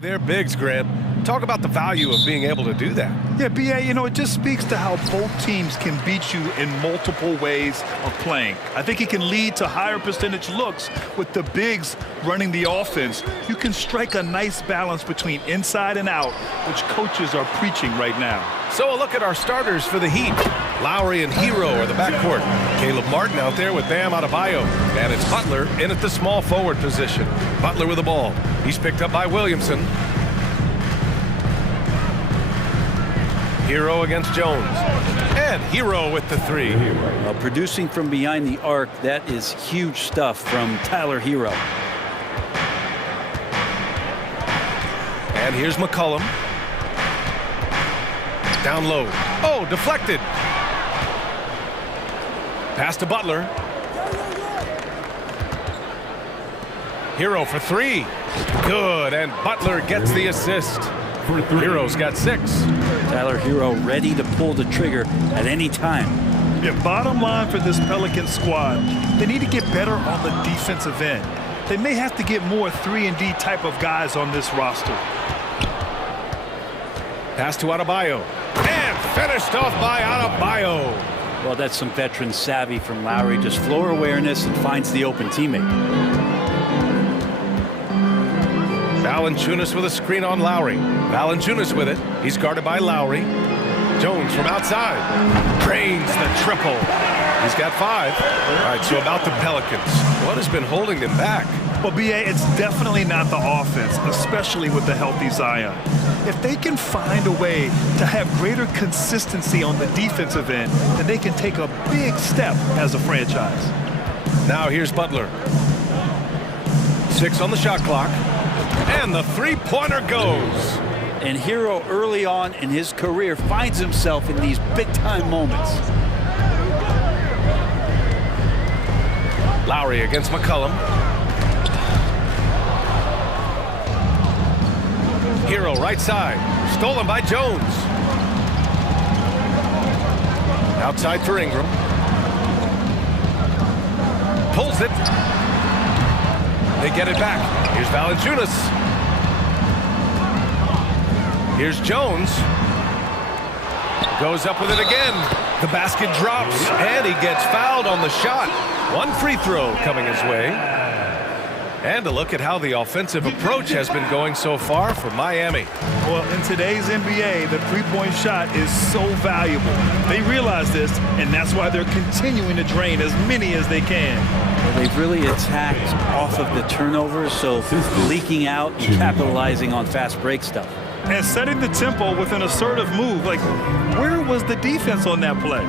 They're bigs, Grant. Talk about the value of being able to do that. Yeah, BA, you know, it just speaks to how both teams can beat you in multiple ways of playing. I think it can lead to higher percentage looks with the bigs running the offense. You can strike a nice balance between inside and out, which coaches are preaching right now. So a look at our starters for the Heat. Lowry and Hero are the backcourt. Caleb Martin out there with Bam Adebayo. And it's Butler in at the small forward position. Butler with the ball. He's picked up by Williamson. Hero against Jones. And Hero with the three. Producing from behind the arc, that is huge stuff from Tyler Hero. And here's McCollum. Down low. Oh, deflected. Pass to Butler. Hero for three. Good, and Butler gets the assist. Hero's got 6. Tyler Hero ready to pull the trigger at any time. Yeah, bottom line for this Pelican squad, they need to get better on the defensive end. They may have to get more 3-and-D type of guys on this roster. Pass to Adebayo. And finished off by Adebayo. Well, that's some veteran savvy from Lowry. Just floor awareness and finds the open teammate. Valanciunas with a screen on Lowry. Valanciunas with it. He's guarded by Lowry. Jones from outside. Drains the triple. He's got 5. All right, so about the Pelicans. What has been holding them back? Well, BA, it's definitely not the offense, especially with the healthy Zion. If they can find a way to have greater consistency on the defensive end, then they can take a big step as a franchise. Now here's Butler. 6 on the shot clock. And the three-pointer goes. And Hero early on in his career finds himself in these big-time moments. Lowry against McCollum. Hero right side. Stolen by Jones. Outside for Ingram. Pulls it. They get it back. Here's Valanciunas. Here's Jones. Goes up with it again. The basket drops, and he gets fouled on the shot. 1 free throw coming his way. And a look at how the offensive approach has been going so far for Miami. Well, in today's NBA, the three-point shot is so valuable. They realize this, and that's why they're continuing to drain as many as they can. Well, they've really attacked off of the turnovers, so leaking out and capitalizing on fast break stuff. And setting the tempo with an assertive move. Like, where was the defense on that play?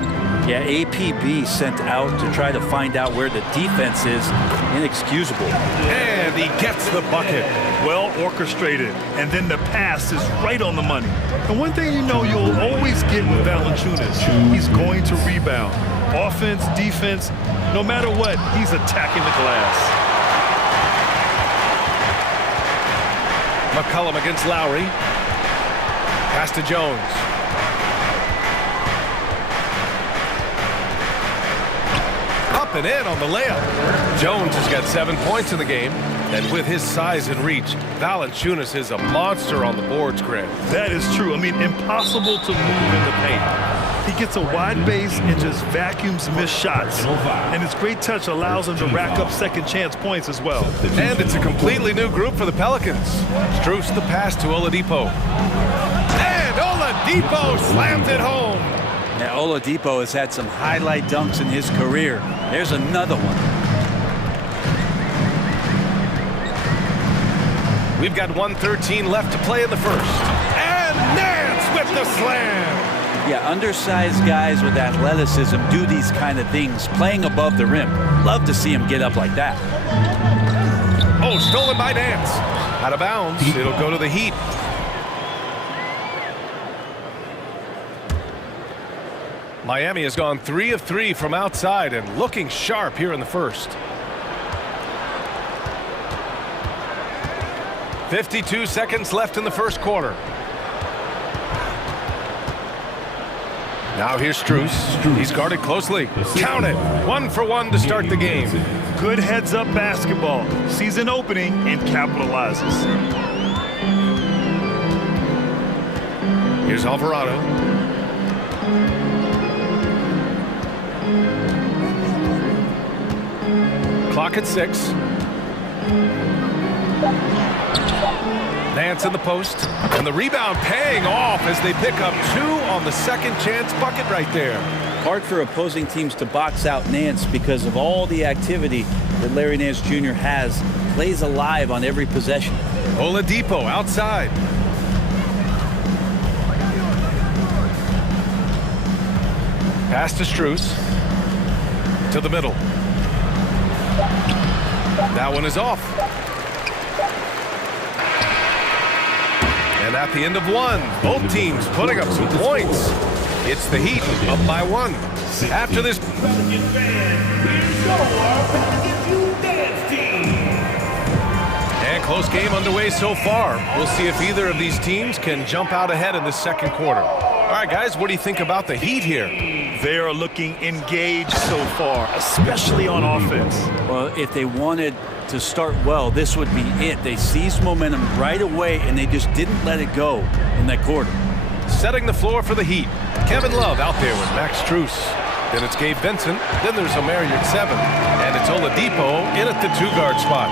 Yeah, APB sent out to try to find out where the defense is. Inexcusable. And he gets the bucket. Well orchestrated. And then the pass is right on the money. And one thing you know you'll always get with Valanciunas, he's going to rebound. Offense, defense, no matter what, he's attacking the glass. McCollum against Lowry. Pass to Jones. Up and in on the layup. Jones has got 7 points in the game. And with his size and reach, Valanciunas is a monster on the boards, Grant. That is true. I mean, impossible to move in the paint. He gets a wide base and just vacuums missed shots. And his great touch allows him to rack up second chance points as well. And it's a completely new group for the Pelicans. Strus the pass to Oladipo. And Oladipo slams it home. Now, Oladipo has had some highlight dunks in his career. There's another one. We've got 1:13 left to play in the first. And Nance with the slam. Yeah, undersized guys with athleticism do these kind of things, playing above the rim. Love to see him get up like that. Oh, stolen by Nance. Out of bounds. It'll go to the Heat. Miami has gone 3 of 3 from outside and looking sharp here in the first. 52 seconds left in the first quarter. Now here's Strus. He's guarded closely. Count it. 1 for 1 to start the game. Good heads-up basketball. Sees an opening and capitalizes. Here's Alvarado. Clock at 6. Nance in the post, and the rebound paying off as they pick up 2 on the second chance bucket right there. Hard for opposing teams to box out Nance because of all the activity that Larry Nance Jr. has. Plays alive on every possession. Oladipo outside. Pass to Strus. To the middle. That one is off. And at the end of 1, both teams putting up some points. It's the Heat up by 1. After this. And close game underway so far. We'll see if either of these teams can jump out ahead in the second quarter. All right, guys, what do you think about the Heat here? They are looking engaged so far, especially on offense. Well, if they wanted to start well, this would be it. They seized momentum right away, and they just didn't let it go in that quarter. Setting the floor for the Heat. Kevin Love out there with Max Strus. Then it's Gabe Vincent. Then there's Omer at 7. And it's Oladipo in at the 2-guard spot.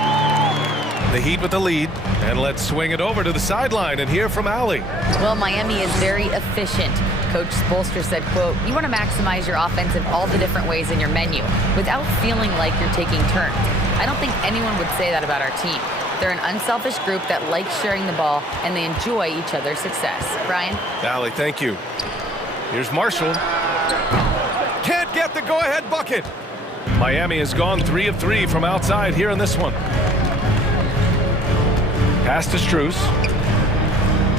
The Heat with the lead. And let's swing it over to the sideline and hear from Allie. Well, Miami is very efficient. Coach Spoelstra said, quote, "You want to maximize your offense in all the different ways in your menu without feeling like you're taking turns." I don't think anyone would say that about our team. They're an unselfish group that likes sharing the ball, and they enjoy each other's success. Brian? Allie, thank you. Here's Marshall. Can't get the go-ahead bucket. Miami has gone 3 of 3 from outside here in this one. Pass to Strus.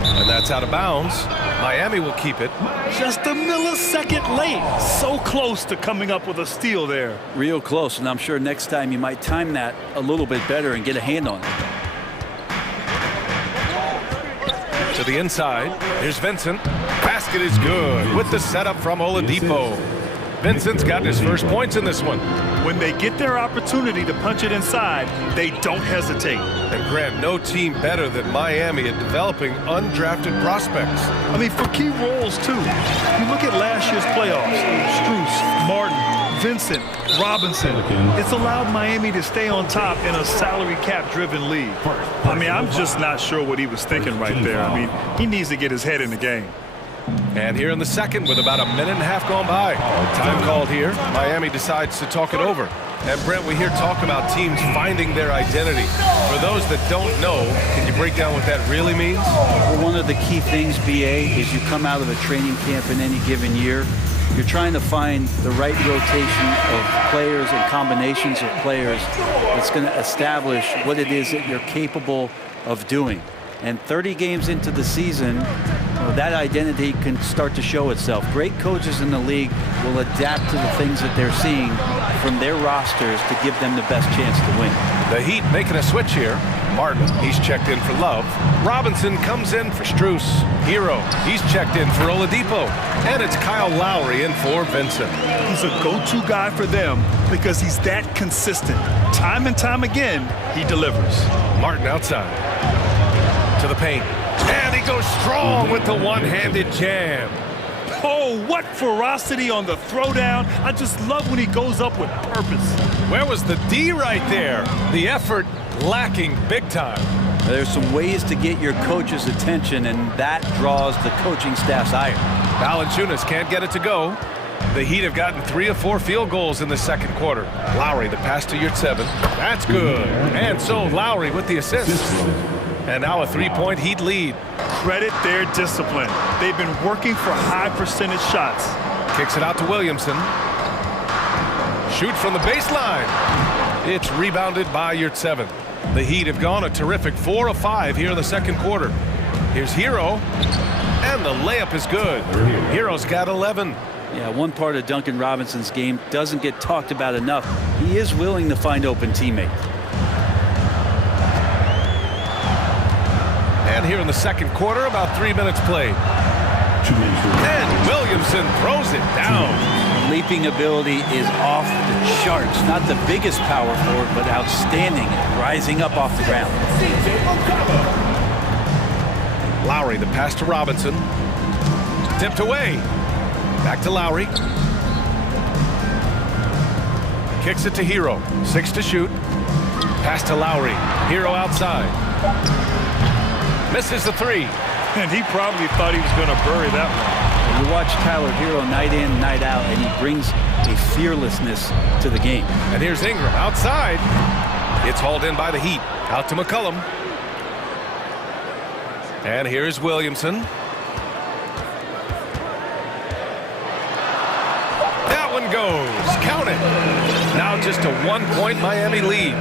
And that's out of bounds. Miami will keep it. Just a millisecond late. So close to coming up with a steal there. Real close, and I'm sure next time you might time that a little bit better and get a hand on it. To the inside. Here's Vincent. Basket is good with the setup from Oladipo. Vincent's gotten his first points in this one. When they get their opportunity to punch it inside, they don't hesitate. And Grant, no team better than Miami at developing undrafted prospects. I mean, for key roles, too. You look at last year's playoffs. Strus, Martin, Vincent, Robinson. It's allowed Miami to stay on top in a salary cap-driven league. I mean, I'm just not sure what he was thinking right there. I mean, he needs to get his head in the game. And here in the second with about a minute and a half gone by. Time called here. Miami decides to talk it over. And Brent, we hear talk about teams finding their identity. For those that don't know, can you break down what that really means? Well, one of the key things, BA, is you come out of a training camp in any given year. You're trying to find the right rotation of players and combinations of players that's going to establish what it is that you're capable of doing. And 30 games into the season, that identity can start to show itself. Great coaches in the league will adapt to the things that they're seeing from their rosters to give them the best chance to win. The Heat making a switch here. Martin, he's checked in for Love. Robinson comes in for Strus. Hero, he's checked in for Oladipo. And it's Kyle Lowry in for Vincent. He's a go-to guy for them because he's that consistent. Time and time again, he delivers. Martin outside. To the paint. And he goes strong with the one-handed jam. Oh, what ferocity on the throwdown. I just love when he goes up with purpose. Where was the D right there? The effort lacking big time. There's some ways to get your coach's attention, and that draws the coaching staff's ire. Valanciunas can't get it to go. The Heat have gotten 3 of 4 field goals in the second quarter. Lowry, the pass to Yurtseven. That's good. And so Lowry with the assist. And now a 3-point Heat lead. Credit their discipline. They've been working for high percentage shots. Kicks it out to Williamson. Shoot from the baseline. It's rebounded by Yurtseven. The Heat have gone a terrific 4 of 5 here in the second quarter. Here's Hero. And the layup is good. Hero's got 11. Yeah, one part of Duncan Robinson's game doesn't get talked about enough. He is willing to find open teammates. And here in the second quarter, about 3 minutes played. And Williamson throws it down. Leaping ability is off the charts. Not the biggest power forward, but outstanding at rising up off the ground. Lowry, the pass to Robinson. Tipped away. Back to Lowry. Kicks it to Hero. 6 to shoot. Pass to Lowry. Hero outside. Misses the 3. And he probably thought he was going to bury that one. You watch Tyler Hero night in, night out, and he brings a fearlessness to the game. And here's Ingram outside. It's hauled in by the Heat. Out to McCollum. And here's Williamson. That one goes. Count it. Now just a 1-point Miami lead.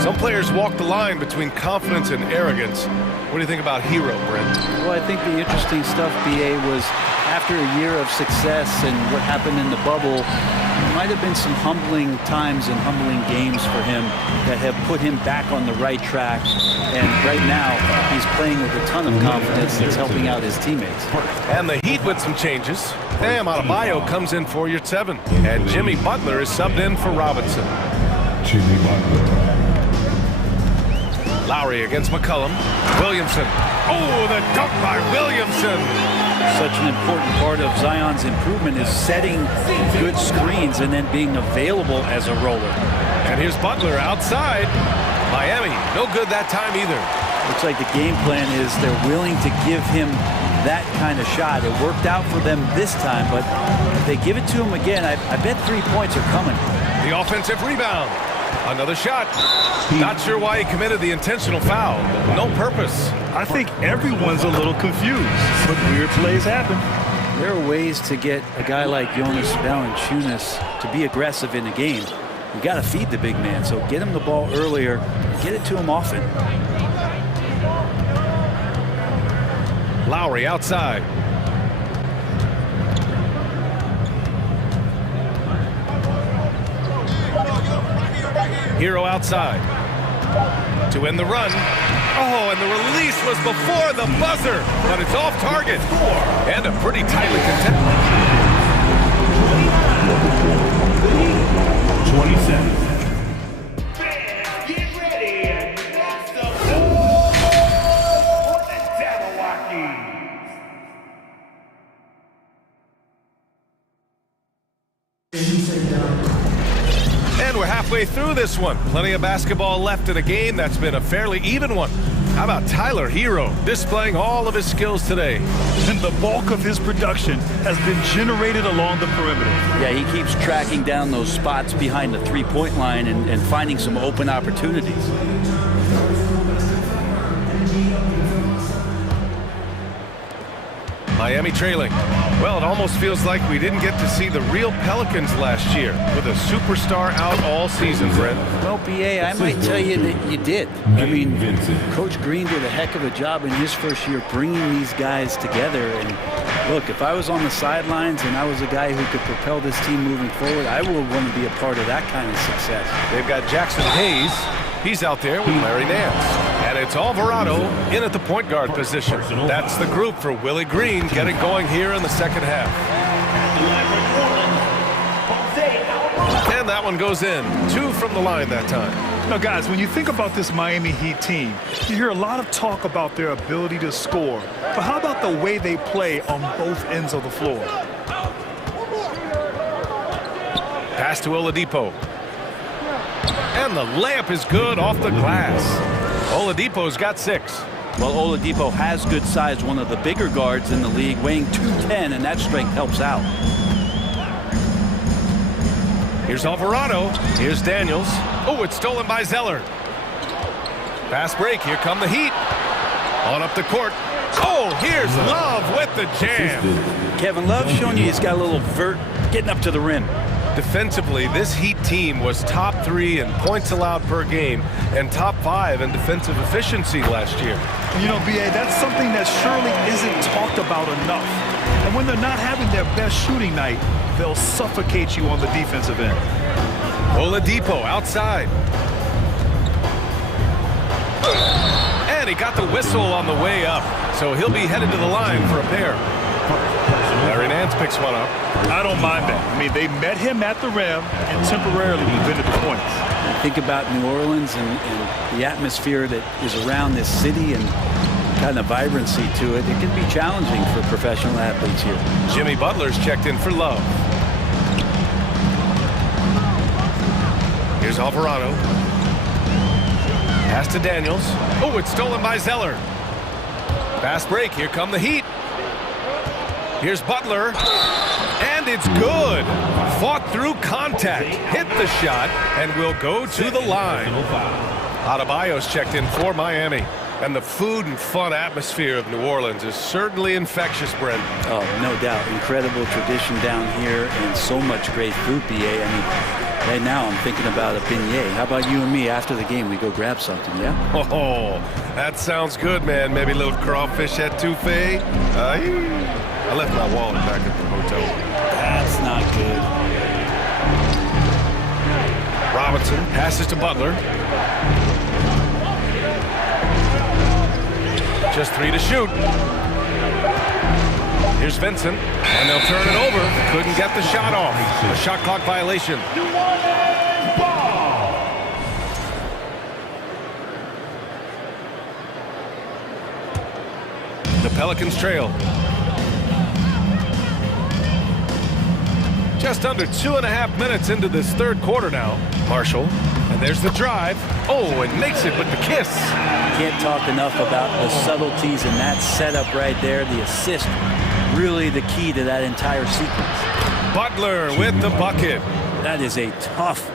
Some players walk the line between confidence and arrogance. What do you think about Hero, Brent? Well, I think the interesting stuff, BA, was after a year of success and what happened in the bubble, there might have been some humbling times and humbling games for him that have put him back on the right track. And right now, he's playing with a ton of confidence that's helping out his teammates. And the Heat with some changes. Bam Adebayo comes in for your 7. And Jimmy Butler is subbed in for Robinson. Jimmy Butler. Lowry against McCollum. Williamson. Oh, the dunk by Williamson. Such an important part of Zion's improvement is setting good screens and then being available as a roller. And here's Butler outside. Miami, no good that time either. Looks like the game plan is they're willing to give him that kind of shot. It worked out for them this time, but if they give it to him again, I bet 3 points are coming. The offensive rebound. Another shot. Not sure why he committed the intentional foul. No purpose. I think everyone's a little confused, but weird plays happen. There are ways to get a guy like Jonas Valanciunas to be aggressive in the game. You got to feed the big man, so get him the ball earlier, get it to him often. Lowry outside. Hero outside to end the run. Oh, and the release was before the buzzer, but it's off target and a pretty tightly contested. 27. Get ready and that's the ball for the Jabberwockies. And we're halfway through this one. Plenty of basketball left in a game that's been a fairly even one. How about Tyler Hero displaying all of his skills today? And the bulk of his production has been generated along the perimeter. Yeah, he keeps tracking down those spots behind the three-point line and finding some open opportunities. Miami trailing. Well, it almost feels like we didn't get to see the real Pelicans last year with a superstar out all season, Brent. Well, BA, I might tell you that you did. I mean, Coach Green did a heck of a job in his first year bringing these guys together. And look, if I was on the sidelines and I was a guy who could propel this team moving forward, I would want to be a part of that kind of success. They've got Jackson Hayes. He's out there with Larry Nance. And it's Alvarado in at the point guard position. That's the group for Willie Green getting going here in the second half. And that one goes in. 2 from the line that time. Now, guys, when you think about this Miami Heat team, you hear a lot of talk about their ability to score. But how about the way they play on both ends of the floor? Pass to Oladipo. And the layup is good off the glass. Oladipo's got 6. Well, Oladipo has good size, one of the bigger guards in the league, weighing 210, and that strength helps out. Here's Alvarado. Here's Daniels. Oh, it's stolen by Zeller. Fast break. Here come the Heat. On up the court. Oh, here's Love with the jam. Kevin Love showing you he's got a little vert getting up to the rim. Defensively, this Heat team was top 3 in points allowed per game and top 5 in defensive efficiency last year. You know, BA, that's something that surely isn't talked about enough. And when they're not having their best shooting night, they'll suffocate you on the defensive end. Oladipo outside. And he got the whistle on the way up, so he'll be headed to the line for a pair. Larry Nance picks one up. I don't mind that. I mean, they met him at the rim and temporarily prevented the points. Think about New Orleans and the atmosphere that is around this city, and kind of vibrancy to it. It can be challenging for professional athletes here. Jimmy Butler's checked in for Love. Here's Alvarado. Pass to Daniels. Oh, it's stolen by Zeller. Fast break. Here come the Heat. Here's Butler. And it's good. Fought through contact. Hit the shot and will go to the line. Adebayo's checked in for Miami. And the food and fun atmosphere of New Orleans is certainly infectious, Brent. Oh, no doubt. Incredible tradition down here and so much great food, BA. I mean, right now I'm thinking about a beignet. How about you and me after the game? We go grab something, yeah? Oh, that sounds good, man. Maybe a little crawfish etouffee. I left my wallet back at the hotel. That's not good. Robinson passes to Butler. Just 3 to shoot. Here's Vincent, and they'll turn it over. Couldn't get the shot off. A shot clock violation. The Pelicans trail. Just under 2.5 minutes into this third quarter now. Marshall, and there's the drive. Oh, and makes it with the kiss. Can't talk enough about the subtleties in that setup right there. The assist, really the key to that entire sequence. Butler with the bucket. That is a tough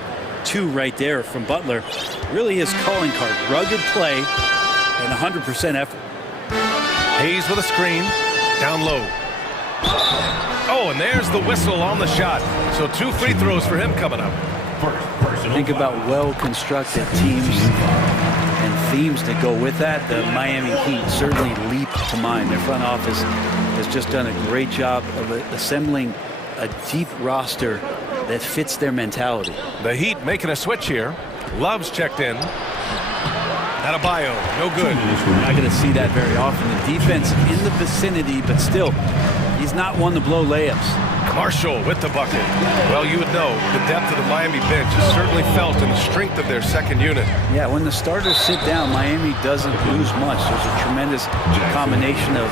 2 right there from Butler. Really his calling card. Rugged play and 100% effort. Hayes with a screen. Down low. Oh, and there's the whistle on the shot. So 2 free throws for him coming up. Think about well-constructed teams and themes that go with that. The Miami Heat certainly leap to mind. Their front office has just done a great job of assembling a deep roster that fits their mentality. The Heat making a switch here. Love's checked in. Adebayo, no good. We're not going to see that very often. The defense in the vicinity, but still, he's not one to blow layups. Marshall with the bucket. Well, you would know the depth of the Miami bench is certainly felt in the strength of their second unit. Yeah, when the starters sit down, Miami doesn't lose much. There's a tremendous combination of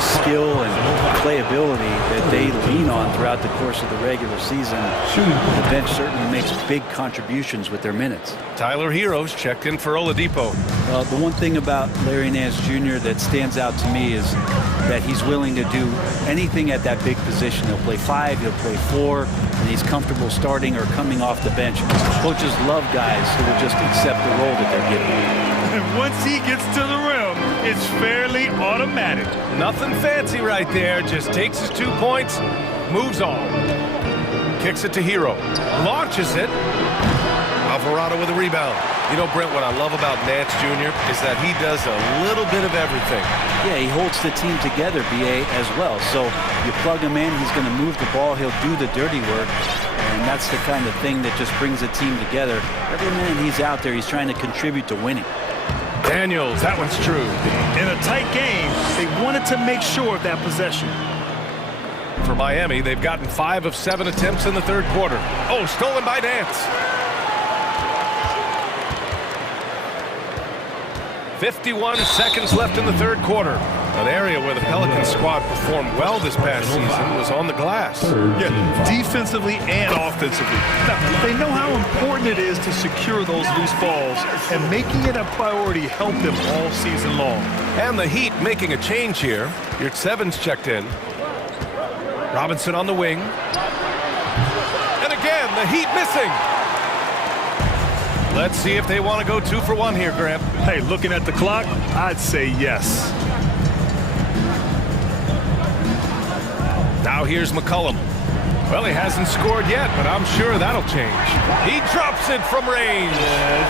skill and playability that they lean on throughout the course of the regular season. The bench certainly makes big contributions with their minutes. Tyler Hero's checked in for Oladipo. The one thing about Larry Nance Jr. that stands out to me is that he's willing to do anything at that big position. He'll play 5, he'll play 4, and he's comfortable starting or coming off the bench. Coaches love guys who will just accept the role that they're given. And once he gets to the rim, it's fairly automatic. Nothing fancy right there. Just takes his 2 points, moves on. Kicks it to Hero. Launches it. Alvarado with a rebound. You know, Brent, what I love about Nance Jr. is that he does a little bit of everything. Yeah, he holds the team together, BA, as well. So you plug him in, he's going to move the ball, he'll do the dirty work, and that's the kind of thing that just brings a team together. Every minute he's out there, he's trying to contribute to winning. Daniels, that one's true. In a tight game, they wanted to make sure of that possession. For Miami, they've gotten 5 of 7 attempts in the third quarter. Oh, stolen by Nance. 51 seconds left in the third quarter. An area where the Pelicans squad performed well this past season was on the glass. Yeah, defensively and offensively. Now, they know how important it is to secure those loose balls, and making it a priority helped them all season long. And the Heat making a change here. Yurtsevens checked in. Robinson on the wing. And again, the Heat missing. Let's see if they want to go 2 for 1 here, Grant. Hey, looking at the clock, I'd say yes. Now here's McCollum. Well, he hasn't scored yet, but I'm sure that'll change. He drops it from range.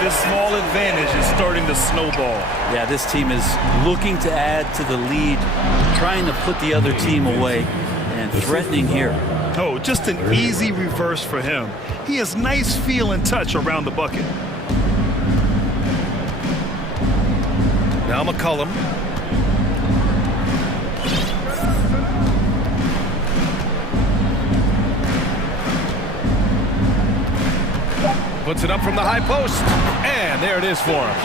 This small advantage is starting to snowball. Yeah, this team is looking to add to the lead, trying to put the other team away, and threatening here. Oh, just an easy reverse for him. He has nice feel and touch around the bucket. Now McCollum. Puts it up from the high post. And there it is for him.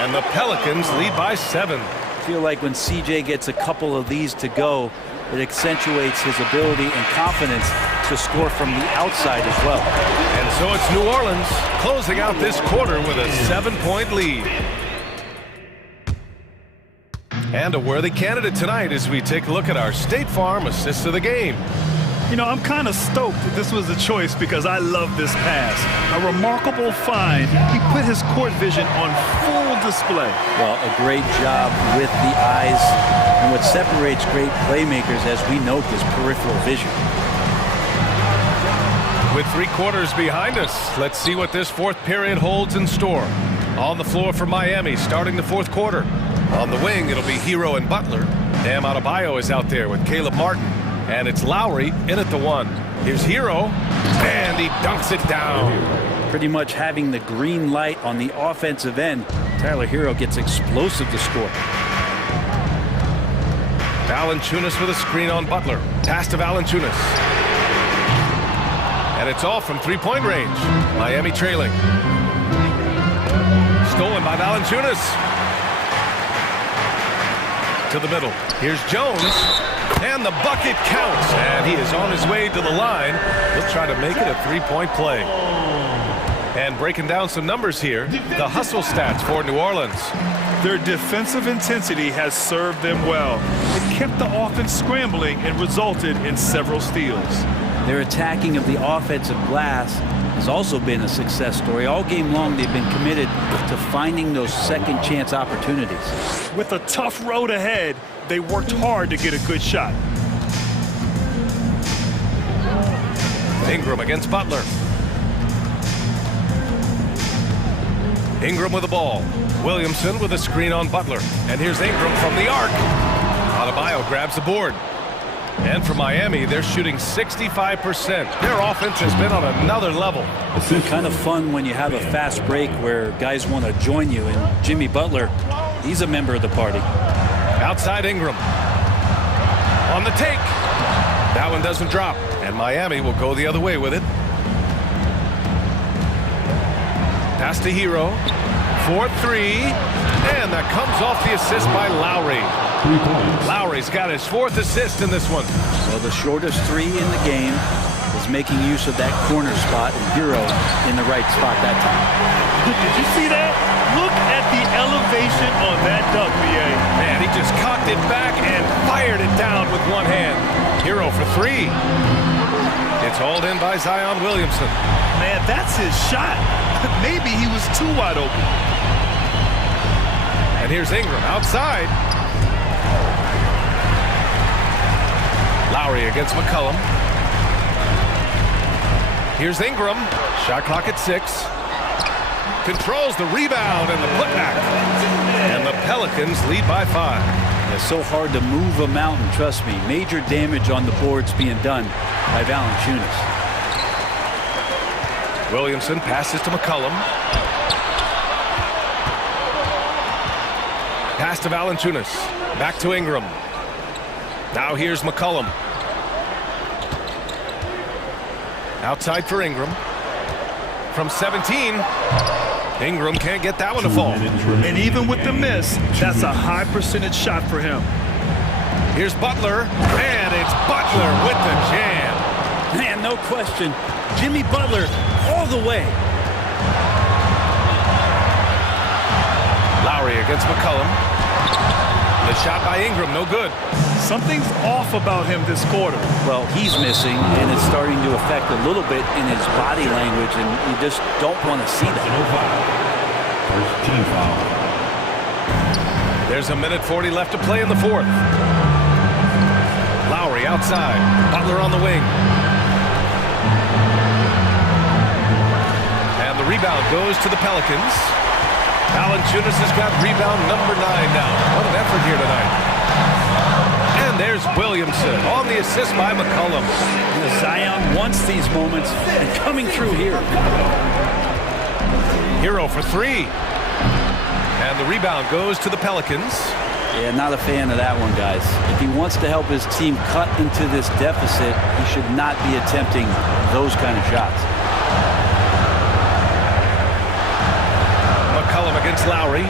And the Pelicans lead by 7. I feel like when CJ gets a couple of these to go, it accentuates his ability and confidence to score from the outside as well. And so it's New Orleans closing out this quarter with a 7-point lead. And a worthy candidate tonight as we take a look at our State Farm assist of the game. You know, I'm kind of stoked that this was a choice because I love this pass. A remarkable find. He put his court vision on full display. Well, a great job with the eyes. And what separates great playmakers, as we note, is peripheral vision. With 3 quarters behind us, let's see what this fourth period holds in store. On the floor for Miami, starting the fourth quarter. On the wing, it'll be Hero and Butler. Bam Adebayo is out there with Caleb Martin. And it's Lowry in at the 1. Here's Hero, and he dunks it down. Pretty much having the green light on the offensive end. Tyler Hero gets explosive to score. Valanciunas with a screen on Butler. Pass to Valanciunas. And it's all from three-point range. Miami trailing. Stolen by Valanciunas. To the middle. Here's Jones. And the bucket counts. And he is on his way to the line. He'll try to make it a three-point play. And breaking down some numbers here, the hustle stats for New Orleans. Their defensive intensity has served them well. It kept the offense scrambling and resulted in several steals. Their attacking of the offensive glass has also been a success story. All game long, they've been committed to finding those second chance opportunities. With a tough road ahead, they worked hard to get a good shot. Ingram against Butler. Ingram with the ball. Williamson with a screen on Butler. And here's Ingram from the arc. Adebayo grabs the board. And for Miami, they're shooting 65%. Their offense has been on another level. It's kind of fun when you have a fast break where guys want to join you. And Jimmy Butler, he's a member of the party. Outside Ingram. On the take. That one doesn't drop. And Miami will go the other way with it. Pass to Hero. 4-3. And that comes off the assist by Lowry. Lowry's got his 4th assist in this one. Well, the shortest 3 in the game is making use of that corner spot, and Hero in the right spot that time. Did you see that? Look at the elevation on that dunk, BA. Man, he just cocked it back and fired it down with one hand. Hero for 3. It's hauled in by Zion Williamson. Man, that's his shot. Maybe he was too wide open. And here's Ingram outside. Lowry against McCollum. Here's Ingram. Shot clock at 6. Controls the rebound and the putback. And the Pelicans lead by 5. It's so hard to move a mountain, trust me. Major damage on the boards being done by Valanciunas. Williamson passes to McCollum. Pass to Valanciunas. Back to Ingram. Now here's McCollum. Outside for Ingram. From 17. Ingram can't get that one to fall. And even with the miss, that's a high percentage shot for him. Here's Butler. And it's Butler with the jam. Man, no question. Jimmy Butler all the way. Lowry against McCollum. The shot by Ingram, no good. Something's off about him this quarter. Well, he's missing, and it's starting to affect a little bit in his body language, and you just don't want to see that. First team foul. There's a minute 40 left to play in the 4th. Lowry outside. Butler on the wing. And the rebound goes to the Pelicans. Valanciunas has got rebound number 9 now. What an effort here tonight. And there's Williamson on the assist by McCollum. Zion wants these moments, and coming through here. Hero for 3. And the rebound goes to the Pelicans. Yeah, not a fan of that one, guys. If he wants to help his team cut into this deficit, he should not be attempting those kind of shots. McCollum against Lowry.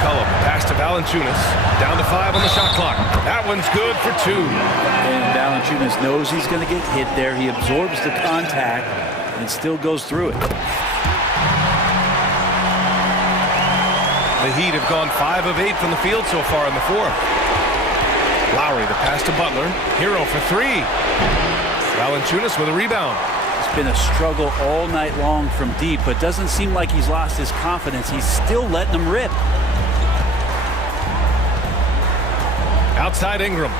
McCullum. Pass to Valanciunas. Down to 5 on the shot clock. That one's good for 2. And Valanciunas knows he's going to get hit there. He absorbs the contact and still goes through it. The Heat have gone 5 of 8 from the field so far in the fourth. Lowry, the pass to Butler. Hero for 3. Valanciunas with a rebound. It's been a struggle all night long from deep, but doesn't seem like he's lost his confidence. He's still letting them rip. Outside Ingram.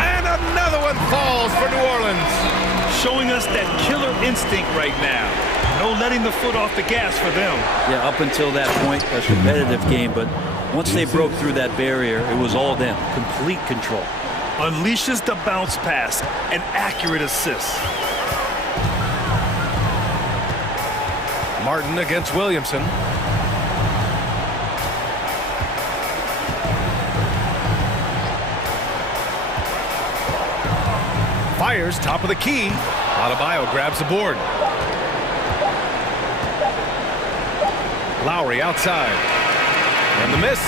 And another one falls for New Orleans. Showing us that killer instinct right now. No letting the foot off the gas for them. Yeah, up until that point, a competitive game, but once they broke through that barrier, it was all them. Complete control. Unleashes the bounce pass. An accurate assist. Martin against Williamson. Fires top of the key. Adebayo grabs the board. Lowry outside. And the miss.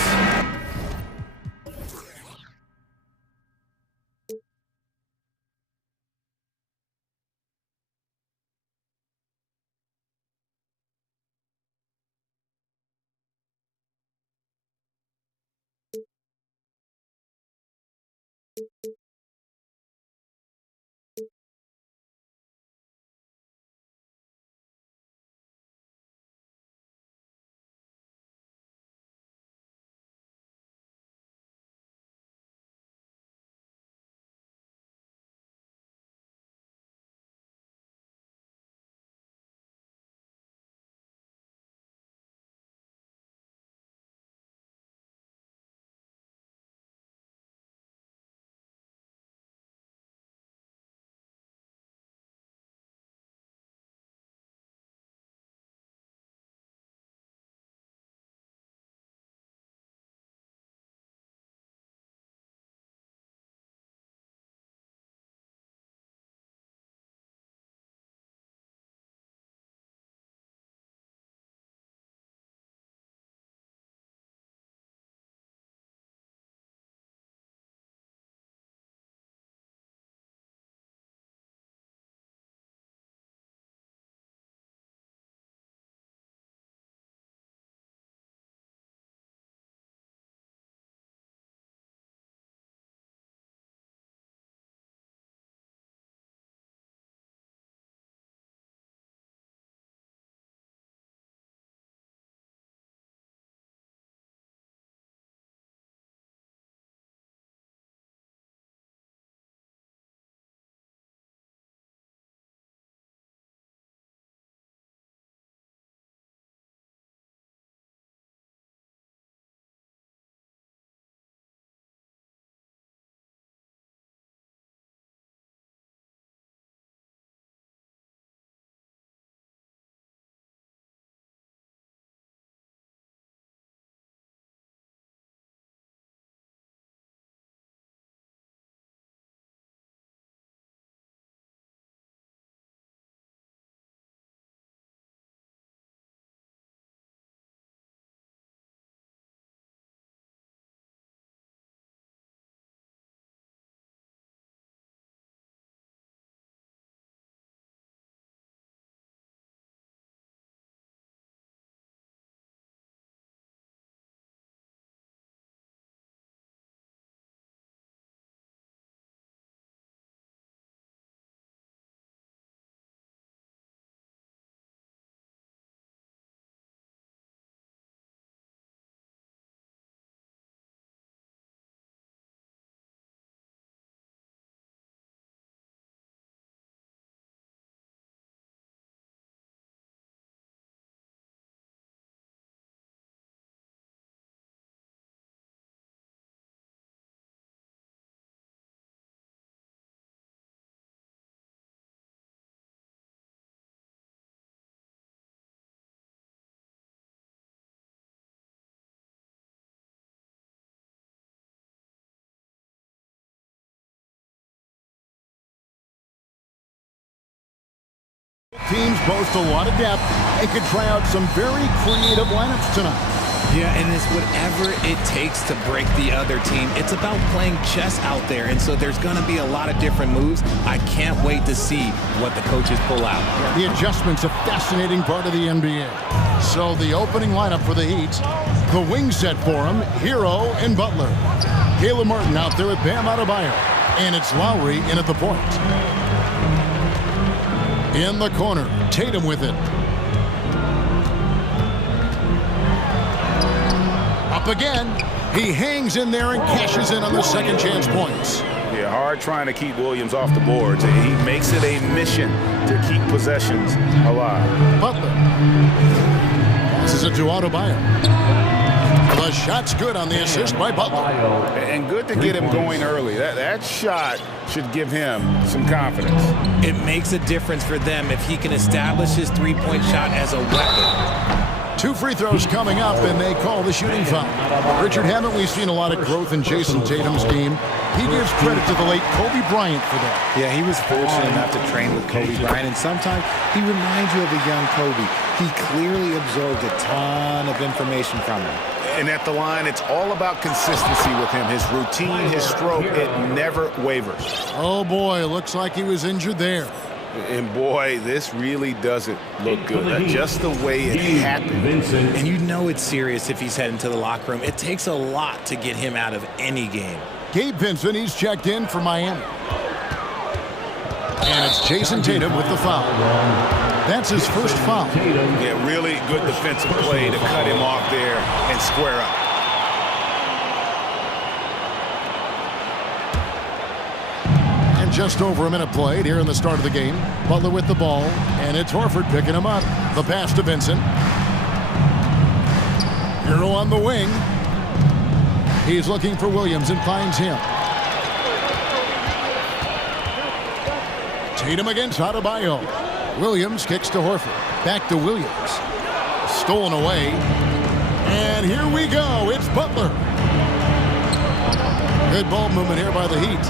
Teams boast a lot of depth and could try out some very creative lineups tonight. Yeah, and it's whatever it takes to break the other team. It's about playing chess out there, and so there's going to be a lot of different moves. I can't wait to see what the coaches pull out. The adjustment's a fascinating part of the NBA. So the opening lineup for the Heat, the wing set for him, Hero and Butler. Caleb Martin out there with Bam Adebayo, and it's Lowry in at the point. In the corner, Tatum with it. Up again. He hangs in there and cashes in on the second chance points. Yeah, hard trying to keep Williams off the boards. He makes it a mission to keep possessions alive. Butler passes it to Adebayo. The shot's good on the assist by Butler. And good to get him going early. That shot should give him some confidence. It makes a difference for them if he can establish his three-point shot as a weapon. 2 free throws coming up, and they call the shooting foul. Richard, haven't we seen a lot of growth in Jason Tatum's game? He gives credit to the late Kobe Bryant for that. Yeah, he was fortunate enough to train with Kobe Bryant, and sometimes he reminds you of a young Kobe. He clearly absorbed a ton of information from him. And at the line, it's all about consistency with him. His routine, his stroke, it never wavers. Oh, boy, looks like he was injured there. And, boy, this really doesn't look good. Just the way it happened. And you know it's serious if he's heading to the locker room. It takes a lot to get him out of any game. Gabe Vincent, he's checked in for Miami. And it's Jason Tatum with the foul. That's his first foul. Yeah, really good defensive play to cut him off there and square up. Just over a minute played here in the start of the game. Butler with the ball, and it's Horford picking him up. The pass to Vincent. Hero on the wing. He's looking for Williams and finds him. Tatum against Adebayo. Williams kicks to Horford. Back to Williams. Stolen away. And here we go. It's Butler. Good ball movement here by the Heat.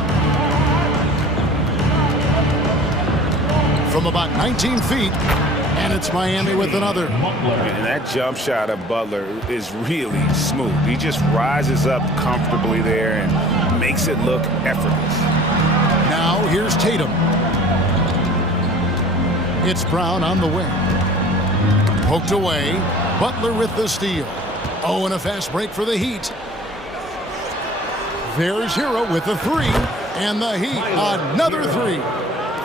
From about 19 feet, and it's Miami with another. And that jump shot of Butler is really smooth. He just rises up comfortably there and makes it look effortless. Now here's Tatum. It's Brown on the wing. Poked away. Butler with the steal. Oh, and a fast break for the Heat. There's Hero with the three, and the Heat another three.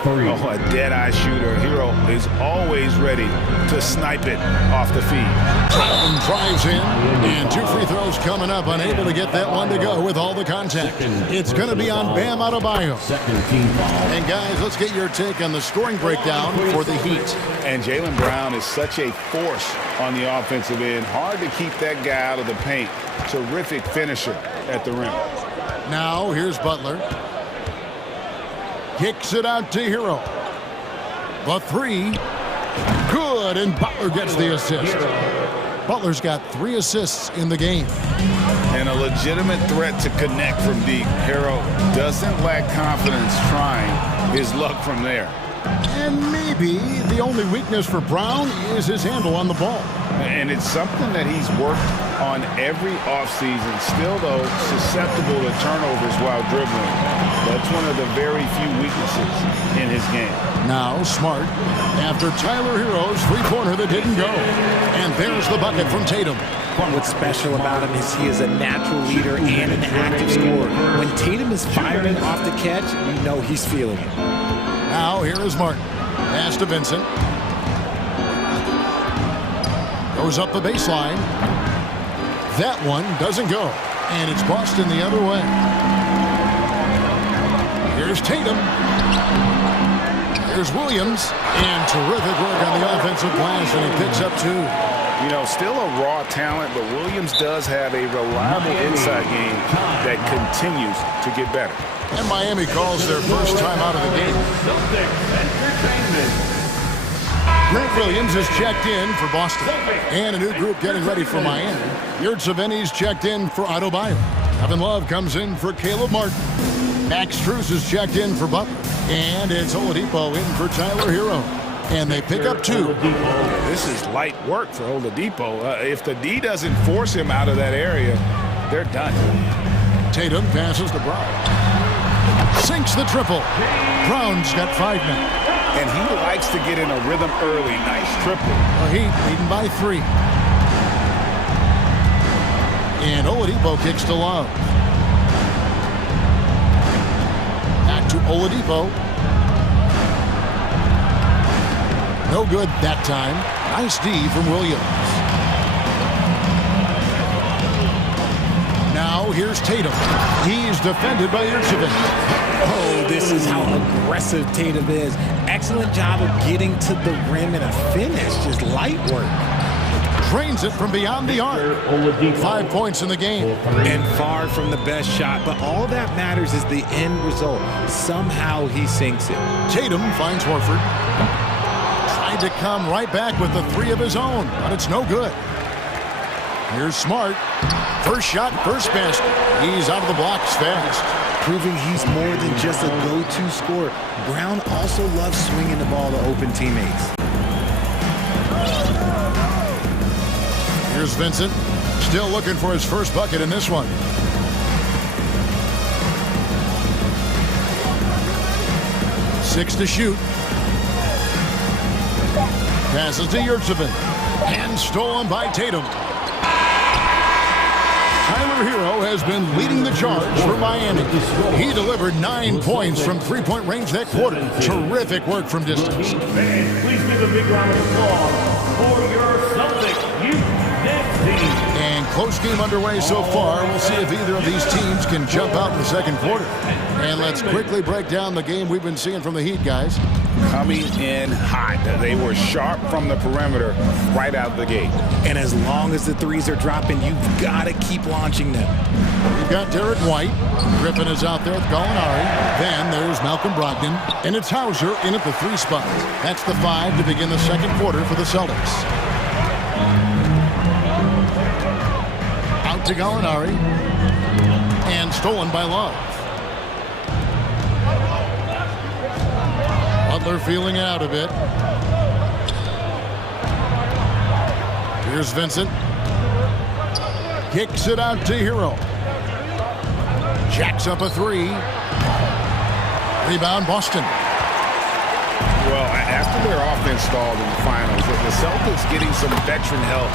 Oh, a dead-eye shooter. Hero is always ready to snipe it off the feed. Brown drives in, and 2 free throws coming up. Unable to get that one to go with all the contact. It's going to be on Bam Adebayo. And guys, let's get your take on the scoring breakdown for the Heat. And Jaylen Brown is such a force on the offensive end. Hard to keep that guy out of the paint. Terrific finisher at the rim. Now here's Butler. Kicks it out to Hero. The three. Good, and Butler gets the assist. Butler's got 3 assists in the game. And a legitimate threat to connect from deep. Hero doesn't lack confidence trying his luck from there. And maybe the only weakness for Brown is his handle on the ball. And it's something that he's worked on every offseason. Still, though, susceptible to turnovers while dribbling. That's one of the very few weaknesses in his game. Now Smart after Tyler Hero's three-pointer that didn't go. And there's the bucket from Tatum. What's special about him is he is a natural leader and an active scorer. When Tatum is firing off the catch, you know he's feeling it. Now here is Martin. Pass to Vincent. Goes up the baseline. That one doesn't go. And it's Boston the other way. Here's Tatum. Here's Williams. And terrific work on the offensive glass, and he picks up 2. You know, still a raw talent, but Williams does have a reliable inside game that continues to get better. And Miami calls their first time out of the game. Grant Williams is checked in for Boston. And a new group getting ready for Miami. Yurt Savini's checked in for Adebayo. Kevin Love comes in for Caleb Martin. Max Strus is checked in for Butler. And it's Oladipo in for Tyler Hero. And they pick up 2. This is light work for Oladipo. If the D doesn't force him out of that area, they're done. Tatum passes to Brown. Sinks the triple. Brown's got 5 now. And he likes to get in a rhythm early. Nice triple. The Heat leading by 3. And Oladipo kicks to Love. Back to Oladipo. No good that time. Nice D from Williams. Now here's Tatum. He's defended by Yurchevin. Oh, this is how aggressive Tatum is. Excellent job of getting to the rim and a finish. Just light work. Drains it from beyond the arc. 5 points in the game. And far from the best shot, but all that matters is the end result. Somehow he sinks it. Tatum finds Horford. Tried to come right back with the 3 of his own, but it's no good. Here's Smart. First shot, first basket. He's out of the blocks fast. Proving he's more than just a go-to scorer. Brown also loves swinging the ball to open teammates. Here's Vincent. Still looking for his first bucket in this one. Six to shoot. Passes to Yurchevin. And stolen by Tatum. Tyler Hero has been leading the charge for Miami. He delivered 9 points from three-point range that quarter. Terrific work from distance. Fans, please give a big round of applause for your Celtics youth dance team. And close game underway so far. We'll see if either of these teams can jump out in the second quarter. And let's quickly break down the game we've been seeing from the Heat, guys. Coming in hot. They were sharp from the perimeter right out of the gate. And as long as the threes are dropping, you've got to keep launching them. We've got Derek White. Griffin is out there with Gallinari. Then there's Malcolm Brogdon. And it's Hauser in at the 3 spot. That's the 5 to begin the second quarter for the Celtics. Out to Gallinari. And stolen by Love. Butler feeling it out a bit. Here's Vincent. Kicks it out to Hero. Jacks up a 3. Rebound Boston. Well, after their offense stalled in the finals, the Celtics getting some veteran help.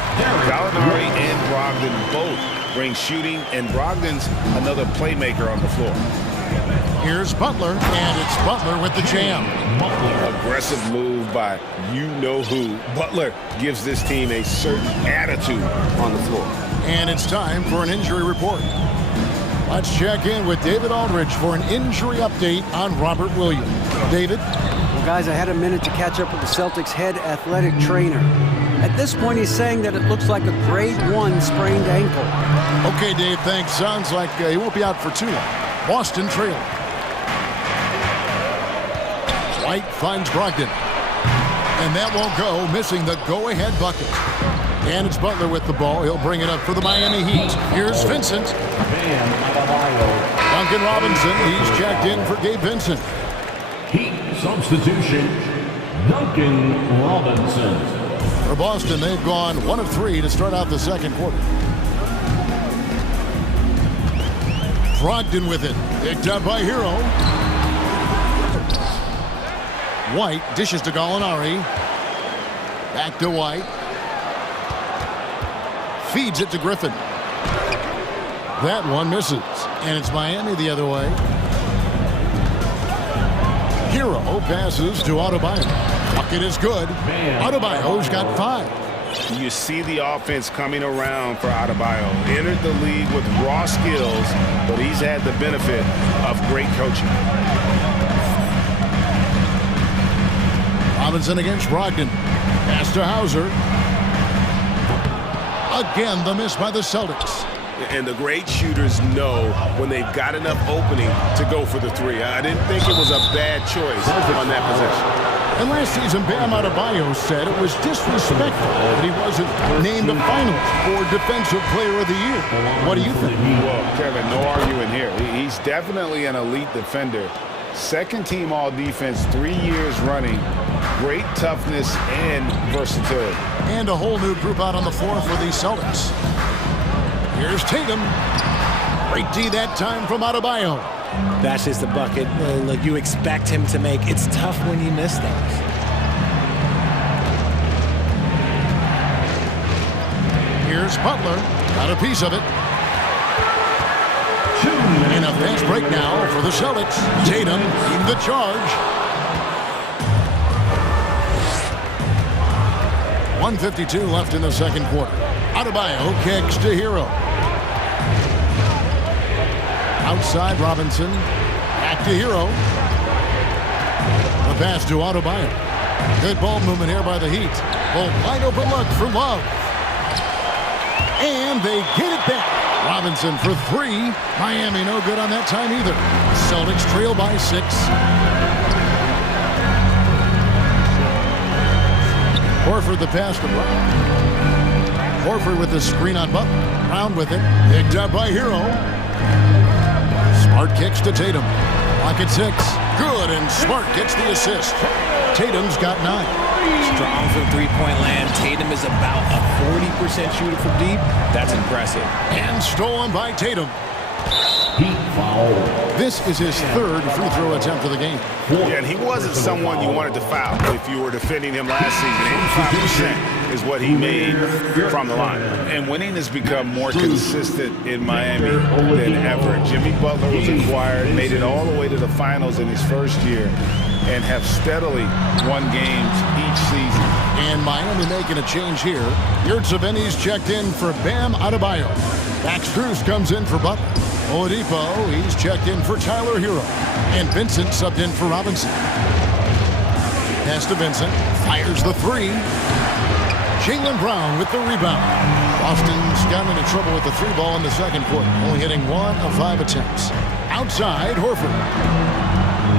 Gallinari and Brogdon both bring shooting, and Brogdon's another playmaker on the floor. Here's Butler, and it's Butler with the jam. Aggressive move by you-know-who. Butler gives this team a certain attitude on the floor. And it's time for an injury report. Let's check in with David Aldridge for an injury update on Robert Williams. David? Well, guys, I had a minute to catch up with the Celtics head athletic trainer. At this point, he's saying that it looks like a grade 1 sprained ankle. Okay, Dave, thanks. Sounds like he won't be out for too long. Boston trailing. White finds Brogdon. And that won't go, missing the go-ahead bucket. And it's Butler with the ball. He'll bring it up for the Miami Heat. Here's Vincent. Duncan Robinson, he's checked in for Gabe Vincent. Heat substitution, Duncan Robinson. For Boston, they've gone 1 of 3 to start out the second quarter. Brogdon with it. Picked up by Hero. White dishes to Gallinari. Back to White. Feeds it to Griffin. That one misses. And it's Miami the other way. Hero passes to Adebayo. Bucket is good. Adebayo's got 5. You see the offense coming around for Adebayo. Entered the league with raw skills, but he's had the benefit of great coaching. Robinson against Brogdon. Pass to Hauser. Again, the miss by the Celtics. And the great shooters know when they've got enough opening to go for the 3. I didn't think it was a bad choice on that possession. And last season, Bam Adebayo said it was disrespectful that he wasn't named a finalist for Defensive Player of the Year. What do you think? Well, Kevin, no arguing here. He's definitely an elite defender. Second team all defense 3 years running. great toughness and versatility. And a whole new group out on the floor for the Celtics. Here's Tatum. Great D that time from Adebayo. That's just a bucket like you expect him to make. It's tough when you miss those. Here's Butler. Got a piece of it. And a fast break now for the Celtics. Tatum in the charge. 1:52 left in the second quarter. Adebayo kicks to Hero. Outside Robinson. Back to Hero. The pass to Adebayo. Good ball movement here by the Heat. Oh, wide open look for Love. And they get it back. Robinson for three. Miami no good on that time either. Celtics trail by 6. Horford the pass to Brown. Horford with the screen on Butler. Brown with it. Picked up by Hero. Smart kicks to Tatum. Lock at 6. Good, and Smart gets the assist. Tatum's got 9. Strong from three-point land. Tatum is about a 40% shooter from deep. That's impressive. And stolen by Tatum. Heat foul. This is his third free throw attempt of the game. Yeah, and he wasn't someone you wanted to foul if you were defending him last season. 85% is what he made from the line. And winning has become more consistent in Miami than ever. Jimmy Butler was acquired, made it all the way to the finals in his first year, and have steadily won games each season. And Miami making a change here. Yurtseven's checked in for Bam Adebayo. Max Strus comes in for Butler. Oladipo, he's checked in for Tyler Hero. And Vincent subbed in for Robinson. Pass to Vincent. Fires the three. Jaylen Brown with the rebound. Boston's got into trouble with the three ball in the second quarter. Only hitting 1 of 5 attempts. Outside, Horford.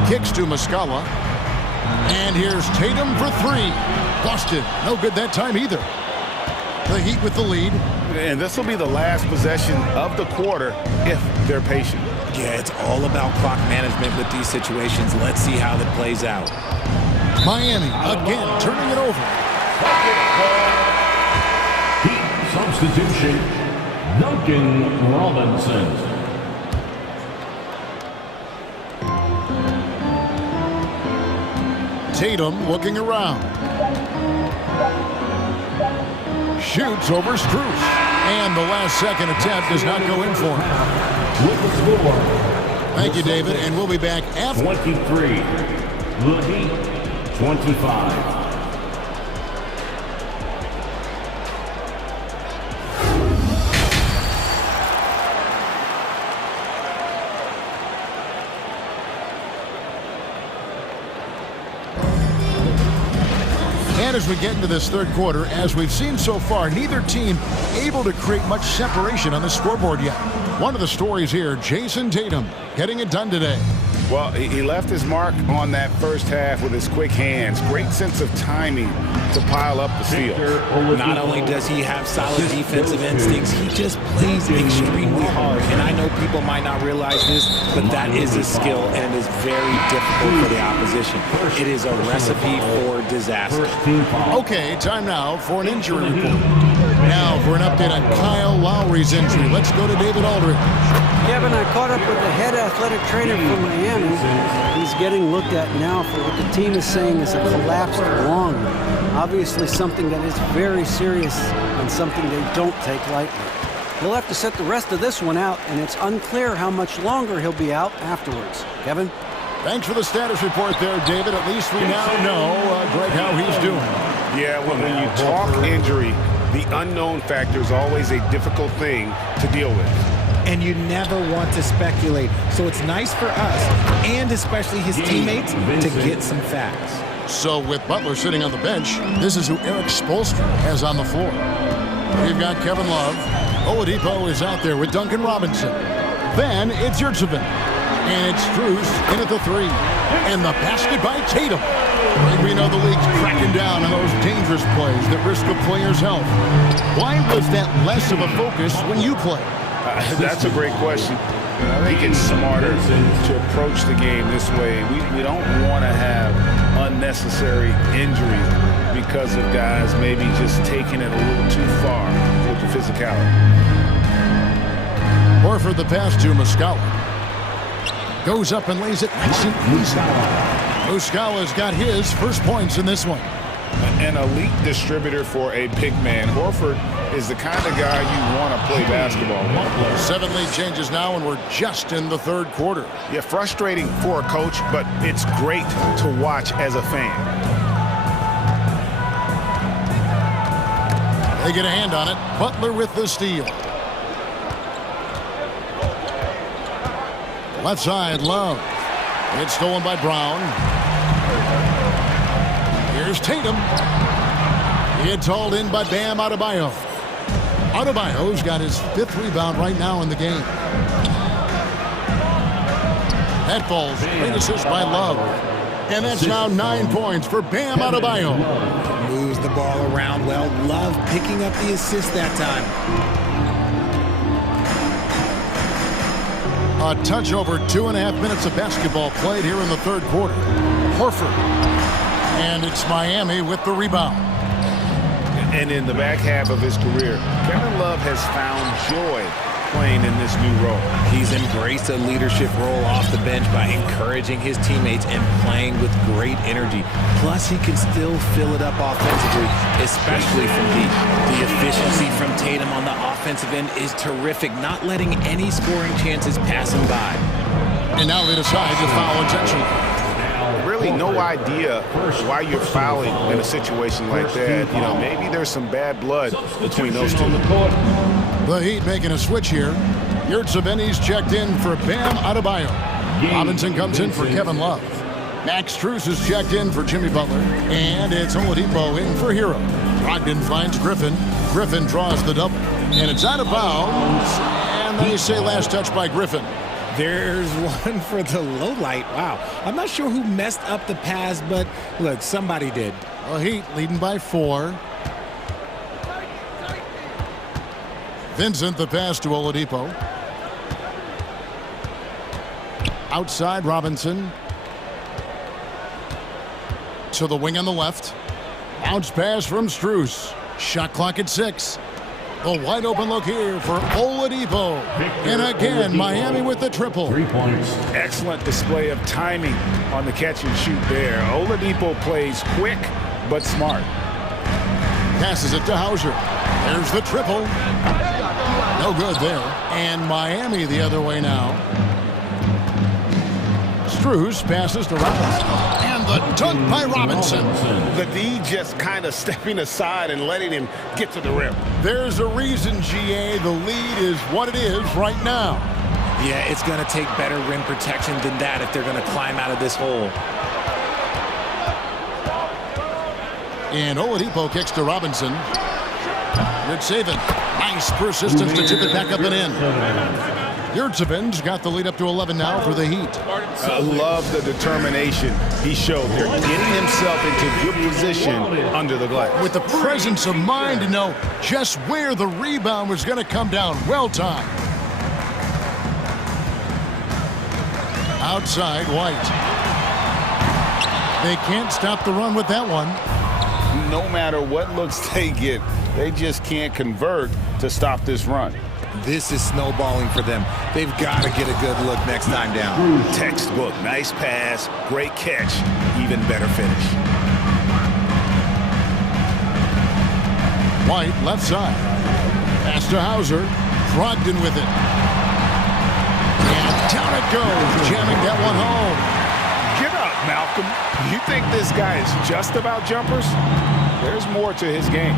Kicks to Muscala. And here's Tatum for 3. Boston, no good that time either. The Heat with the lead. And this will be the last possession of the quarter if they're patient. Yeah, it's all about clock management with these situations. Let's see how that plays out. Miami again turning it over. Heat substitution. Duncan Robinson. Tatum looking around. Shoots over Strus. And the last second attempt does not go in for him. With the score. Thank you, David. And we'll be back after. 23. The Heat, 25. And as we get into this third quarter, as we've seen so far, neither team able to create much separation on the scoreboard yet. One of the stories here, Jason Tatum getting it done today. Well, he left his mark on that first half with his quick hands. Great sense of timing to pile up the steals. Not only does he have solid defensive instincts, he just plays extremely hard. And I know people might not realize this, but that is a skill and is very difficult for the opposition. It is a recipe for disaster. Okay, time now for an injury report. Now for an update on Kyle Lowry's injury. Let's go to David Aldridge. Kevin, I caught up with the head athletic trainer from Miami. He's getting looked at now for what the team is saying is a collapsed lung. Obviously something that is very serious and something they don't take lightly. He'll have to sit the rest of this one out, and it's unclear how much longer he'll be out afterwards. Kevin? Thanks for the status report there, David. At least we now know, Greg, how he's doing. Yeah, when you talk injury, the unknown factor is always a difficult thing to deal with. And you never want to speculate. So it's nice for us, and especially his teammates, to get some facts. So with Butler sitting on the bench, this is who Eric Spoelstra has on the floor. We've got Kevin Love. Oladipo is out there with Duncan Robinson. Then it's Yurtseven. And it's Strus in at the 3. And the basket by Tatum. And we know the league's cracking down on those dangerous plays that risk a player's health. Why was that less of a focus when you play? That's a great question. He gets smarter to approach the game this way. We don't want to have unnecessary injuries because of guys maybe just taking it a little too far with the physicality. Horford the pass to Muscala. Goes up and lays it nice and easy. Muscala's got his first points in this one. An elite distributor for a big man. Horford is the kind of guy you want to play basketball with. 7 lead changes now, and we're just in the third quarter. Yeah, frustrating for a coach, but it's great to watch as a fan. They get a hand on it. Butler with the steal. Left side, Love. It's stolen by Brown. Here's Tatum. It's hauled in by Bam Adebayo. Adebayo's got his 5th rebound right now in the game. That falls. Great assist by Love. And that's now 9 points for Bam Adebayo. Moves the ball around well. Love picking up the assist that time. A touch over 2.5 minutes of basketball played here in the third quarter. Horford. And it's Miami with the rebound. And in the back half of his career, Kevin Love has found joy playing in this new role. He's embraced a leadership role off the bench by encouraging his teammates and playing with great energy. Plus, he can still fill it up offensively, especially from deep. The efficiency from Tatum on the offensive end is terrific, not letting any scoring chances pass him by. And now they decide to foul intentionally. Really no idea why you're fouling in a situation like that. You know, maybe there's some bad blood between those two. The Heat making a switch here. Yurtseven's checked in for Bam Adebayo. Robinson comes in for Kevin Love. Max Strus is checked in for Jimmy Butler. And it's Oladipo in for Hero. Brogdon finds Griffin. Griffin draws the double. And it's out of bounds. And they say last touch by Griffin. There's one for the low light. Wow. I'm not sure who messed up the pass, but look, somebody did. The Heat leading by 4. Vincent the pass to Oladipo. Outside Robinson. To the wing on the left. Bounce pass from Strus. Shot clock at 6. A wide open look here for Oladipo. And again, Miami with the triple. 3 points. Excellent display of timing on the catch and shoot there. Oladipo plays quick but smart. Passes it to Hauser. There's the triple. No good there. And Miami the other way now. Strus passes to Robinson. And the dunk by Robinson. The D just kind of stepping aside and letting him get to the rim. There's a reason, GA, the lead is what it is right now. Yeah, it's going to take better rim protection than that if they're going to climb out of this hole. And Oladipo kicks to Robinson. Good saving. Nice persistence to tip it back up and in. Yurtseven's got the lead up to 11 now for the Heat. I love the determination he showed there, getting himself into good position under the glass. With the presence of mind to know just where the rebound was going to come down. Well timed. Outside, White. They can't stop the run with that one. No matter what looks they get, they just can't convert to stop this run. This is snowballing for them. They've got to get a good look next time down. Textbook, nice pass, great catch, even better finish. White, left side. Pass to Hauser. Brogdon with it. And down it goes, jamming that one home. Get up, Malcolm. You think this guy is just about jumpers? There's more to his game.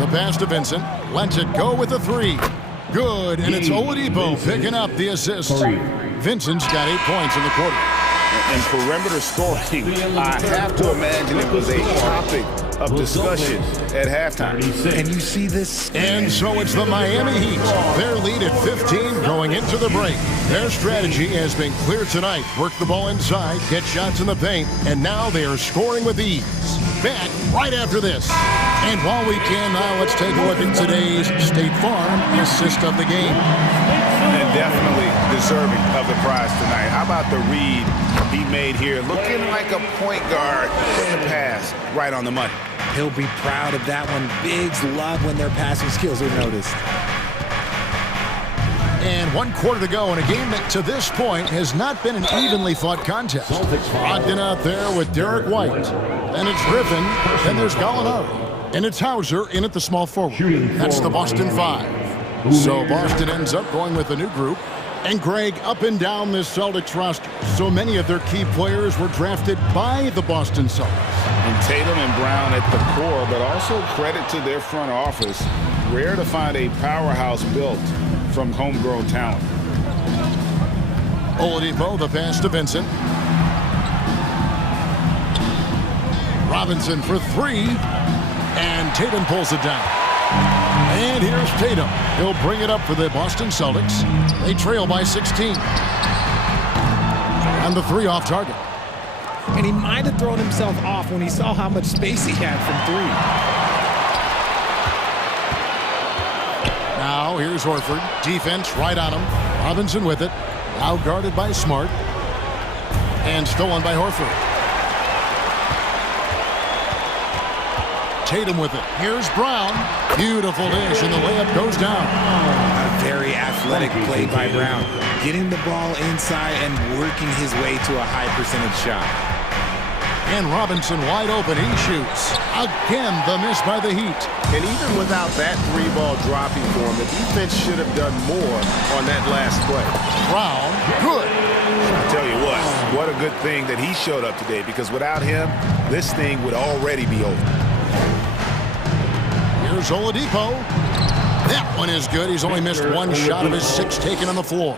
The pass to Vincent. Lets it go with a 3. Good, and it's Oladipo picking up the assist. Vincent's got 8 points in the quarter. And perimeter scoring, I have to imagine it was a topic of discussion at halftime. And you see this. And so it's the Miami Heat. Their lead at 15 going into the break. Their strategy has been clear tonight. Work the ball inside, get shots in the paint, and now they are scoring with ease. Back right after this. And while we can now, let's take a look at today's State Farm assist of the game. And definitely deserving of the prize tonight. How about the read he made here? Looking like a point guard in the pass. Right on the money. He'll be proud of that one. Bigs love when their passing skills are noticed. And 1 quarter to go in a game that to this point has not been an evenly fought contest. Ogden out there with Derek White. Then it's Griffin. Then there's Gallinari. And it's Hauser in at the small forward. That's the Boston 5. So Boston ends up going with a new group. And Greg, up and down this Celtics roster, so many of their key players were drafted by the Boston Celtics. And Tatum and Brown at the core, but also credit to their front office. Rare to find a powerhouse built from homegrown talent. Oladipo, the pass to Vincent. Robinson for 3. And Tatum pulls it down. And here's Tatum. He'll bring it up for the Boston Celtics. They trail by 16. And the 3 off target. And he might have thrown himself off when he saw how much space he had from 3. Now here's Horford. Defense right on him. Robinson with it. Now guarded by Smart. And stolen by Horford. Tatum with it. Here's Brown. Beautiful dish, and the layup goes down. A very athletic play by Brown. Getting the ball inside and working his way to a high percentage shot. And Robinson wide open. He shoots. Again, the miss by the Heat. And even without that 3-ball dropping for him, the defense should have done more on that last play. Brown, good. I'll tell you what a good thing that he showed up today, because without him, this thing would already be over. Here's Oladipo. That one is good. He's only missed 1 shot of his 6 taken on the floor.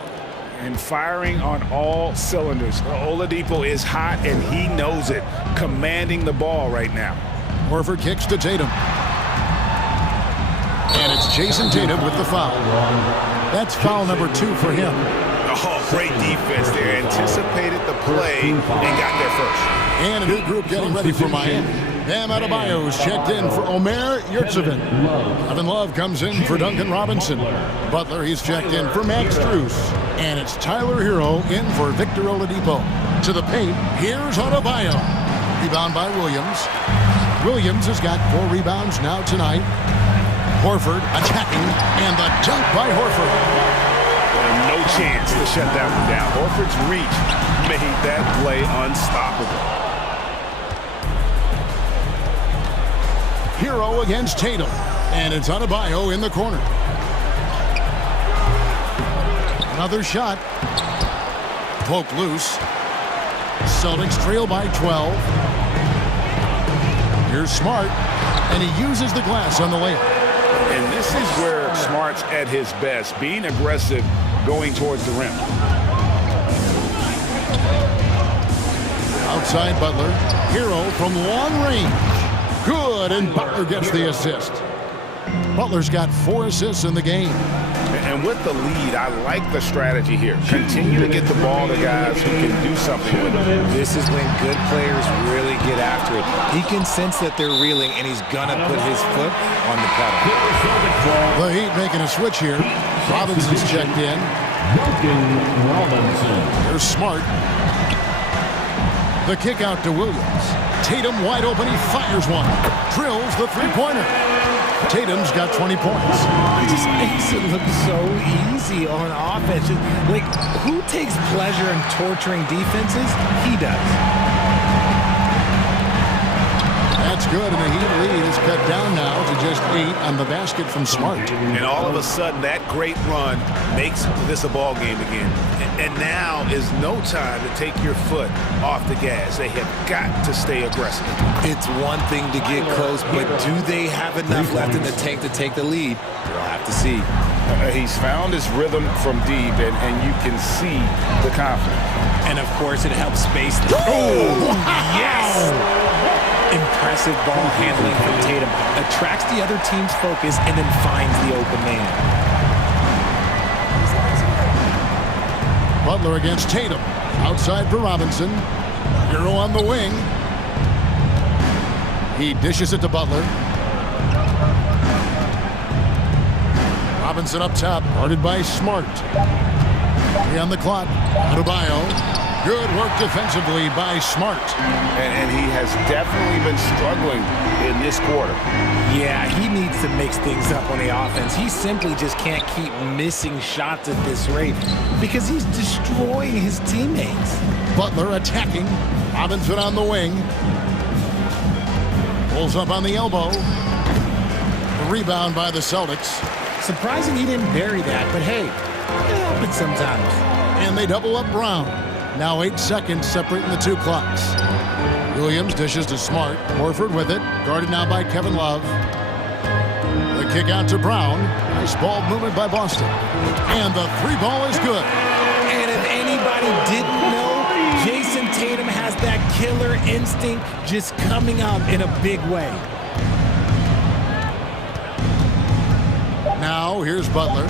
And firing on all cylinders. Oladipo is hot, and he knows it. Commanding the ball right now. Horford kicks to Tatum. And it's Jason Tatum with the foul. That's foul number 2 for him. Oh, great defense there. Anticipated the play and got there first. And a new group getting ready for Miami. Bam Adebayo is checked in for Omer Yurtseven. Kevin Love comes in for Duncan Robinson. Butler, he's checked in for Max Strus. And it's Tyler Hero in for Victor Oladipo. To the paint, here's Adebayo. Rebound by Williams. Williams has got 4 rebounds now tonight. Horford attacking, and the dunk by Horford. No chance to shut that one down. Horford's reach made that play unstoppable. Hero against Tatum, and it's Adebayo in the corner. Another shot. Poke loose. Celtics trail by 12. Here's Smart, and he uses the glass on the layup. And this is where Smart's at his best, being aggressive, going towards the rim. Outside Butler. Hero from long range. Good, and Butler gets the assist. Butler's got 4 assists in the game. And with the lead, I like the strategy here. Continue to get the ball to guys who can do something with it. This is when good players really get after it. He can sense that they're reeling, and he's going to put his foot on the pedal. The Heat making a switch here. Robinson's checked in. Here's Smart. The kick out to Williams. Tatum wide open. He fires one. Drills the 3-pointer. Tatum's got 20 points. It just makes it look so easy on offense. Like, who takes pleasure in torturing defenses? He does. That's good, and the Heat lead is cut down now to just 8 on the basket from Smart. And all of a sudden, that great run makes this a ball game again. And now is no time to take your foot off the gas. They have got to stay aggressive. It's one thing to get close, but do they have enough left in the tank to take the lead? We'll have to see. He's found his rhythm from deep, and you can see the confidence. And, of course, it helps space. Oh, yes! Impressive ball handling from Tatum. Attracts the other team's focus and then finds the open man. Butler against Tatum. Outside for Robinson. Hero on the wing. He dishes it to Butler. Robinson up top, guarded by Smart. 3 on the clock. Adebayo. Good work defensively by Smart. And he has definitely been struggling in this quarter. Yeah, he needs to mix things up on the offense. He simply just can't keep missing shots at this rate because he's destroying his teammates. Butler attacking. Robinson on the wing. Pulls up on the elbow. The rebound by the Celtics. Surprising he didn't bury that, but hey, it happens sometimes. And they double up Brown. Now 8 seconds separating the two clocks. Williams dishes to Smart. Horford with it. Guarded now by Kevin Love. The kick out to Brown. Nice ball movement by Boston. And the 3-ball is good. And if anybody didn't know, Jason Tatum has that killer instinct just coming out in a big way. Now here's Butler.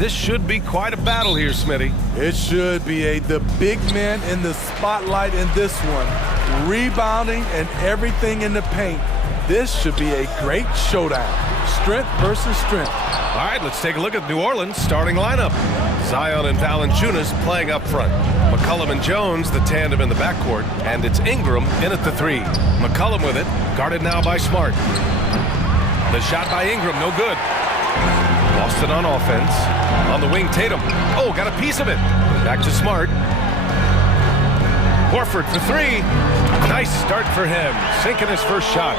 This should be quite a battle here, Smitty. It should be the big men in the spotlight in this one. Rebounding and everything in the paint. This should be a great showdown. Strength versus strength. All right, let's take a look at New Orleans' starting lineup. Zion and Valanciunas playing up front. McCollum and Jones, the tandem in the backcourt. And it's Ingram in at the 3. McCollum with it, guarded now by Smart. The shot by Ingram, no good. Lost it on offense. On the wing, Tatum. Oh, got a piece of it. Back to Smart. Horford for 3. Nice start for him. Sinking his first shot.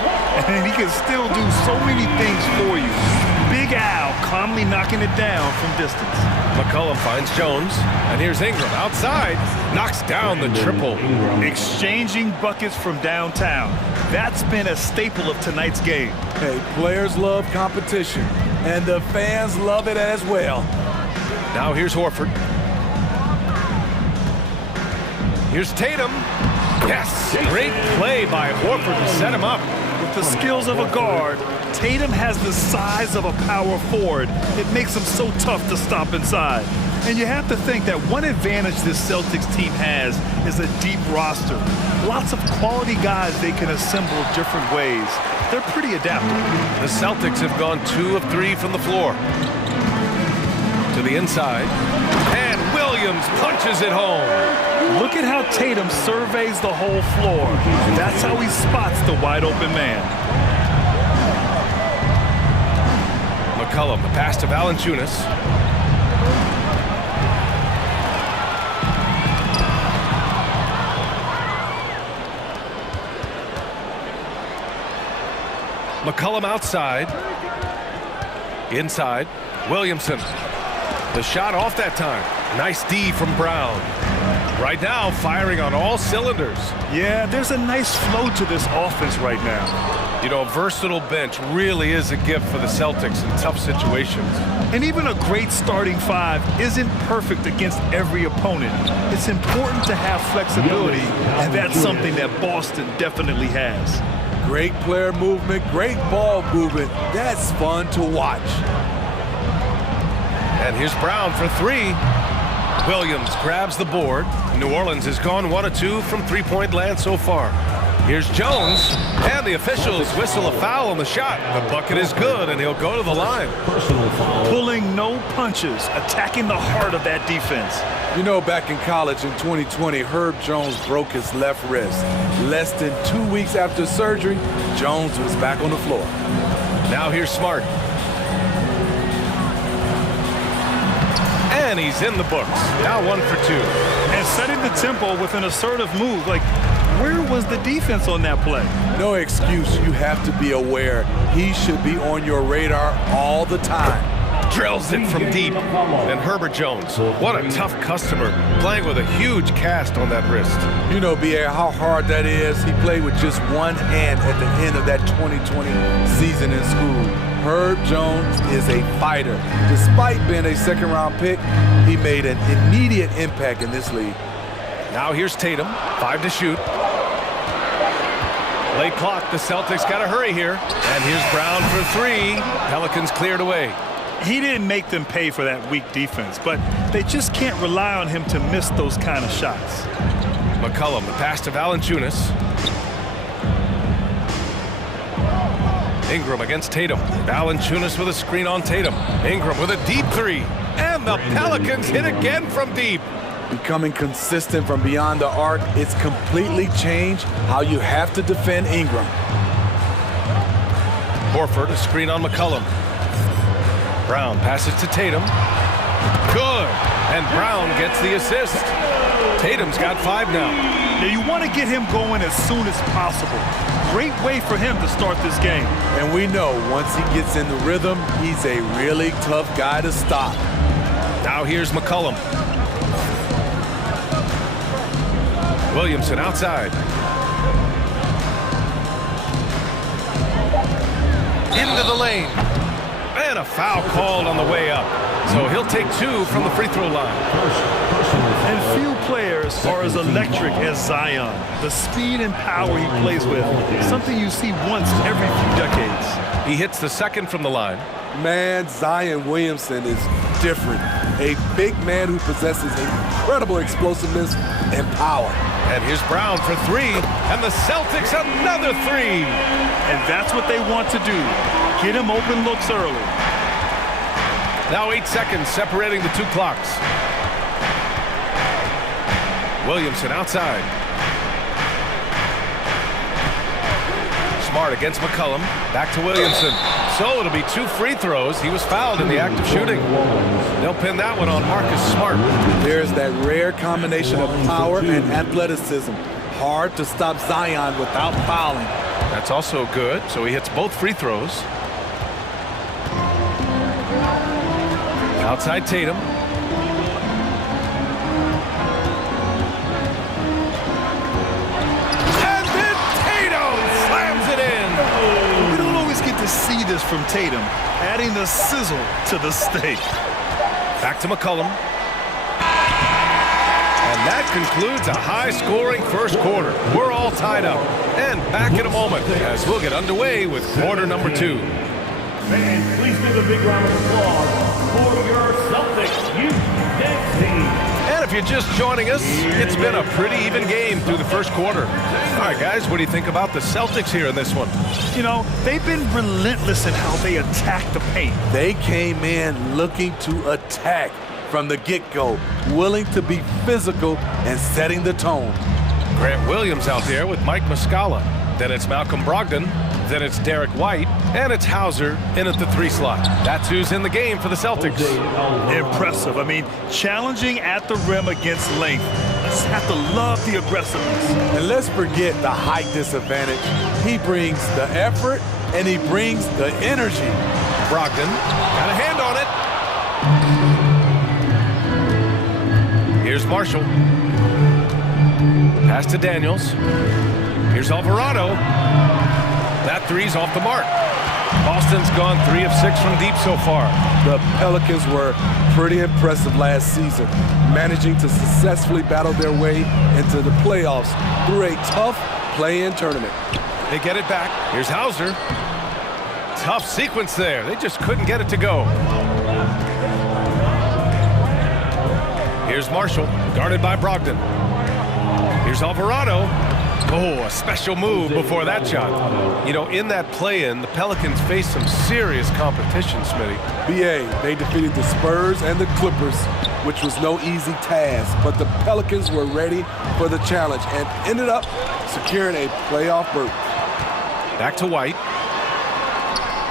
And he can still do so many things for you. Big Al calmly knocking it down from distance. McCollum finds Jones. And here's Ingram outside. Knocks down the triple. Exchanging buckets from downtown. That's been a staple of tonight's game. Hey, players love competition. And the fans love it as well. Now here's Horford. Here's Tatum. Yes, great play by Horford to set him up. With the skills of a guard, Tatum has the size of a power forward. It makes him so tough to stop inside. And you have to think that one advantage this Celtics team has is a deep roster. Lots of quality guys they can assemble different ways. They're pretty adaptable. The Celtics have gone 2 of 3 from the floor. To the inside. And Williams punches it home. Look at how Tatum surveys the whole floor. That's how he spots the wide open man. McCollum, the pass to Valanciunas. McCollum outside. Inside. Williamson. The shot off that time. Nice D from Brown. Right now, firing on all cylinders. Yeah, there's a nice flow to this offense right now. You know, a versatile bench really is a gift for the Celtics in tough situations. And even a great starting 5 isn't perfect against every opponent. It's important to have flexibility, and that's something that Boston definitely has. Great player movement, great ball movement. That's fun to watch. And here's Brown for 3. Williams grabs the board. New Orleans has gone 1 of 2 from three-point land so far. Here's Jones, and the officials whistle a foul on the shot. The bucket is good, and he'll go to the line. Pulling no punches, attacking the heart of that defense. You know, back in college in 2020, Herb Jones broke his left wrist. Less than 2 weeks after surgery, Jones was back on the floor. Now here's Smart. And he's in the books. Now 1 for 2. And setting the tempo with an assertive move. Like, where was the defense on that play? No excuse. You have to be aware. He should be on your radar all the time. Drills it from deep. And Herbert Jones, what a tough customer, playing with a huge cast on that wrist. You know, B.A., how hard that is. He played with just one hand at the end of that 2020 season in school. Herb Jones is a fighter. Despite being a second-round pick, he made an immediate impact in this league. Now here's Tatum, 5 to shoot. Late clock, the Celtics got to hurry here. And here's Brown for 3. Pelicans cleared away. He didn't make them pay for that weak defense, but they just can't rely on him to miss those kind of shots. McCollum, the pass to Valanciunas. Ingram against Tatum. Valanciunas with a screen on Tatum. Ingram with a deep 3. And the Pelicans hit again from deep. Becoming consistent from beyond the arc, it's completely changed how you have to defend Ingram. Horford, a screen on McCollum. Brown passes to Tatum. Good. And Brown gets the assist. Tatum's got 5 now. Now you want to get him going as soon as possible. Great way for him to start this game. And we know once he gets in the rhythm, he's a really tough guy to stop. Now here's McCollum. Williamson outside. Into the lane. And a foul called on the way up. So he'll take 2 from the free throw line. And few players are as electric as Zion. The speed and power he plays with, something you see once every few decades. He hits the second from the line. Man, Zion Williamson is different. A big man who possesses incredible explosiveness and power. And here's Brown for three, and the Celtics another three. And that's what they want to do. Get him open looks early. Now 8 seconds separating the two clocks. Williamson outside. Smart against McCollum. Back to Williamson. So it'll be 2 free throws. He was fouled in the act of shooting. They'll pin that one on Marcus Smart. There's that rare combination of power and athleticism. Hard to stop Zion without fouling. That's also good. So he hits both free throws. Outside Tatum. And then Tatum slams it in. We don't always get to see this from Tatum, adding the sizzle to the steak. Back to McCollum. And that concludes a high-scoring first quarter. We're all tied up. And back in a moment as we'll get underway with quarter number 2. Fans, please give a big round of applause for your Celtics youth dance team. And if you're just joining us, it's been a pretty even game through the first quarter. All right, guys, what do you think about the Celtics here in this one? You know, they've been relentless in how they attack the paint. They came in looking to attack from the get-go, willing to be physical and setting the tone. Grant Williams out there with Mike Muscala. Then it's Malcolm Brogdon. Then it's Derek White. And it's Hauser in at the 3 slot. That's who's in the game for the Celtics. Impressive. I mean, challenging at the rim against length. Just have to love the aggressiveness. And let's forget the height disadvantage. He brings the effort and he brings the energy. Brogdon got a hand on it. Here's Marshall. Pass to Daniels. Here's Alvarado. That three's off the mark. Boston's gone 3 of 6 from deep so far. The Pelicans were pretty impressive last season, managing to successfully battle their way into the playoffs through a tough play-in tournament. They get it back. Here's Hauser. Tough sequence there. They just couldn't get it to go. Here's Marshall, guarded by Brogdon. Here's Alvarado. Oh, a special move before that shot. You know, in that play-in, the Pelicans faced some serious competition, Smitty. BA, they defeated the Spurs and the Clippers, which was no easy task, but the Pelicans were ready for the challenge and ended up securing a playoff berth. Back to White.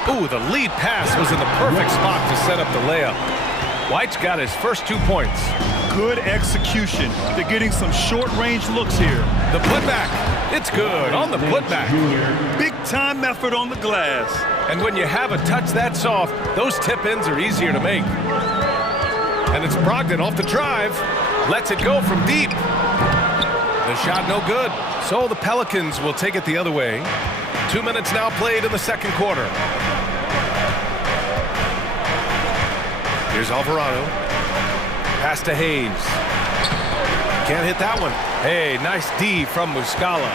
Ooh, the lead pass was in the perfect spot to set up the layup. White's got his first 2 points. Good execution. They're getting some short-range looks here. The putback. It's good on the putback. Big-time effort on the glass. And when you have a touch that soft, those tip-ins are easier to make. And it's Brogdon off the drive. Lets it go from deep. The shot no good. So the Pelicans will take it the other way. 2 minutes now played in the second quarter. Here's Alvarado. Pass to Hayes. Can't hit that one. Hey, nice D from Muscala.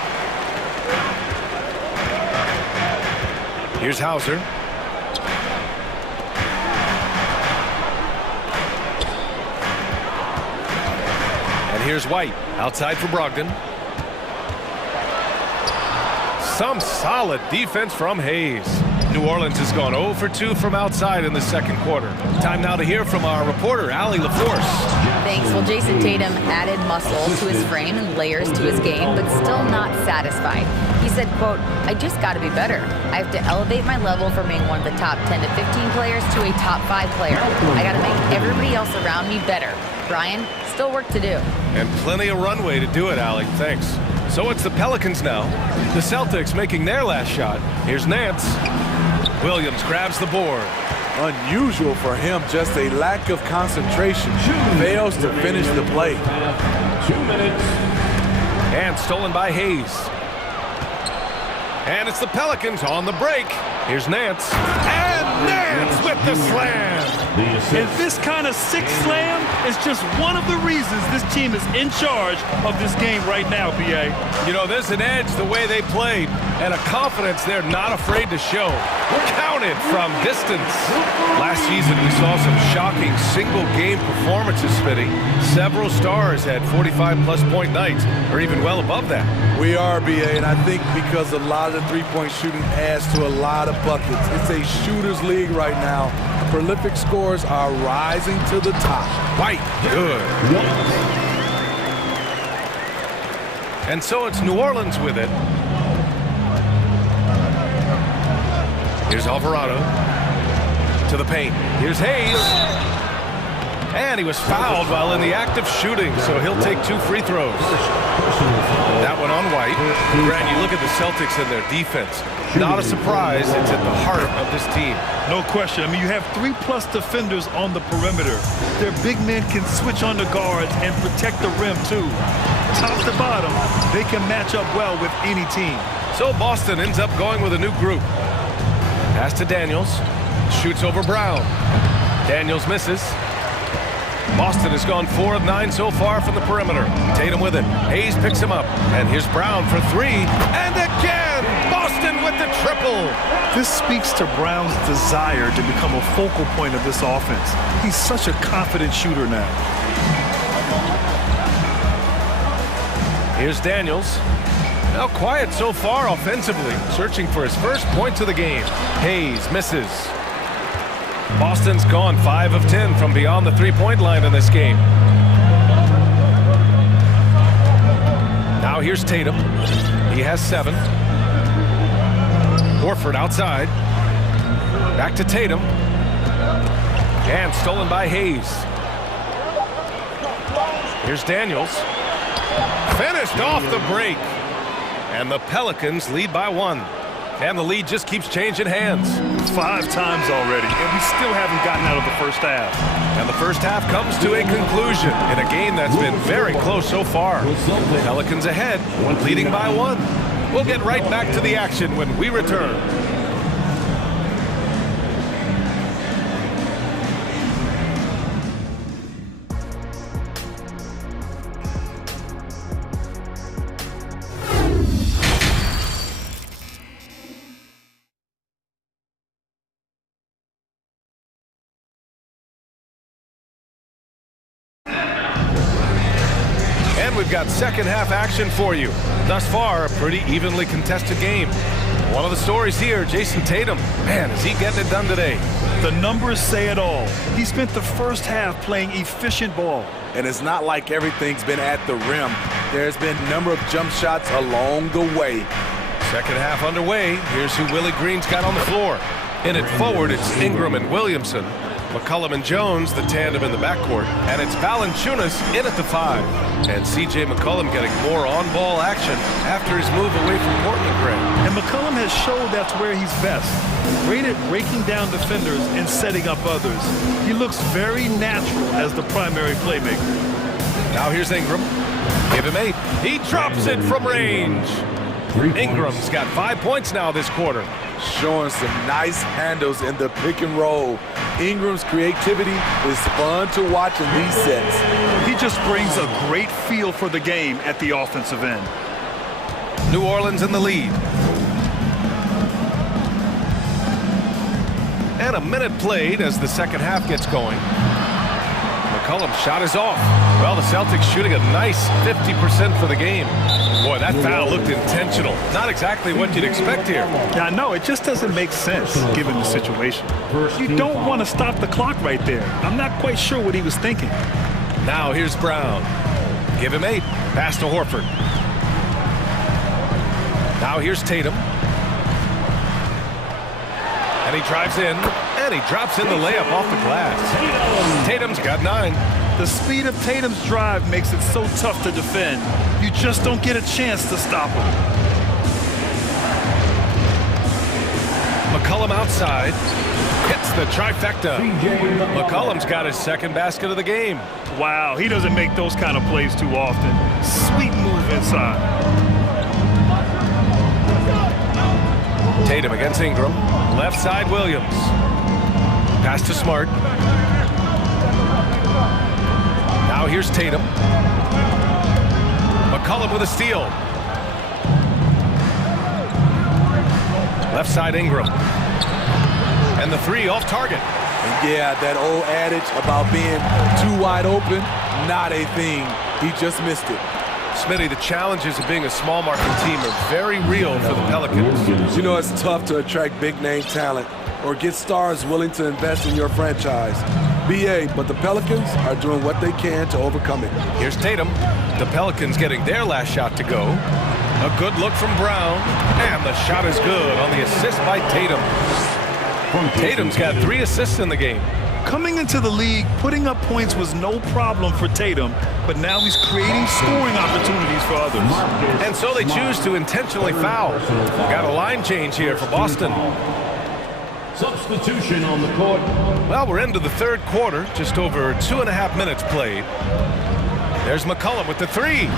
Here's Hauser. And here's White. Outside for Brogdon. Some solid defense from Hayes. New Orleans has gone 0 for 2 from outside in the second quarter. Time now to hear from our reporter, Allie LaForce. Thanks. Well, Jason Tatum added muscle to his frame and layers to his game, but still not satisfied. He said, quote, "I just got to be better. I have to elevate my level from being one of the top 10 to 15 players to a top 5 player. I got to make everybody else around me better. Brian, still work to do." And plenty of runway to do it, Allie. Thanks. So it's the Pelicans now. The Celtics making their last shot. Here's Nance. Williams grabs the board. Unusual for him, just a lack of concentration. Fails to finish the play. 2 minutes. And stolen by Hayes. And it's the Pelicans on the break. Here's Nance. And Nance with with the slam. And this kind of sick slam is just one of the reasons this team is in charge of this game right now, B.A. You know, there's an edge the way they played and a confidence they're not afraid to show. Counted from distance. Last season, we saw some shocking single-game performances, Smitty. Several stars had 45-plus point nights or even well above that. We are, B.A., and I think because a lot of the three-point shooting adds to a lot of buckets. It's a shooter's league right now. Prolific scores are rising to the top. White, good. And so it's New Orleans with it. Here's Alvarado to the paint. Here's Hayes. And he was fouled while in the act of shooting, so he'll take 2 free throws. That one on White. Grant, you look at the Celtics and their defense. Not a surprise, it's at the heart of this team. No question. I mean, you have 3+ defenders on the perimeter. Their big men can switch on the guards and protect the rim, too. Top to bottom, they can match up well with any team. So Boston ends up going with a new group. Pass to Daniels. Shoots over Brown. Daniels misses. Boston has gone 4 of 9 so far from the perimeter. Tatum with it. Hayes picks him up. And here's Brown for 3. And again! Boston with the triple! This speaks to Brown's desire to become a focal point of this offense. He's such a confident shooter now. Here's Daniels. Now quiet so far offensively, searching for his first points of the game. Hayes misses. Boston's gone 5 of 10 from beyond the three-point line in this game. Now here's Tatum. He has 7. Horford outside. Back to Tatum. And stolen by Hayes. Here's Daniels. Finished off the break. And the Pelicans lead by 1. And the lead just keeps changing hands. 5 times already, and we still haven't gotten out of the first half. And the first half comes to a conclusion in a game that's been very close so far. Pelicans ahead, leading by 1. We'll get right back to the action when we return. We've got second half action for you. Thus far, a pretty evenly contested game. One of the stories here, Jason Tatum. Man, is he getting it done today. The numbers say it all. He spent the first half playing efficient ball. And it's not like everything's been at the rim. There's been a number of jump shots along the way. Second half underway. Here's who Willie Green's got on the floor. In it forward, it's Ingram and Williamson. McCollum and Jones, the tandem in the backcourt. And it's Valanciunas in at the 5. And C.J. McCollum getting more on-ball action after his move away from Portland, Grant. And McCollum has showed that's where he's best. Great at breaking down defenders and setting up others. He looks very natural as the primary playmaker. Now here's Ingram. Give him 8. He drops it from range. Ingram's got 5 points now this quarter. Showing some nice handles in the pick and roll. Ingram's creativity is fun to watch in these sets. He just brings a great feel for the game at the offensive end. New Orleans in the lead. And a minute played as the second half gets going. McCollum's shot is off. Well, the Celtics shooting a nice 50% for the game. Boy, that foul looked intentional. Not exactly what you'd expect here. Yeah, I know. It just doesn't make sense given the situation. You don't want to stop the clock right there. I'm not quite sure what he was thinking. Now here's Brown. Give him 8. Pass to Horford. Now here's Tatum. And he drives in. And he drops in the layup off the glass. Tatum's got 9. The speed of Tatum's drive makes it so tough to defend. You just don't get a chance to stop him. McCollum outside. Hits the trifecta. McCollum's got his second basket of the game. Wow, he doesn't make those kind of plays too often. Sweet move inside. Tatum against Ingram. Left side Williams. Pass to Smart. Now here's Tatum. McCollum with a steal. Left side Ingram. And the three off target. And yeah, that old adage about being too wide open, not a thing. He just missed it. Smitty, the challenges of being a small market team are very real for the Pelicans. You know, it's tough to attract big name talent or get stars willing to invest in your franchise. BA, but the Pelicans are doing what they can to overcome it. Here's Tatum. The Pelicans getting their last shot to go. A good look from Brown, and the shot is good on the assist by Tatum. Tatum's got 3 assists in the game. Coming into the league, putting up points was no problem for Tatum, but now he's creating scoring opportunities for others. And so they choose to intentionally foul. Got a line change here for Boston. Substitution on the court. Well, we're into the third quarter, just over 2.5 minutes played. There's McCollum with the three,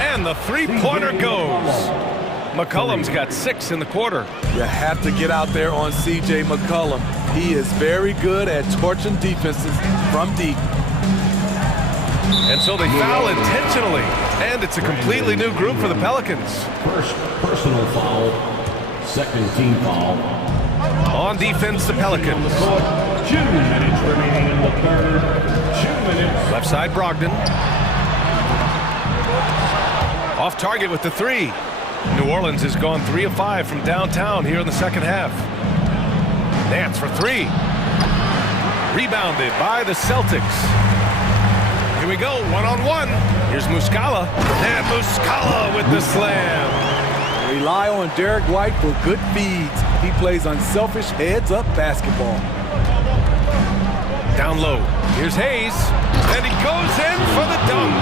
and the three-pointer goes. McCollum's got 6 in the quarter. You have to get out there on C.J. McCollum. He is very good at torching defenses from deep. And so they foul intentionally, and it's a completely new group for the Pelicans. First personal foul, second team foul. On defense, the Pelicans. 2 minutes remaining in the third. 2 minutes. Left side, Brogdon. Off target with the three. New Orleans has gone 3 of 5 from downtown here in the second half. Nance for 3. Rebounded by the Celtics. Here we go, one-on-one. Here's Muscala. And Muscala with the slam. Rely on Derek White for good feeds. He plays unselfish heads-up basketball. Down low. Here's Hayes. And he goes in for the dunk.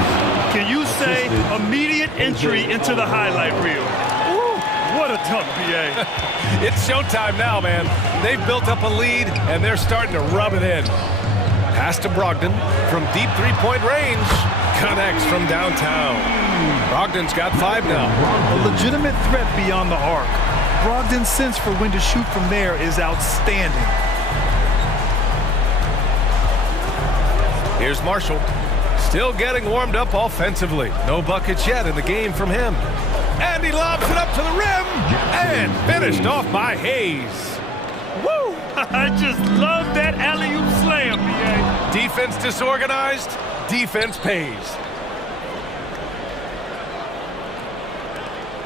Can you say immediate entry into the highlight reel? Ooh, what a dunk, BA. It's showtime now, man. They've built up a lead, and they're starting to rub it in. Pass to Brogdon from deep three-point range. Connects from downtown. Brogdon's got 5 now. A legitimate threat beyond the arc. Brogdon's sense for when to shoot from there is outstanding. Here's Marshall. Still getting warmed up offensively. No buckets yet in the game from him. And he lobs it up to the rim. And finished off by Hayes. Woo! I just love that alley-oop slam, BA. Defense disorganized. Defense pays.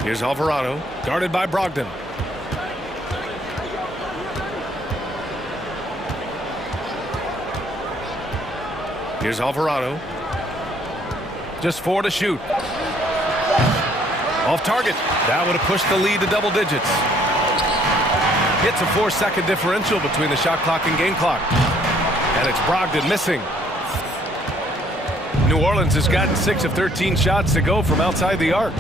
Here's Alvarado, guarded by Brogdon. Here's Alvarado. Just 4 to shoot. Off target. That would have pushed the lead to double digits. It's a 4-second differential between the shot clock and game clock. And it's Brogdon missing. New Orleans has gotten 6 of 13 shots to go from outside the arc.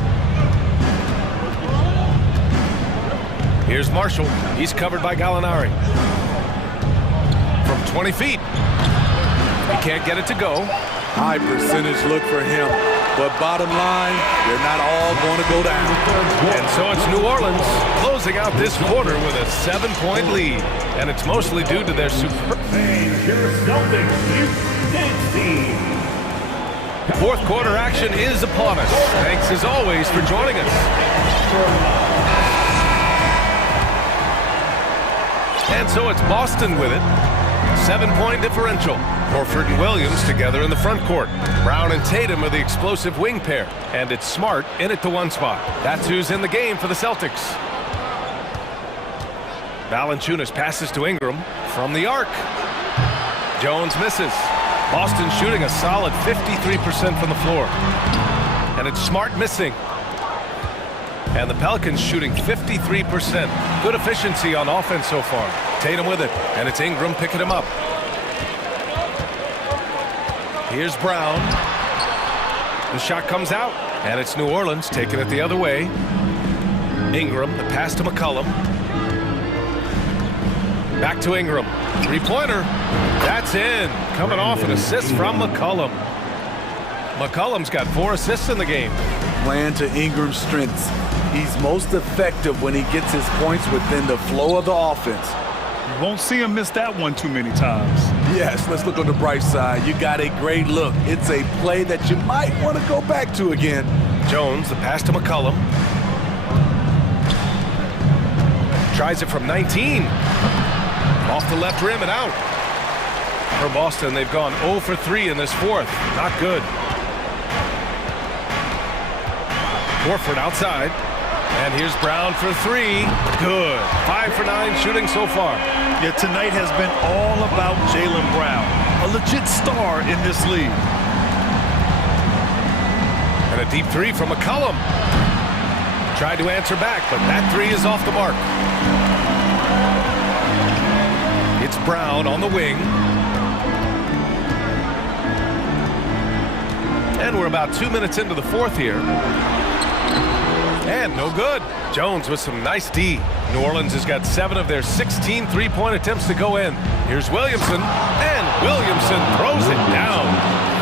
Here's Marshall. He's covered by Gallinari. From 20 feet. He can't get it to go. High percentage look for him. But bottom line, they're not all going to go down. And so it's New Orleans closing out this quarter with a 7-point lead. And it's mostly due to their super... Fourth quarter action is upon us. Thanks as always for joining us. And so it's Boston with it. 7-point differential. Horford and Williams together in the front court. Brown and Tatum are the explosive wing pair. And it's Smart in at the 1 spot. That's who's in the game for the Celtics. Valanciunas passes to Ingram from the arc. Jones misses. Boston shooting a solid 53% from the floor. And it's Smart missing. And the Pelicans shooting 53%. Good efficiency on offense so far. Tatum with it, and it's Ingram picking him up. Here's Brown. The shot comes out, and it's New Orleans taking it the other way. Ingram, the pass to McCollum. Back to Ingram. Three-pointer. That's in. Coming off an assist from McCollum. McCollum's got 4 assists in the game. Playing to Ingram's strengths. He's most effective when he gets his points within the flow of the offense. Won't see him miss that one too many times. Yes, let's look on the bright side. You got a great look. It's a play that you might want to go back to again. Jones, the pass to McCollum. Tries it from 19. Off the left rim and out. For Boston, they've gone 0 for 3 in this fourth. Not good. Horford outside. And here's Brown for 3. Good. 5 for 9 shooting so far. Yeah, tonight has been all about Jaylen Brown, a legit star in this league. And a deep 3 from McCollum. Tried to answer back, but that 3 is off the mark. It's Brown on the wing. And we're about 2 minutes into the fourth here. And no good. Jones with some nice D. New Orleans has got 7 of their 16 three-point attempts to go in. Here's Williamson, and Williamson throws it down.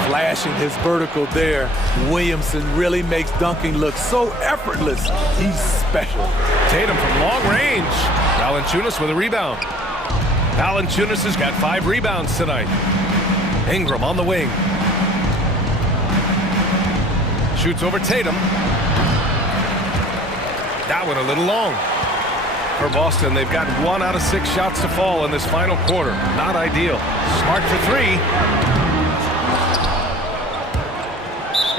Flashing his vertical there. Williamson really makes dunking look so effortless. He's special. Tatum from long range. Valanciunas with a rebound. Valanciunas has got 5 rebounds tonight. Ingram on the wing. Shoots over Tatum. That one a little long. For Boston, they've got 1 out of 6 shots to fall in this final quarter. Not ideal. Smart for 3.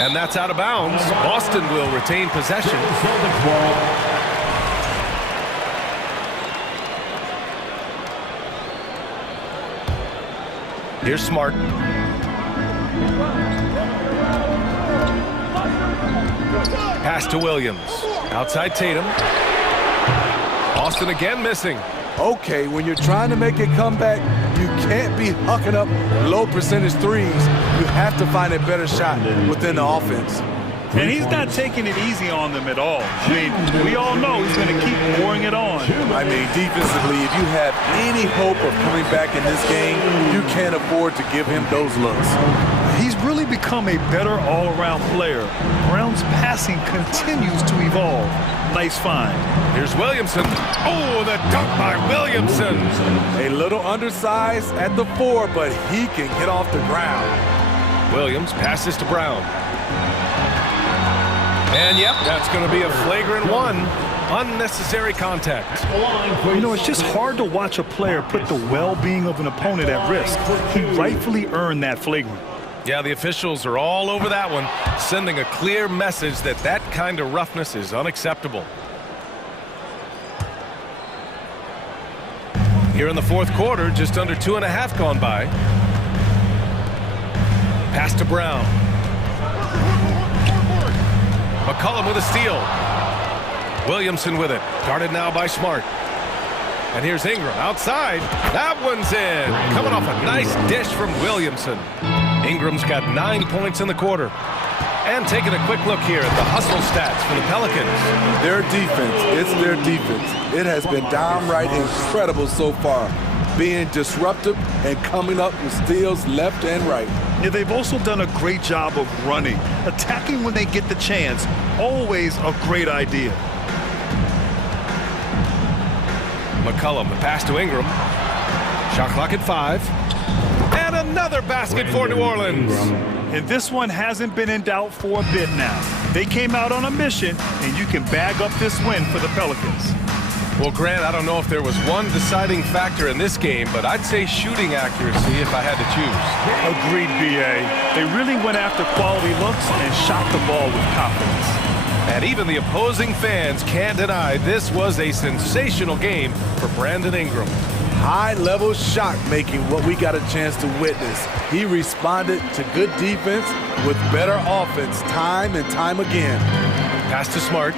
And that's out of bounds. Boston will retain possession. Here's Smart. Pass to Williams. Outside Tatum. Boston again missing. Okay, when you're trying to make a comeback, you can't be hucking up low percentage threes. You have to find a better shot within the offense. And he's not taking it easy on them at all. I mean, we all know he's going to keep pouring it on. I mean, defensively, if you have any hope of coming back in this game, you can't afford to give him those looks. He's really become a better all-around player. Brown's passing continues to evolve. Nice find. Here's Williamson. Oh, the dunk by Williamson. A little undersized at the 4, but he can get off the ground. Williams passes to Brown. And yep, that's going to be a flagrant 1. Unnecessary contact. You know, it's just hard to watch a player put the well-being of an opponent at risk. He rightfully earned that flagrant. Yeah, the officials are all over that one, sending a clear message that that kind of roughness is unacceptable. Here in the fourth quarter, just under 2.5 gone by. Pass to Brown. McCollum with a steal. Williamson with it. Guarded now by Smart. And here's Ingram outside. That one's in. Coming off a nice dish from Williamson. Ingram's got 9 points in the quarter. And taking a quick look here at the hustle stats for the Pelicans. Their defense, it's their defense. It has been downright incredible so far. Being disruptive and coming up with steals left and right. Yeah, they've also done a great job of running. Attacking when they get the chance. Always a great idea. McCollum, the pass to Ingram. Shot clock at 5. And another basket for New Orleans. And this one hasn't been in doubt for a bit now. They came out on a mission, and you can bag up this win for the Pelicans. Well, Grant, I don't know if there was one deciding factor in this game, but I'd say shooting accuracy if I had to choose. Agreed, B.A. They really went after quality looks and shot the ball with confidence. And even the opposing fans can't deny this was a sensational game for Brandon Ingram. High-level shot making, what we got a chance to witness. He responded to good defense with better offense time and time again. Pass to Smart.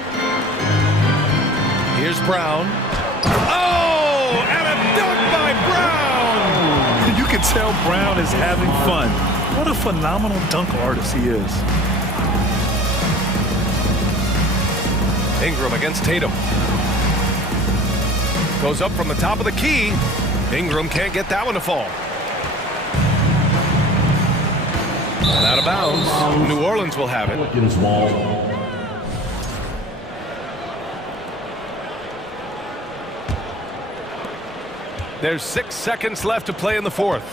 Here's Brown. Oh, and a dunk by Brown! You can tell Brown is having fun. What a phenomenal dunk artist he is. Ingram against Tatum. Goes up from the top of the key. Ingram can't get that one to fall. And out of bounds. New Orleans will have it. There's 6 seconds left to play in the fourth.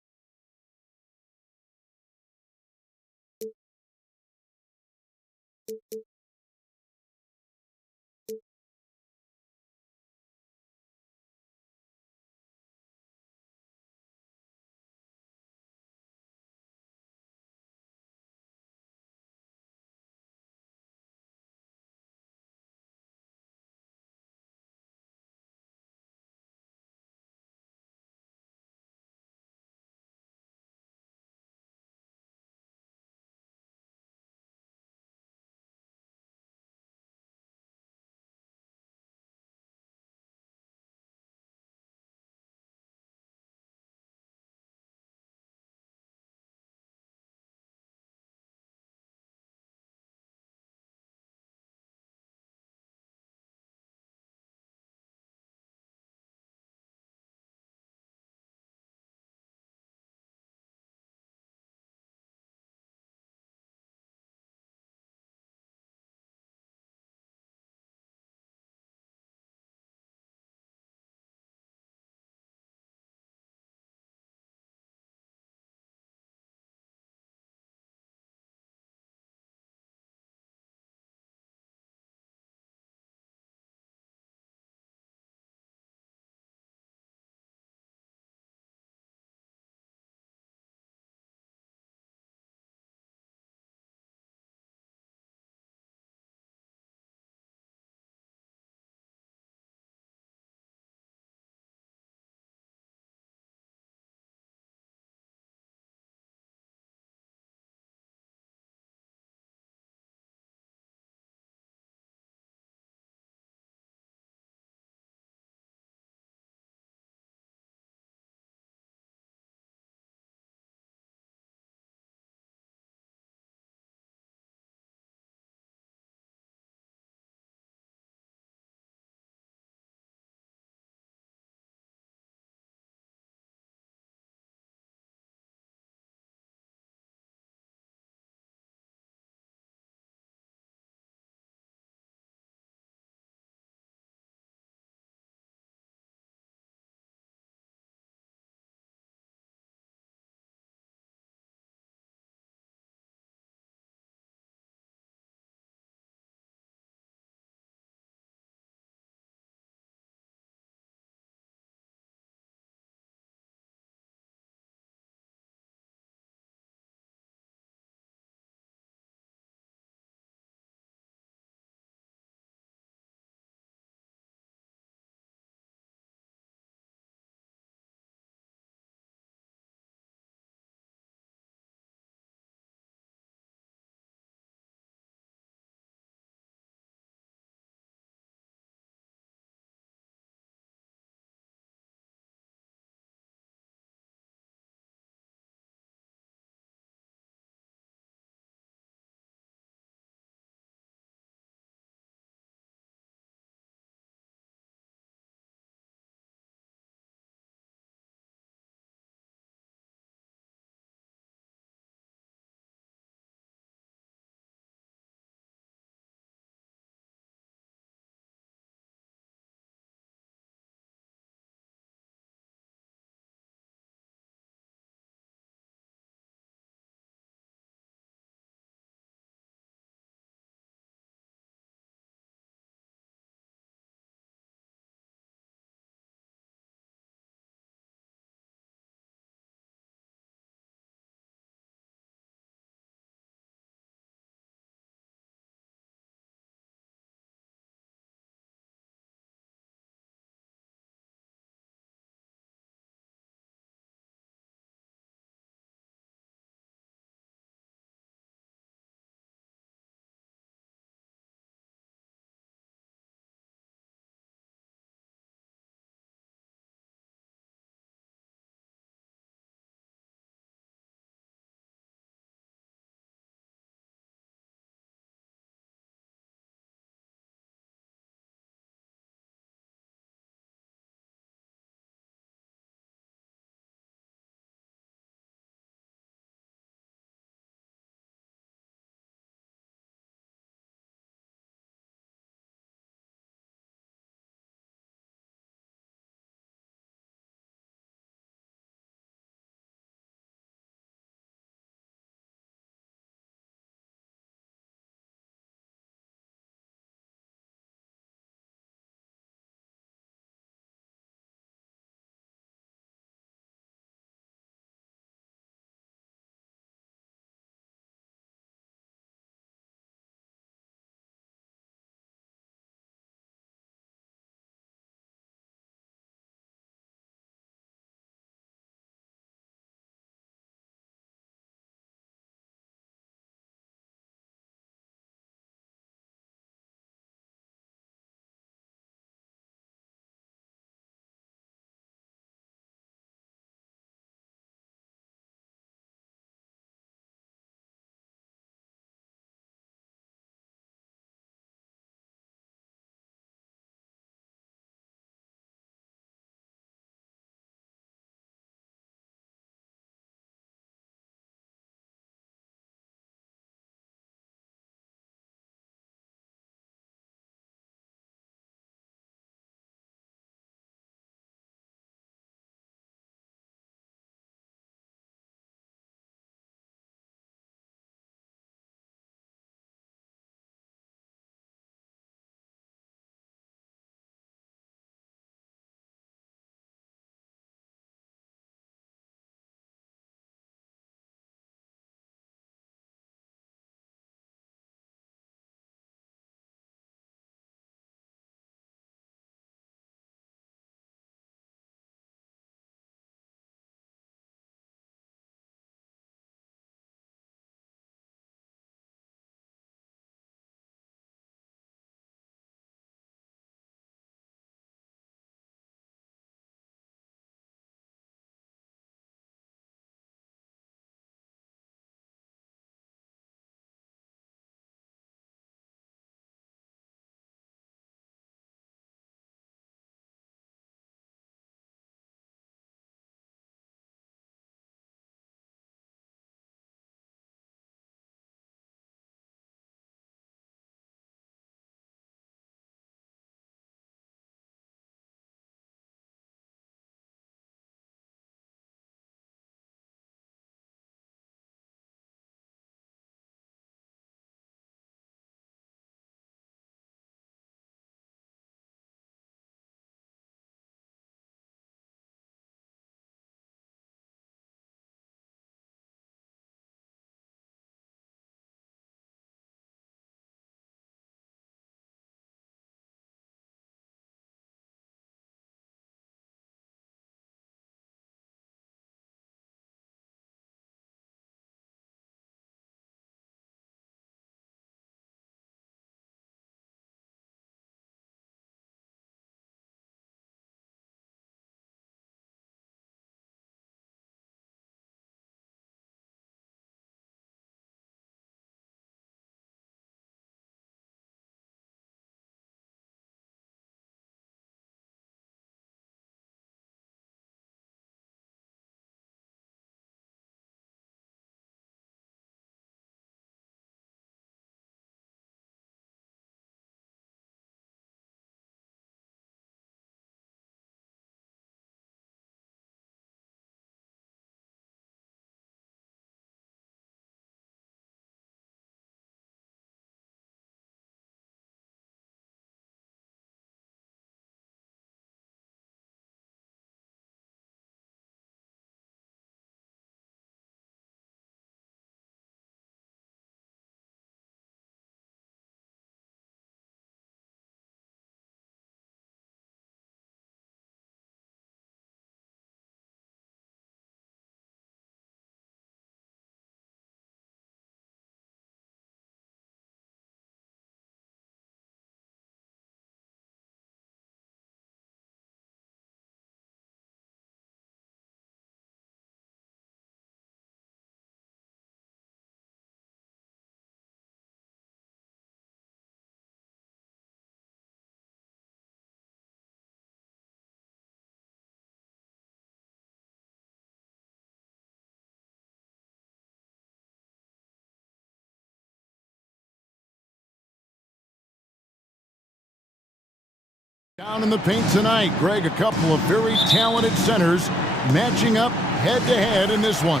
Down in the paint tonight, Greg, a couple of very talented centers matching up head-to-head in this one.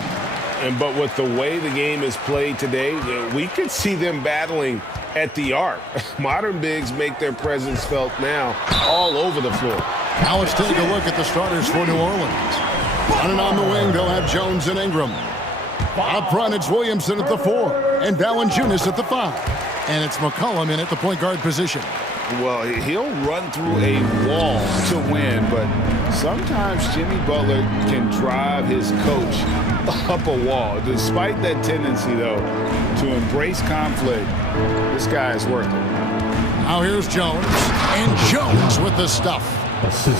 But with the way the game is played today, we could see them battling at the arc. Modern bigs make their presence felt now all over the floor. Now let's take a look at the starters for New Orleans. Running on the wing, they'll have Jones and Ingram. Up front, it's Williamson at the 4 and Valanciunas at the 5. And it's McCollum in at the point guard position. Well, he'll run through a wall to win, but sometimes Jimmy Butler can drive his coach up a wall. Despite that tendency, though, to embrace conflict, this guy is worth it. Now here's Jones, and Jones with the stuff.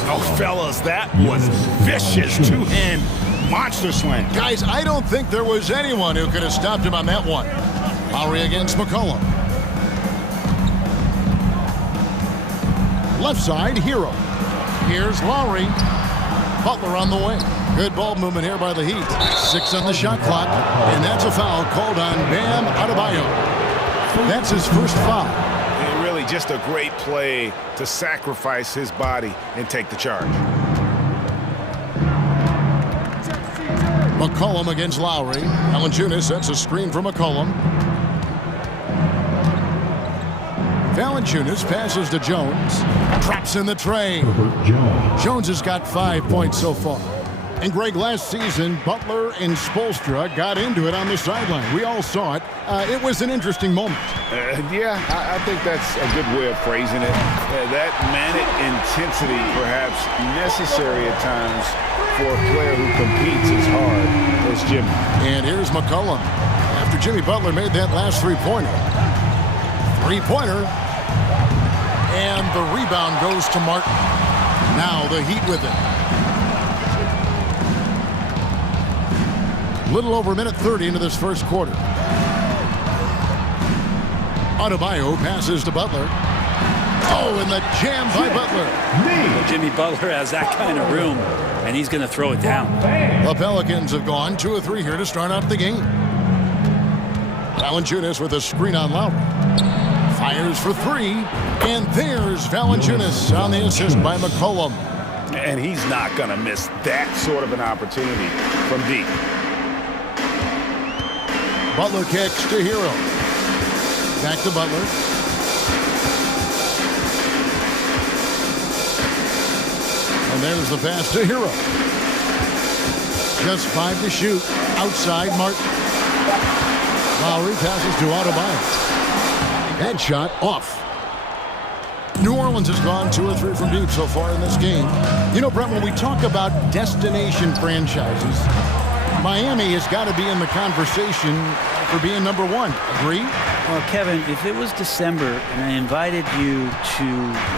Oh, fellas, that was vicious two-hand monster slam. Guys, I don't think there was anyone who could have stopped him on that one. Lowry against McCollum. Left side, Hero. Here's Lowry. Butler on the wing. Good ball movement here by the Heat. 6 on the shot clock, and that's a foul called on Bam Adebayo. That's his first foul. And really just a great play to sacrifice his body and take the charge. McCollum against Lowry. Valanciunas sets a screen for McCollum. Valanciunas passes to Jones. Traps in the tray. Jones has got 5 points so far. And Greg, last season, Butler and Spoelstra got into it on the sideline. We all saw it. It was an interesting moment. Yeah, I think that's a good way of phrasing it. That manic intensity, perhaps necessary at times for a player who competes as hard as Jimmy. And here's McCollum. After Jimmy Butler made that last three-pointer. Three-pointer. And the rebound goes to Martin. Now the Heat with it. Little over a minute 30 into this first quarter. Adebayo passes to Butler. Oh, and the jam by Butler. Well, Jimmy Butler has that kind of room, and he's going to throw it down. The Pelicans have gone 2 of 3 here to start out the game. Valanciunas with a screen on Lowry. Fires for 3, and there's Valanciunas on the assist by McCollum. And he's not going to miss that sort of an opportunity from deep. Butler kicks to Hero. Back to Butler. And there's the pass to Hero. Just 5 to shoot. Outside Martin. Lowry passes to Adebayo. That shot off. New Orleans has gone 2 or 3 from deep so far in this game. You know, Brett, when we talk about destination franchises, Miami has got to be in the conversation for being number 1. Agree? Well, Kevin, if it was December and I invited you to,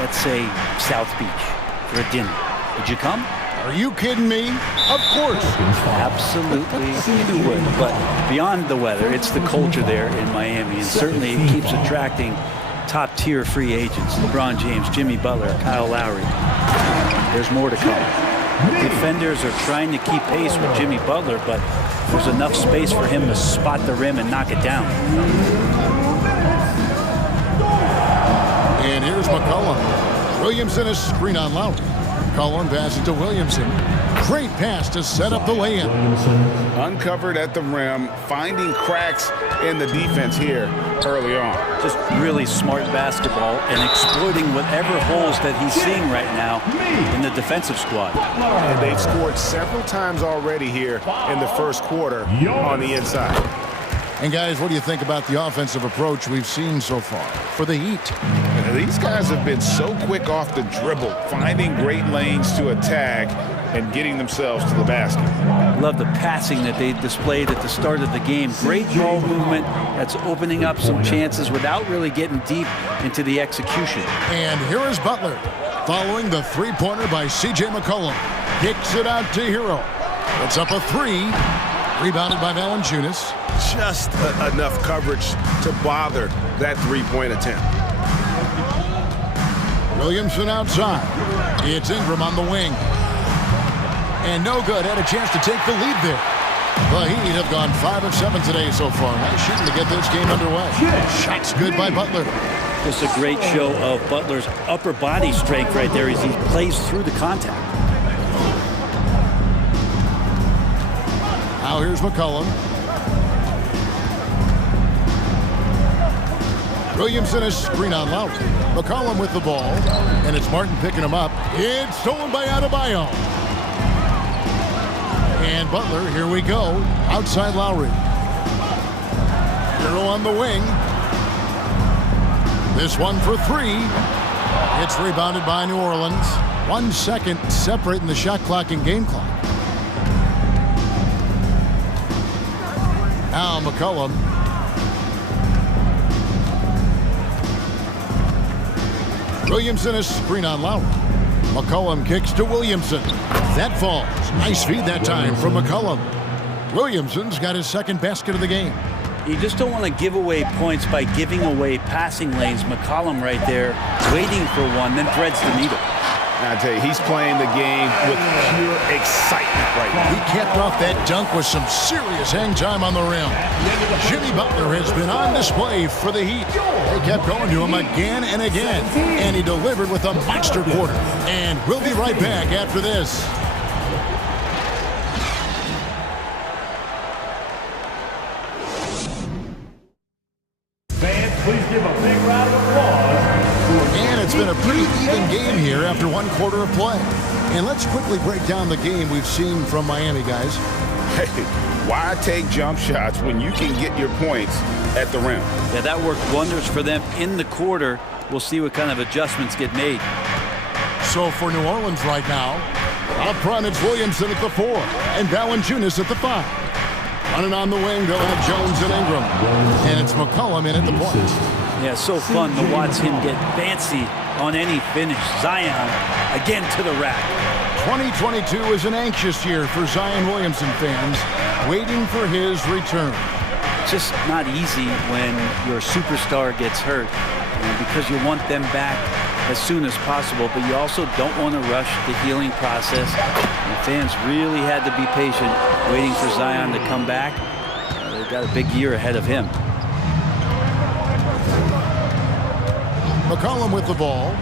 let's say, South Beach for a dinner, would you come? Are you kidding me? Of course. Absolutely you would. But beyond the weather, it's the culture there in Miami. And certainly it keeps attracting top-tier free agents. LeBron James, Jimmy Butler, Kyle Lowry. There's more to come. Defenders are trying to keep pace with Jimmy Butler, but there's enough space for him to spot the rim and knock it down. And here's McCollum. Williamson is screen on Lowry. McCollum passes to Williamson. Great pass to set up the lay-in. Uncovered at the rim, finding cracks in the defense here early on. Just really smart basketball and exploiting whatever holes that he's seeing right now in the defensive squad. And they've scored several times already here in the first quarter on the inside. And guys, what do you think about the offensive approach we've seen so far for the Heat? These guys have been so quick off the dribble, finding great lanes to attack and getting themselves to the basket. Love the passing that they displayed at the start of the game. Great ball movement that's opening up some chances without really getting deep into the execution. And here is Butler following the three-pointer by C.J. McCollum. Kicks it out to Hero. It's up a 3. Rebounded by Valanciunas. Just enough coverage to bother that three-point attempt. Williamson outside. It's Ingram on the wing. And no good. Had a chance to take the lead there. The Heat have gone 5 of 7 today so far. Nice shooting to get this game underway. Shots good by Butler. Just a great show of Butler's upper body strength right there as he plays through the contact. Now here's McCollum. Williamson is screen on Lowry. McCollum with the ball, and it's Martin picking him up. It's stolen by Adebayo. And Butler, here we go, outside Lowry. Hero on the wing. This one for three. It's rebounded by New Orleans. 1 second separating the shot clock and game clock. Now McCollum. Williamson is screen on Lowry. McCollum kicks to Williamson. That falls. Nice feed that time from McCollum. Williamson's got his second basket of the game. You just don't want to give away points by giving away passing lanes. McCollum right there waiting for one, then threads the needle. I tell you, he's playing the game with pure excitement right now. He capped off that dunk with some serious hang time on the rim. Jimmy Butler has been on display for the Heat. They kept going to him again and again, and he delivered with a monster quarter. And we'll be right back after this. Fans, please give a big round of applause. And it's been a pretty even game here after 1 quarter of play. And let's quickly break down the game we've seen from Miami, guys. Hey, why take jump shots when you can get your points at the rim? Yeah, that worked wonders for them in the quarter. We'll see what kind of adjustments get made. So for New Orleans right now, up front it's Williamson at the 4 and Valanciunas at the 5. Running on the wing, they'll have Jones and Ingram. And it's McCollum in at the point. Yeah, so fun to watch him get fancy on any finish. Zion again to the rack. 2022 is an anxious year for Zion Williamson fans, waiting for his return. It's just not easy when your superstar gets hurt, because you want them back as soon as possible, but you also don't want to rush the healing process. And fans really had to be patient, waiting for Zion to come back. They've got a big year ahead of him. McCollum with the ball,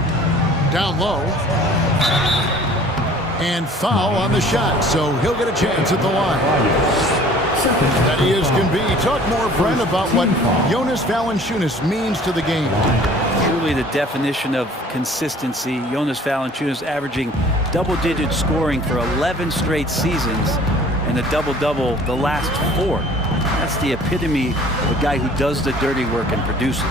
down low, and foul on the shot, so he'll get a chance at the line. Steady as can be. Talk more, Brent, about what Jonas Valanciunas means to the game. Truly the definition of consistency. Jonas Valanciunas averaging double-digit scoring for 11 straight seasons and a double-double the last 4. That's the epitome of a guy who does the dirty work and produces.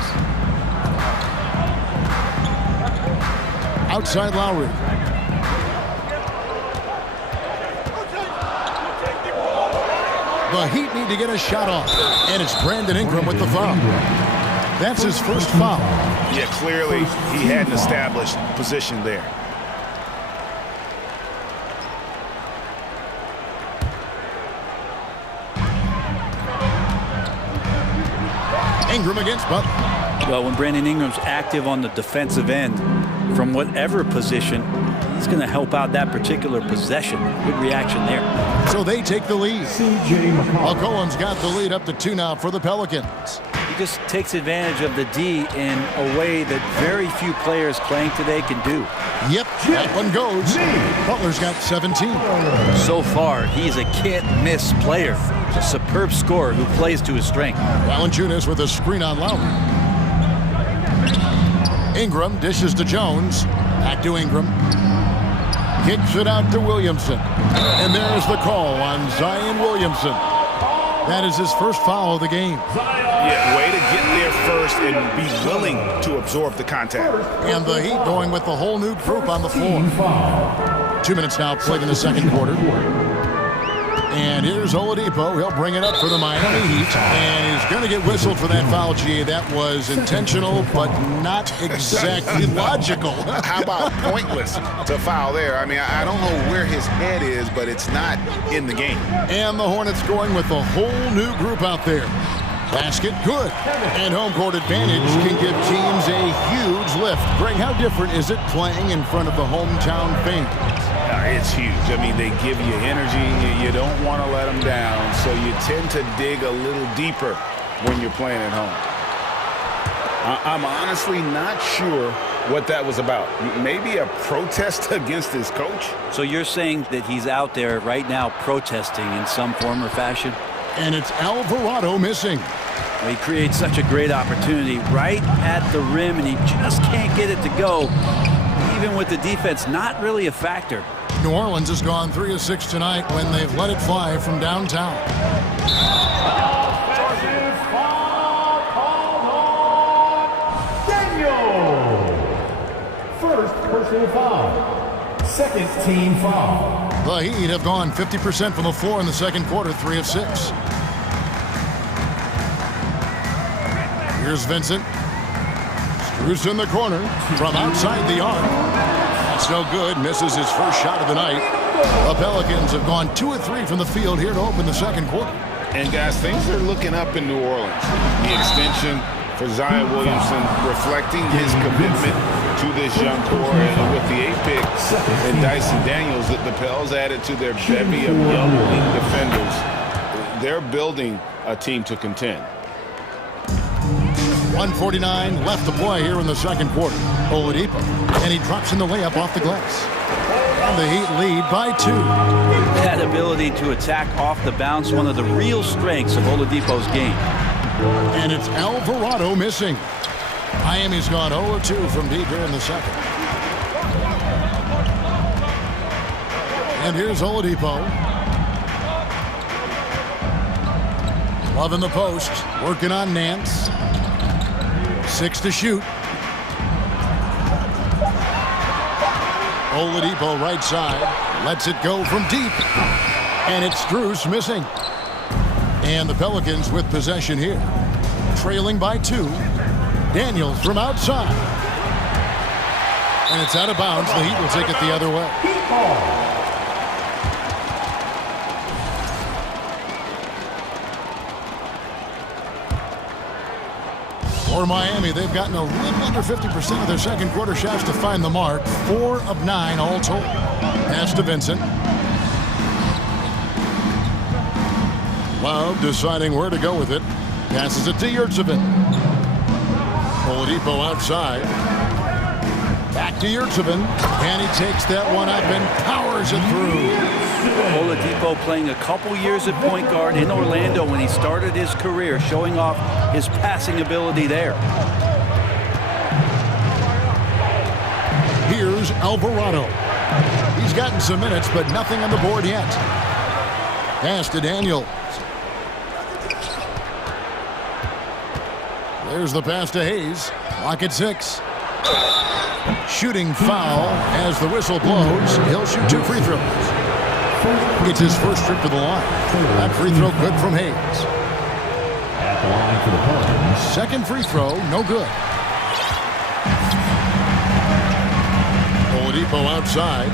Outside Lowry. The Heat need to get a shot off, and it's Brandon Ingram with the foul. That's his first foul. Yeah, clearly he hadn't established position there. Ingram against Butler. Well, when Brandon Ingram's active on the defensive end, from whatever position, he's going to help out that particular possession. Good reaction there. So they take the lead. McCollum's got the lead up to 2 now for the Pelicans. He just takes advantage of the D in a way that very few players playing today can do. Yep, that one goes. Butler's got 17. So far, he's a can't-miss player. A superb scorer who plays to his strength. Valanciunas with a screen on Lowry. Ingram dishes to Jones. Back to Ingram. Kicks it out to Williamson. And there's the call on Zion Williamson. That is his first foul of the game. Yeah, way to get there first and be willing to absorb the contact. And the Heat going with the whole new group on the floor. 2 minutes now played in the second quarter. And here's Oladipo. He'll bring it up for the Miami Heat. And he's going to get whistled for that foul, G. That was intentional, but not exactly logical. How about pointless to foul there? I mean, I don't know where his head is, but it's not in the game. And the Hornets going with a whole new group out there. Basket good. And home court advantage can give teams a huge lift. Greg, how different is it playing in front of the hometown fans? It's huge. I mean, they give you energy. You don't want to let them down, so you tend to dig a little deeper when you're playing at home. I'm honestly not sure what that was about. Maybe a protest against his coach? So you're saying that he's out there right now protesting in some form or fashion? And it's Alvarado missing. Well, he creates such a great opportunity right at the rim, and he just can't get it to go. Even with the defense, not really a factor. New Orleans has gone 3 of 6 tonight when they've let it fly from downtown. First personal foul. Second team foul. The Heat have gone 50% from the floor in the second quarter, 3 of 6. Here's Vincent. Screws in the corner from outside the arc. That's no good. Misses his first shot of the night. The Pelicans have gone 2 of 3 from the field here to open the second quarter. And guys, things are looking up in New Orleans. The extension for Zion Williamson reflecting his commitment to this young core, and with the 8 picks and Dyson Daniels that the Pels added to their bevy of young elite defenders, they're building a team to contend. 1:49 left to play here in the second quarter. Oladipo, and he drops in the layup off the glass. And the Heat lead by 2. That ability to attack off the bounce, one of the real strengths of Oladipo's game. And it's Alvarado missing. Miami's gone 0 of 2 from deep here in the second. And here's Oladipo. Love in the post, working on Nance. 6 to shoot. Oladipo right side, lets it go from deep. And it's Strus missing. And the Pelicans with possession here. Trailing by 2. Daniels from outside. And it's out of bounds. The Heat will take it the other way. For Miami, they've gotten a little under 50% of their second quarter shots to find the mark. 4 of 9 all told. Pass to Vincent. Love deciding where to go with it. Passes it to Yurtsevin. Oladipo outside. Back to Yurtsevin. And he takes that one up and powers it through. Oladipo playing a couple years at point guard in Orlando when he started his career, showing off his passing ability there. Here's Alvarado. He's gotten some minutes, but nothing on the board yet. Pass to Daniels. There's the pass to Hayes. Lock at 6. Shooting foul as the whistle blows. He'll shoot 2 free throws. It's his first trip to the line. That free throw good from Hayes. At the line for the Pelicans. Second free throw, no good. Oladipo outside.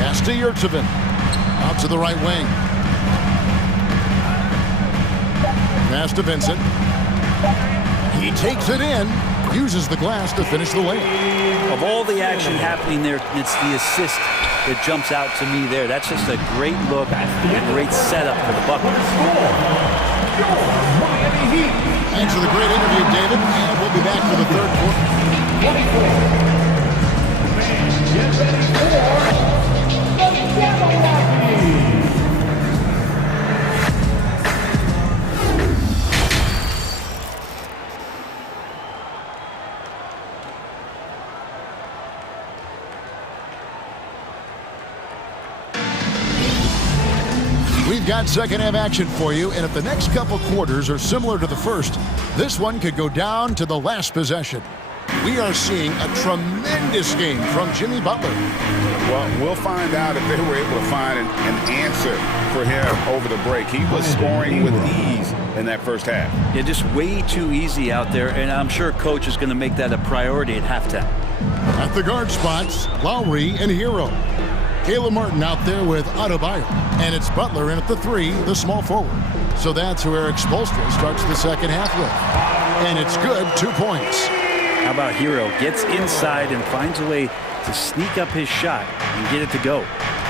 Pass to Yurtsevin. Out to the right wing. Pass to Vincent. He takes it in. Uses the glass to finish the layup. Of all the action happening there, it's the assist that jumps out to me there. That's just a great look and a great setup for the Buckets. Thanks for the great interview, David. And we'll be back for the third quarter. Get ready for the Jabberwocky. We've got second half action for you, and if the next couple quarters are similar to the first, this one could go down to the last possession. We are seeing a tremendous game from Jimmy Butler. Well, we'll find out if they were able to find an answer for him over the break. He was scoring with ease in that first half. Yeah, just way too easy out there, and I'm sure Coach is going to make that a priority at halftime. At the guard spots, Lowry and Hero. Caleb Martin out there with Adebayo. And it's Butler in at the 3, the small forward. So that's who Eric Spoelstra starts the second half with. And it's good, 2 points. How about Hero? Gets inside and finds a way to sneak up his shot and get it to go.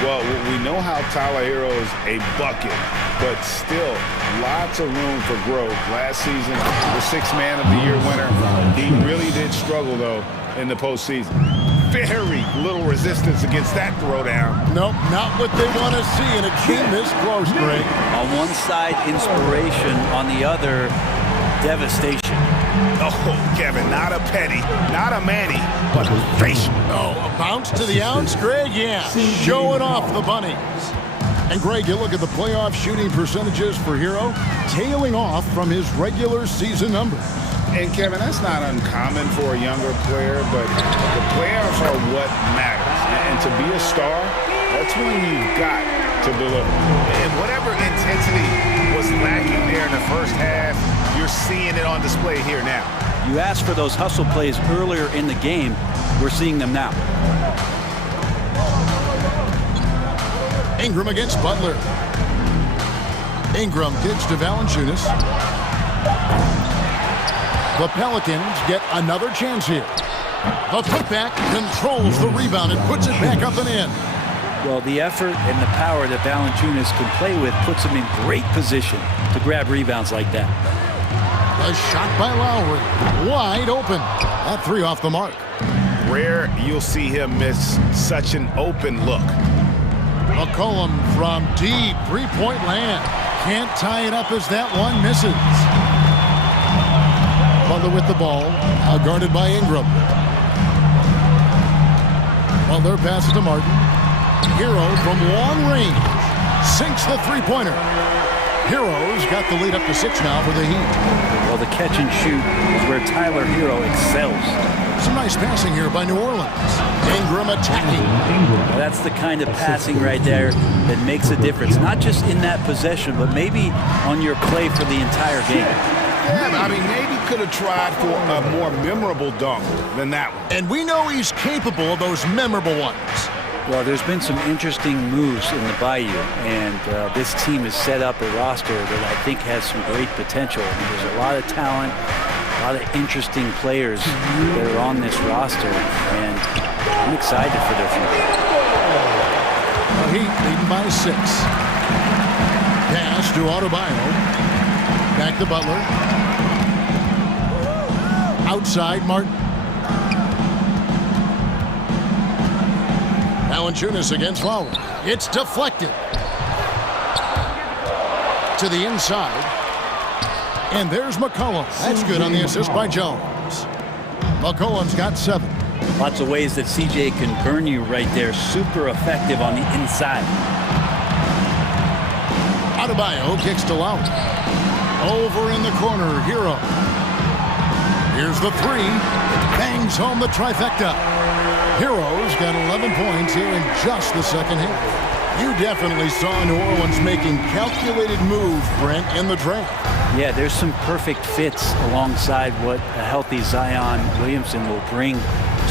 Well, we know how Tyler Hero is a bucket, but still lots of room for growth. Last season, the sixth man of the year winner. He really did struggle, though, in the postseason. Very little resistance against that throwdown. Nope, not what they want to see in a game this close, Greg. On one side, inspiration. On the other, devastation. Oh, Kevin, not a penny, not a Manny, but facial. Oh, a bounce to the ounce, Greg? Yeah, showing off the bunnies. And Greg, you look at the playoff shooting percentages for Hero, tailing off from his regular season numbers. And Kevin, that's not uncommon for a younger player, but the playoffs are what matters. And to be a star, that's when you've got to deliver. And whatever intensity was lacking there in the first half, you're seeing it on display here now. You asked for those hustle plays earlier in the game. We're seeing them now. Ingram against Butler. Ingram gives to Valanciunas. The Pelicans get another chance here. The putback controls the rebound and puts it back up and in. Well, the effort and the power that Valanciunas can play with puts him in great position to grab rebounds like that. A shot by Lowry. Wide open. That three off the mark. Rare you'll see him miss such an open look. McCollum from deep three-point land. Can't tie it up as that one misses. Butler with the ball. Now guarded by Ingram. Butler passes to Martin. Hero from long range. Sinks the three-pointer. Hero's got the lead up to 6 now for the Heat. Well, the catch and shoot is where Tyler Hero excels. Some nice passing here by New Orleans. Ingram attacking. Well, that's the kind of passing right there that makes a difference. Not just in that possession, but maybe on your play for the entire game. Yeah, I mean, maybe could have tried for a more memorable dunk than that one. And we know he's capable of those memorable ones. Well, there's been some interesting moves in the Bayou, and this team has set up a roster that I think has some great potential. I mean, there's a lot of talent, a lot of interesting players that are on this roster, and I'm excited for their future. The Heat leading by 6. Pass to Adebayo. Back to Butler. Outside, Martin. Valanciunas against Lowry. It's deflected. To the inside. And there's McCollum. That's good on the assist by Jones. McCollum's got 7. Lots of ways that CJ can burn you right there. Super effective on the inside. Adebayo kicks to Lowry. Over in the corner, Hero. Here's the 3. Bangs home the trifecta. Hero's got 11 points here in just the second half. You definitely saw New Orleans making calculated moves, Brent, in the draft. Yeah, there's some perfect fits alongside what a healthy Zion Williamson will bring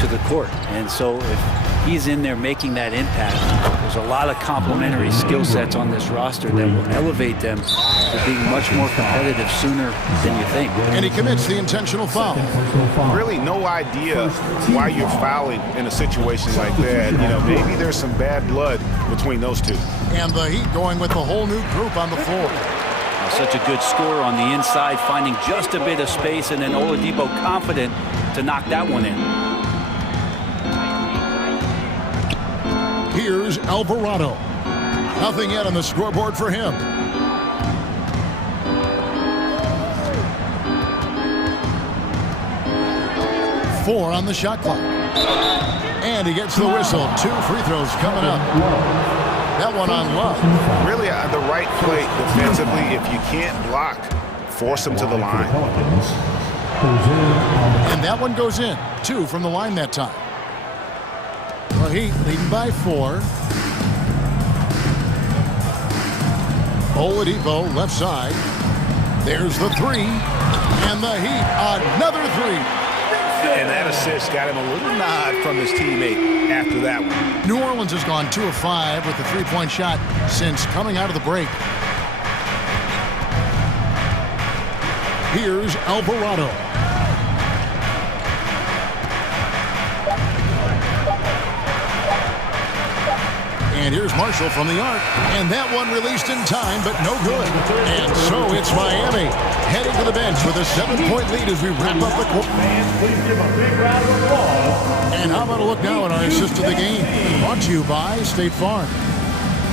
to the court. And so if he's in there making that impact, there's a lot of complementary skill sets on this roster that will elevate them to being much more competitive sooner than you think. And he commits the intentional foul. Really no idea why you're fouling in a situation like that. You know, maybe there's some bad blood between those two. And the Heat going with the whole new group on the floor. Such a good score on the inside, finding just a bit of space, and then Oladipo confident to knock that one in. Here's Alvarado. Nothing yet on the scoreboard for him. Four on the shot clock. And he gets the whistle. 2 free throws coming up. That one on Love. Really the right play defensively. If you can't block, force him to the line. And that one goes in. 2 from the line that time. The Heat leading by 4. Oladipo left side. There's the 3. And the Heat another 3. And that assist got him a little nod from his teammate after that one. New Orleans has gone 2 of 5 with the 3-point shot since coming out of the break. Here's Alvarado. And here's Marshall from the arc. And that one released in time, but no good. And so it's Miami heading to the bench with a 7-point lead as we wrap up the quarter. Please give a big round of applause. And how about a look now at our assist of the game? Brought to you by State Farm.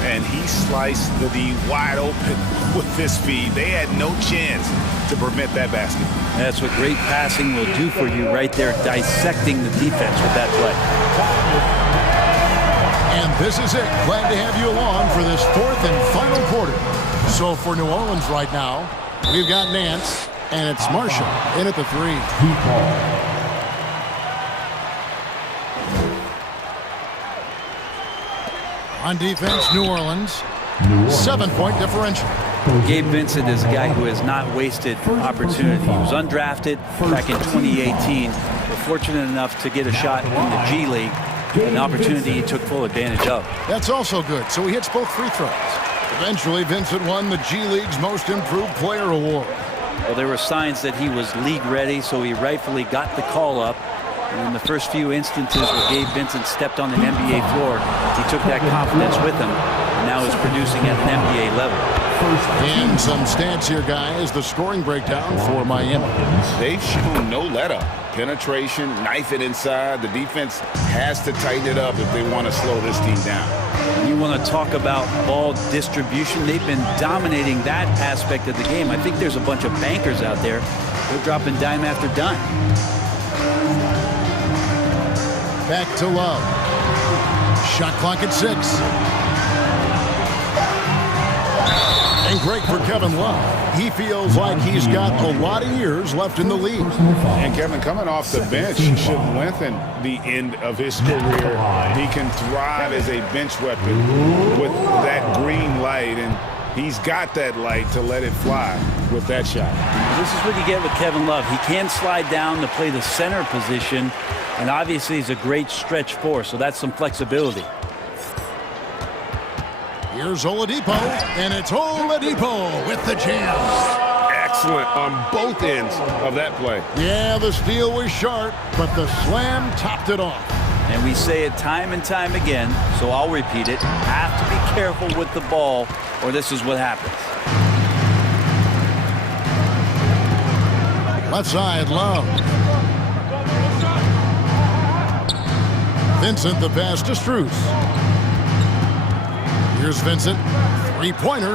And he sliced the D wide open with this feed. They had no chance to prevent that basket. That's what great passing will do for you right there, dissecting the defense with that play. And this is it. Glad to have you along for this fourth and final quarter. So for New Orleans right now, we've got Nance, and it's Marshall in at the 3. On defense, New Orleans, 7-point differential. Gabe Vincent is a guy who has not wasted opportunity. He was undrafted back in 2018, but fortunate enough to get a shot in the G League, an opportunity he took full advantage of. That's also good, so he hits both free throws. Eventually, Vincent won the G League's Most Improved Player award. Well, there were signs that he was league ready, so he rightfully got the call up. And in the first few instances where Gabe Vincent stepped on an NBA floor, he took that confidence with him, and now is producing at an NBA level. And some stats here, guys. The scoring breakdown for Miami. They've shown no let-up. Penetration, knife it inside. The defense has to tighten it up if they want to slow this team down. You want to talk about ball distribution. They've been dominating that aspect of the game. I think there's a bunch of bankers out there. They're dropping dime after dime. Back to Love. Shot clock at 6. And great for Kevin Love. He feels like he's got a lot of years left in the league. And Kevin, coming off the bench should lengthen the end of his career. He can thrive as a bench weapon with that green light, and he's got that light to let it fly with that shot. This is what you get with Kevin Love. He can slide down to play the center position, and obviously he's a great stretch four, so that's some flexibility. Here's Oladipo, and it's Oladipo with the jam. Excellent on both ends of that play. Yeah, the steal was sharp, but the slam topped it off. And we say it time and time again, so I'll repeat it. Have to be careful with the ball, or this is what happens. Left side, Love. Vincent, the pass to Strus. Here's Vincent, three-pointer.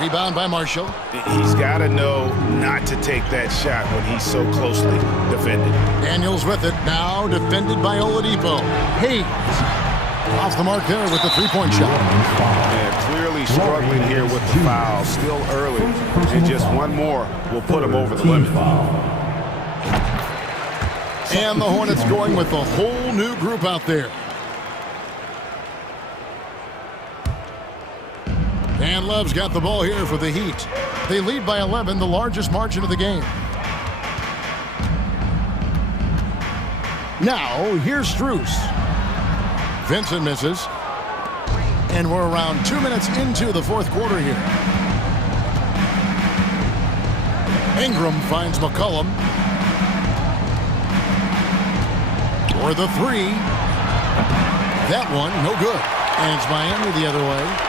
Rebound by Marshall. He's got to know not to take that shot when he's so closely defended. Daniels with it, now defended by Oladipo. Hayes off the mark there with the three-point shot. And clearly struggling here with the foul, still early. And just one more will put him over the limit. And the Hornets going with a whole new group out there. And Love's got the ball here for the Heat. They lead by 11, the largest margin of the game. Now, here's Strus. Vincent misses. And we're around 2 minutes into the fourth quarter here. Ingram finds McCollum. For the three. That one, no good. And it's Miami the other way.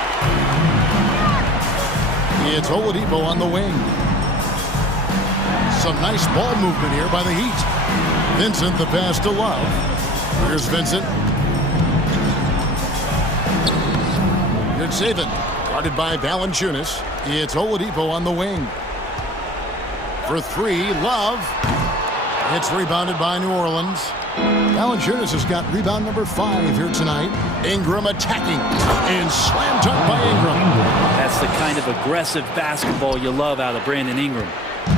It's Oladipo on the wing. Some nice ball movement here by the Heat. Vincent, the pass to Love. Here's Vincent. Good saving. Guarded by Valanciunas. It's Oladipo on the wing. For three, Love. It's rebounded by New Orleans. Valanciunas has got rebound number 5 here tonight. Ingram attacking and slam dunk by Ingram. That's the kind of aggressive basketball you love out of Brandon Ingram.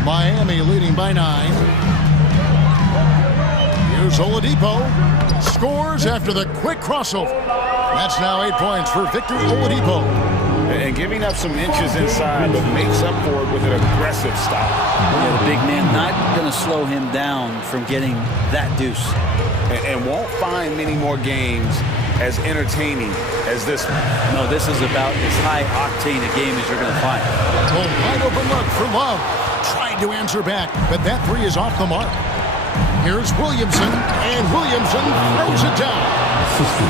Miami leading by 9. Here's Oladipo. Scores after the quick crossover. That's now 8 points for Victor Oladipo. And giving up some inches inside, but makes up for it with an aggressive stop. Yeah, the big man not going to slow him down from getting that deuce. And won't find many more games as entertaining as this one. No, this is about as high octane a game as you're going to find. A wide open look for Love. Tried to answer back, but that three is off the mark. Here's Williamson, and Williamson throws it down.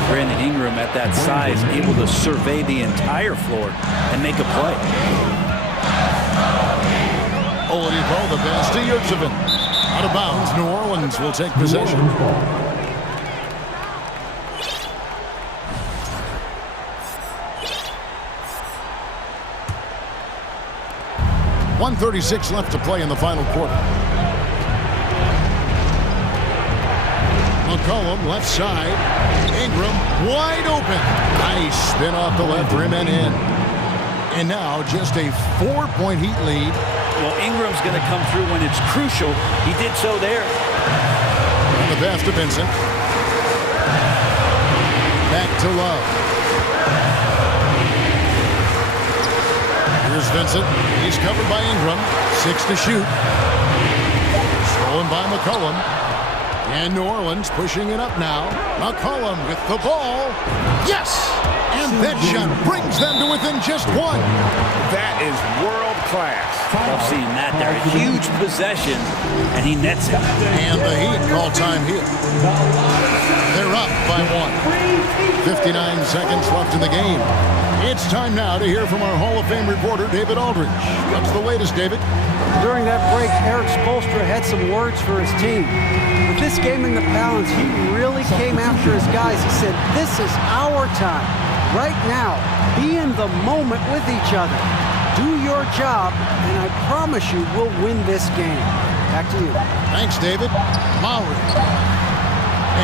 Brandon Ingram at that size, able to survey the entire floor and make a play. Oladipo, the pass to Yurtsevin. Out of bounds, New Orleans will take possession. 1:36 left to play in the final quarter. McCollum, left side. Ingram, wide open. Nice spin off the left rim and in. And now just a 4-point Heat lead. Well, Ingram's going to come through when it's crucial. He did so there. The pass to Vincent. Back to Love. Here's Vincent. He's covered by Ingram. 6 to shoot. Stolen by McCollum. And New Orleans pushing it up now. McCollum with the ball. Yes! And that shot brings them to within just one. That is world class. I've seen that there. A huge possession, and he nets it. And the Heat call time here. They're up by 1. 59 seconds left in the game. It's time now to hear from our Hall of Fame reporter, David Aldridge. What's the latest, David? During that break, Eric Spoelstra had some words for his team. With this game in the balance, he really came after his guys. He said, this is our time. Right now, be in the moment with each other. Do your job, and I promise you we'll win this game. Back to you. Thanks, David. Lowry.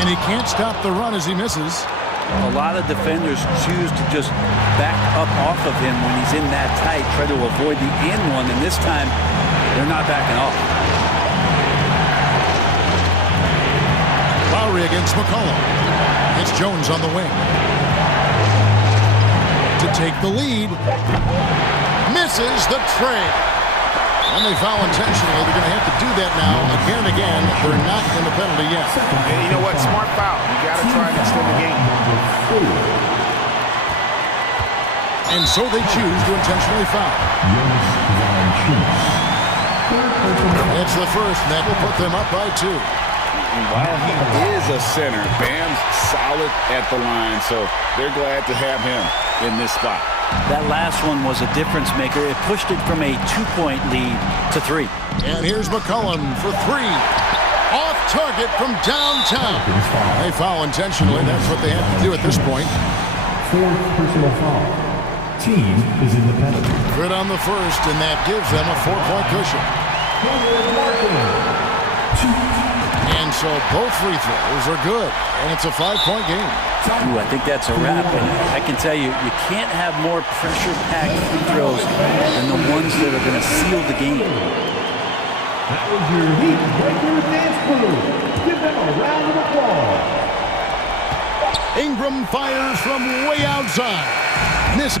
And he can't stop the run as he misses. A lot of defenders choose to just back up off of him when he's in that tight, try to avoid the in one, and this time they're not backing off. Lowry against McCollum. It's Jones on the wing. To take the lead. Misses the trade. And they foul intentionally. They're going to have to do that now again and again. They're not in the penalty yet. And you know what? Smart foul. You got to try and extend the game. And so they choose to intentionally foul. It's the first, and that will put them up by 2. And while he is a center, Bam's solid at the line, so they're glad to have him in this spot. That last one was a difference maker. It pushed it from a 2-point lead to 3. And here's McCollum for 3. Off target from downtown. They foul intentionally. That's what they have to do at this point. 4th personal foul. Team is in the penalty. Good on the first, and that gives them a 4-point cushion. And so both free throws are good, and it's a 5-point game. Ooh, I think that's a wrap, and I can tell you, you can't have more pressure-packed free throws than the ones that are going to seal the game. That was your Heat regular dance crew. Give them a round of applause. Ingram fires from way outside. Miss.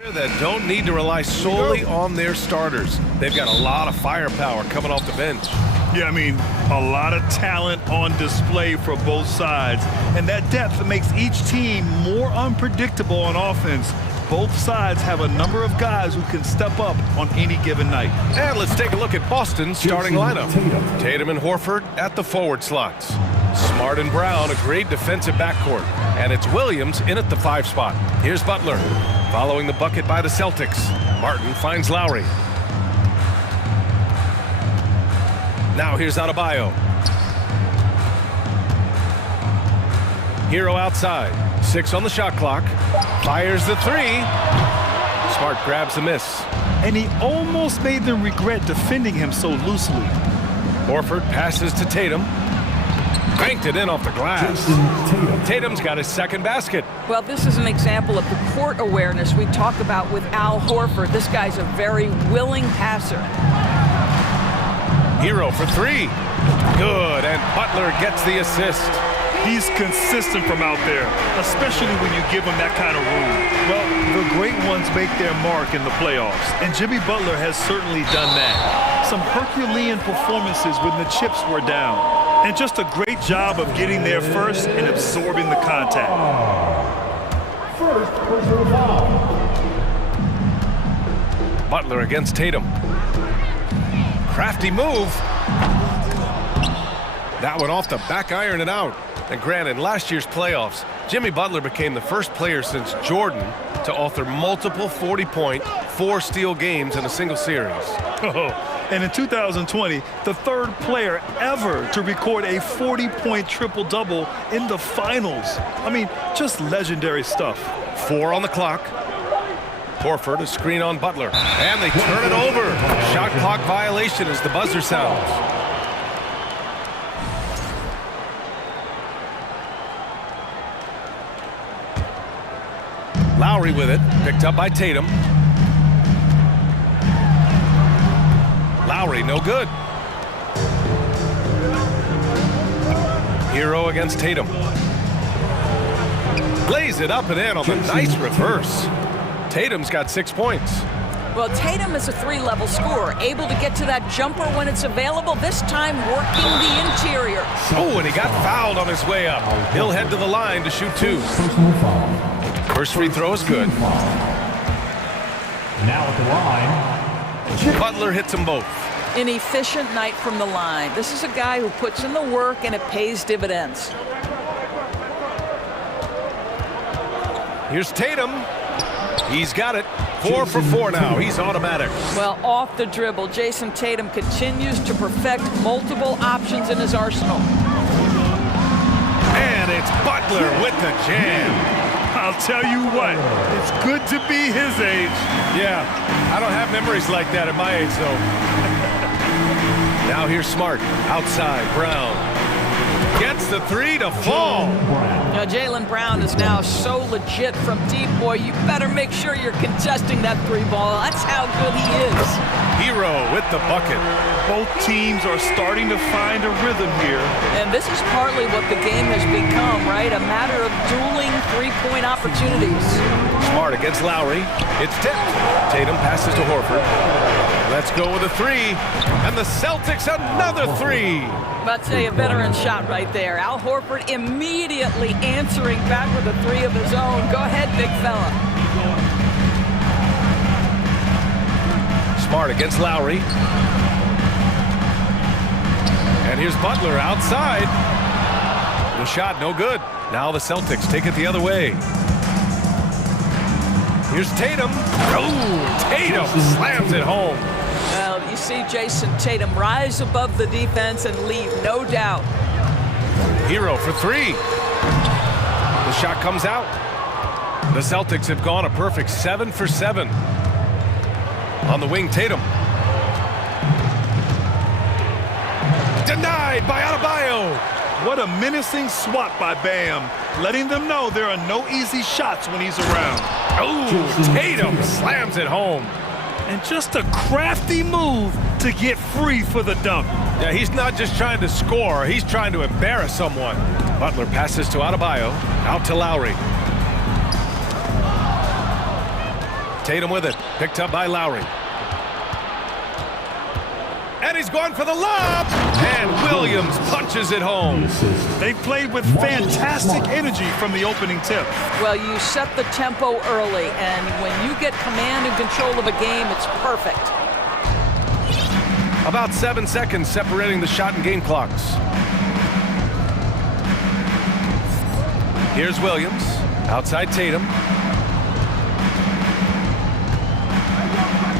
That don't need to rely solely on their starters. They've got a lot of firepower coming off the bench. Yeah, I mean, a lot of talent on display for both sides. And that depth makes each team more unpredictable on offense. Both sides have a number of guys who can step up on any given night. And let's take a look at Boston's starting lineup. Tatum and Horford at the forward slots. Smart and Brown, a great defensive backcourt. And it's Williams in at the 5 spot. Here's Butler. Following the bucket by the Celtics. Martin finds Lowry. Now here's Adebayo. Hero outside. 6 on the shot clock. Fires the 3. Smart grabs the miss. And he almost made them regret defending him so loosely. Horford passes to Tatum. Banked it in off the glass. Tatum's got his second basket. Well, this is an example of the court awareness we talk about with Al Horford. This guy's a very willing passer. Hero for 3. Good, and Butler gets the assist. He's consistent from out there, especially when you give him that kind of room. Well, the great ones make their mark in the playoffs, and Jimmy Butler has certainly done that. Some Herculean performances when the chips were down, and just a great job of getting there first and absorbing the contact. First personal foul. Butler against Tatum. Crafty move. That one off the back iron and out. And granted, last year's playoffs, Jimmy Butler became the first player since Jordan to author multiple 40-point, 4-steal games in a single series. And in 2020, the third player ever to record a 40-point triple-double in the finals. I mean, just legendary stuff. 4 on the clock. Horford, a screen on Butler. And they turn it over. Shot clock violation as the buzzer sounds. Lowry with it, picked up by Tatum. Lowry, no good. Hero against Tatum. Lays it up and in on the nice reverse. Tatum's got 6 points. Well, Tatum is a 3-level scorer, able to get to that jumper when it's available, this time working the interior. Oh, and he got fouled on his way up. He'll head to the line to shoot 2. First free throw is good. Now at the line, Butler hits them both. An efficient night from the line. This is a guy who puts in the work and it pays dividends. Here's Tatum. He's got it. 4 for 4 now. He's automatic. Well, off the dribble, Jason Tatum continues to perfect multiple options in his arsenal. And it's Butler with the jam. I'll tell you what, it's good to be his age. Yeah, I don't have memories like that at my age, though. Now here's Smart. Outside, Brown. Gets the 3 to fall. Now, Jaylen Brown is now so legit from deep, boy. You better make sure you're contesting that 3 ball. That's how good he is. Hero with the bucket. Both teams are starting to find a rhythm here. And this is partly what the game has become, right? A matter of dueling 3-point opportunities. Smart against Lowry. It's tipped. Tatum passes to Horford. Let's go with a 3. And the Celtics another 3. I'd say a veteran shot right there. Al Horford immediately answering back with a 3 of his own. Go ahead, big fella. Smart against Lowry. And here's Butler outside. The shot no good. Now the Celtics take it the other way. Here's Tatum. Oh, Tatum slams it home. Well, you see Jason Tatum rise above the defense and lead, no doubt. Hero for 3. The shot comes out. The Celtics have gone a perfect 7 for 7. On the wing, Tatum. Denied by Adebayo. What a menacing swat by Bam, letting them know there are no easy shots when he's around. Oh, Tatum slams it home. And just a crafty move to get free for the dunk. Yeah, he's not just trying to score, he's trying to embarrass someone. Butler passes to Adebayo, out to Lowry. Tatum with it. Picked up by Lowry. And he's going for the lob. And Williams punches it home. They played with fantastic energy from the opening tip. Well, you set the tempo early, and when you get command and control of a game, it's perfect. About 7 seconds separating the shot and game clocks. Here's Williams. Outside Tatum.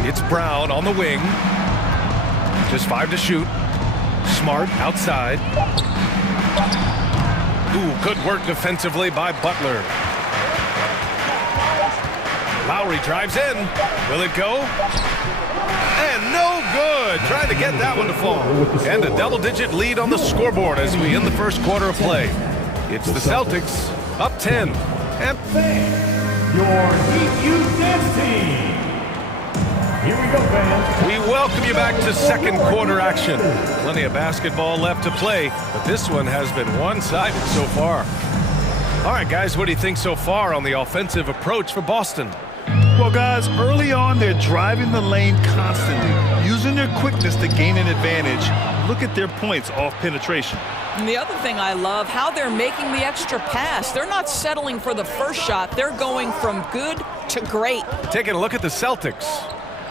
It's Brown on the wing. Just 5 to shoot. Smart outside. Ooh, good work defensively by Butler. Lowry drives in. Will it go? And no good. Trying to get that one to fall. And a double-digit lead on the scoreboard as we end the first quarter of play. It's the Celtics up 10. And your EU10 team. Here we go, fans. We welcome you back to second quarter action. Plenty of basketball left to play, but this one has been one-sided so far. All right, guys, what do you think so far on the offensive approach for Boston? Well, guys, early on, they're driving the lane constantly, using their quickness to gain an advantage. Look at their points off penetration. And the other thing I love, how they're making the extra pass. They're not settling for the first shot. They're going from good to great. Taking a look at the Celtics.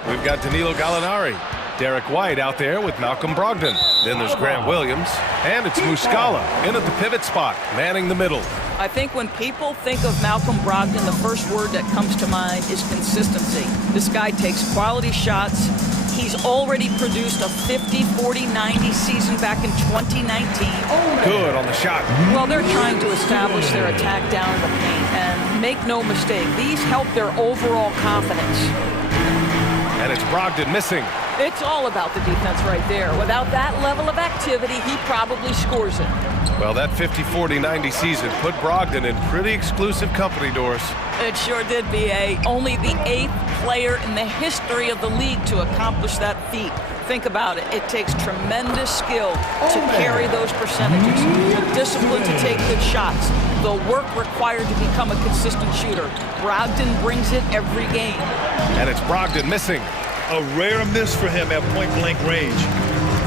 We've got Danilo Gallinari, Derek White out there with Malcolm Brogdon. Then there's Grant Williams, and it's Muscala in at the pivot spot, manning the middle. I think when people think of Malcolm Brogdon, the first word that comes to mind is consistency. This guy takes quality shots. He's already produced a 50, 40, 90 season back in 2019. Good on the shot. Well, they're trying to establish their attack down in the paint, and make no mistake, these help their overall confidence. And it's Brogdon missing. It's all about the defense right there. Without that level of activity, he probably scores it. Well, that 50, 40, 90 season put Brogdon in pretty exclusive company, Doris. It sure did, B.A. Only the 8th player in the history of the league to accomplish that feat. Think about it. It takes tremendous skill to carry those percentages, the discipline to take good shots, the work required to become a consistent shooter. Brogdon brings it every game. And it's Brogdon missing. A rare miss for him at point-blank range.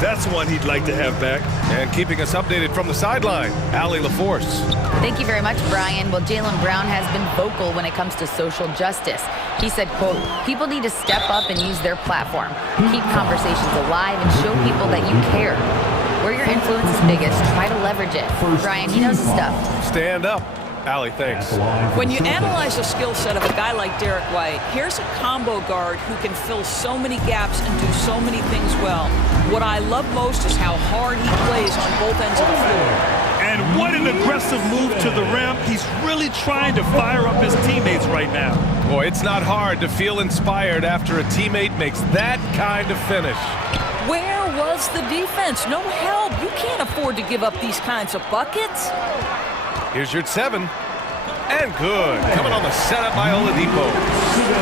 That's one he'd like to have back. And keeping us updated from the sideline, Allie LaForce. Thank you very much, Brian. Well, Jaylen Brown has been vocal when it comes to social justice. He said, quote, people need to step up and use their platform. Keep conversations alive and show people that you care. Where your influence is biggest, try to leverage it. Brian, he knows his stuff. Stand up. Allie, thanks. When you analyze the skill set of a guy like Derek White, here's a combo guard who can fill so many gaps and do so many things well. What I love most is how hard he plays on both ends of the floor. And what an aggressive move to the rim. He's really trying to fire up his teammates right now. Boy, it's not hard to feel inspired after a teammate makes that kind of finish. Where was the defense? No help. You can't afford to give up these kinds of buckets. Here's your 7. And good. Coming on the setup by Oladipo.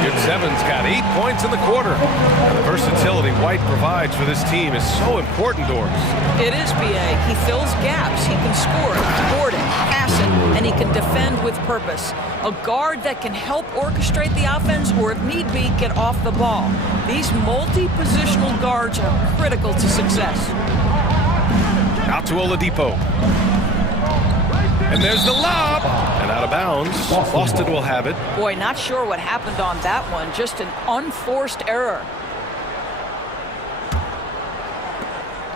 Your 7's got 8 points in the quarter. And the versatility White provides for this team is so important, Doris. It is, B.A. He fills gaps. He can score it, board it, pass it, and he can defend with purpose. A guard that can help orchestrate the offense or, if need be, get off the ball. These multi-positional guards are critical to success. Out to Oladipo. And there's the lob. And out of bounds. Boston will have it. Boy, not sure what happened on that one. Just an unforced error.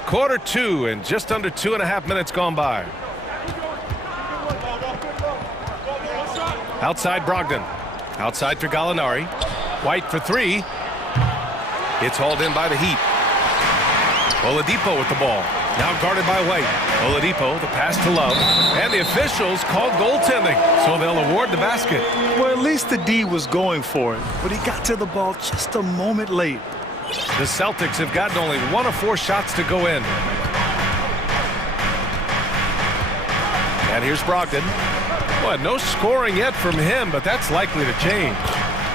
Quarter 2 and just under 2.5 minutes gone by. Outside Brogdon. Outside for Gallinari. White for 3. It's hauled in by the Heat. Oladipo with the ball. Now guarded by White. Oladipo, the pass to Love. And the officials called goaltending, so they'll award the basket. Well, at least the D was going for it, but he got to the ball just a moment late. The Celtics have gotten only 1 of 4 shots to go in. And here's Brogdon. Well, no scoring yet from him, but that's likely to change.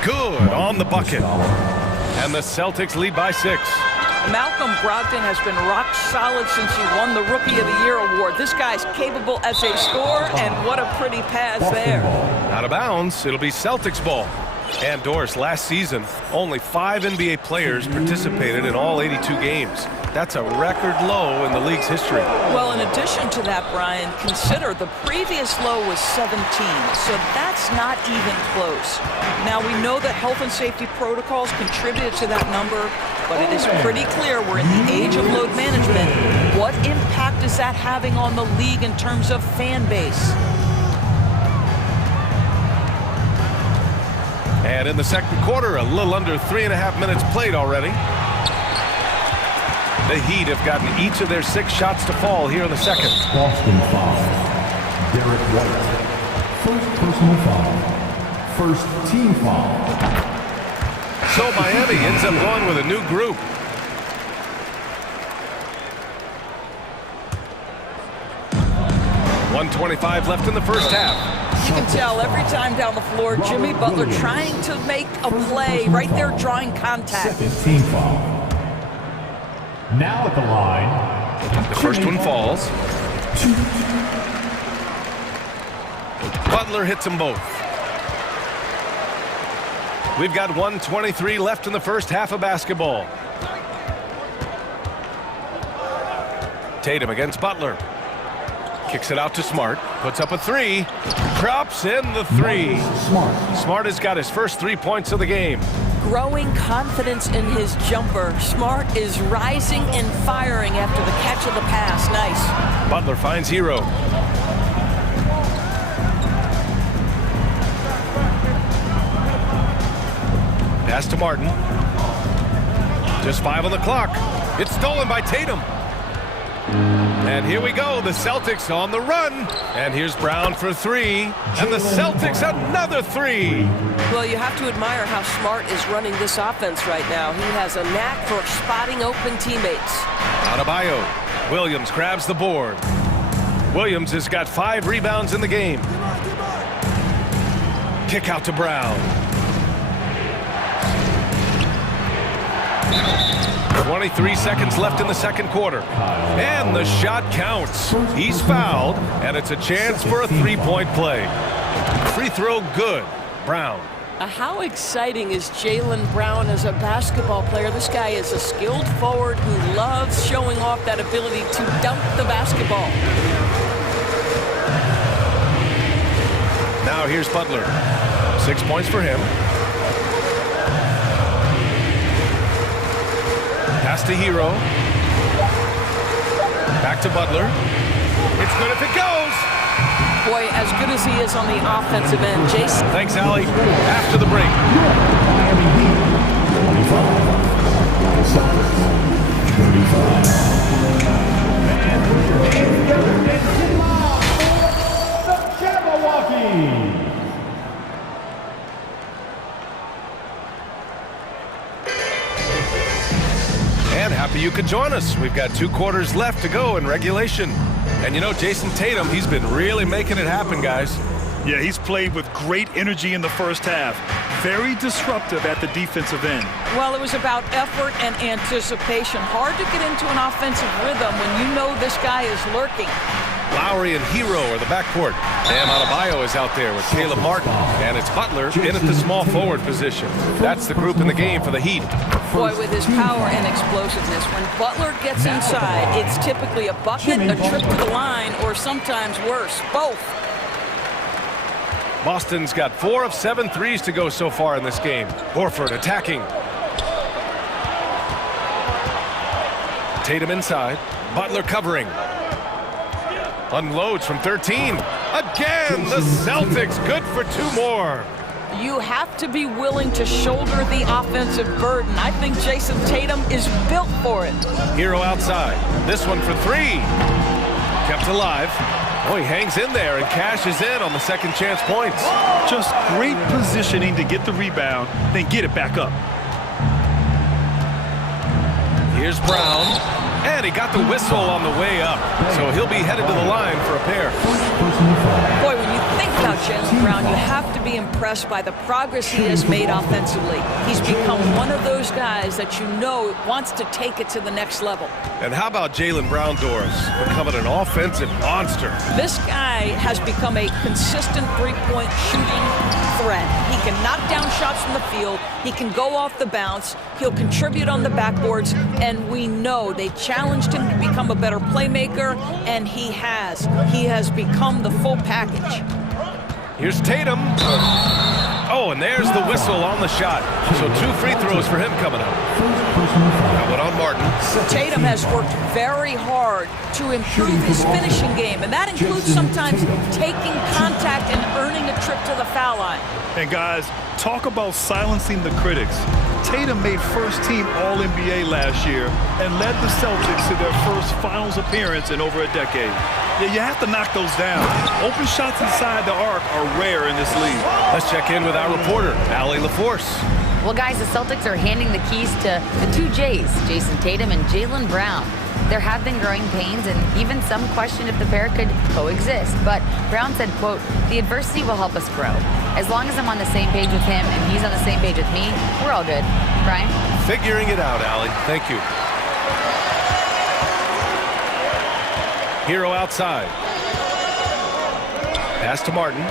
Good on the bucket. And the Celtics lead by 6. Malcolm Brogdon has been rock solid since he won the Rookie of the Year award. This guy's capable as a scorer, and what a pretty pass there. Out of bounds, it'll be Celtics ball. And Doris, last season, only 5 NBA players participated in all 82 games. That's a record low in the league's history. Well, in addition to that, Brian, consider the previous low was 17, so that's not even close. Now, we know that health and safety protocols contributed to that number, but it is pretty clear we're in the age of load management. What impact is that having on the league in terms of fan base? And in the second quarter, a little under 3.5 minutes played already. The Heat have gotten each of their 6 shots to fall here in the second. Boston foul. Derek White. First personal foul. First team foul. So Miami ends up going with a new group. .125 left in the first half. You can tell every time down the floor, Jimmy Butler trying to make a play, right there drawing contact. Second team foul. Now at the line. The first one falls. Butler hits them both. We've got 1:23 left in the first half of basketball. Tatum against Butler. Kicks it out to Smart. Puts up a 3. Drops in the 3. Smart has got his first 3 points of the game. Growing confidence in his jumper. Smart is rising and firing after the catch of the pass. Nice. Butler finds Hero. Pass to Martin. Just 5 on the clock. It's stolen by Tatum. And here we go, the Celtics on the run. And here's Brown for 3. And the Celtics another 3. Well, you have to admire how Smart is running this offense right now. He has a knack for spotting open teammates. Adebayo. Williams grabs the board. Williams has got 5 rebounds in the game. Kick out to Brown. 23 seconds left in the second quarter. And the shot counts. He's fouled, and it's a chance for a 3-point play. Free throw good. Brown. How exciting is Jaylen Brown as a basketball player? This guy is a skilled forward who loves showing off that ability to dunk the basketball. Now here's Butler. 6 points for him. Pass to Hero. Back to Butler. It's good if it goes. Boy, as good as he is on the offensive end, Jason. Thanks, Allie. After the break. And happy you could join us. We've got 2 quarters left to go in regulation. And you know, Jason Tatum, he's been really making it happen, guys. Yeah, he's played with great energy in the first half. Very disruptive at the defensive end. Well, it was about effort and anticipation. Hard to get into an offensive rhythm when you know this guy is lurking. Lowry and Hero are the backcourt. Bam Adebayo is out there with Caleb Martin. And it's Butler in at the small forward position. That's the group in the game for the Heat. Boy, with his power and explosiveness, when Butler gets inside, it's typically a bucket, a trip to the line, or sometimes worse, both. Boston's got 4 of 7 threes to go so far in this game. Horford attacking. Tatum inside. Butler covering. Unloads from 13. Again, the Celtics good for 2 more. You have to be willing to shoulder the offensive burden. I think Jason Tatum is built for it. Hero outside. This one for 3. Kept alive. Oh, he hangs in there and cashes in on the second chance points. Just great positioning to get the rebound, then get it back up. Here's Brown. And he got the whistle on the way up. So he'll be headed to the line for a pair. Boy, when you think about Jaylen Brown, you have to be impressed by the progress he has made offensively. He's become one of those guys that you know wants to take it to the next level. And how about Jaylen Brown, Doris, becoming an offensive monster? This guy has become a consistent three-point shooting threat. He can knock down shots from the field. He can go off the bounce. He'll contribute on the backboards. And we know they challenged him to become a better playmaker, and he has. He has become the full package. Here's Tatum. Oh, and there's the whistle on the shot. So 2 free throws for him coming up. That one on Martin. Tatum has worked very hard to improve his finishing game, and that includes sometimes taking contact and earning a trip to the foul line. And guys, talk about silencing the critics. Tatum made first-team All-NBA last year and led the Celtics to their first finals appearance in over a decade. Yeah, you have to knock those down. Open shots inside the arc are rare in this league. Let's check in with our reporter, Allie LaForce. Well, guys, the Celtics are handing the keys to the 2 J's, Jason Tatum and Jaylen Brown. There have been growing pains, and even some question if the pair could coexist. But Brown said, quote, "The adversity will help us grow. As long as I'm on the same page with him and he's on the same page with me, we're all good." Brian? Figuring it out, Allie. Thank you. Hero outside. Pass to Martin.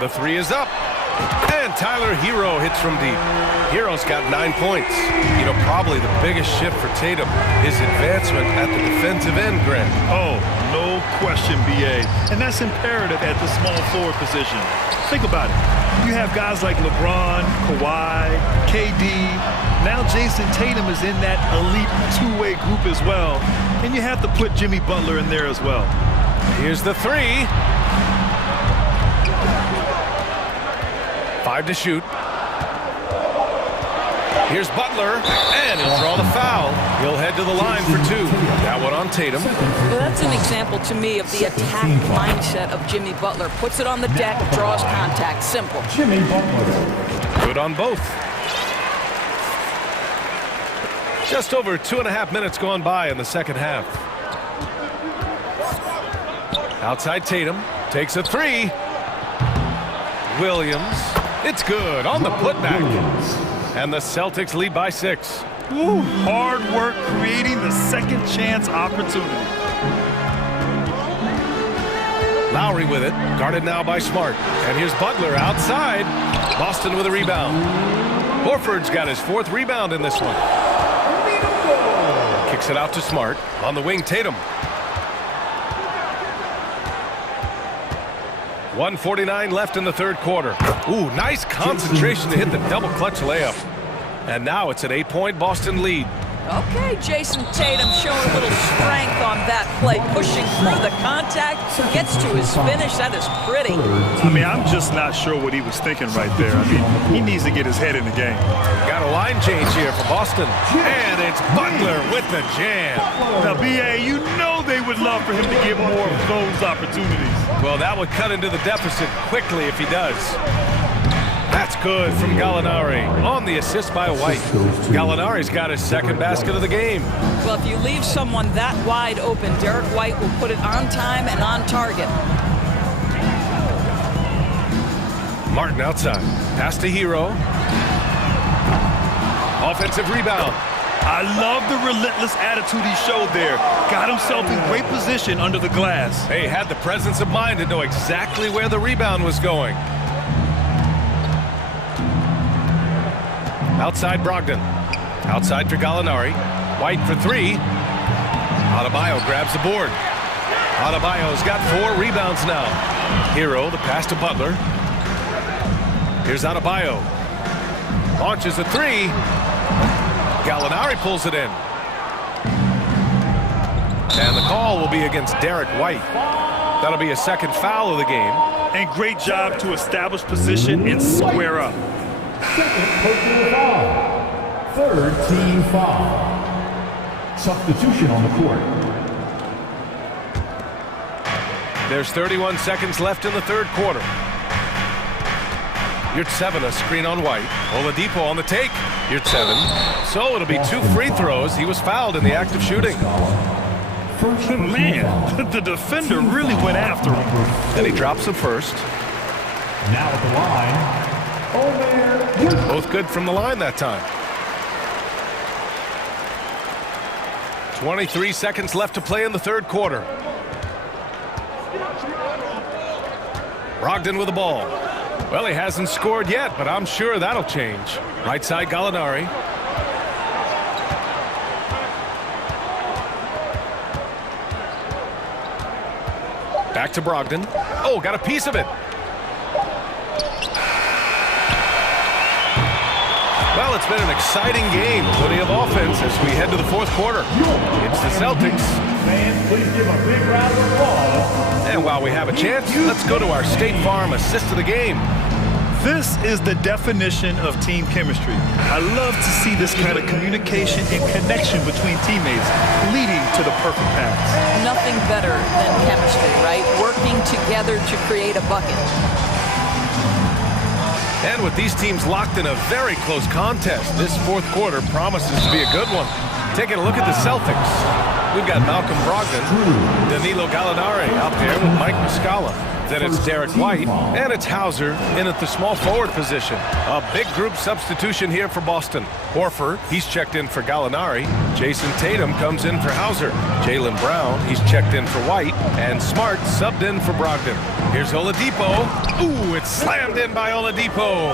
The 3 is up. And Tyler Hero hits from deep. Hero's got 9 points. You know, probably the biggest shift for Tatum is advancement at the defensive end, Grant. Oh, no question, BA. And that's imperative at the small forward position. Think about it. You have guys like LeBron, Kawhi, KD. Now Jason Tatum is in that elite two-way group as well. And you have to put Jimmy Butler in there as well. Here's the 3. 5 to shoot. Here's Butler, and he'll draw the foul. He'll head to the line for 2. That one on Tatum. Well, that's an example to me of the attack mindset of Jimmy Butler. Puts it on the deck, draws contact. Simple. Jimmy Butler. Good on both. Just over 2.5 minutes gone by in the second half. Outside Tatum, takes a 3. Williams, it's good on the putback. And the Celtics lead by 6. Woo, hard work creating the second chance opportunity. Lowry with it, guarded now by Smart. And here's Butler outside. Boston with a rebound. Horford's got his 4th rebound in this one. Kicks it out to Smart. On the wing, Tatum. 1:49 left in the third quarter. Ooh, nice concentration to hit the double clutch layup. And now it's an 8-point Boston lead. Okay, Jason Tatum showing a little strength on that play, pushing through the contact, gets to his finish. That is pretty. I mean, I'm just not sure what he was thinking right there. I mean, he needs to get his head in the game. Got a line change here for Boston. And it's Butler with the jam. Now, BA, you know they would love for him to get more of those opportunities. Well, that would cut into the deficit quickly if he does. That's good from Gallinari on the assist by White. Gallinari's got his 2nd basket of the game. Well, if you leave someone that wide open, Derek White will put it on time and on target. Martin outside. Pass to Hero. Offensive rebound. I love the relentless attitude he showed there. Got himself in great position under the glass. Hey, had the presence of mind to know exactly where the rebound was going. Outside Brogdon. Outside for Gallinari. White for 3. Adebayo grabs the board. Adebayo's got 4 rebounds now. Hero, the pass to Butler. Here's Adebayo. Launches a 3. Gallinari pulls it in. And the call will be against Derek White. That'll be a 2nd foul of the game. And great job to establish position and square up. 2nd personal foul. 3rd team foul. Substitution on the court. There's 31 seconds left in the third quarter. Yurtseven, a screen on White. Oladipo on the take. Yurtseven. So it'll be 2 free throws. He was fouled in the act of shooting. Man, the defender really went after him. And he drops the first. Now at the line, Both good from the line that time. 23 seconds left to play in the third quarter. Brogdon with the ball. Well, he hasn't scored yet, but I'm sure that'll change. Right side, Gallinari. Back to Brogdon. Oh, got a piece of it. Well, it's been an exciting game. Plenty of offense as we head to the fourth quarter. It's the Celtics. Fans, please give a big round of applause. And while we have a chance, let's go to our State Farm assist of the game. This is the definition of team chemistry. I love to see this kind of communication and connection between teammates leading to the perfect pass. Nothing better than chemistry, right? Working together to create a bucket. And with these teams locked in a very close contest, this fourth quarter promises to be a good one. Taking a look at the Celtics. We've got Malcolm Brogdon, Danilo Gallinari out there with Mike Muscala. Then it's Derek White, and it's Hauser in at the small forward position. A big group substitution here for Boston. Horford, he's checked in for Gallinari. Jason Tatum comes in for Hauser. Jaylen Brown, he's checked in for White. And Smart subbed in for Brogdon. Here's Oladipo. Ooh, it's slammed in by Oladipo.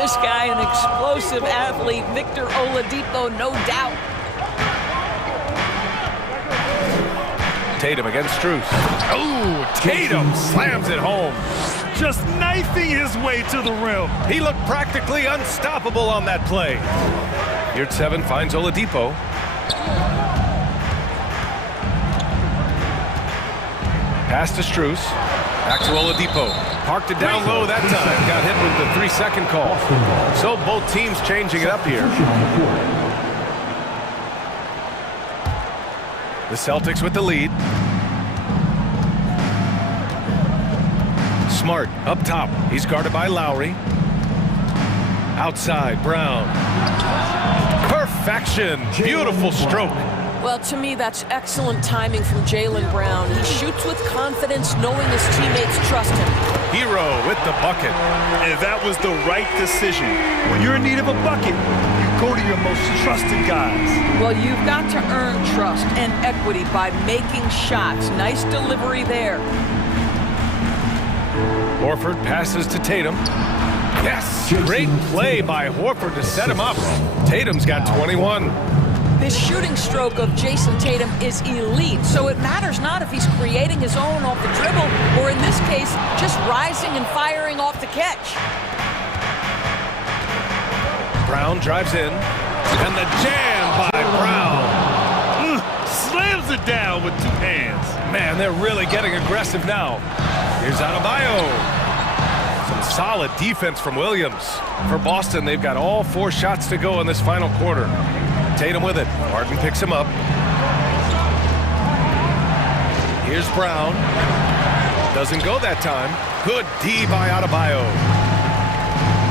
This guy, an explosive athlete, Victor Oladipo, no doubt. Tatum against Strus. Ooh, Tatum slams it home. Just knifing his way to the rim. He looked practically unstoppable on that play. Here at 7 finds Oladipo. Pass to Strus. Back to Oladipo. Parked it down low that time. Got hit with the 3-second call. So both teams changing it up here. The Celtics with the lead. Smart up top. He's guarded by Lowry. Outside, Brown. Perfection. Beautiful stroke. Well, to me, that's excellent timing from Jaylen Brown. He shoots with confidence, knowing his teammates trust him. Hero with the bucket. And that was the right decision. When you're in need of a bucket, you go to your most trusted guys. Well, you've got to earn trust and equity by making shots. Nice delivery there. Horford passes to Tatum. Yes! Great play by Horford to set him up. Tatum's got 21. This shooting stroke of Jason Tatum is elite, so it matters not if he's creating his own off the dribble, or in this case, just rising and firing off the catch. Brown drives in, and the jam by Brown. Slams it down with 2 hands. Man, they're really getting aggressive now. Here's Adebayo. Some solid defense from Williams. For Boston, they've got all 4 shots to go in this final quarter. Tatum with it. Martin picks him up. Here's Brown. Doesn't go that time. Good D by Adebayo.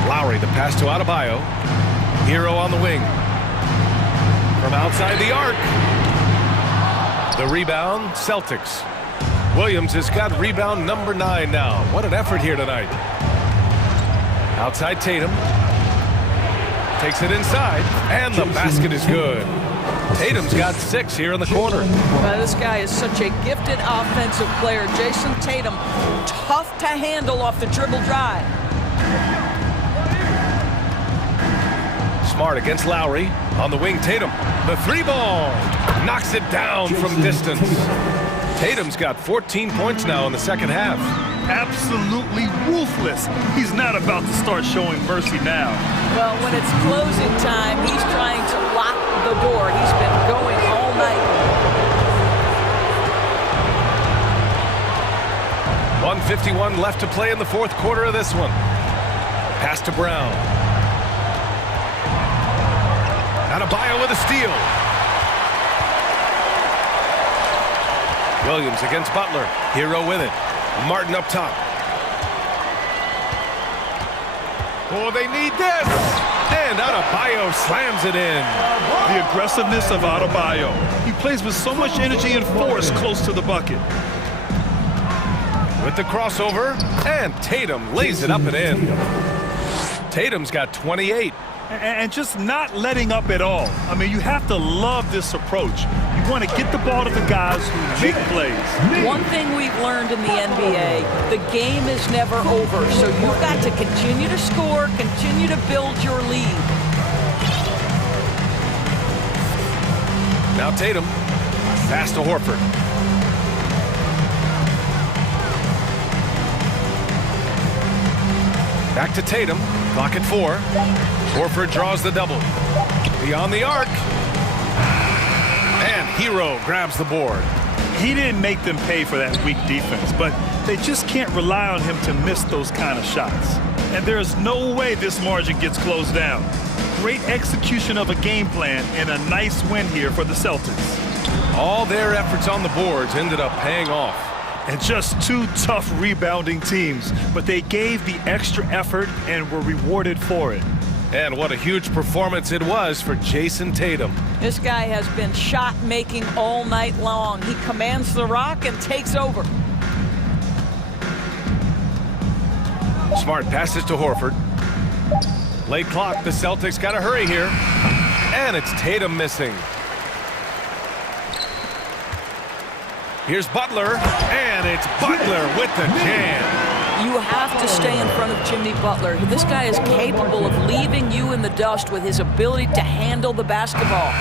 Lowry, the pass to Adebayo. Hero on the wing. From outside the arc. The rebound, Celtics. Williams has got rebound number 9 now. What an effort here tonight. Outside Tatum. Takes it inside, and the basket is good. Tatum's got 6 here in the quarter. Well, this guy is such a gifted offensive player. Jason Tatum, tough to handle off the dribble drive. Smart against Lowry. On the wing, Tatum. The 3-ball. Knocks it down from distance. Tatum's got 14 points now in the second half. Absolutely ruthless. He's not about to start showing mercy now. Well, when it's closing time, he's trying to lock the door. He's been going all night. 1:51 left to play in the fourth quarter of this one. Pass to Brown. Adebayo with a steal. Williams against Butler. Hero with it. Martin up top. Oh, they need this. And Adebayo slams it in. The aggressiveness of Adebayo. He plays with so much energy and force close to the bucket. With the crossover, and Tatum lays it up and in. Tatum's got 28. And just not letting up at all. I mean, you have to love this approach. You want to get the ball to the guys who make plays. One thing we've learned in the NBA, the game is never over. So you've got to continue to score, continue to build your lead. Now Tatum, pass to Horford. Back to Tatum, clock at 4. Horford draws the double. Beyond the arc. And Hero grabs the board. He didn't make them pay for that weak defense, but they just can't rely on him to miss those kind of shots. And there is no way this margin gets closed down. Great execution of a game plan and a nice win here for the Celtics. All their efforts on the boards ended up paying off. And just two tough rebounding teams, but they gave the extra effort and were rewarded for it. And what a huge performance it was for Jason Tatum. This guy has been shot making all night long. He commands the rock and takes over. Smart passes to Horford. Late clock, the Celtics got to hurry here. And it's Tatum missing. Here's Butler, and it's Butler with the jam. You have to stay in front of Jimmy Butler. This guy is capable of leaving you in the dust with his ability to handle the basketball.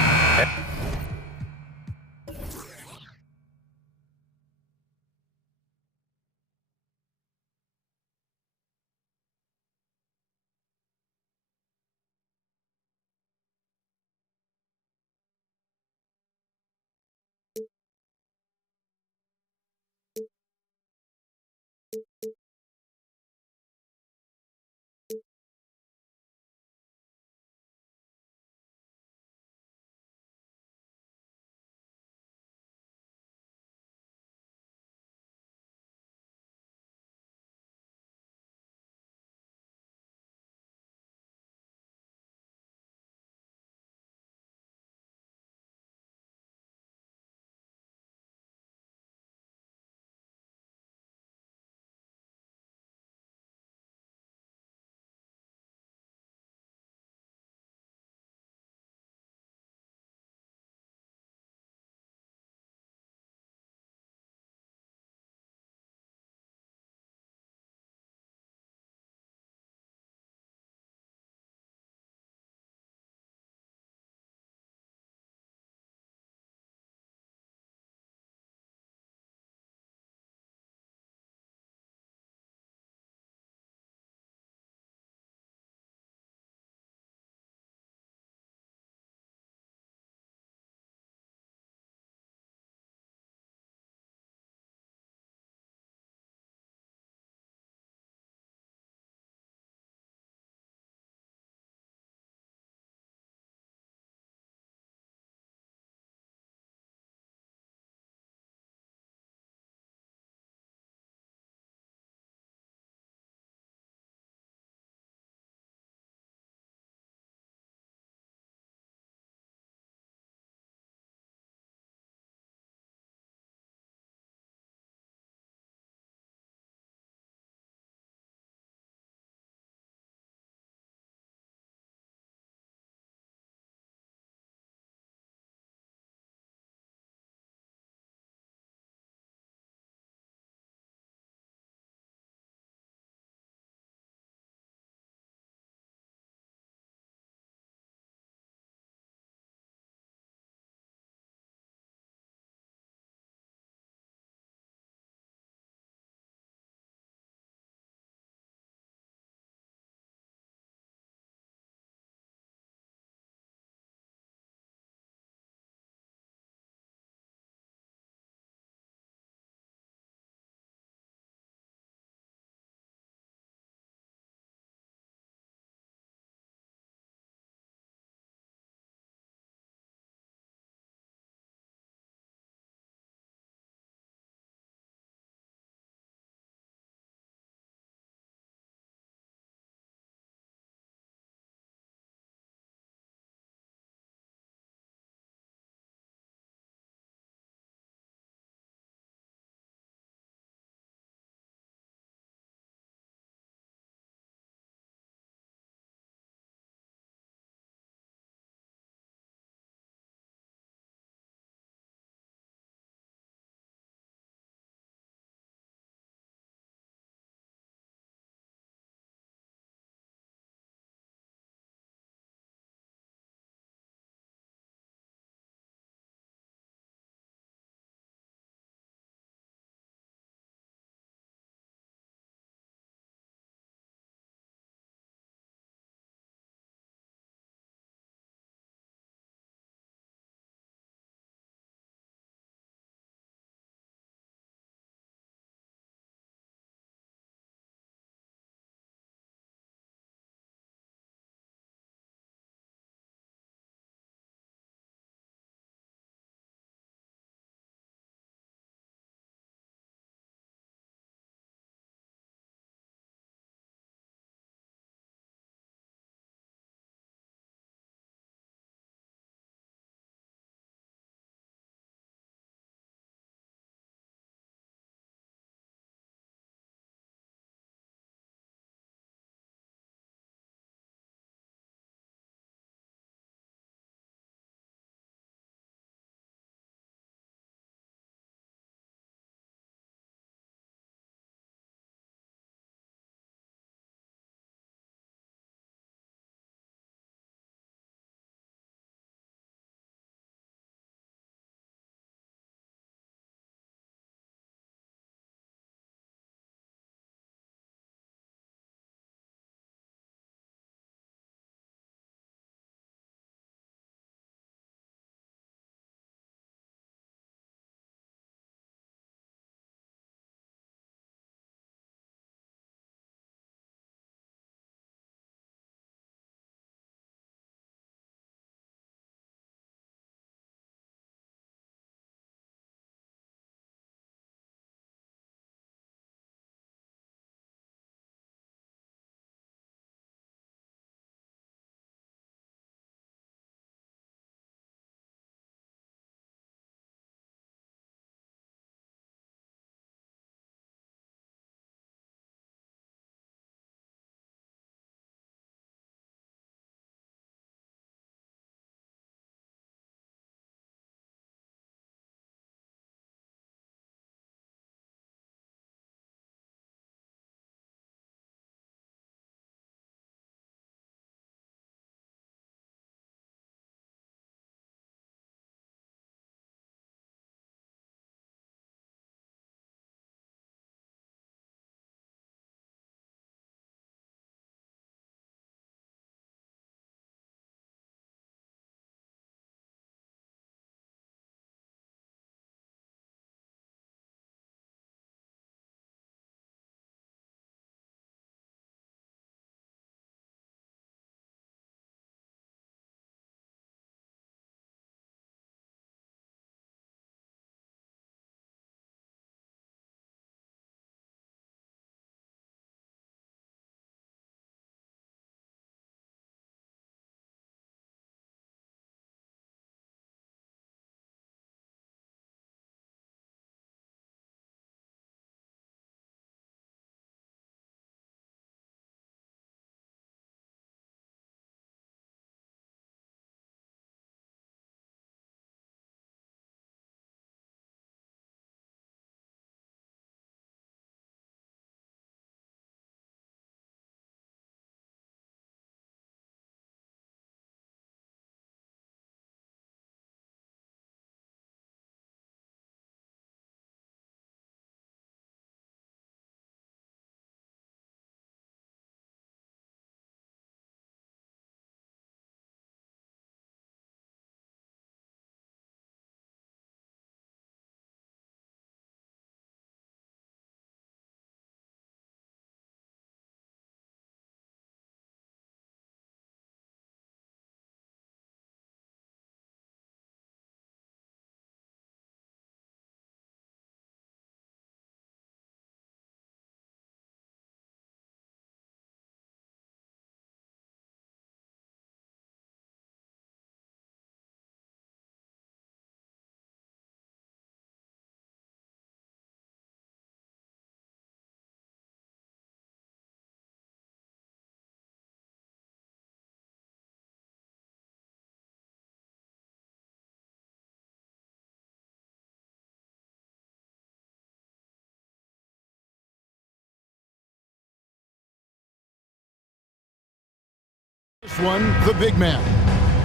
One, the big man.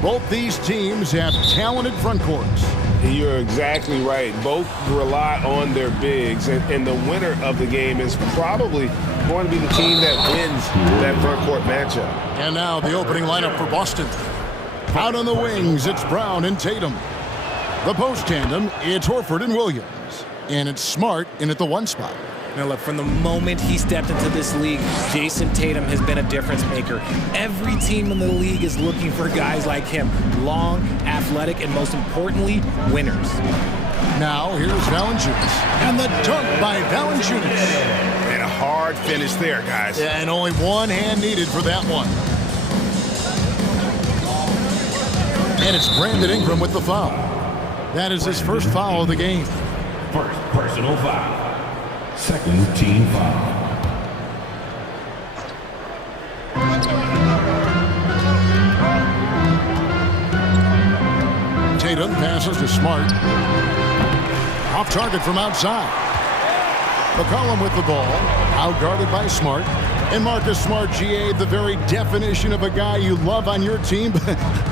Both these teams have talented front courts. You're exactly right. Both rely on their bigs, and the winner of the game is probably going to be the team that wins that front court matchup. And now the opening lineup for Boston. Out on the wings, it's Brown and Tatum. The post tandem, it's Horford and Williams. And it's Smart in at the 1 spot. Now look, from the moment he stepped into this league, Jason Tatum has been a difference maker. Every team in the league is looking for guys like him. Long, athletic, and most importantly, winners. Now here's Valanciunas. And the dunk by Valanciunas. And a hard finish there, guys. Yeah, and only one hand needed for that one. And it's Brandon Ingram with the foul. That is his first foul of the game. First personal foul. Second team foul. Tatum passes to Smart. Off target from outside. McCollum with the ball. Out guarded by Smart. And Marcus Smart, GA, the very definition of a guy you love on your team,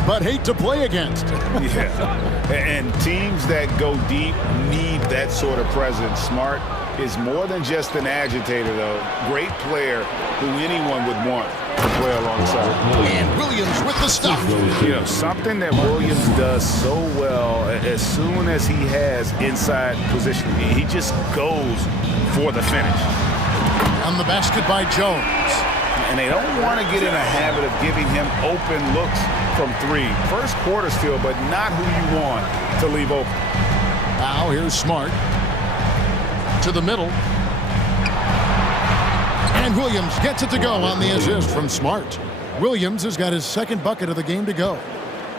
but hate to play against. Yeah. And teams that go deep need that sort of presence. Smart is more than just an agitator, though. Great player who anyone would want to play alongside. And Williams with the stuff. You know, something that Williams does so well, as soon as he has inside positioning, he just goes for the finish. On the basket by Jones. And they don't want to get in a habit of giving him open looks from 3. First quarter still, but not who you want to leave open. Now here's Smart. To the middle. And Williams gets it to go on the assist from Smart. Williams has got his second bucket of the game to go.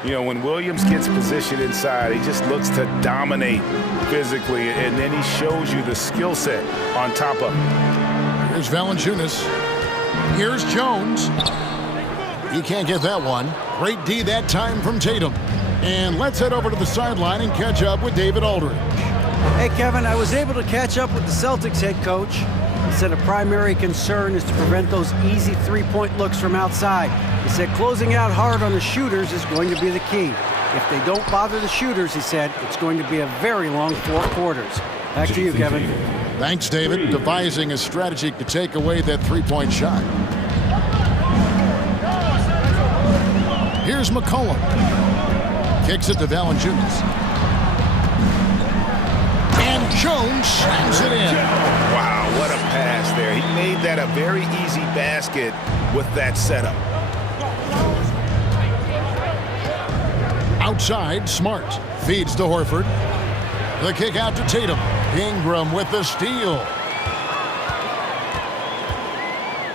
You know, when Williams gets positioned inside, he just looks to dominate physically, and then he shows you the skill set on top of it. Here's Valanciunas. Here's Jones. He can't get that one. Great D that time from Tatum. And let's head over to the sideline and catch up with David Aldridge. Hey, Kevin, I was able to catch up with the Celtics head coach. He said a primary concern is to prevent those easy three-point looks from outside. He said closing out hard on the shooters is going to be the key. If they don't bother the shooters, he said, it's going to be a very long 4 quarters. Back to you, Kevin. Thanks, David. Devising a strategy to take away that three-point shot. Here's McCollum. Kicks it to Valanciunas. And Jones slams it in. Wow, what a pass there. He made that a very easy basket with that setup. Outside, Smart feeds to Horford. The kick out to Tatum. Ingram with the steal.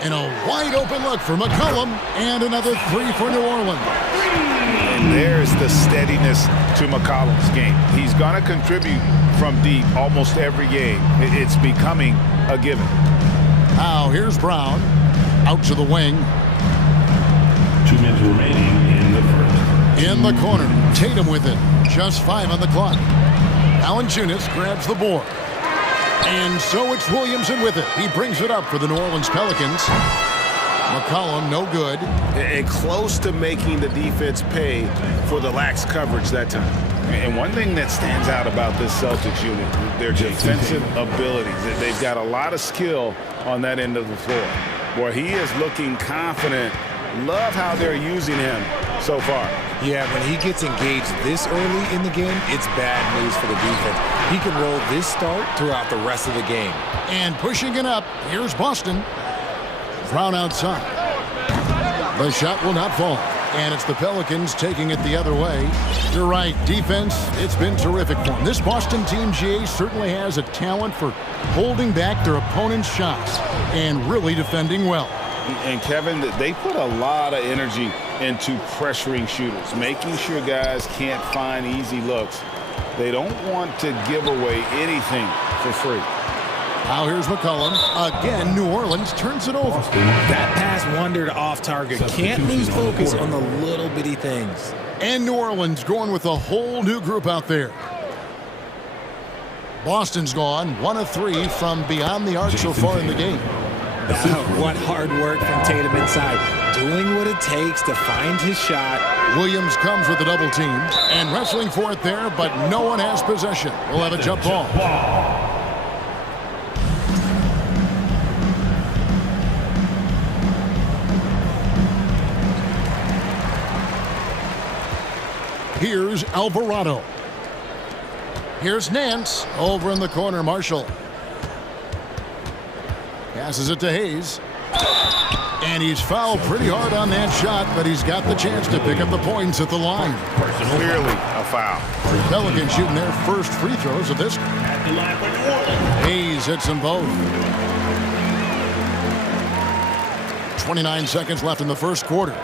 And a wide open look for McCollum. And another 3 for New Orleans. And there's the steadiness to McCollum's game. He's going to contribute from deep almost every game. It's becoming a given. Now here's Brown. Out to the wing. 2 minutes remaining in the first. In the corner. Tatum with it. Just 5 on the clock. Valanciunas grabs the board. And so it's Williamson with it. He brings it up for the New Orleans Pelicans. McCollum, no good. And close to making the defense pay for the lax coverage that time. And one thing that stands out about this Celtics unit, their defensive abilities. They've got a lot of skill on that end of the floor. Where he is looking confident. Love how they're using him so far. Yeah, when he gets engaged this early in the game, it's bad news for the defense. He can roll this start throughout the rest of the game. And pushing it up, here's Boston. Brown outside. The shot will not fall. And it's the Pelicans taking it the other way. You're right, defense, it's been terrific for them. This Boston team, GA, certainly has a talent for holding back their opponent's shots and really defending well. And Kevin, they put a lot of energy into pressuring shooters, making sure guys can't find easy looks. They don't want to give away anything for free. Now here's McCollum. Again, New Orleans turns it over. That pass wandered off target. Can't lose focus on the little bitty things. And New Orleans going with a whole new group out there. Boston's gone 1 of 3 from beyond the arc so far in the game. What hard work from Tatum inside. Doing what it takes to find his shot. Williams comes with the double team and wrestling for it there, but no one has possession. We'll have a jump ball. Here's Alvarado. Here's Nance. Over in the corner, Marshall. Passes it to Hayes. And he's fouled pretty hard on that shot, but he's got the chance to pick up the points at the line. Clearly a foul. Pelicans shooting their first free throws of this. Hayes hits them both. 29 seconds left in the first quarter.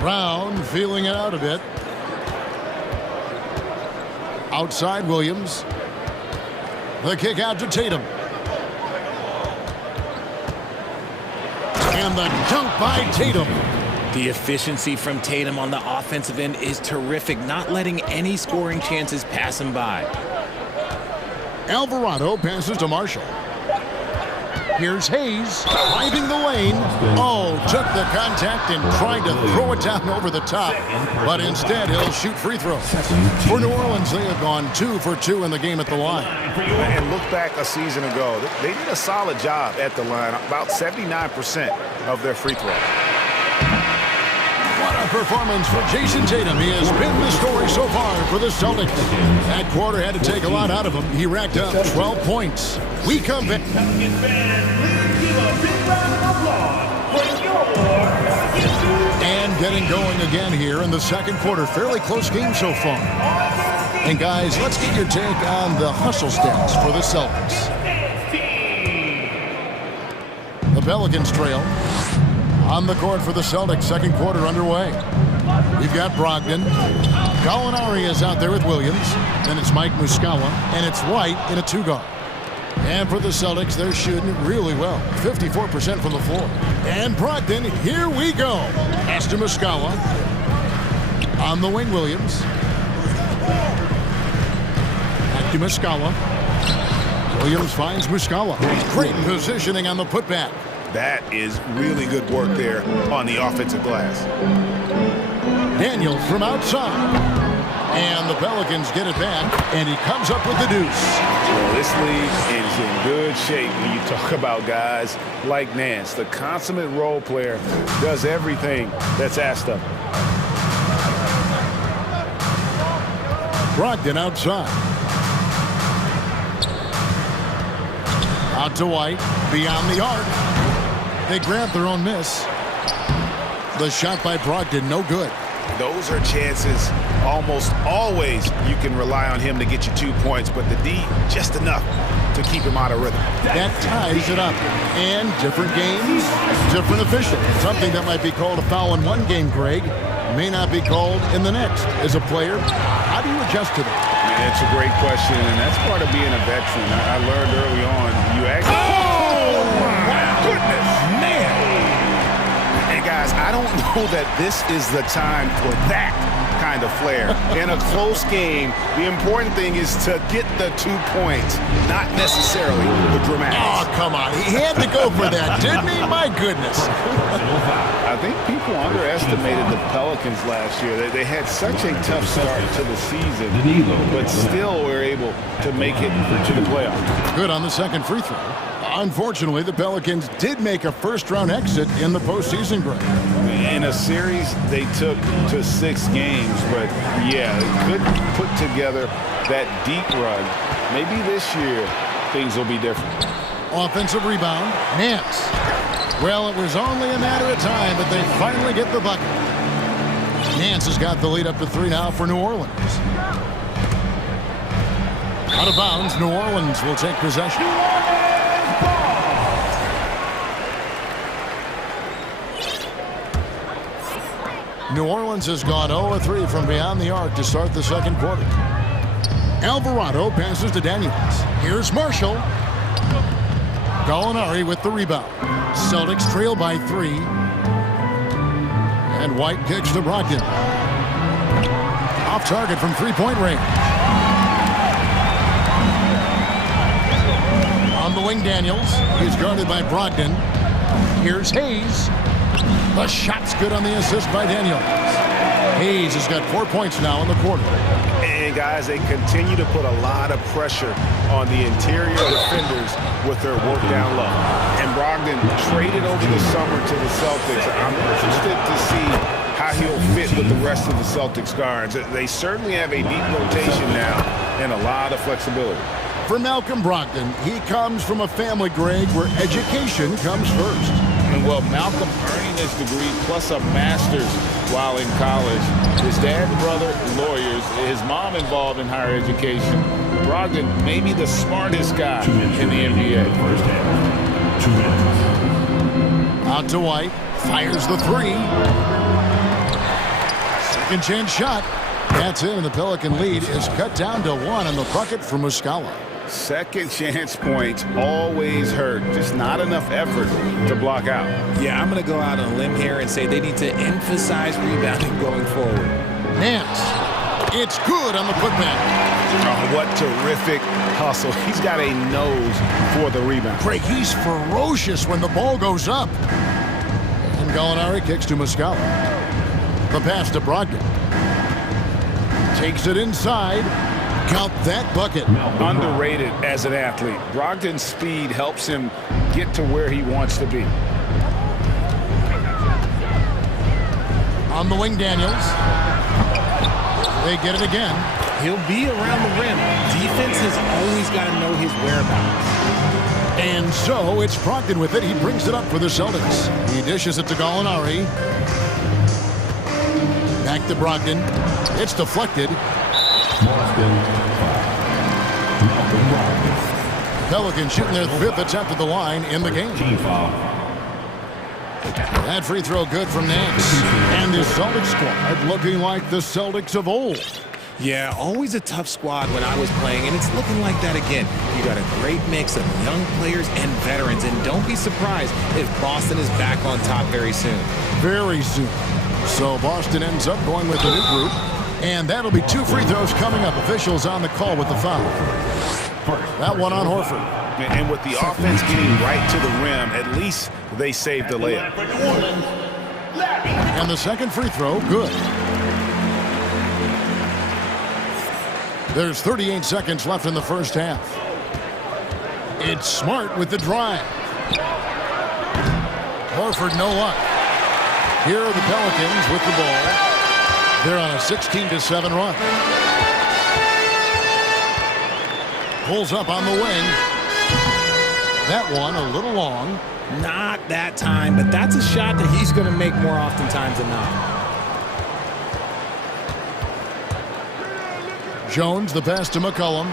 Brown feeling it out a bit. Outside Williams. The kick out to Tatum. And the dunk by Tatum. The efficiency from Tatum on the offensive end is terrific, not letting any scoring chances pass him by. Alvarado passes to Marshall. Here's Hayes, driving the lane. Oh, took the contact and tried to throw it down over the top. But instead, he'll shoot free throws. For New Orleans, they have gone 2 for 2 in the game at the line. And look back a season ago. They did a solid job at the line, about 79% of their free throws. What a performance for Jason Tatum. He has been the story so far for the Celtics. That quarter had to take a lot out of him. He racked up 12 points. We come back. And getting going again here in the second quarter. Fairly close game so far. And guys, let's get your take on the hustle stats for the Celtics. The Pelicans trail. On the court for the Celtics, second quarter underway. We've got Brogdon. Gallinari is out there with Williams. Then it's Mike Muscala. And it's White in a 2-guard. And for the Celtics, they're shooting really well. 54% from the floor. And Brogdon, here we go. Pass to Muscala. On the wing, Williams. Back to Muscala. Williams finds Muscala. Great positioning on the putback. That is really good work there on the offensive glass. Daniels from outside. And the Pelicans get it back, and he comes up with the deuce. Well, this league is in good shape when you talk about guys like Nance. The consummate role player does everything that's asked of him. Brogdon outside. Out to White, beyond the arc. They grab their own miss. The shot by Brogdon, no good. Those are chances almost always you can rely on him to get you 2 points, but the D, just enough to keep him out of rhythm. That ties it up. And different games, different official. Something that might be called a foul in one game, Greg, may not be called in the next. As a player, how do you adjust to that? That's a great question, and that's part of being a veteran. I learned early on, you actually... Oh, my goodness, man! And guys, I don't know that this is the time for that kind of flair. In a close game, the important thing is to get the 2 points, not necessarily the dramatics. Oh, come on. He had to go for that, didn't he? My goodness. I think people underestimated the Pelicans last year. They had such a tough start to the season, but still were able to make it to the playoffs. Good on the second free throw. Unfortunately, the Pelicans did make a first-round exit in the postseason break. In a series they took to 6 games, but yeah, they couldn't put together that deep run. Maybe this year things will be different. Offensive rebound, Nance. Well, it was only a matter of time, but they finally get the bucket. Nance has got the lead up to 3 now for New Orleans. Out of bounds, New Orleans will take possession. New Orleans has gone 0-3 from beyond the arc to start the second quarter. Alvarado passes to Daniels. Here's Marshall. Gallinari with the rebound. Celtics trail by 3. And White kicks to Brogdon. Off target from 3-point range. On the wing, Daniels. He's guarded by Brogdon. Here's Hayes. The shot's good on the assist by Daniels. Hayes has got 4 points now in the quarter. And guys, they continue to put a lot of pressure on the interior defenders with their work down low. And Brogdon traded over the summer to the Celtics. I'm interested to see how he'll fit with the rest of the Celtics guards. They certainly have a deep rotation now and a lot of flexibility. For Malcolm Brogdon, he comes from a family, Greg, where education comes first. And well, Malcolm earning his degree plus a master's while in college. His dad and brother, lawyers. His mom involved in higher education. Brogdon may be the smartest guy in the NBA. First half. 2 minutes. Out to White. Fires the three. Second chance shot. That's in, and the Pelican lead is cut down to 1 on the bucket for Muscala. Second chance points always hurt. Just not enough effort to block out. Yeah, I'm going to go out on a limb here and say they need to emphasize rebounding going forward. Nance. It's good on the putback. Oh, what terrific hustle. He's got a nose for the rebound. Craig, he's ferocious when the ball goes up. And Gallinari kicks to Muscala. The pass to Brogdon. Takes it inside. Count that bucket. Underrated as an athlete. Brogdon's speed helps him get to where he wants to be. On the wing, Daniels. They get it again. He'll be around the rim. Defense has always got to know his whereabouts. And so it's Brogdon with it. He brings it up for the Celtics. He dishes it to Gallinari. Back to Brogdon. It's deflected. Pelicans shooting their 5th attempt at the line in the game. That free throw good from Nance. And the Celtics squad looking like the Celtics of old. Yeah, always a tough squad when I was playing, and it's looking like that again. You got a great mix of young players and veterans, and don't be surprised if Boston is back on top very soon. Very soon. So Boston ends up going with the new group. And that'll be 2 free throws coming up. Officials on the call with the foul. That one on Horford. And with the offense getting right to the rim, at least they saved the layup. And the second free throw, good. There's 38 seconds left in the first half. It's Smart with the drive. Horford, no luck. Here are the Pelicans with the ball. They're on a 16-7 run. Pulls up on the wing. That one a little long. Not that time, but that's a shot that he's going to make more oftentimes than not. Jones, the pass to McCollum.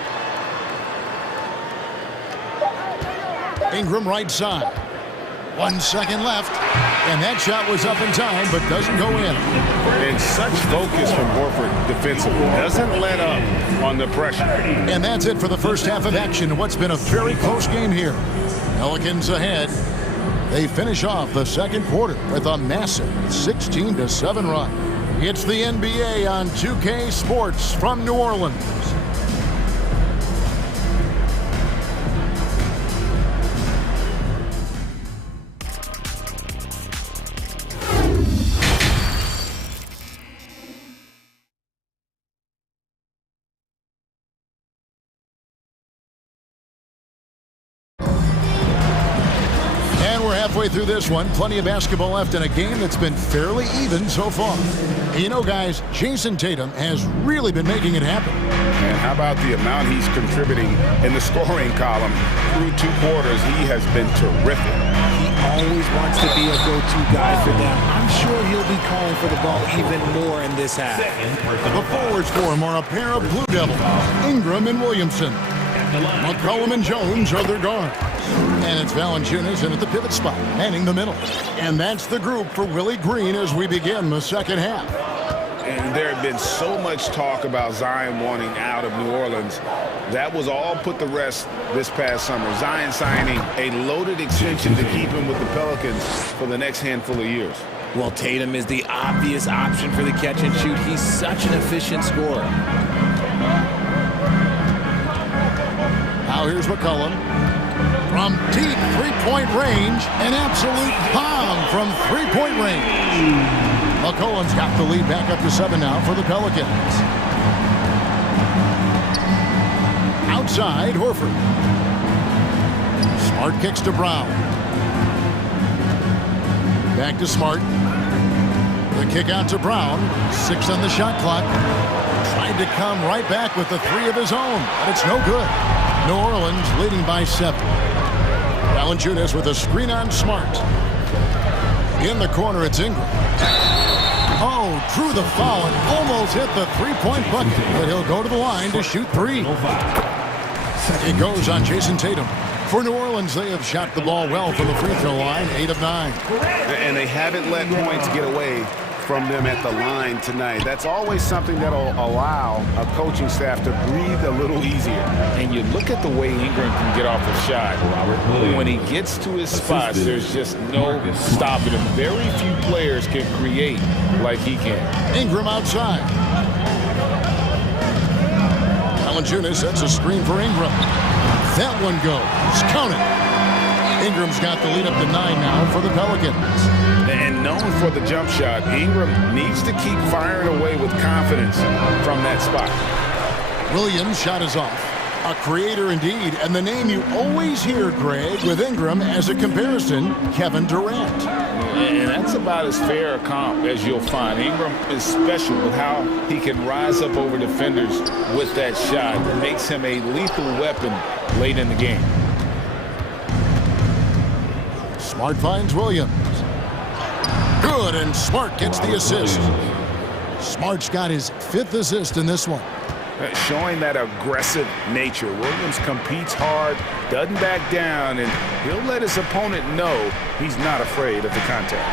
Ingram right side. 1 second left. And that shot was up in time, but doesn't go in. And such focus from Horford defensively. Doesn't let up on the pressure. And that's it for the first half of action. What's been a very close game here. Pelicans ahead. They finish off the second quarter with a massive 16-7 run. It's the NBA on 2K Sports from New Orleans. Halfway through this one, plenty of basketball left in a game that's been fairly even so far. You know, guys, Jason Tatum has really been making it happen. And how about the amount he's contributing in the scoring column through 2 quarters? He has been terrific. He always wants to be a go-to guy for them. I'm sure he'll be calling for the ball even more in this half. The forwards for him are a pair of Blue Devils, Ingram and Williamson. McCollum and Jones are their guards. And it's Valanciunas in at the pivot spot, manning the middle. And that's the group for Willie Green as we begin the second half. And there had been so much talk about Zion wanting out of New Orleans. That was all put to rest this past summer. Zion signing a loaded extension to keep him with the Pelicans for the next handful of years. Well, Tatum is the obvious option for the catch and shoot. He's such an efficient scorer. Now here's McCollum. From deep three-point range, an absolute bomb from three-point range. McCollum's got the lead back up to 7 now for the Pelicans. Outside, Horford. Smart kicks to Brown. Back to Smart. The kick out to Brown. 6 on the shot clock. Tried to come right back with the 3 of his own, but it's no good. New Orleans leading by 7. Valanciunas with a screen on Smart. In the corner, it's Ingram. Oh, drew the foul and almost hit the three-point bucket, but he'll go to the line to shoot 3. It goes on Jason Tatum. For New Orleans, they have shot the ball well from the free throw line, 8 of 9. And they haven't let points get away from them at the line tonight. That's always something that'll allow a coaching staff to breathe a little easier. And you look at the way Ingram can get off a shot, Robert. When he gets to his spots, there's just no stopping him. Very few players can create like he can. Ingram outside. Valanciunas sets a screen for Ingram. That one goes. Count it. Ingram's got the lead up to 9 now for the Pelicans. And known for the jump shot, Ingram needs to keep firing away with confidence from that spot. Williams' shot is off. A creator indeed, and the name you always hear, Greg, with Ingram as a comparison, Kevin Durant. And that's about as fair a comp as you'll find. Ingram is special with how he can rise up over defenders with that shot. It makes him a lethal weapon late in the game. Smart finds Williams. Good, and Smart gets the assist. Smart's got his 5th assist in this one. Showing that aggressive nature. Williams competes hard, doesn't back down, and he'll let his opponent know he's not afraid of the contact.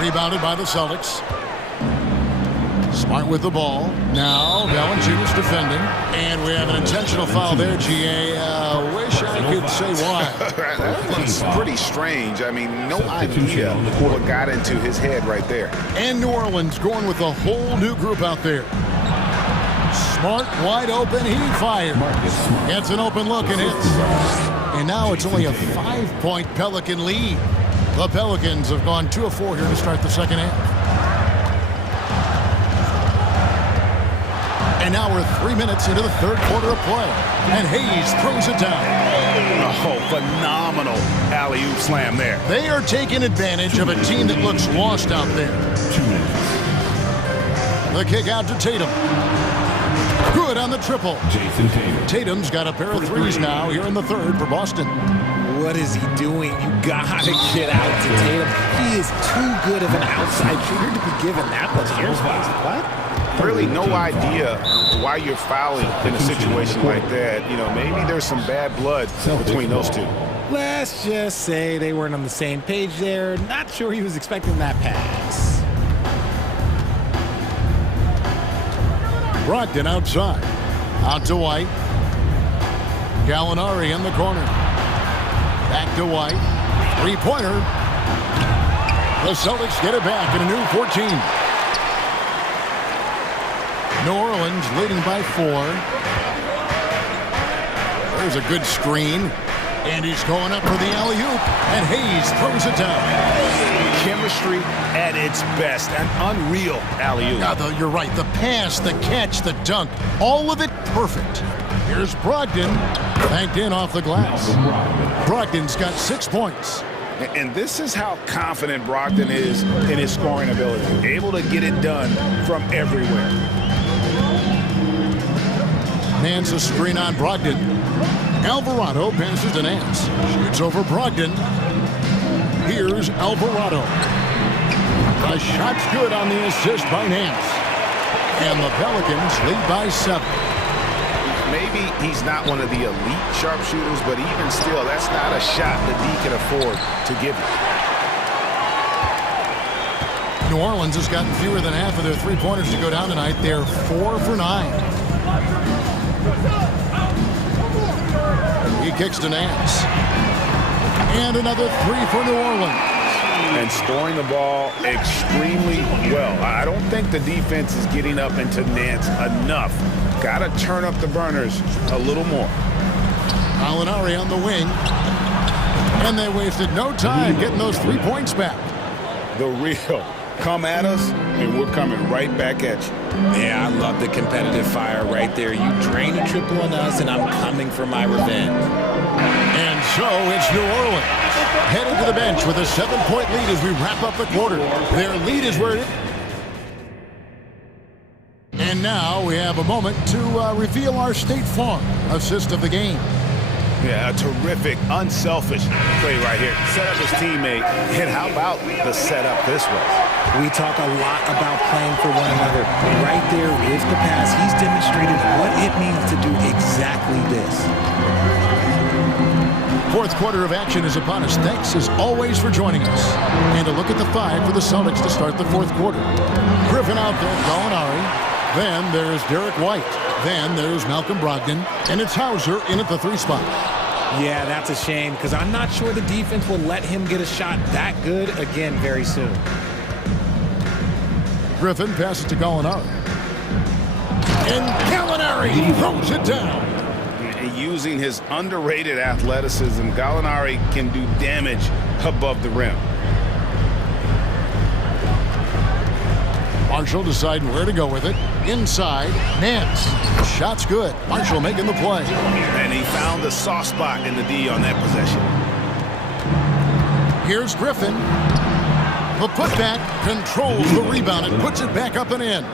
Rebounded by the Celtics. Smart with the ball. Now Valanciunas defending. And we have an intentional foul there, G.A. Wish I could say why. That looks pretty strange. I mean, no idea what got into his head right there. And New Orleans going with a whole new group out there. Smart wide open, he fires. Gets an open look and hits. And now it's only a 5-point Pelican lead. The Pelicans have gone 2 of 4 here to start the second half. And now we're 3 minutes into the third quarter of play. And Hayes throws it down. Oh, phenomenal alley-oop slam there. They are taking advantage of a team that looks lost out there. The kick out to Tatum. Good on the triple. Jason Tatum. Tatum's got a pair of 3s now here in the third for Boston. What is he doing? You gotta get out to Tatum. He is too good of an outside shooter to be given that much airspace. What? Really no idea why you're fouling in a situation like that. You know, maybe there's some bad blood between those two. Let's just say they weren't on the same page there. Not sure he was expecting that pass. Brogdon outside. Out to White. Gallinari in the corner. Back to White. 3-pointer. The Celtics get it back in a new 14. New Orleans leading by 4. There's a good screen. And he's going up for the alley-oop. And Hayes throws it down. Chemistry at its best. An unreal alley-oop. Yeah, you're right. The pass, the catch, the dunk. All of it perfect. Here's Brogdon. Banked in off the glass. Brogdon's got 6 points. And this is how confident Brogdon is in his scoring ability. Able to get it done from everywhere. Nance a screen on Brogdon. Alvarado passes to Nance. Shoots over Brogdon. Here's Alvarado. The shot's good on the assist by Nance. And the Pelicans lead by 7. Maybe he's not one of the elite sharpshooters, but even still, that's not a shot that he can afford to give him. New Orleans has gotten fewer than half of their 3-pointers to go down tonight. They're 4 for 9. He kicks to Nance. And another 3 for New Orleans. And scoring the ball extremely well. I don't think the defense is getting up into Nance enough. Got to turn up the burners a little more. Gallinari on the wing. And they wasted no time getting those 3 points back. The real. Come at us, and we're coming right back at you. Yeah, I love the competitive fire right there. You drain a triple on us, and I'm coming for my revenge. And so it's New Orleans headed to the bench with a 7-point lead as we wrap up the quarter. Their lead is where it is. And now we have a moment to reveal our State Farm assist of the game. Yeah, a terrific, unselfish play right here. Set up his teammate, and how about the setup this way? We talk a lot about playing for one another. Right there with the pass, he's demonstrated what it means to do exactly this. Fourth quarter of action is upon us. Thanks, as always, for joining us. And a look at the 5 for the Celtics to start the fourth quarter. Griffin out there, Gallinari. Then there's Derek White. Then there's Malcolm Brogdon. And it's Hauser in at the 3 spot. Yeah, that's a shame, because I'm not sure the defense will let him get a shot that good again very soon. Griffin passes to Gallinari. And Gallinari throws it down. Using his underrated athleticism, Gallinari can do damage above the rim. Marshall deciding where to go with it. Inside, Nance. Shot's good. Marshall making the play. And he found the soft spot in the D on that possession. Here's Griffin. The putback controls the rebound and puts it back up and in.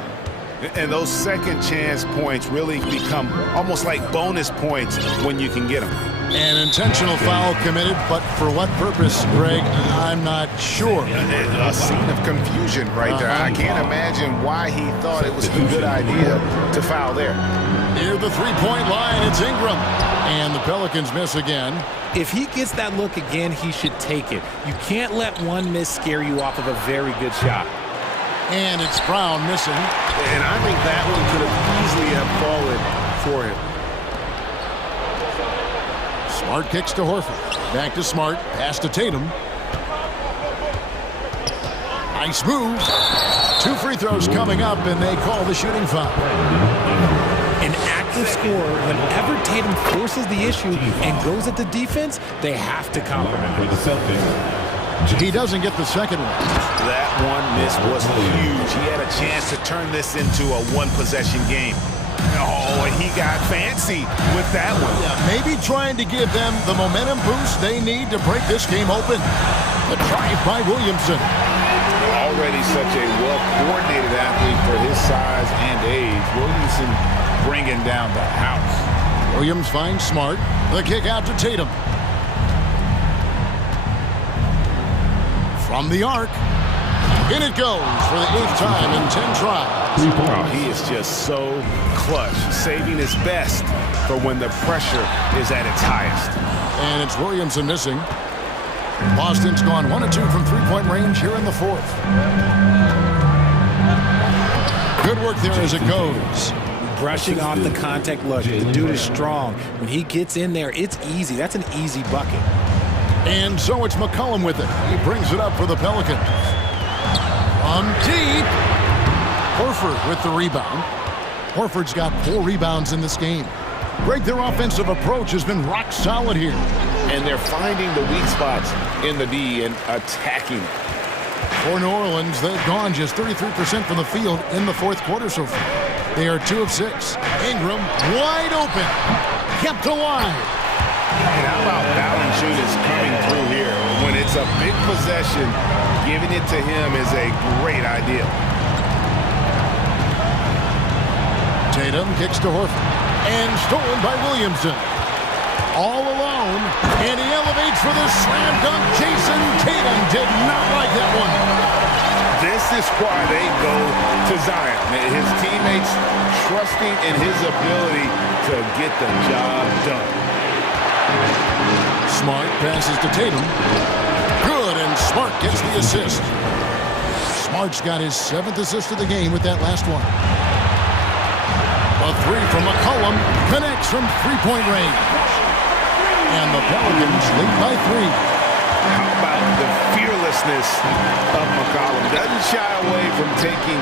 And those second chance points really become almost like bonus points when you can get them. An intentional foul committed, but for what purpose, Greg? I'm not sure. A scene of confusion right there. I can't imagine why he thought it was a good idea to foul there. Near the 3-point line, it's Ingram. And the Pelicans miss again. If he gets that look again, he should take it. You can't let one miss scare you off of a very good shot. And it's Brown missing. And I think that one could have easily have fallen for him. Smart kicks to Horford. Back to Smart. Pass to Tatum. Nice move. 2 free throws coming up, and they call the shooting foul. An active scorer, whenever Tatum forces the issue and goes at the defense, they have to compromise. For the Celtics, he doesn't get the second one. That one miss was huge. He had a chance to turn this into a one-possession game. Oh, and he got fancy with that one. Yeah, maybe trying to give them the momentum boost they need to break this game open. The drive by Williamson. Already such a well-coordinated athlete for his size and age. Williamson bringing down the house. Williams finds Smart. The kick out to Tatum. From the arc. In it goes for the 8th time in 10 tries. Oh, he is just so clutch, saving his best for when the pressure is at its highest. And it's Williamson missing. Boston's gone 1 of 2 from 3-point range here in the 4th. Good work there as it goes. Brushing off the contact. Look, the dude is strong. When he gets in there, it's easy. That's an easy bucket. And so it's McCollum with it. He brings it up for the Pelicans. From deep. Horford with the rebound. Horford's got 4 rebounds in this game. Greg, their offensive approach has been rock solid here. And they're finding the weak spots in the D and attacking. For New Orleans, they've gone just 33% from the field in the 4th quarter so far. They are 2 of 6. Ingram wide open. Kept alive. And how about Valanciunas coming through here? When it's a big possession, giving it to him is a great idea. Tatum kicks to Horford. And stolen by Williamson. All alone. And he elevates for the slam dunk. Jason Tatum did not like that one. This is why they go to Zion. His teammates trusting in his ability to get the job done. Smart passes to Tatum. Good, and Smart gets the assist. Smart's got his 7th assist of the game with that last one. A 3 from McCollum connects from 3-point range. And the Pelicans lead by 3. How about the fearless relentlessness of McCollum. Doesn't shy away from taking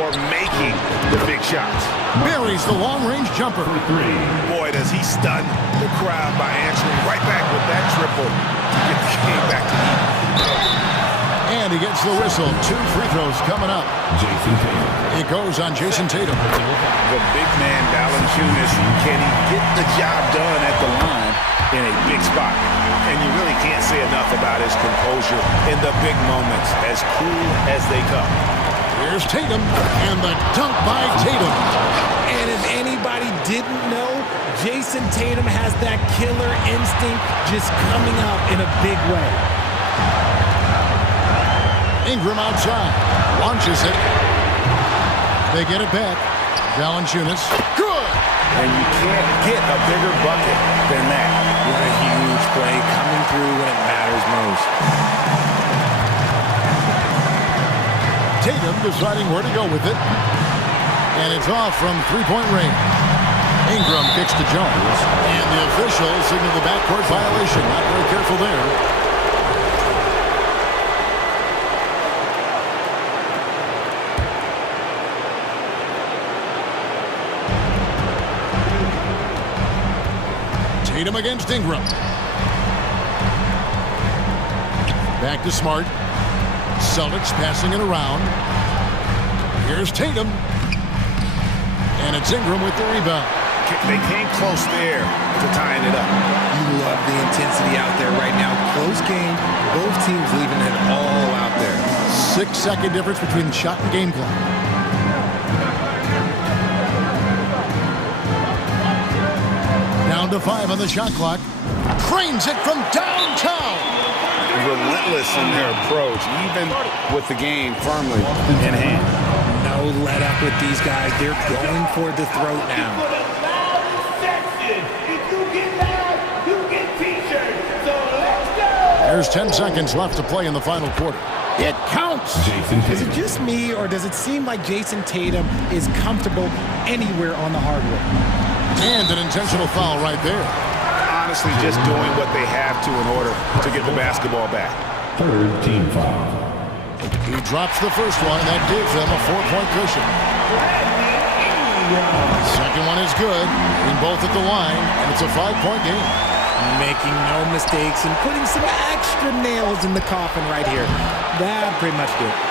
or making the big shots. Buries the long-range jumper. Boy, does he stun the crowd by answering right back with that triple to get the game back to even. And he gets the whistle. 2 free throws coming up. Jason Tatum. It goes on Jason Tatum. The big man, Valanciunas, can he get the job done at the line in a big spot? And you really can't say enough about his composure in the big moments, as cool as they come. Here's Tatum, and the dunk by Tatum. And if anybody didn't know, Jason Tatum has that killer instinct just coming out in a big way. Ingram outside, launches it. They get it back. Valanciunas, good! And you can't get a bigger bucket than that. What a huge play coming through when it matters most. Tatum deciding where to go with it. And it's off from three-point range. Ingram kicks to Jones. And the officials signal the backcourt violation. Not very careful there. Tatum against Ingram. Back to Smart. Celtics passing it around. Here's Tatum. And it's Ingram with the rebound. They came close there to tying it up. You love the intensity out there right now. Close game. Both teams leaving it all out there. 6-second difference between the shot and game clock. Down to 5 on the shot clock. Cranes it from downtown. Relentless in their approach, even with the game firmly in hand. No let up with these guys. They're going for the throat now. There's 10 seconds left to play in the final quarter. It counts. Is it just me, or does it seem like Jason Tatum is comfortable anywhere on the hardwood? And an intentional foul right there. Honestly, just doing what they have to in order to get the basketball back. Third team foul. He drops the first one, and that gives them a 4-point cushion. Second one is good. In both at the line, and it's a 5-point game. Making no mistakes and putting some extra nails in the coffin right here. That pretty much did it.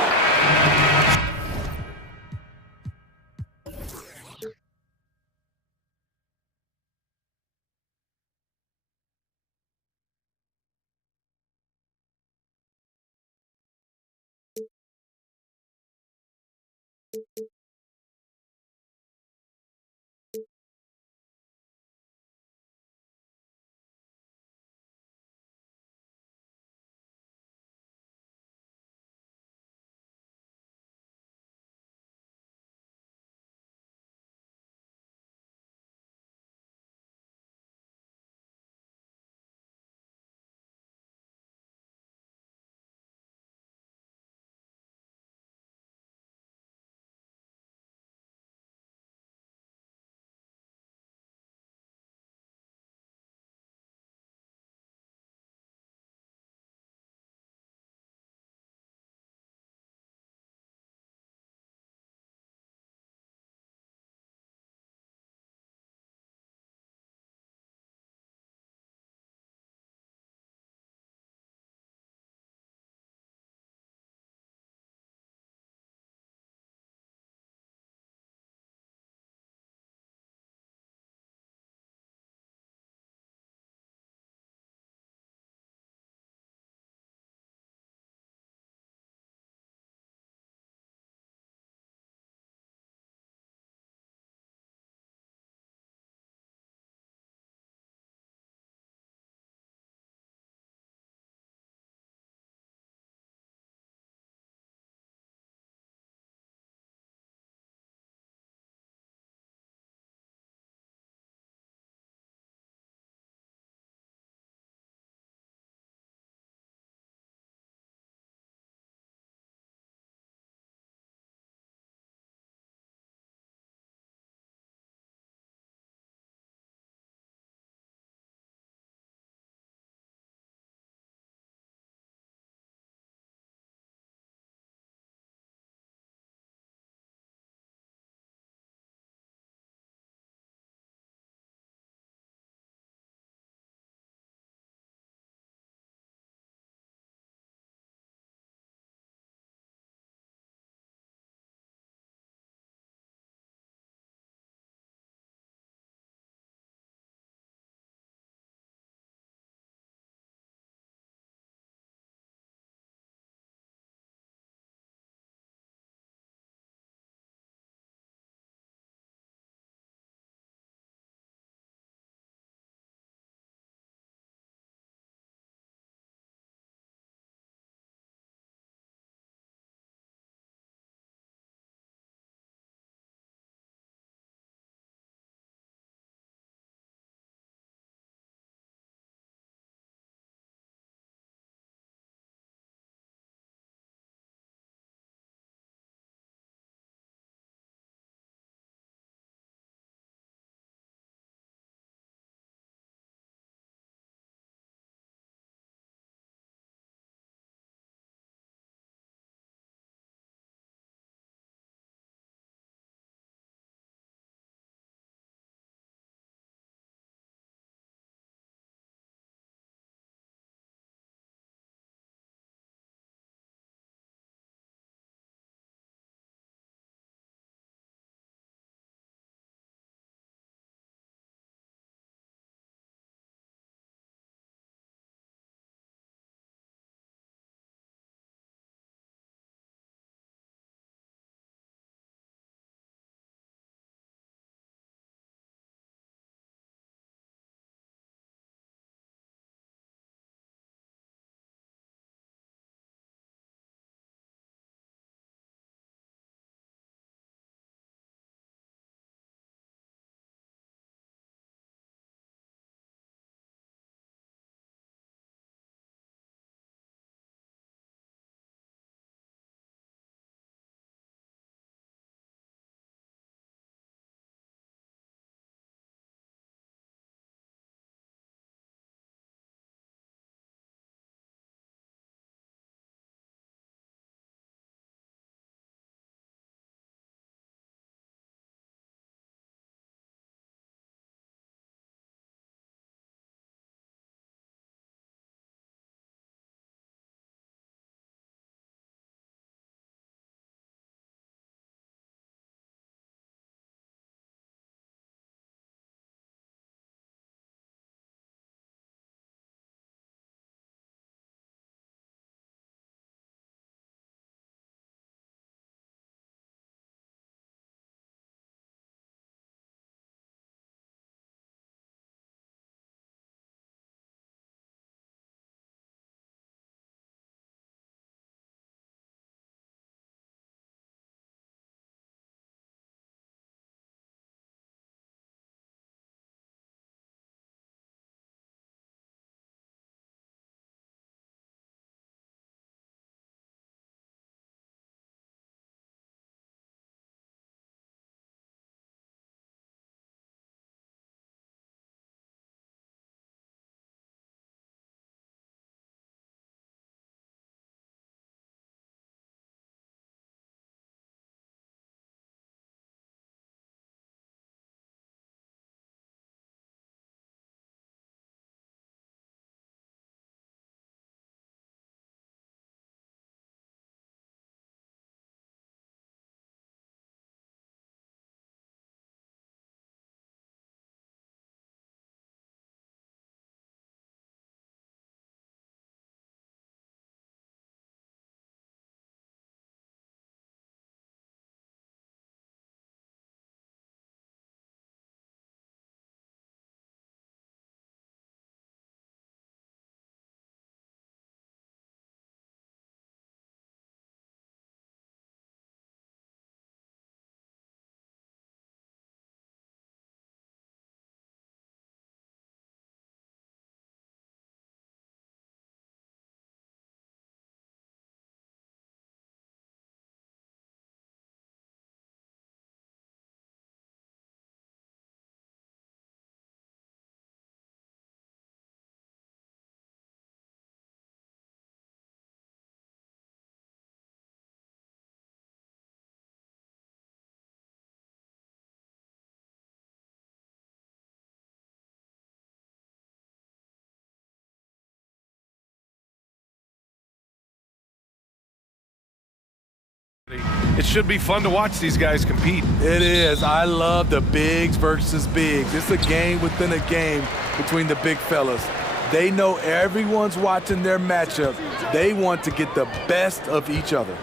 It should be fun to watch these guys compete. It is. I love the bigs versus bigs. It's a game within a game between the big fellas. They know everyone's watching their matchup. They want to get the best of each other.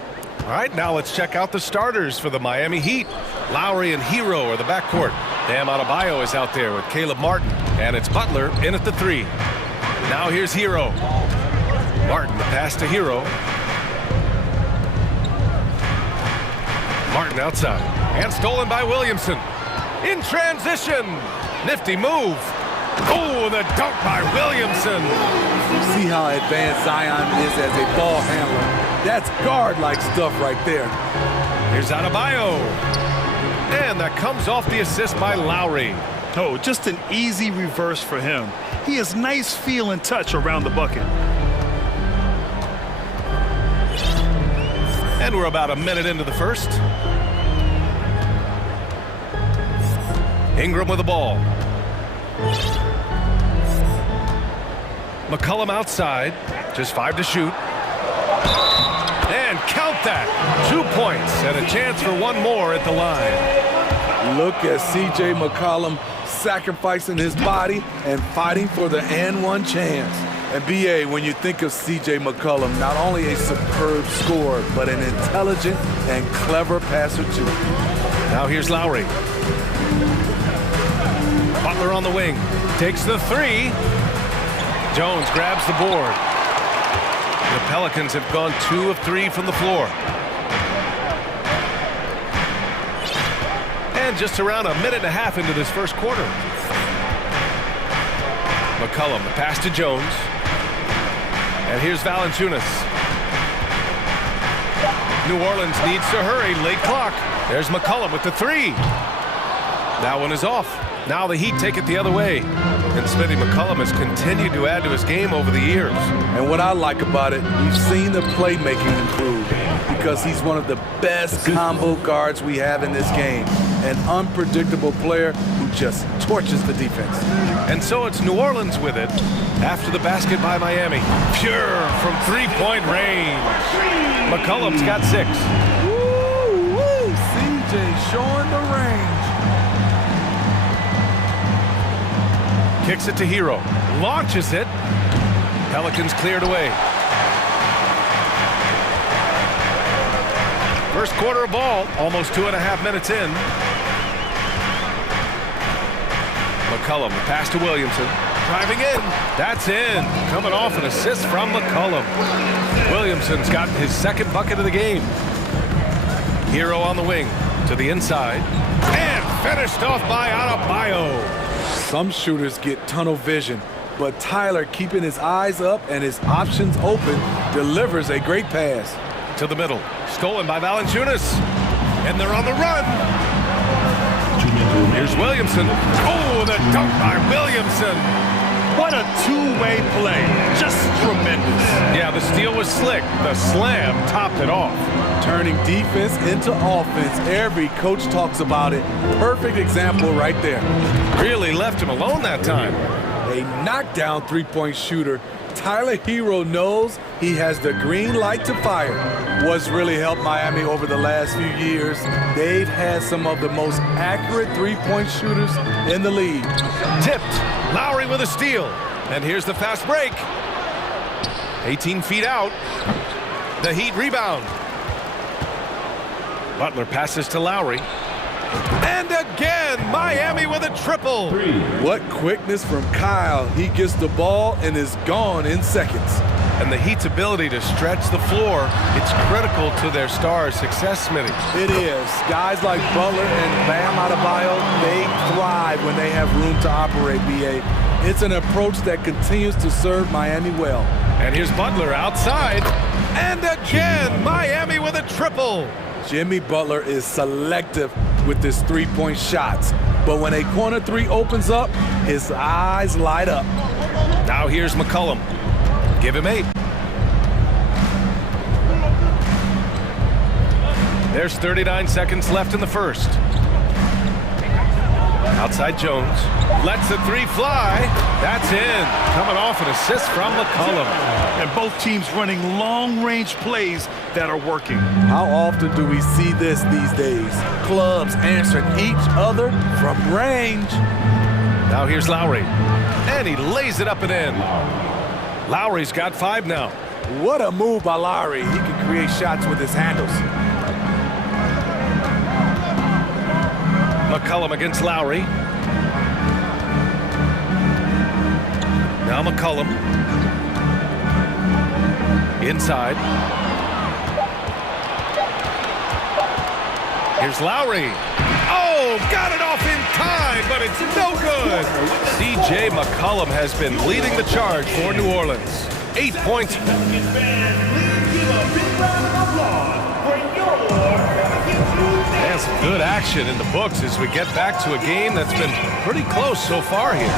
All right, now let's check out the starters for the Miami Heat. Lowry and Hero are the backcourt. Bam Adebayo is out there with Caleb Martin. And it's Butler in at the 3. Now here's Hero. Martin, the pass to Hero. Martin outside. And stolen by Williamson. In transition. Nifty move. Oh, the dunk by Williamson. See how advanced Zion is as a ball handler. That's guard-like stuff right there. Here's Adebayo. And that comes off the assist by Lowry. Oh, just an easy reverse for him. He has nice feel and touch around the bucket. And we're about a minute into the first. Ingram with the ball. McCollum outside. Just 5 to shoot. And count that. 2 points and a chance for one more at the line. Look at C.J. McCollum sacrificing his body and fighting for the and one chance. And B.A., when you think of C.J. McCollum, not only a superb scorer, but an intelligent and clever passer too. Now here's Lowry. Butler on the wing. Takes the 3. Jones grabs the board. The Pelicans have gone 2 of 3 from the floor. And just around a minute and a half into this first quarter. McCollum, the pass to Jones. And here's Valanciunas. New Orleans needs to hurry. Late clock. There's McCollum with the 3. That one is off. Now the Heat take it the other way. And Smithy McCollum has continued to add to his game over the years. And what I like about it, we've seen the playmaking improve because he's one of the best combo guards we have in this game. An unpredictable player who just torches the defense. And so it's New Orleans with it after the basket by Miami. Pure from 3-point range. McCollum's got 6. Woo-woo! CJ showing the range. Kicks it to Hero. Launches it. Pelicans cleared away. First quarter of ball. Almost 2.5 minutes in. McCollum, the pass to Williamson. Driving in. That's in. Coming off an assist from McCollum. Williamson's got his 2nd bucket of the game. Hero on the wing. To the inside. And finished off by Adebayo. Some shooters get tunnel vision, but Tyler, keeping his eyes up and his options open, delivers a great pass. To the middle. Stolen by Valanciunas. And they're on the run. Here's Williamson. Oh, the dunk by Williamson. What a two-way play. Just tremendous. Yeah, the steal was slick. The slam topped it off. Turning defense into offense. Every coach talks about it. Perfect example right there. Really left him alone that time. A knockdown 3-point shooter. Tyler Hero knows he has the green light to fire. What's really helped Miami over the last few years, they've had some of the most accurate 3-point shooters in the league. Tipped. Lowry with a steal. And here's the fast break. 18 feet out. The Heat rebound. Butler passes to Lowry. And again, Miami with a triple. What quickness from Kyle. He gets the ball and is gone in seconds. And the Heat's ability to stretch the floor, it's critical to their stars' success, Smitty. It is. Guys like Butler and Bam Adebayo, they thrive when they have room to operate, B.A. It's an approach that continues to serve Miami well. And here's Butler outside. And again, Miami with a triple. Jimmy Butler is selective with his 3-point shots. But when a corner 3 opens up, his eyes light up. Now here's McCollum. Give him 8. There's 39 seconds left in the first. Outside Jones. Lets the three fly. That's in. Coming off an assist from McCollum. And both teams running long-range plays that are working. How often do we see this these days? Clubs answering each other from range. Now here's Lowry. And he lays it up and in. Lowry's got 5 now. What a move by Lowry. He can create shots with his handles. McCollum against Lowry. Now McCollum. Inside. Here's Lowry. Oh, got it off in time, but it's no good. C.J. McCollum has been leading the charge for New Orleans. 8 points. And some good action in the books as we get back to a game that's been pretty close so far here.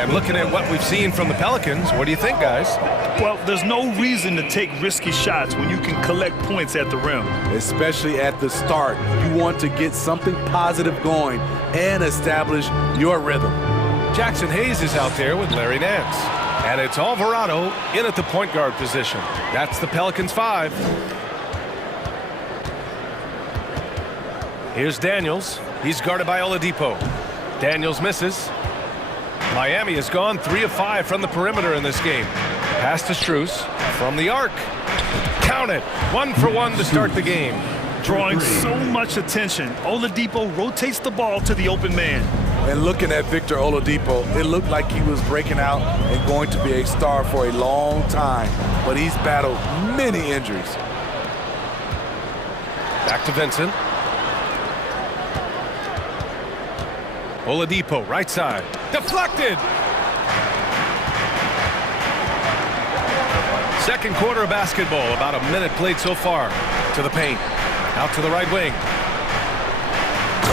And looking at what we've seen from the Pelicans, what do you think, guys? Well, there's no reason to take risky shots when you can collect points at the rim. Especially at the start. You want to get something positive going and establish your rhythm. Jackson Hayes is out there with Larry Nance. And it's Alvarado in at the point guard position. That's the Pelicans 5. Here's Daniels. He's guarded by Oladipo. Daniels misses. Miami has gone 3 of 5 from the perimeter in this game. Pass to Strus from the arc. Count it. 1 for 1 to start the game. Drawing so much attention, Oladipo rotates the ball to the open man. And looking at Victor Oladipo, it looked like he was breaking out and going to be a star for a long time. But he's battled many injuries. Back to Vincent. Oladipo, right side. Deflected! Second quarter of basketball, about a minute played so far. To the paint, out to the right wing.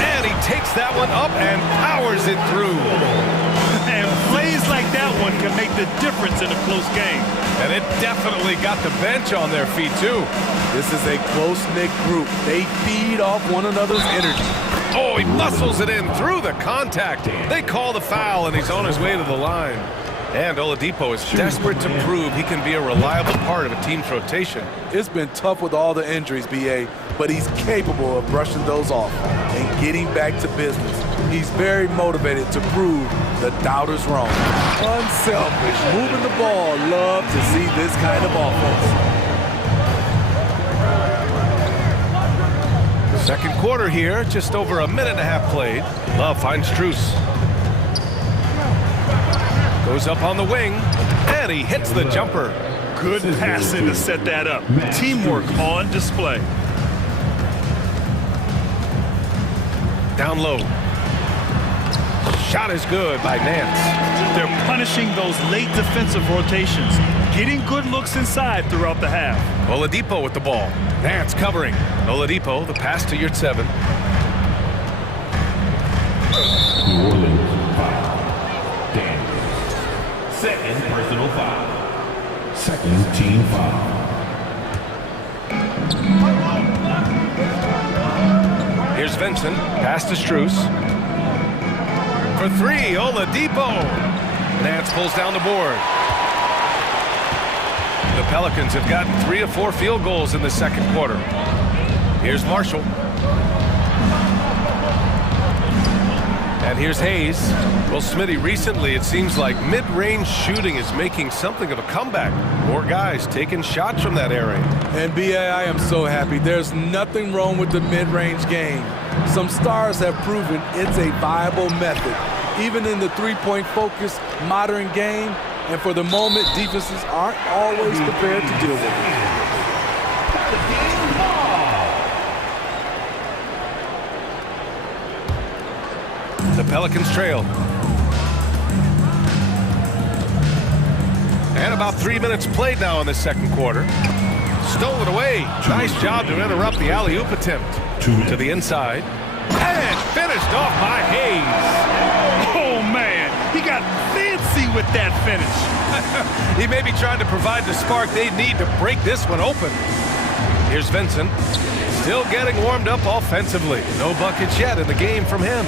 And he takes that one up and powers it through. And plays like that one can make the difference in a close game. And it definitely got the bench on their feet, too. This is a close-knit group. They feed off one another's energy. Oh, he muscles it in through the contact. They call the foul, and he's on his way to the line. And Oladipo is desperate to prove he can be a reliable part of a team's rotation. It's been tough with all the injuries, B.A., but he's capable of brushing those off and getting back to business. He's very motivated to prove the doubters wrong. Unselfish, moving the ball. Love to see this kind of offense. Second quarter here, just over a minute and a half played. Love finds Strus. Goes up on the wing, and he hits the jumper. Good passing to set that up. Teamwork on display. Down low. Shot is good by Nance. They're punishing those late defensive rotations, getting good looks inside throughout the half. Oladipo with the ball. Nance covering. Oladipo, the pass to Yurtseven. New Orleans foul. Daniels. Second personal foul. Second team foul. Here's Vincent. Pass to Strus. For 3, Oladipo. Nance pulls down the board. The Pelicans have gotten 3 of 4 field goals in the second quarter. Here's Marshall. And here's Hayes. Well, Smitty, recently it seems like mid-range shooting is making something of a comeback. More guys taking shots from that area. And B.A., I am so happy. There's nothing wrong with the mid-range game. Some stars have proven it's a viable method, even in the three-point focused modern game. And for the moment, defenses aren't always prepared to deal with it. The Pelicans trail. And about 3 minutes played now in the second quarter. Stole it away. Nice job to interrupt the alley-oop attempt. To the inside. And finished off by Hayes. Oh, man. He got fancy with that finish. He may be trying to provide the spark they need to break this one open. Here's Vincent. Still getting warmed up offensively. No buckets yet in the game from him.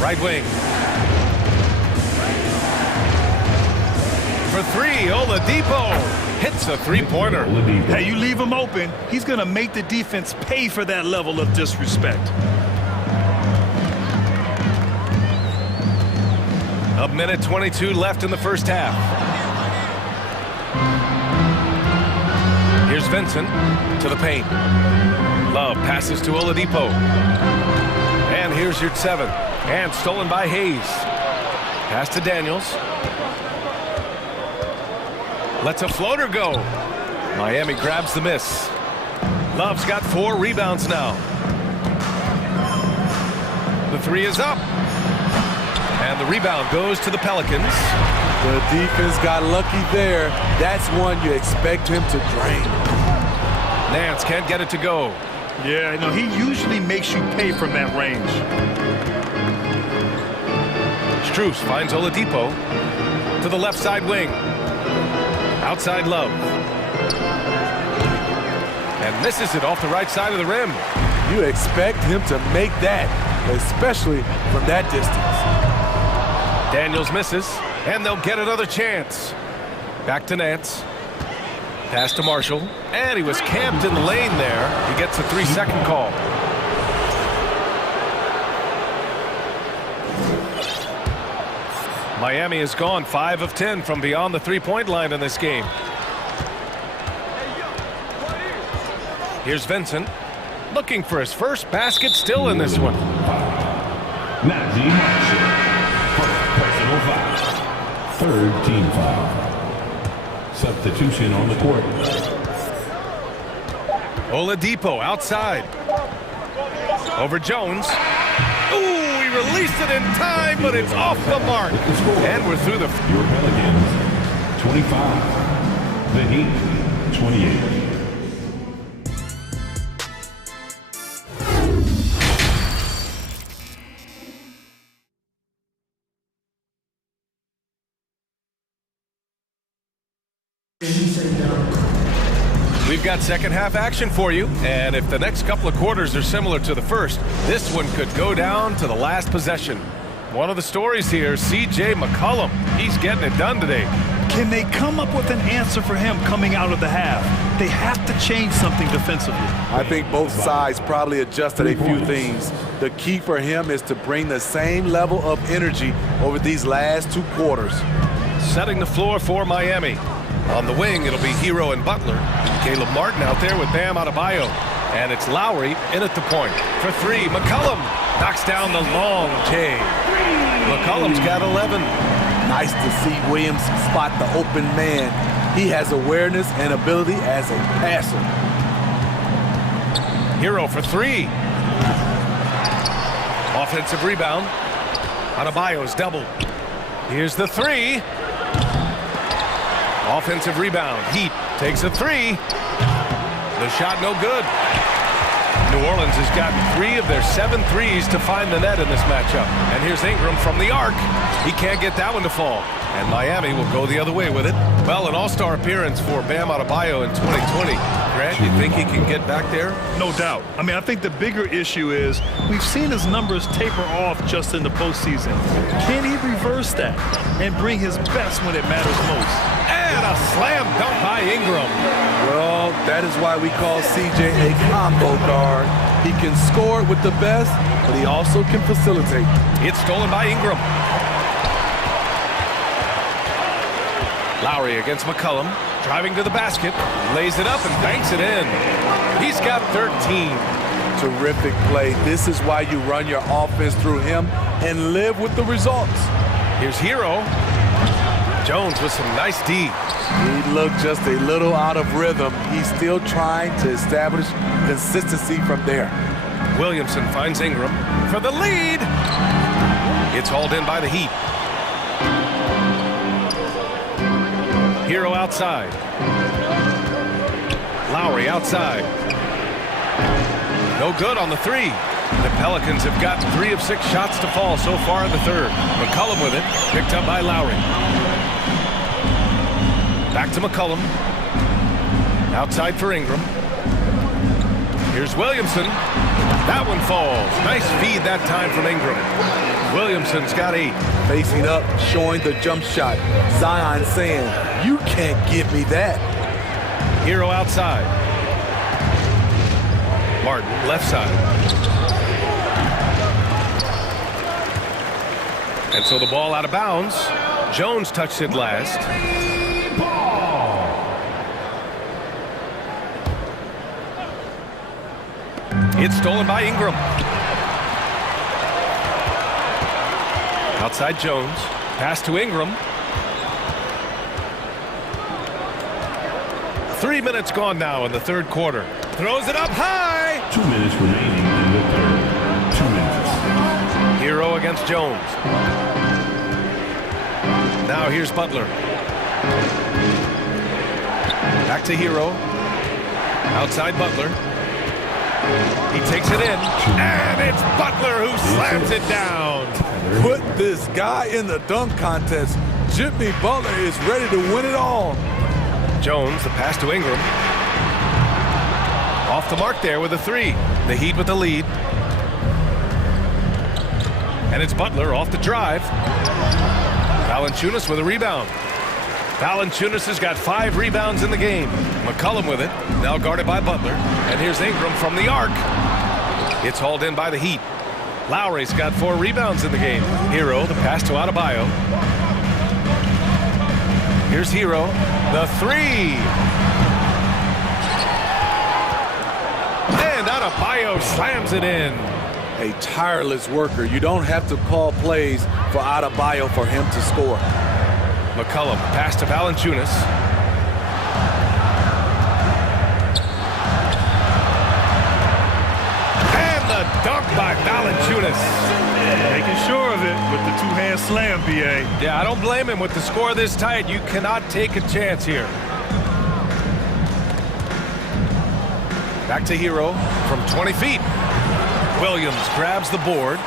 Right wing. For three, Oladipo hits a three-pointer. Hey, you leave him open, he's going to make the defense pay for that level of disrespect. A minute 22 left in the first half. Here's Vincent to the paint. Love passes to Oladipo. And here's your 7. And stolen by Hayes. Pass to Daniels. Lets a floater go. Miami grabs the miss. Love's got 4 rebounds now. The 3 is up. And the rebound goes to the Pelicans. The defense got lucky there. That's one you expect him to drain. Nance can't get it to go. Yeah, no, he usually makes you pay from that range. Strus finds Oladipo to the left side wing. Outside Love. And misses it off the right side of the rim. You expect him to make that, especially from that distance. Daniels misses, and they'll get another chance. Back to Nance. Pass to Marshall, and he was camped in the lane there. He gets a 3-second call. Miami has gone 5 of 10 from beyond the three-point line in this game. Here's Vincent, looking for his first basket still in this one. Personal foul. Third team foul. Substitution on the court. Oladipo outside. Over Jones. Ooh, he released it in time, but it's off the mark. And we're through the... Your Pelicans, 25. The Heat, 28. We've got second half action for you, and if the next couple of quarters are similar to the first, this one could go down to the last possession. One of the stories here, C.J. McCollum. He's getting it done today. Can they come up with an answer for him coming out of the half? They have to change something defensively. I think both sides probably adjusted a few things. The key for him is to bring the same level of energy over these last 2 quarters. Setting the floor for Miami. On the wing, it'll be Hero and Butler. Caleb Martin out there with Bam Adebayo. And it's Lowry in at the point. For 3, McCollum knocks down the long J. McCollum's got 11. Nice to see Williams spot the open man. He has awareness and ability as a passer. Hero for 3. Offensive rebound. Adebayo's doubled. Here's the 3. Offensive rebound. Heat takes a 3. The shot no good. New Orleans has gotten 3 of their 7 threes to find the net in this matchup. And here's Ingram from the arc. He can't get that one to fall. And Miami will go the other way with it. Well, an all-star appearance for Bam Adebayo in 2020. Grant, you think he can get back there? No doubt. I mean, I think the bigger issue is we've seen his numbers taper off just in the postseason. Can he reverse that and bring his best when it matters most? And a slam dunk by Ingram. Well, that is why we call CJ a combo guard. He can score with the best, but he also can facilitate. It's stolen by Ingram. Lowry against McCollum, driving to the basket, lays it up and banks it in. He's got 13. Terrific play. This is why you run your offense through him and live with the results. Here's Hero. Jones with some nice D. He looked just a little out of rhythm. He's still trying to establish consistency from there. Williamson finds Ingram for the lead. It's hauled in by the Heat. Hero outside. Lowry outside. No good on the 3. The Pelicans have gotten 3 of 6 shots to fall so far in the third. McCollum with it, picked up by Lowry. Back to McCollum. Outside for Ingram. Here's Williamson. That one falls. Nice feed that time from Ingram. Williamson's got 8. Facing up, showing the jump shot. Zion saying, you can't give me that. Hero outside. Martin, left side. And so the ball out of bounds. Jones touched it last. It's stolen by Ingram. Outside Jones. Pass to Ingram. 3 minutes gone now in the third quarter. Throws it up high. 2 minutes remaining in the third. 2 minutes. Hero against Jones. Now here's Butler. Back to Hero. Outside Butler. He takes it in. And it's Butler who slams it down. Put this guy in the dunk contest. Jimmy Butler is ready to win it all. Jones, the pass to Ingram. Off the mark there with a 3. The Heat with the lead. And it's Butler off the drive. Valanciunas with a rebound. Valanciunas has got 5 rebounds in the game. McCollum with it, now guarded by Butler. And here's Ingram from the arc. It's hauled in by the Heat. Lowry's got 4 rebounds in the game. Hero, the pass to Adebayo. Here's Hero, the 3. And Adebayo slams it in. A tireless worker. You don't have to call plays for Adebayo for him to score. McCollum, pass to Valanciunas. And the dunk by Valanciunas. Making sure of it with the two-hand slam, B.A. Yeah, I don't blame him with the score this tight. You cannot take a chance here. Back to Hero from 20 feet. Williams grabs the board.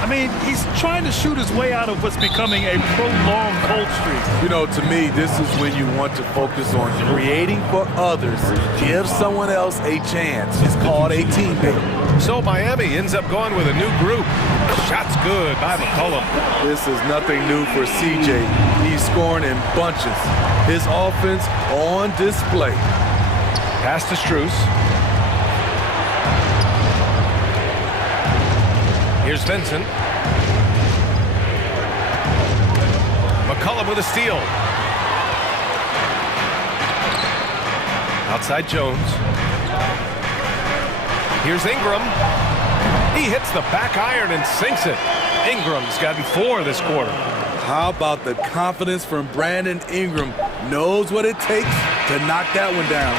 I mean, he's trying to shoot his way out of what's becoming a prolonged cold streak. You know, to me, this is when you want to focus on creating for others. Give someone else a chance. It's called a teammate. So Miami ends up going with a new group. Shot's good by McCollum. This is nothing new for CJ. He's scoring in bunches. His offense on display. Pass to Strus. Here's Vincent. McCollum with a steal. Outside Jones. Here's Ingram. He hits the back iron and sinks it. Ingram's gotten 4 this quarter. How about the confidence from Brandon Ingram? Knows what it takes to knock that one down.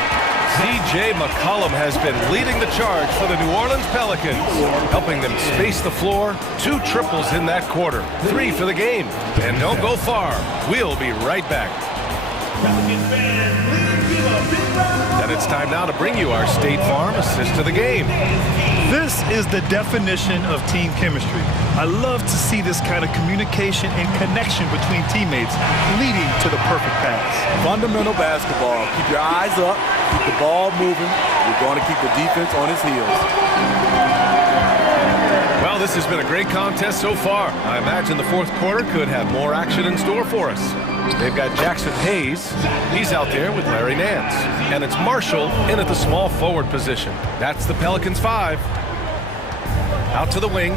C.J. McCollum has been leading the charge for the New Orleans Pelicans, helping them space the floor. 2 triples in that quarter, 3 for the game. And don't go far. We'll be right back. And it's time now to bring you our State Farm assist to the game. This is the definition of team chemistry. I love to see this kind of communication and connection between teammates leading to the perfect pass. Fundamental basketball. Keep your eyes up, keep the ball moving. You're going to keep the defense on its heels. Well, this has been a great contest so far. I imagine the fourth quarter could have more action in store for us. They've got Jackson Hayes. He's out there with Larry Nance. And it's Marshall in at the small forward position. That's the Pelicans 5. Out to the wing.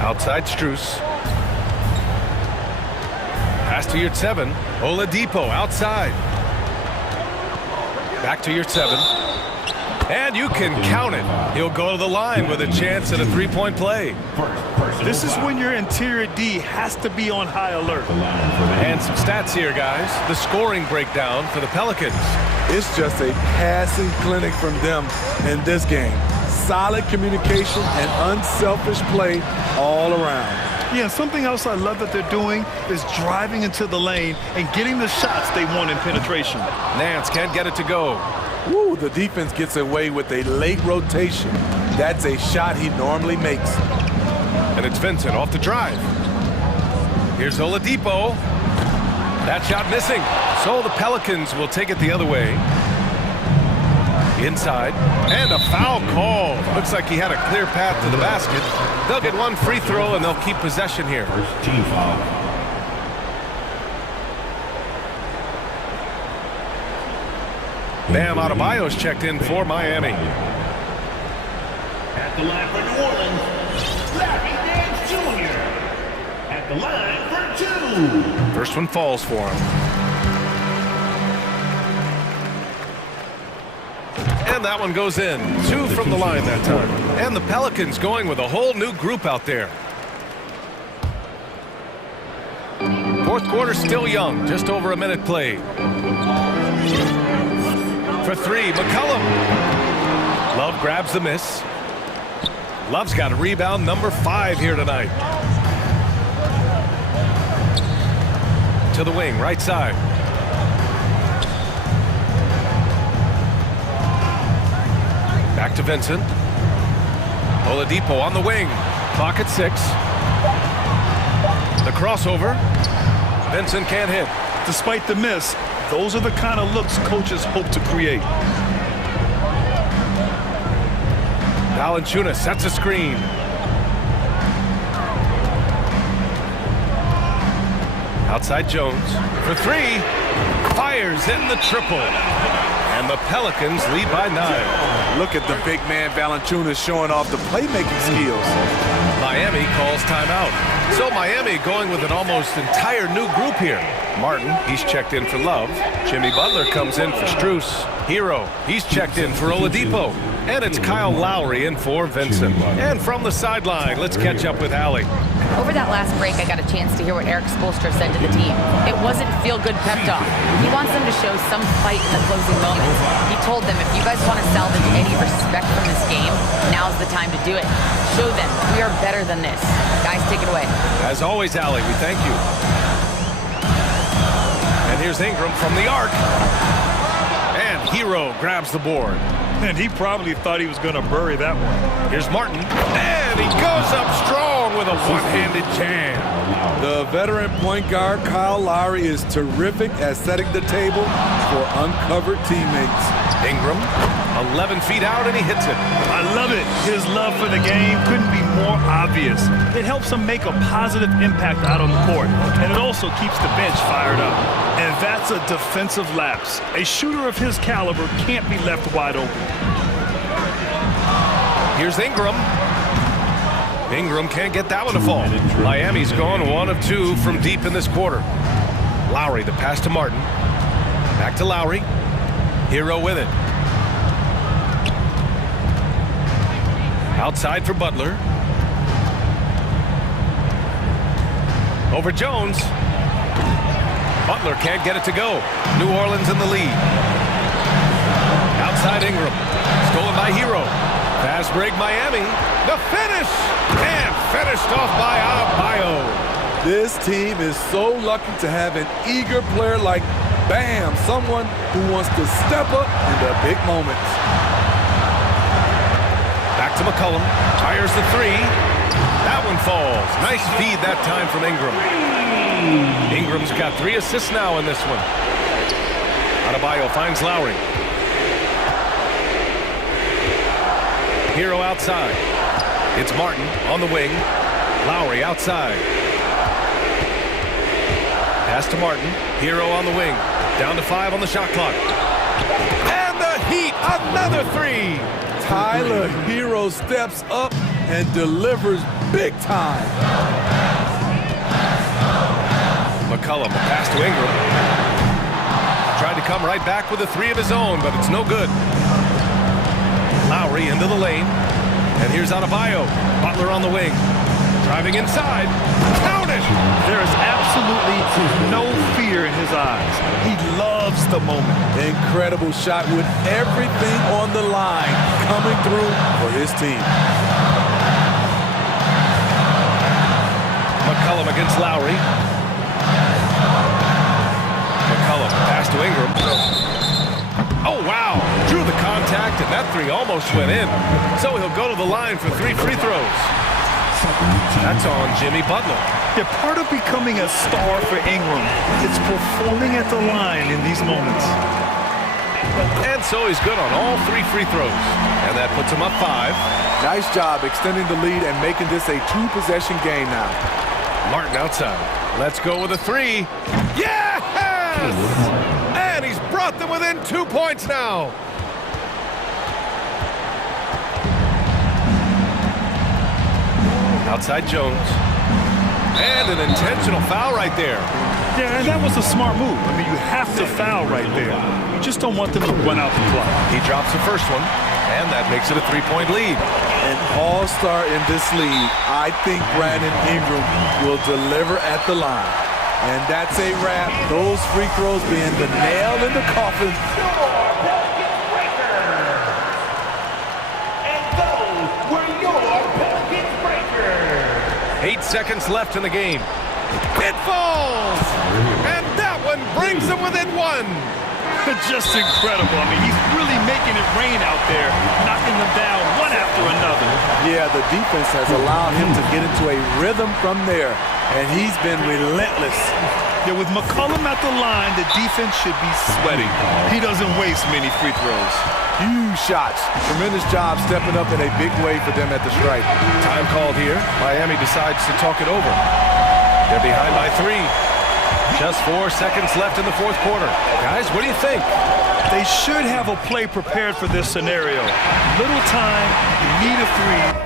Outside Strus. Pass to your 7. Oladipo outside. Back to your 7. And you can count it. He'll go to the line with a chance at a 3-point play. This is when your interior D has to be on high alert. And some stats here, guys. The scoring breakdown for the Pelicans. It's just a passing clinic from them in this game. Solid communication and unselfish play all around. Yeah, something else I love that they're doing is driving into the lane and getting the shots they want in penetration. Nance can't get it to go. Woo, the defense gets away with a late rotation. That's a shot he normally makes. And it's Vincent off the drive. Here's Oladipo. That shot missing. So the Pelicans will take it the other way. Inside, and a foul call. Looks like he had a clear path to the basket. They'll get one free throw, and they'll keep possession here. Team foul. Bam Adebayo's checked in for Miami. At the line for New Orleans, Larry Nance Jr. At the line for 2. First one falls for him. And that one goes in. 2 from the line that time. And the Pelicans going with a whole new group out there. Fourth quarter still young, just over a minute played. For 3, McCollum. Love grabs the miss. Love's got a rebound, number 5 here tonight. To the wing, right side. Back to Vincent. Oladipo on the wing. Clock at 6. The crossover. Vincent can't hit. Despite the miss, those are the kind of looks coaches hope to create. Valanciunas sets a screen. Outside Jones for 3. Fires in the triple. And the Pelicans lead by 9. Look at the big man Valanciunas showing off the playmaking skills. Miami calls timeout. So Miami going with an almost entire new group here. Martin, he's checked in for Love. Jimmy Butler comes in for Strus. Hero, he's checked in for Oladipo. And it's Kyle Lowry in for Vincent. And from the sideline, let's catch up with Allie. Over that last break, I got a chance to hear what Eric Spoelstra said to the team. It wasn't feel-good pep talk. He wants them to show some fight in the closing moments. He told them, if you guys want to salvage any respect from this game, now's the time to do it. Show them we are better than this. Guys, take it away. As always, Allie, we thank you. And here's Ingram from the arc. And Hero grabs the board. And he probably thought he was going to bury that one. Here's Martin. And he goes up strong with a one-handed jam. The veteran point guard Kyle Lowry is terrific at setting the table for uncovered teammates. Ingram, 11 feet out, and he hits it. I love it. His love for the game couldn't be more obvious. It helps him make a positive impact out on the court, and it also keeps the bench fired up. And that's a defensive lapse. A shooter of his caliber can't be left wide open. Here's Ingram. Ingram can't get that one to fall. Miami's gone 1 of 2 from deep in this quarter. Lowry, the pass to Martin. Back to Lowry. Hero with it. Outside for Butler. Over Jones. Butler can't get it to go. New Orleans in the lead. Outside Ingram. Stolen by Hero. Fast break Miami. The finish! And finished off by Adebayo. This team is so lucky to have an eager player like Bam, someone who wants to step up in the big moments. Back to McCollum. Fires the 3. That one falls. Nice feed that time from Ingram. Ingram's got 3 assists now in this one. Adebayo finds Lowry. Hero outside. It's Martin on the wing. Lowry outside. Pass to Martin. Hero on the wing. Down to 5 on the shot clock. And the Heat, another 3. Tyler Hero steps up and delivers big time. McCollum, a pass to Ingram. Tried to come right back with a 3 of his own, but it's no good. Lowry into the lane. And here's Adebayo. Butler on the wing. Driving inside. Count it! There is absolutely no fear in his eyes. He loves the moment. Incredible shot with everything on the line coming through for his team. McCollum against Lowry. McCollum pass to Ingram. Oh, wow. Drew the contact, and that 3 almost went in. So he'll go to the line for 3 free throws. That's on Jimmy Butler. Yeah, part of becoming a star for Ingram, it's performing at the line in these moments. And so he's good on all 3 free throws. And that puts him up 5. Nice job extending the lead and making this a 2-possession game now. Martin outside. Let's go with a 3. Yes! And he's brought them within 2 points now. Outside Jones. And an intentional foul right there. Yeah, and that was a smart move. I mean, you have to foul right there. You just don't want them to run out the clock. He drops the first one, and that makes it a 3-point lead. An all-star in this league. I think Brandon Ingram will deliver at the line. And that's a wrap. Those free throws being the nail in the coffin. And those were your bucket breakers. 8 seconds left in the game. It falls! And that one brings them within 1. Just incredible. I mean, he's really making it rain out there, knocking them down one after another. Yeah, the defense has allowed him to get into a rhythm from there, and he's been relentless. Yeah, with McCollum at the line, the defense should be sweating. He doesn't waste many free throws. Huge shots. Tremendous job stepping up in a big way for them at the stripe. Time called here. Miami decides to talk it over. They're behind by 3. Just 4 seconds left in the 4th quarter. Guys, what do you think? They should have a play prepared for this scenario. Little time, you need a 3.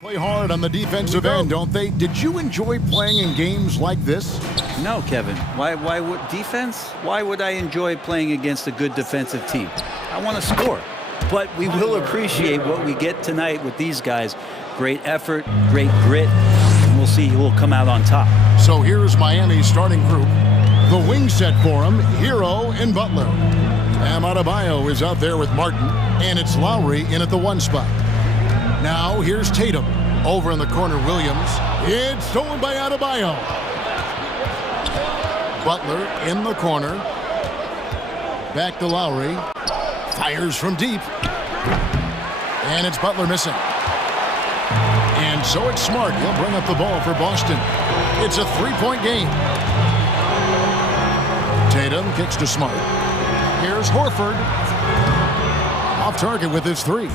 Play hard on the defensive end, don't they? Did you enjoy playing in games like this? No, Kevin. Why would defense? Why would I enjoy playing against a good defensive team? I want to score. But we will appreciate what we get tonight with these guys. Great effort, great grit, and we'll see who will come out on top. So here's Miami's starting group. The wing set for him, Hero and Butler. Bam Adebayo is out there with Martin, and it's Lowry in at the 1 spot. Now here's Tatum. Over in the corner, Williams. It's stolen by Adebayo. Butler in the corner. Back to Lowry. Fires from deep. And it's Butler missing. And so it's Smart. He'll bring up the ball for Boston. It's a 3-point game. Tatum kicks to Smart. Here's Horford. Off target with his 3.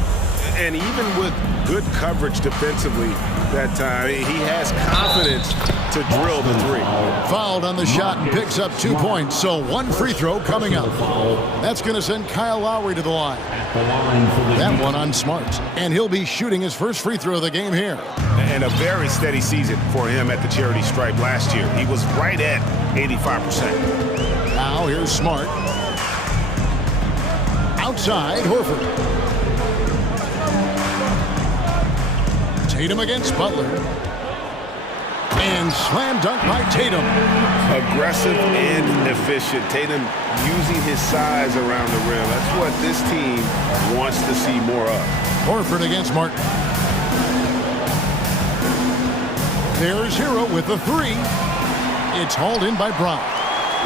And even with good coverage defensively that time, he has confidence to drill the 3. Fouled on the shot and picks up 2 points. So 1 free throw coming up. That's going to send Kyle Lowry to the line. That one on Smart. And he'll be shooting his first free throw of the game here. And a very steady season for him at the charity stripe last year. He was right at 85%. Now here's Smart. Outside, Horford. Tatum against Butler. And slam dunk by Tatum. Aggressive and efficient. Tatum using his size around the rim. That's what this team wants to see more of. Horford against Martin. There's Hero with the 3. It's hauled in by Brown.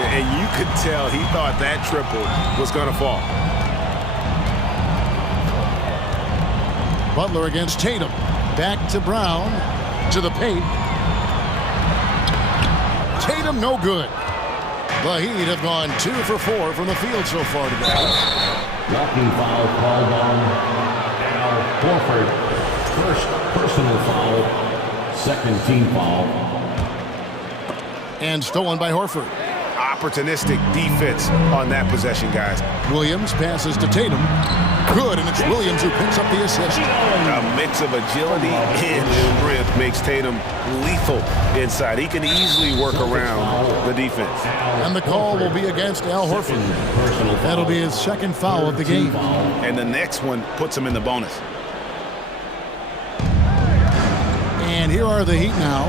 And you could tell he thought that triple was going to fall. Butler against Tatum. Back to Brown. To the paint. Tatum no good. The Heat have gone 2 for 4 from the field so far today. Walking foul called on Al Horford. First personal foul. Second team foul. And stolen by Horford. Opportunistic defense on that possession, guys. Williams passes to Tatum. Good, and it's Williams who picks up the assist. A mix of agility and strength makes Tatum lethal inside. He can easily work around the defense. And the call will be against Al Horford. That'll be his second foul of the game. And the next one puts him in the bonus. And here are the Heat now.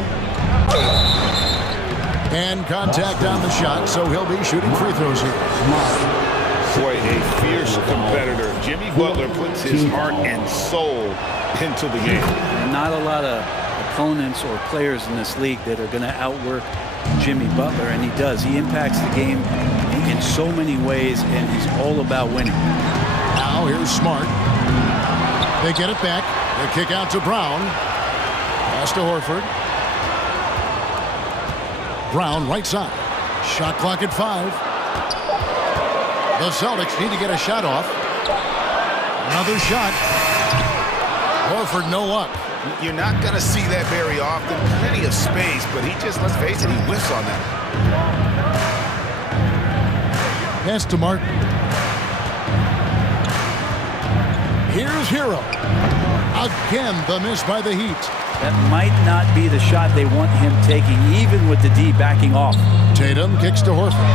And contact on the shot, so he'll be shooting free throws here. Boy, a fierce competitor. Jimmy Butler puts his heart and soul into the game. Not a lot of opponents or players in this league that are going to outwork Jimmy Butler, and he does. He impacts the game in so many ways, and he's all about winning. Now here's Smart. They get it back. They kick out to Brown. Pass to Horford. Brown right side. Shot clock at 5. The Celtics need to get a shot off. Another shot. Horford no luck. You're not going to see that very often. Plenty of space, but he just, let's face it, he whiffs on that. Pass to Martin. Here's Hero. Again, the miss by the Heat. That might not be the shot they want him taking, even with the D backing off. Tatum kicks to Horford.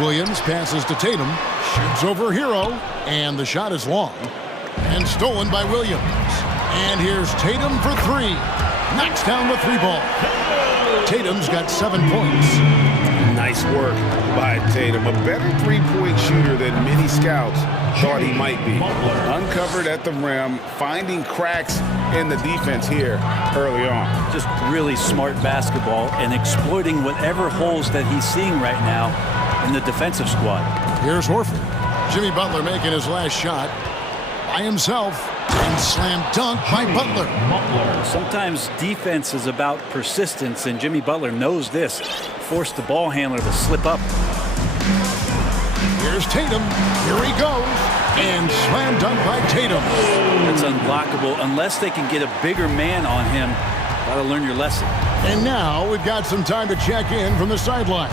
Williams passes to Tatum. Shoots over Hero. And the shot is long. And stolen by Williams. And here's Tatum for 3. Knocks down the 3 ball. Tatum's got 7 points. Nice work by Tatum. A better 3-point shooter than many scouts thought he might be. Uncovered at the rim, finding cracks in the defense here early on. Just really smart basketball and exploiting whatever holes that he's seeing right now in the defensive squad. Here's Horford. Jimmy Butler making his last shot by himself. And slam dunk by Butler. Sometimes defense is about persistence, and Jimmy Butler knows this. Forced the ball handler to slip up. Here's Tatum. Here he goes. And slam dunk by Tatum. It's unblockable unless they can get a bigger man on him. Gotta learn your lesson. And now we've got some time to check in from the sideline.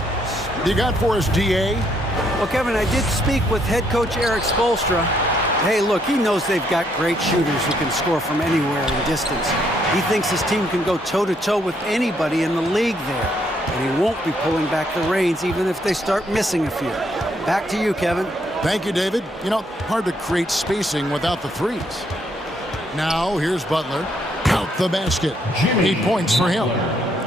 You got for us, DA? Well, Kevin, I did speak with head coach Eric Spoelstra, Hey, look, he knows they've got great shooters who can score from anywhere in distance. He thinks his team can go toe-to-toe with anybody in the league there. And he won't be pulling back the reins even if they start missing a few. Back to you, Kevin. Thank you, David. You know, hard to create spacing without the threes. Now, here's Butler. Count the basket. 8 points for him.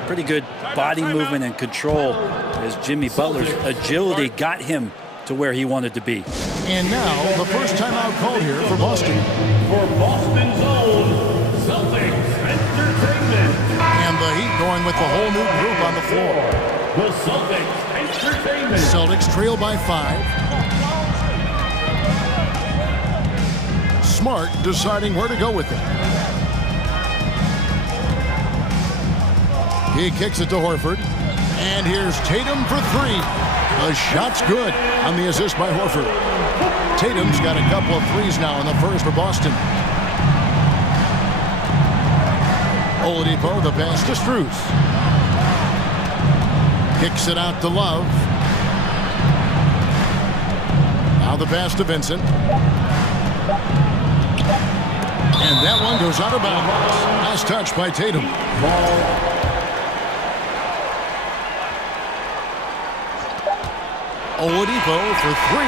Pretty good body movement and control as Jimmy Butler's agility got him to where he wanted to be. And now, the first timeout called here for Boston. For Boston's own Celtics Entertainment. And the Heat going with the whole new group on the floor. The Celtics Entertainment. Celtics trail by 5. Smart deciding where to go with it. He kicks it to Horford. And here's Tatum for 3. The shot's good on the assist by Horford. Tatum's got a couple of threes now in the first for Boston. Oladipo, the pass to Strus. Kicks it out to Love. Now the pass to Vincent. And that one goes out of bounds. Last touch by Tatum. Oladipo for 3.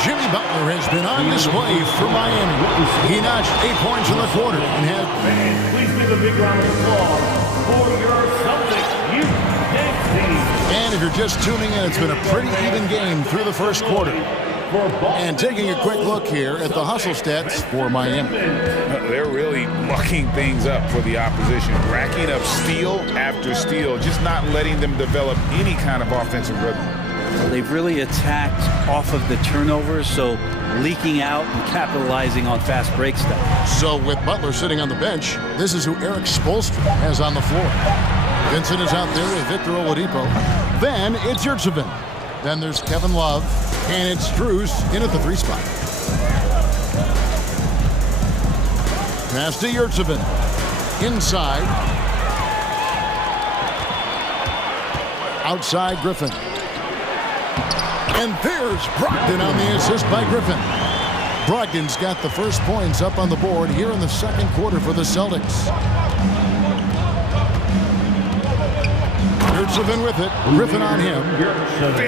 Jimmy Butler has been on display for Miami. He notched 8 points in the quarter and had... Please give a big round of applause for your Celtics youth dance team. And if you're just tuning in, it's been a pretty even game through the first quarter. And taking a quick look here at the hustle stats for Miami. They're really mucking things up for the opposition, racking up steal after steal, just not letting them develop any kind of offensive rhythm. Well, they've really attacked off of the turnovers, so leaking out and capitalizing on fast break stuff. So with Butler sitting on the bench, this is who Eric Spoelstra has on the floor. Vincent is out there with Victor Oladipo. Then it's Yurtseven. Then there's Kevin Love, and it's Strus in at the 3 spot. Pass to Yurtseven. Inside. Outside Griffin. And there's Brogdon on the assist by Griffin. Brogdon's got the first points up on the board here in the second quarter for the Celtics. Yurtseven with it. Griffin on him.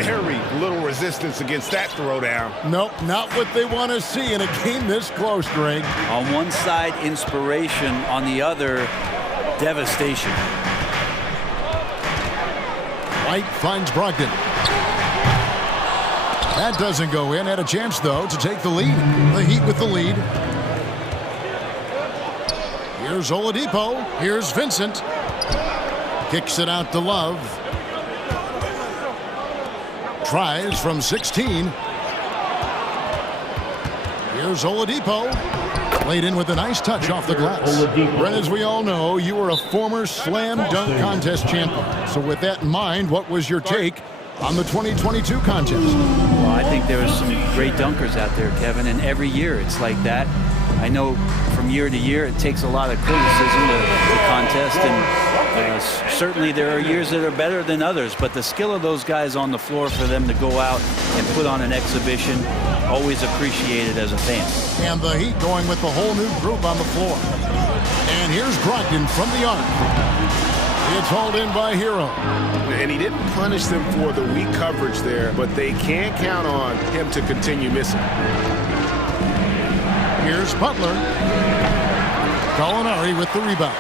Very little resistance against that throwdown. Nope, not what they want to see in a game this close, Greg. On one side, inspiration. On the other, devastation. White finds Brogdon. That doesn't go in. Had a chance, though, to take the lead. The Heat with the lead. Here's Oladipo. Here's Vincent. Kicks it out to Love. Tries from 16. Here's Oladipo. Laid in with a nice touch off the glass. Brent, as we all know, you were a former slam dunk contest champion. So with that in mind, what was your take on the 2022 contest? Well, I think there was some great dunkers out there, Kevin, and every year it's like that. I know from year to year it takes a lot of criticism to contest, and certainly there are years that are better than others, but the skill of those guys on the floor for them to go out and put on an exhibition, always appreciated as a fan. And the Heat going with the whole new group on the floor. And here's Brogdon from the arc. It's hauled in by Hero. And he didn't punish them for the weak coverage there, but they can't count on him to continue missing. Here's Butler. Gallinari with the rebound.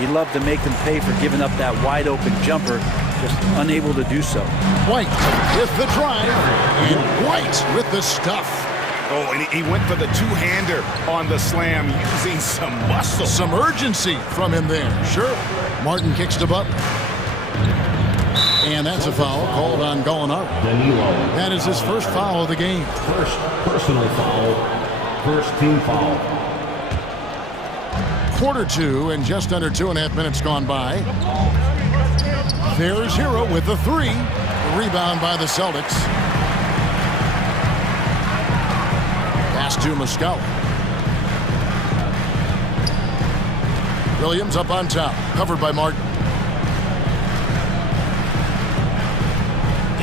He'd love to make them pay for giving up that wide open jumper, just unable to do so. White with the drive, and White with the stuff. Oh, and he went for the two-hander on the slam, using some muscle. Some urgency from him there. Sure. Martin kicks to Butler. And that's a foul called on Gallinari. That is his first foul of the game. First personal foul. First team foul. Quarter 2 and just under 2.5 minutes gone by. There's Hero with the 3. Rebound by the Celtics. Pass to Muscala. Williams up on top, covered by Martin.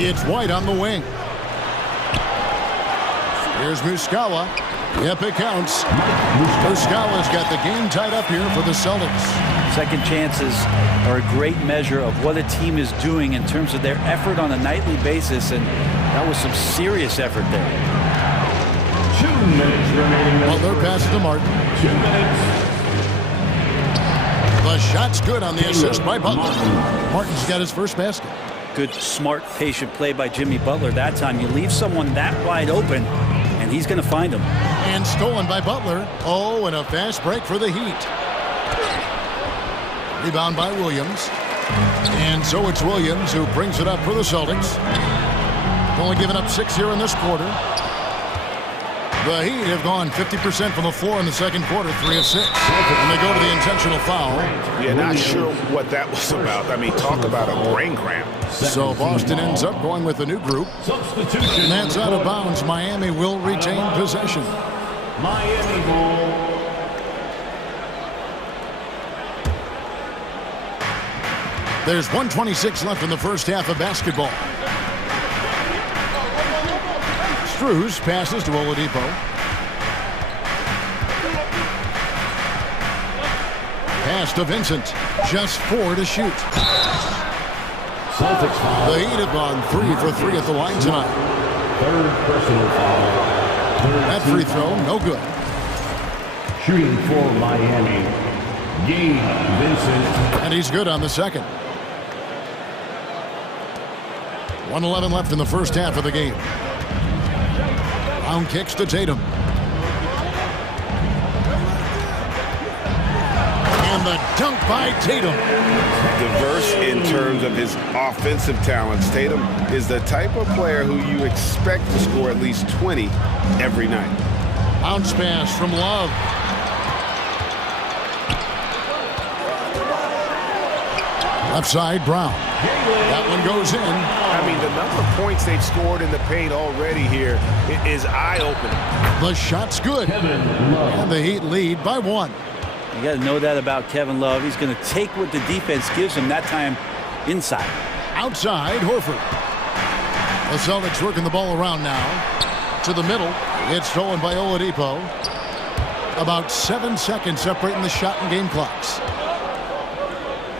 It's White on the wing. Here's Muscala. Yep, it counts. Muscala's got the game tied up here for the Celtics. Second chances are a great measure of what a team is doing in terms of their effort on a nightly basis, and that was some serious effort there. 2 minutes remaining. Butler passes to Martin. 2 minutes. The shot's good on the assist by Butler. Martin's got his first basket. Good, smart, patient play by Jimmy Butler that time. You leave someone that wide open, and he's going to find him. And stolen by Butler. Oh, and a fast break for the Heat. Rebound by Williams. And so it's Williams who brings it up for the Celtics. Only given up 6 here in this quarter. The Heat have gone 50% from the floor in the second quarter, 3 of 6. And they go to the intentional foul. Yeah, not sure what that was about. I mean, talk about a brain cramp. So Boston ends up going with a new group. Substitution. And that's out of bounds. Miami will retain possession. Miami ball. There's 1:26 left in the first half of basketball. Struz passes to Oladipo. Pass to Vincent. Just 4 to shoot. Celtics foul. The Heat have gone 3 for 3 at the line tonight. Third personal foul. That free throw, no good. Shooting for Miami. Gabe Vincent. And he's good on the second. 1:11 left in the first half of the game. Brown kicks to Tatum. And the dunk by Tatum. Diverse in terms of his offensive talents. Tatum is the type of player who you expect to score at least 20 every night. Bounce pass from Love. Left side, Brown. That one goes in. I mean, the number of points they've scored in the paint already here is eye-opening. The shot's good. And the Heat lead by 1. You got to know that about Kevin Love. He's going to take what the defense gives him, that time inside. Outside, Horford. The Celtics working the ball around now. To the middle. It's stolen by Oladipo. About 7 seconds separating the shot and game clocks.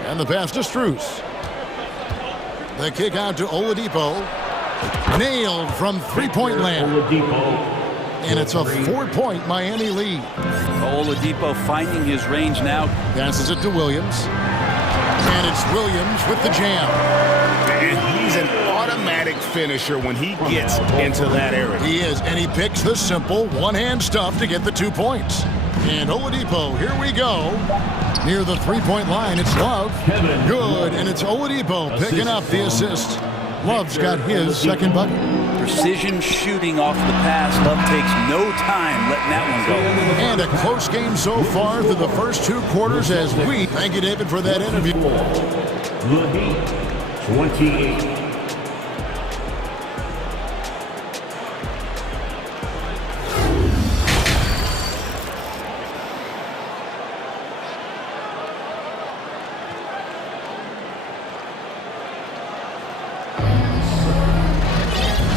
And the pass to Struz. The kick out to Oladipo. Nailed from three-point land. And it's a 4-point Miami lead. Oladipo finding his range now. Passes it to Williams. And it's Williams with the jam. And he's an automatic finisher when he gets into that area. He is, and he picks the simple one-hand stuff to get the 2 points. And Oladipo, here we go. Near the three-point line, it's Love. Good, and it's Oladipo picking up the assist. Love's got his second bucket. Precision shooting off the pass. Love takes no time letting that one go. And a close game so far through the first 2 quarters as we thank you, David, for that interview. The Heat, 28.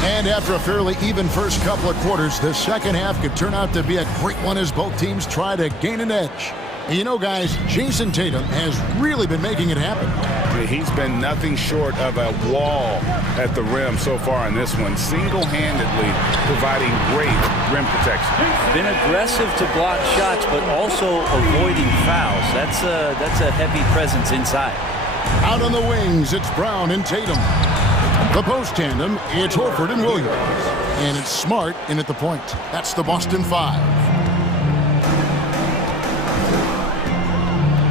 And after a fairly even first couple of quarters, the second half could turn out to be a great one as both teams try to gain an edge. And you know, guys, Jason Tatum has really been making it happen. He's been nothing short of a wall at the rim so far in this one, single-handedly providing great rim protection. Been aggressive to block shots, but also avoiding fouls. That's a heavy presence inside. Out on the wings, it's Brown and Tatum. The post tandem, it's Horford and Williams. And it's Smart in at the point. That's the Boston 5.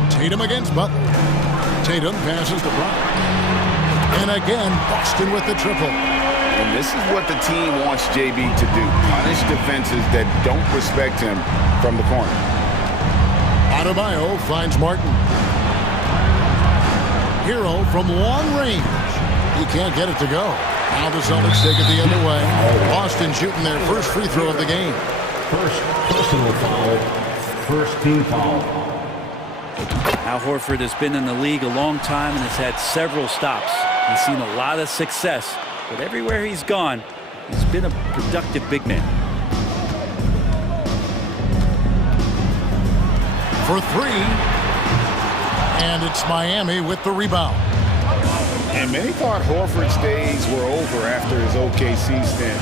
Tatum against Butler. Tatum passes to Brown. And again, Boston with the triple. And this is what the team wants JB to do. Punish defenses that don't respect him from the corner. Adebayo finds Martin. Hero from long range. He can't get it to go. Now the Celtics take it the other way. Boston shooting their first free throw of the game. First personal foul. First team foul. Al Horford has been in the league a long time and has had several stops. He's seen a lot of success, but everywhere he's gone, he's been a productive big man. for three. And it's Miami with the rebound. And many thought Horford's days were over after his OKC stint,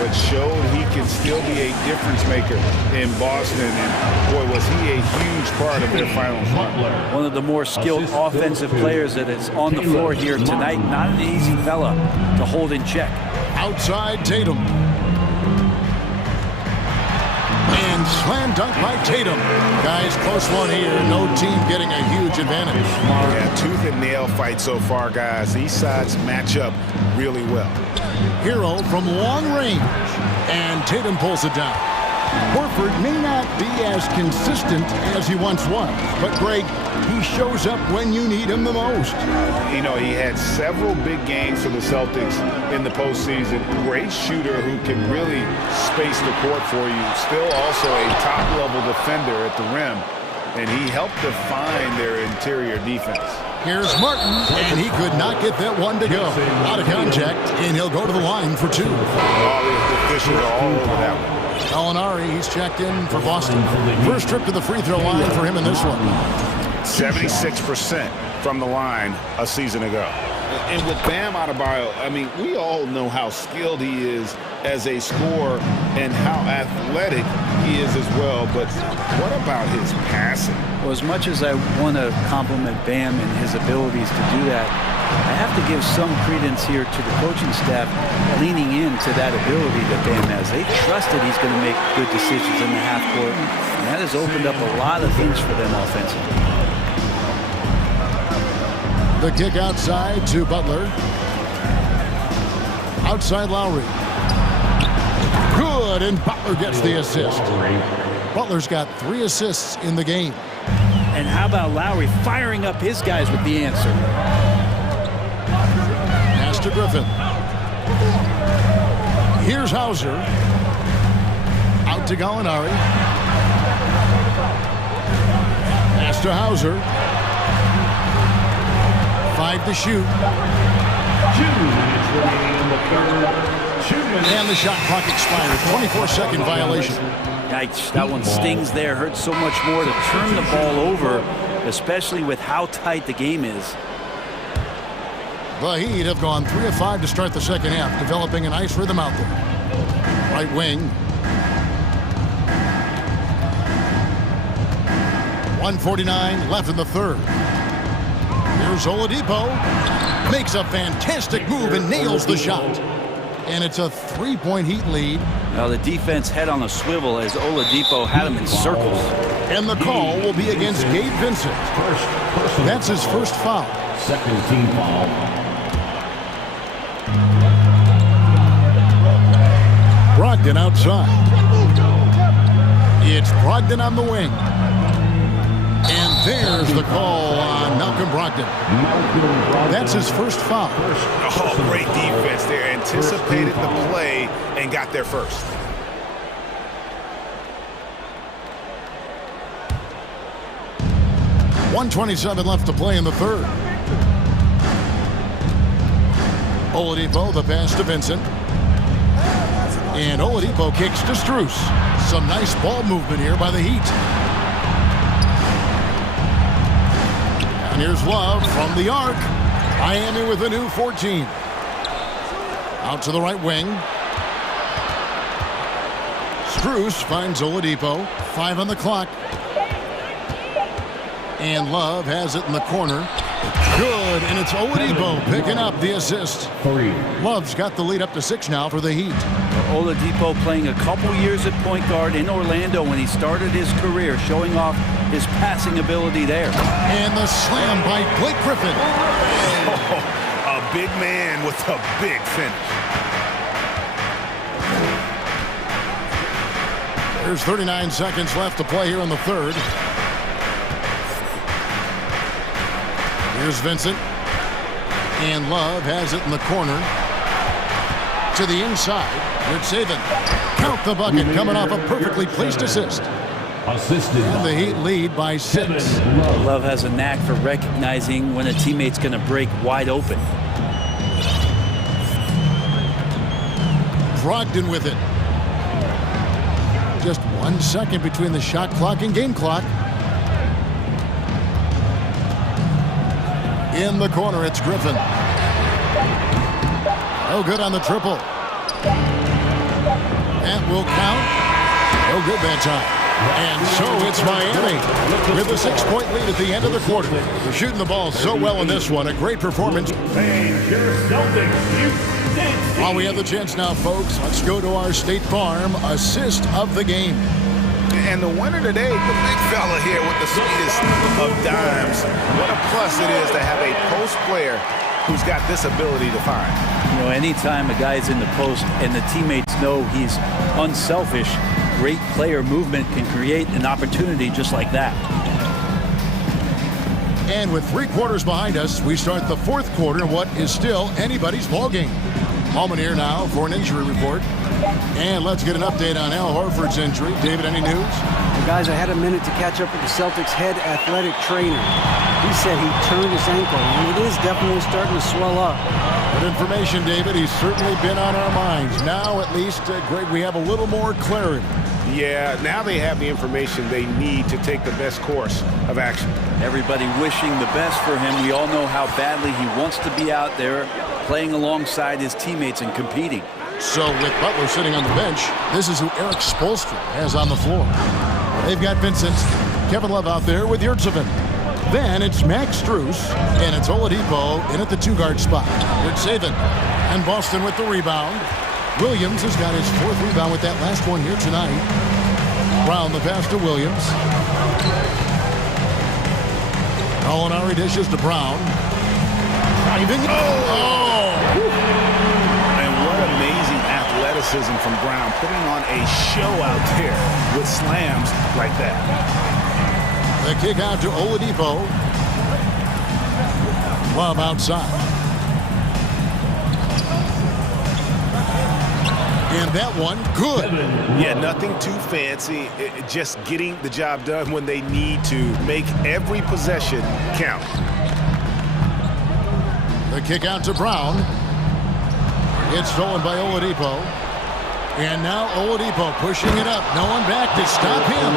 but showed he can still be a difference maker in Boston. And boy, was he a huge part of their finals run. One of the more skilled offensive players that is on the floor here tonight. Not an easy fella to hold in check. Outside Tatum. And slam dunk by Tatum. Guys, close one here. No team getting a huge advantage. Yeah, tooth and nail fight so far, guys. These sides match up really well. Hero from long range. And Tatum pulls it down. Horford may not be as consistent as he once was, but Greg, he shows up when you need him the most. You know, he had several big games for the Celtics in the postseason. Great shooter who can really space the court for you. Still also a top-level defender at the rim, and he helped define their interior defense. Here's Martin, and he could not get that one to go. Out of contact, and he'll go to the line for two. All the officials are all over that one. Gallinari, he's checked in for Boston. First trip to the free throw line for him in this one. 76% from the line a season ago. And with Bam Adebayo, I mean, we all know how skilled he is as a scorer and how athletic he is as well. But what about his passing? Well, as much as I want to compliment Bam and his abilities to do that, I have to give some credence here to the coaching staff leaning into that ability that Bam has. They trust that he's going to make good decisions in the half court, and that has opened up a lot of things for them offensively. The kick outside to Butler. Outside Lowry. Good, and Butler gets the assist. Butler's got 3 assists in the game. And how about Lowry firing up his guys with the answer? Pass to Griffin. Here's Hauser. Out to Gallinari. Pass to Hauser. 5 to shoot. 2 minutes remaining in the third. 2 minutes. And the shot clock expires. 24-second violation. Yikes, that one stings there. Hurts so much more to turn the ball over, especially with how tight the game is. The Heat have gone 3 of 5 to start the second half, developing a nice rhythm out there. Right wing. 1:49 left in the third. Here's Oladipo. Makes a fantastic move and nails the shot. And it's a 3-point Heat lead. Now the defense head on a swivel as Oladipo had him in circles. And the call will be against Gabe Vincent. That's his first foul. Second team foul. Brogdon outside. It's Brogdon on the wing. And there's the call on Malcolm Brogdon. That's his first foul. Oh, great defense there. Anticipated the play and got there first. .127 left to play in the third. Oladipo, the pass to Vincent. And Oladipo kicks to Strus. Some nice ball movement here by the Heat. And here's Love from the arc. Miami with a new 14. Out to the right wing. Strus finds Oladipo. 5 on the clock. And Love has it in the corner. Good, and it's Oladipo picking up the assist. 3. Love's got the lead up to 6 now for the Heat. Oladipo playing a couple years at point guard in Orlando when he started his career, showing off his passing ability there. And the slam by Blake Griffin. Oh, a big man with a big finish. There's 39 seconds left to play here in the third. Here's Vincent. And Love has it in the corner. To the inside. Rich Saban. Count the bucket coming off a perfectly placed assist. Assisted. And the Heat lead by 6. Love has a knack for recognizing when a teammate's going to break wide open. Brogdon with it. Just 1 second between the shot clock and game clock. In the corner, it's Griffin. No good on the triple. That will count. No good that time. And so it's Miami with a 6-point lead at the end of the quarter. They're shooting the ball so well in this one. A great performance. While we have the chance now, folks, let's go to our State Farm assist of the game. And the winner today, the big fella here with the sweetest of dimes. What a plus it is to have a post player who's got this ability to find. You know, anytime a guy's in the post and the teammates know he's unselfish, great player movement can create an opportunity just like that. And with 3 quarters behind us, we start the 4th quarter in what is still anybody's ball game. Allman here now for an injury report. And let's get an update on Al Horford's injury. David, any news? Well, guys, I had a minute to catch up with the Celtics head athletic trainer. He said he turned his ankle, and it is definitely starting to swell up. Good information, David. He's certainly been on our minds. Now, at least, Greg, we have a little more clarity. Yeah, now they have the information they need to take the best course of action. Everybody wishing the best for him. We all know how badly he wants to be out there playing alongside his teammates and competing. So with Butler sitting on the bench, this is who Eric Spoelstra has on the floor. They've got Vincent, Kevin Love out there with Yurtsevin. Then it's Max Strus, and it's Oladipo in at the 2-guard spot. Rich Saban and Boston with the rebound. Williams has got his 4th rebound with that last one here tonight. Brown the pass to Williams. Molinari dishes to Brown. Driving. And what amazing athleticism from Brown, putting on a show out there with slams like that. The kick out to Oladipo. Love outside. And that one, good. Yeah, nothing too fancy. Just getting the job done when they need to. Make every possession count. The kick out to Brown. It's stolen by Oladipo. And now Oladipo pushing it up. No one back to stop him.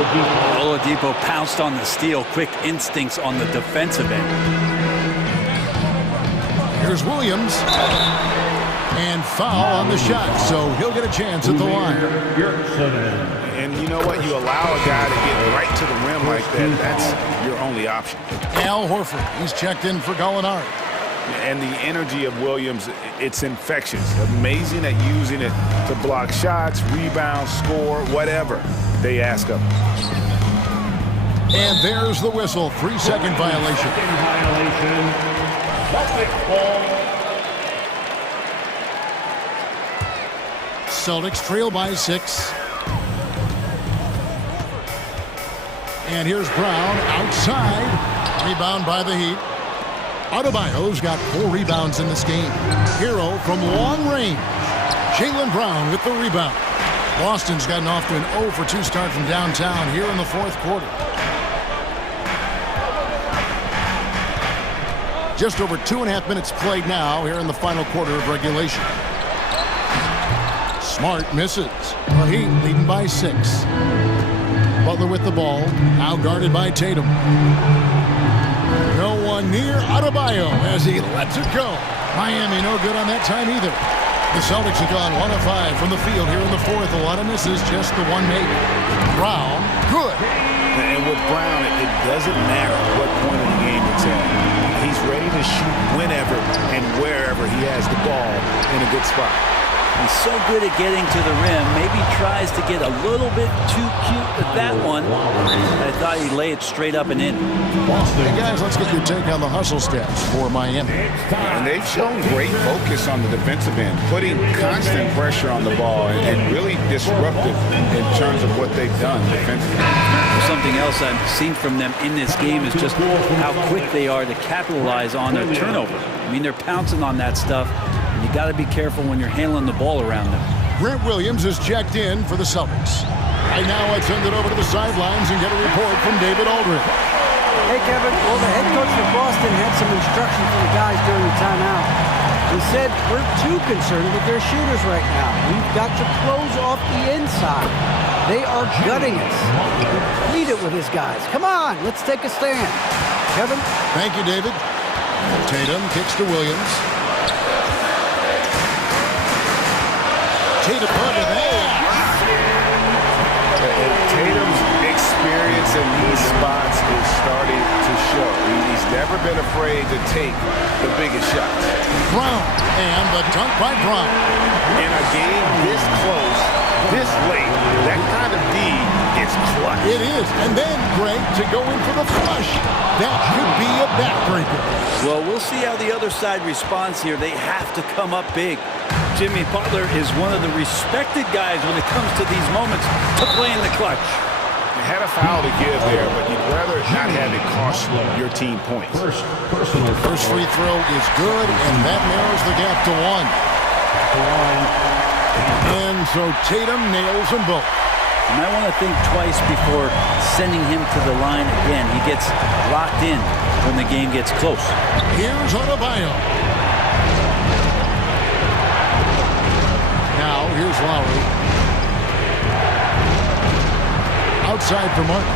Oladipo pounced on the steal. Quick instincts on the defensive end. Here's Williams. And foul on the shot, so he'll get a chance at the line. And you know what? You allow a guy to get right to the rim like that, that's your only option. Al Horford, he's checked in for Gallinari. And the energy of Williams, it's infectious. Amazing at using it to block shots, rebound, score, whatever they ask of him. And there's the whistle, 3-second violation. Celtics trail by 6. And here's Brown outside. Rebound by the Heat. Adebayo's got 4 rebounds in this game. Hero from long range. Jaylen Brown with the rebound. Boston's gotten off to an 0-for-2 start from downtown here in the 4th quarter. Just over 2.5 minutes played now here in the final quarter of regulation. Smart misses. The Heat leading by 6. Butler with the ball. Now guarded by Tatum. No one near Adebayo as he lets it go. Miami no good on that time either. The Celtics have gone 1 of 5 from the field here in the 4th. A lot of misses, just the one made. Brown, good. And with Brown, it doesn't matter what point of the game it's at. He's ready to shoot whenever and wherever he has the ball in a good spot. He's so good at getting to the rim. Maybe tries to get a little bit too cute with that one. I thought he'd lay it straight up and in. Hey guys, let's get your take on the hustle stats for Miami. And they've shown great focus on the defensive end, putting constant pressure on the ball and really disruptive in terms of what they've done defensively. Something else I've seen from them in this game is just how quick they are to capitalize on their turnover. I mean, they're pouncing on that stuff. You got to be careful when you're handling the ball around them. Grant Williams is checked in for the Celtics. Right now, let's send it over to the sidelines and get a report from David Aldridge. Hey, Kevin. Well, the head coach for Boston had some instruction for the guys during the timeout. He said, we're too concerned with their shooters right now. We've got to close off the inside. They are gutting us. Lead it with his guys. Come on, let's take a stand. Kevin? Thank you, David. Tatum kicks to Williams. Tatum put it in. Tatum's experience in these spots is starting to show. He's never been afraid to take the biggest shots. Brown, and the dunk by Brown. In a game this close, this late, that kind of D is clutch. It is, and then Greg to go in for the flush. That could be a backbreaker. Well, we'll see how the other side responds here. They have to come up big. Jimmy Butler is one of the respected guys when it comes to these moments to play in the clutch. You had a foul to give there, but you'd rather not have it cost your team points. First free throw is good, and that narrows the gap to 1. And so Tatum nails them both. You might want to think twice before sending him to the line again. He gets locked in when the game gets close. Here's Adebayo. Now, here's Lowry. Outside for Martin.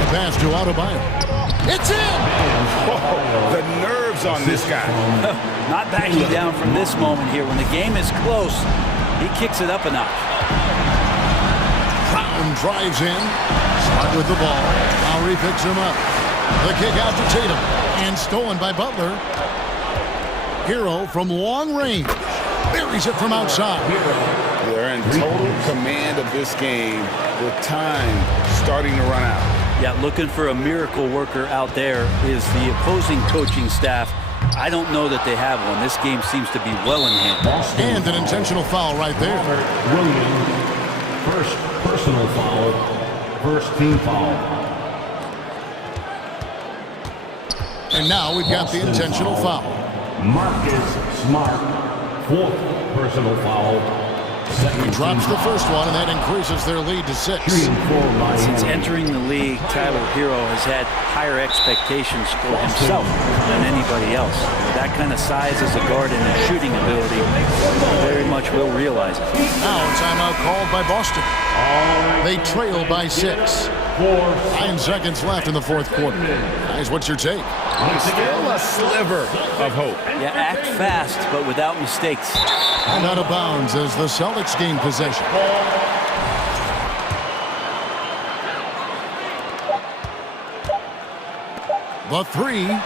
The pass to Adebayo. It's in! Whoa, the nerves on this guy. Not backing down from this moment here. When the game is close, he kicks it up a notch. Brown drives in. Smart with the ball. Lowry picks him up. The kick out to Tatum. And stolen by Butler. Hero from long range. Buries it from outside. They're in total command of this game with time starting to run out. Yeah, looking for a miracle worker out there is the opposing coaching staff. I don't know that they have one. This game seems to be well in hand. And an intentional foul right there. Williams, first personal foul, first team foul. And now we've got the intentional foul. Marcus Smart, fourth personal foul. He drops the first one, and that increases their lead to 6. Since entering the league, Tyler Hero has had higher expectations for himself than anybody else. With that kind of size as a guard and a shooting ability, he very much will realize it. Now a timeout called by Boston. They trail by 6. 9 seconds left in the fourth quarter. Guys, what's your take? Still a sliver of hope. Yeah, act fast, but without mistakes. And out of bounds as the Celtics gain possession. The 3.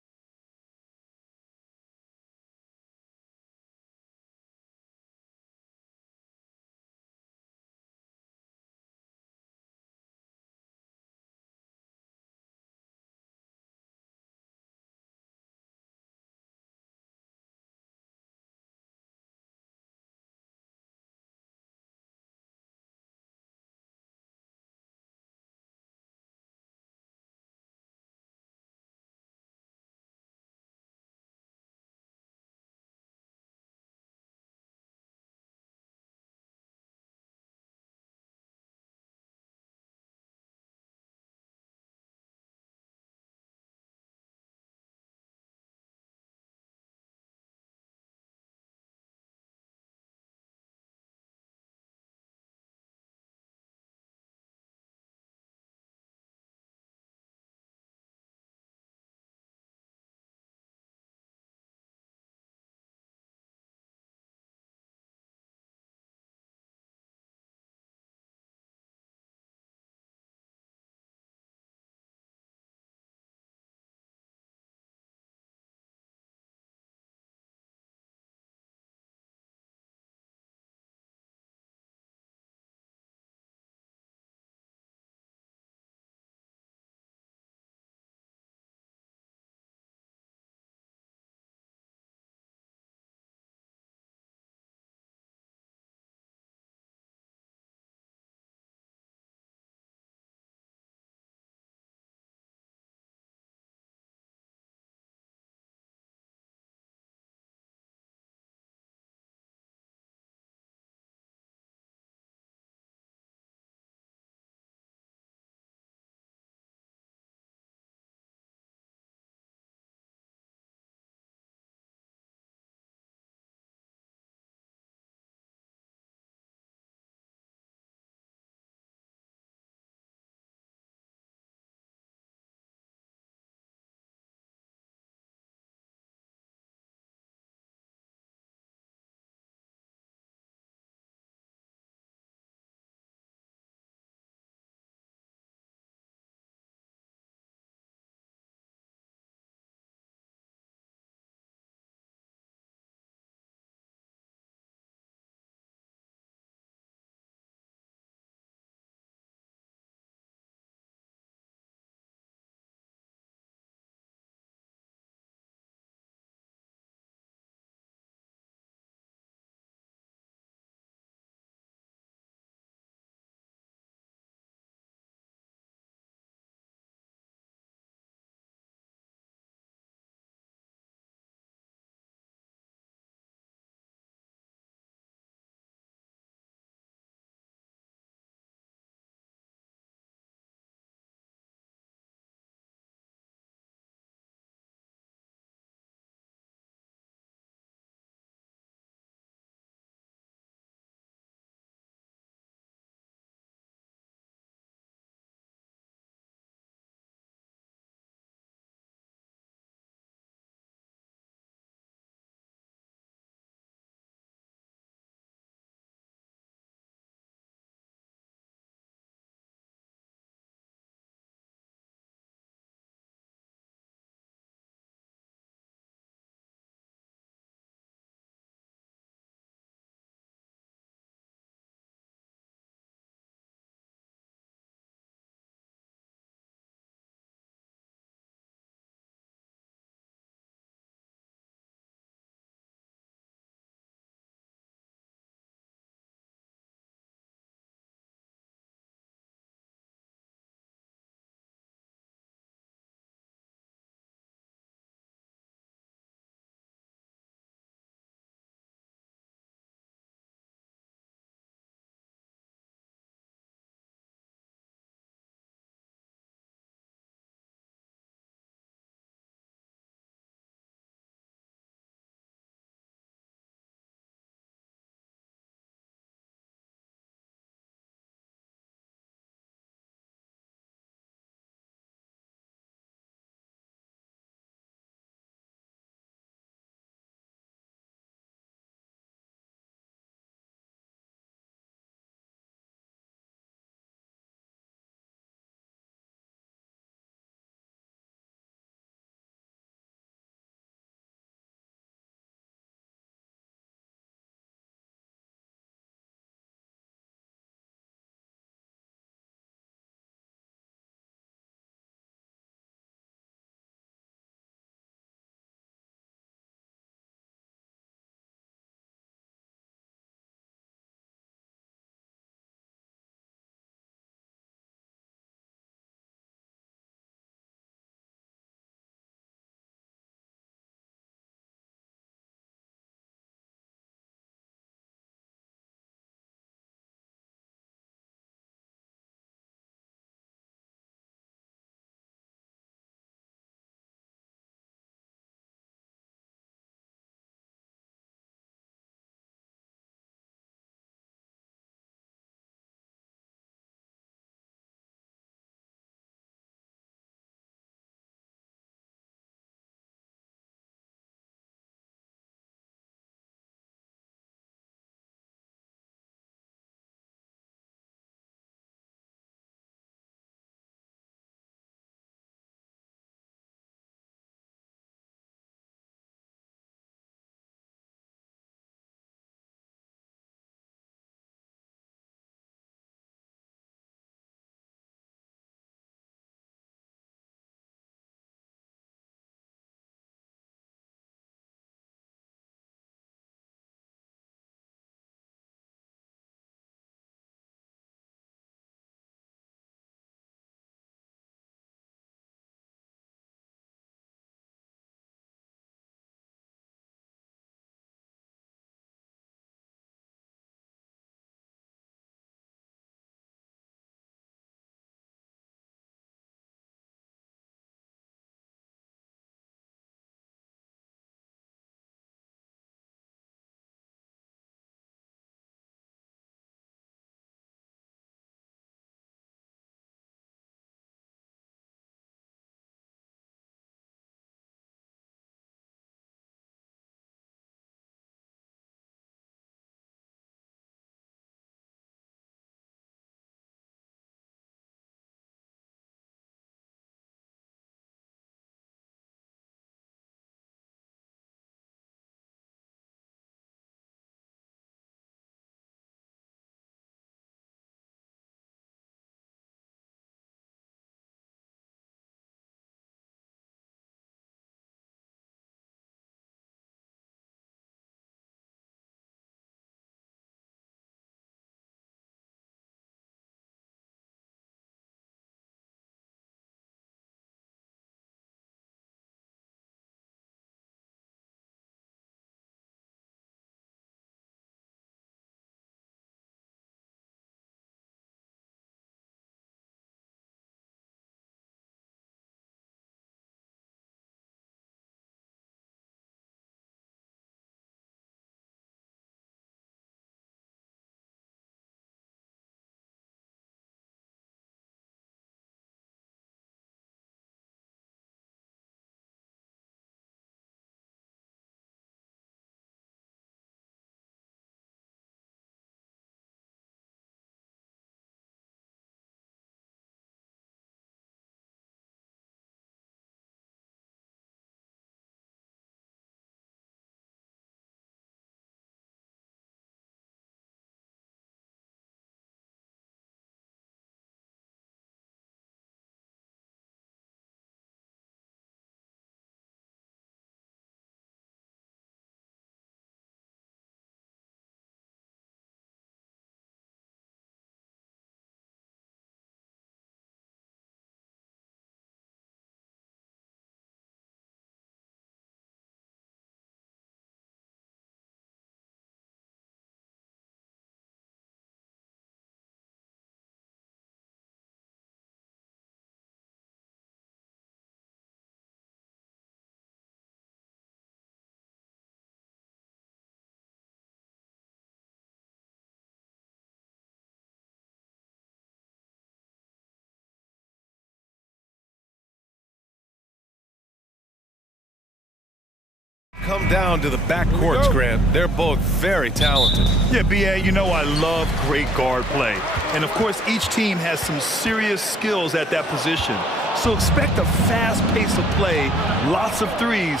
come down to the backcourts, Grant. They're both very talented. Yeah, B.A., you know I love great guard play. And, of course, each team has some serious skills at that position. So expect a fast pace of play, lots of threes.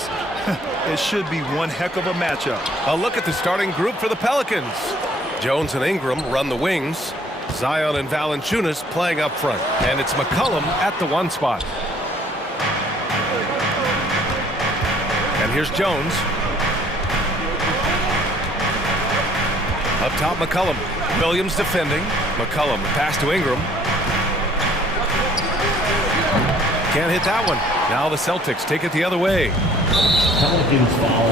It should be one heck of a matchup. A look at the starting group for the Pelicans. Jones and Ingram run the wings. Zion and Valanciunas playing up front. And it's McCollum at the 1 spot. And here's Jones. Up top, McCollum. Williams defending. McCollum, pass to Ingram. Can't hit that one. Now the Celtics take it the other way.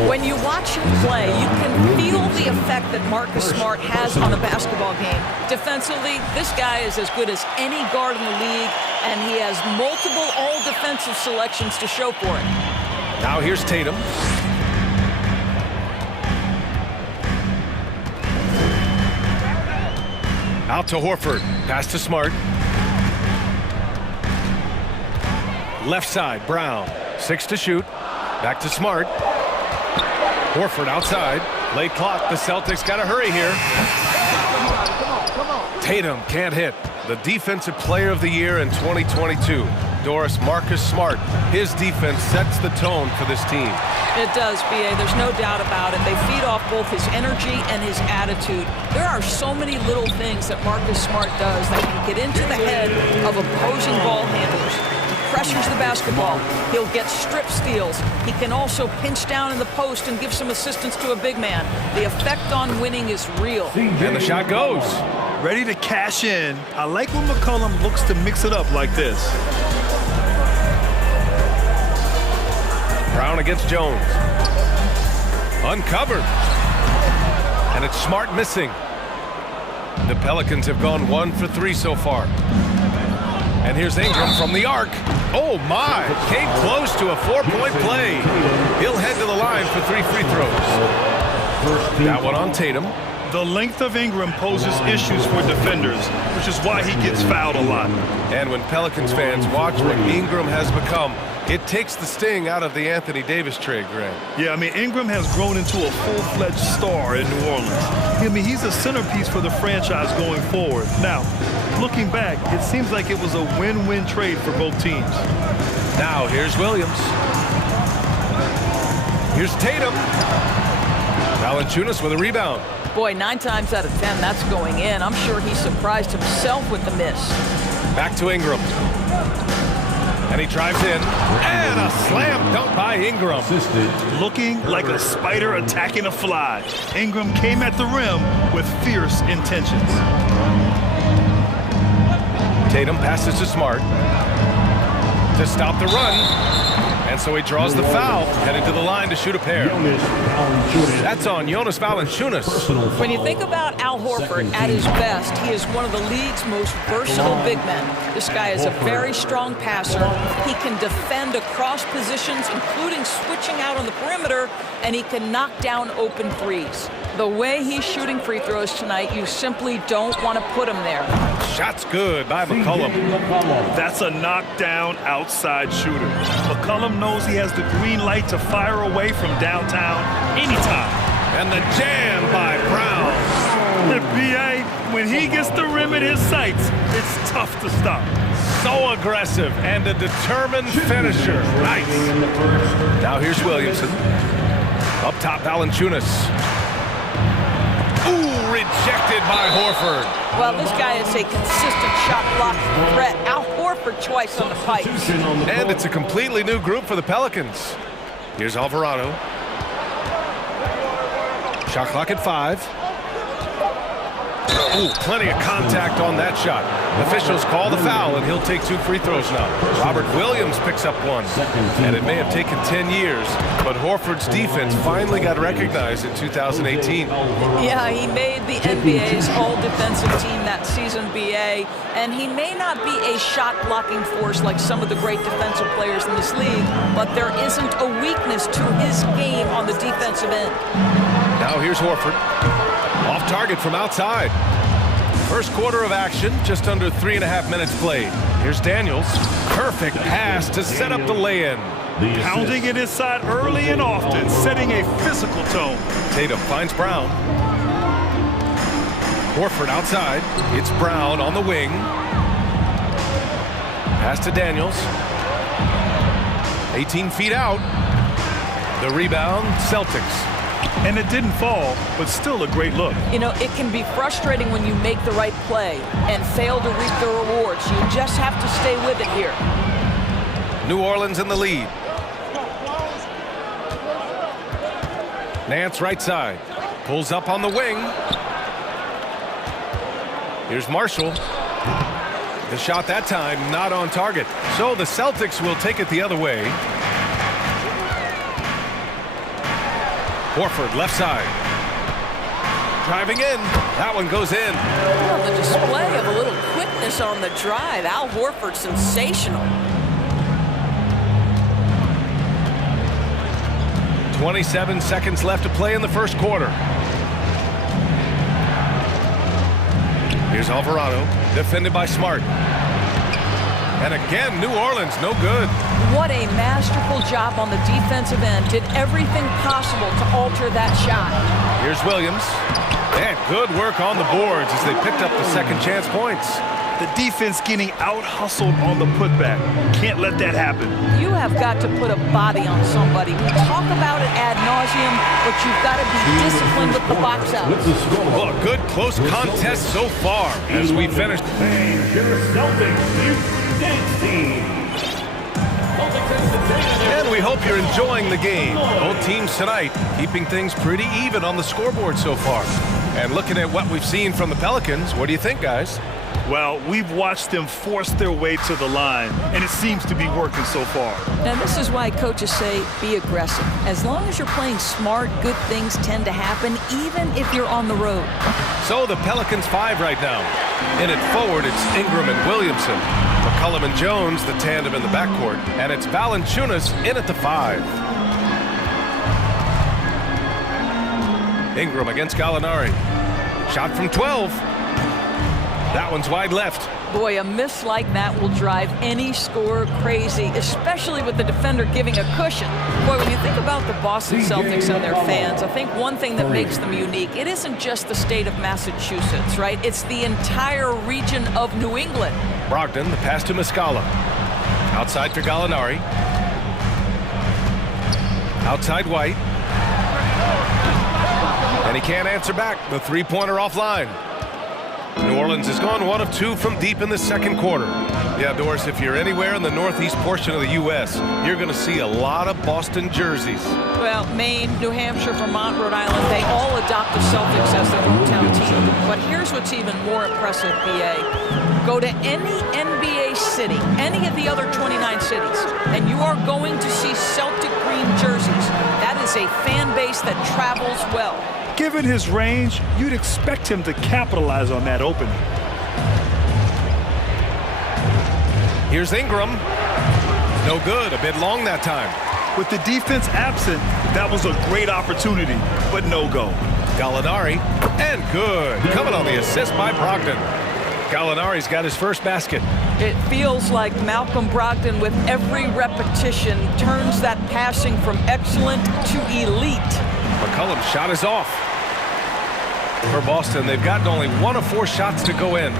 When you watch him play, you can feel the effect that Marcus Smart has on a basketball game. Defensively, this guy is as good as any guard in the league, and he has multiple all-defensive selections to show for it. Now here's Tatum. Out to Horford. Pass to Smart. Left side, Brown. 6 to shoot. Back to Smart. Horford outside. Late clock. The Celtics got to hurry here. Tatum can't hit. The Defensive Player of the Year in 2022. Doris, Marcus Smart. His defense sets the tone for this team. It does, B.A. There's no doubt about it. They feed off both his energy and his attitude. There are so many little things that Marcus Smart does that can get into the head of opposing ball handlers. Pressures the basketball. He'll get strip steals. He can also pinch down in the post and give some assistance to a big man. The effect on winning is real. And the shot goes. Ready to cash in. I like when McCollum looks to mix it up like this. Brown against Jones. Uncovered. And it's Smart missing. The Pelicans have gone 1 for 3 so far. And here's Ingram from the arc. Oh my, came close to a 4-point play. He'll head to the line for 3 free throws. That one on Tatum. The length of Ingram poses issues for defenders, which is why he gets fouled a lot. And when Pelicans fans watch what Ingram has become, it takes the sting out of the Anthony Davis trade, Grant. Yeah, I mean, Ingram has grown into a full-fledged star in New Orleans. I mean, he's a centerpiece for the franchise going forward. Now, looking back, it seems like it was a win-win trade for both teams. Now, here's Williams. Here's Tatum. Valanciunas with a rebound. Boy, 9 times out of 10, that's going in. I'm sure he surprised himself with the miss. Back to Ingram. And he drives in. And a slam dunk by Ingram. Looking like a spider attacking a fly. Ingram came at the rim with fierce intentions. Tatum passes to Smart to stop the run. And so he draws the foul, headed to the line to shoot a pair. That's on Jonas Valanciunas. When you think about Al Horford at his best, he is one of the league's most versatile big men. This guy is a very strong passer. He can defend across positions, including switching out on the perimeter, and he can knock down open threes. The way he's shooting free throws tonight, you simply don't want to put him there. Shot's good by McCollum. That's a knockdown outside shooter. McCollum knows he has the green light to fire away from downtown anytime. And the jam by Brown. The B.A., when he gets the rim in his sights, it's tough to stop. So aggressive and a determined finisher. Nice. Now here's Williamson. Up top, Valanciunas. Ooh, rejected by Horford. Well, this guy is a consistent shot block threat. Al Horford twice on the pipes. And it's a completely new group for the Pelicans. Here's Alvarado. Shot clock at 5. Ooh, plenty of contact on that shot. Officials call the foul, and he'll take 2 free throws now. Robert Williams picks up 1. And it may have taken 10 years, but Horford's defense finally got recognized in 2018. Yeah, he made the NBA's all-defensive team that season, BA, and he may not be a shot-blocking force like some of the great defensive players in this league, but there isn't a weakness to his game on the defensive end. Now here's Horford. Off target from outside. First quarter of action, just under 3.5 minutes played. Here's Daniels. Perfect pass to set up the lay-in. Pounding it inside early and often, setting a physical tone. Tatum finds Brown. Horford outside. It's Brown on the wing. Pass to Daniels. 18 feet out. The rebound, Celtics. And it didn't fall, but still a great look. You know, it can be frustrating when you make the right play and fail to reap the rewards. You just have to stay with it here. New Orleans in the lead. Nance right side. Pulls up on the wing. Here's Marshall. The shot that time not on target. So the Celtics will take it the other way. Horford left side. Driving in. That one goes in. Oh, the display of a little quickness on the drive. Al Horford, sensational. 27 seconds left to play in the first quarter. Here's Alvarado, defended by Smart. And again, New Orleans, no good. What a masterful job on the defensive end. Did everything possible to alter that shot. Here's Williams. And good work on the boards as they picked up the second chance points. The defense getting out-hustled on the putback. Can't let that happen. You have got to put a body on somebody. We talk about it ad nauseum, but you've got to be disciplined with the box out. Well, a good close contest so far as we finish. And your Celtics, you dance team. And we hope you're enjoying the game. Both teams tonight keeping things pretty even on the scoreboard so far. And looking at what we've seen from the Pelicans, what do you think, guys? Well, we've watched them force their way to the line, and it seems to be working so far. Now, this is why coaches say be aggressive. As long as you're playing smart, good things tend to happen, even if you're on the road. So the Pelicans 5 right now. In it forward, it's Ingram and Williamson. McCollum and Jones, the tandem in the backcourt. And it's Valanciunas in at the 5. Ingram against Gallinari. Shot from 12. That one's wide left. Boy, a miss like that will drive any scorer crazy, especially with the defender giving a cushion. Boy, when you think about the Boston Celtics and their fans, I think one thing that makes them unique, it isn't just the state of Massachusetts, right? It's the entire region of New England. Brogdon, the pass to Muscala. Outside for Gallinari. Outside White. And he can't answer back. The three-pointer offline. New Orleans has gone 1 of 2 from deep in the second quarter. Yeah, Doris, if you're anywhere in the northeast portion of the U.S., you're going to see a lot of Boston jerseys. Well, Maine, New Hampshire, Vermont, Rhode Island, they all adopt the Celtics as their hometown team. But here's what's even more impressive, BA. Go to any NBA city, any of the other 29 cities, and you are going to see Celtic green jerseys. That is a fan base that travels well. Given his range, you'd expect him to capitalize on that opening. Here's Ingram. No good, a bit long that time. With the defense absent, that was a great opportunity, but no go. Gallinari, and good. Coming on the assist by Brogdon. Gallinari's got his first basket. It feels like Malcolm Brogdon, with every repetition, turns that passing from excellent to elite. McCollum's shot is off. For Boston, they've gotten only 1 of 4 shots to go in.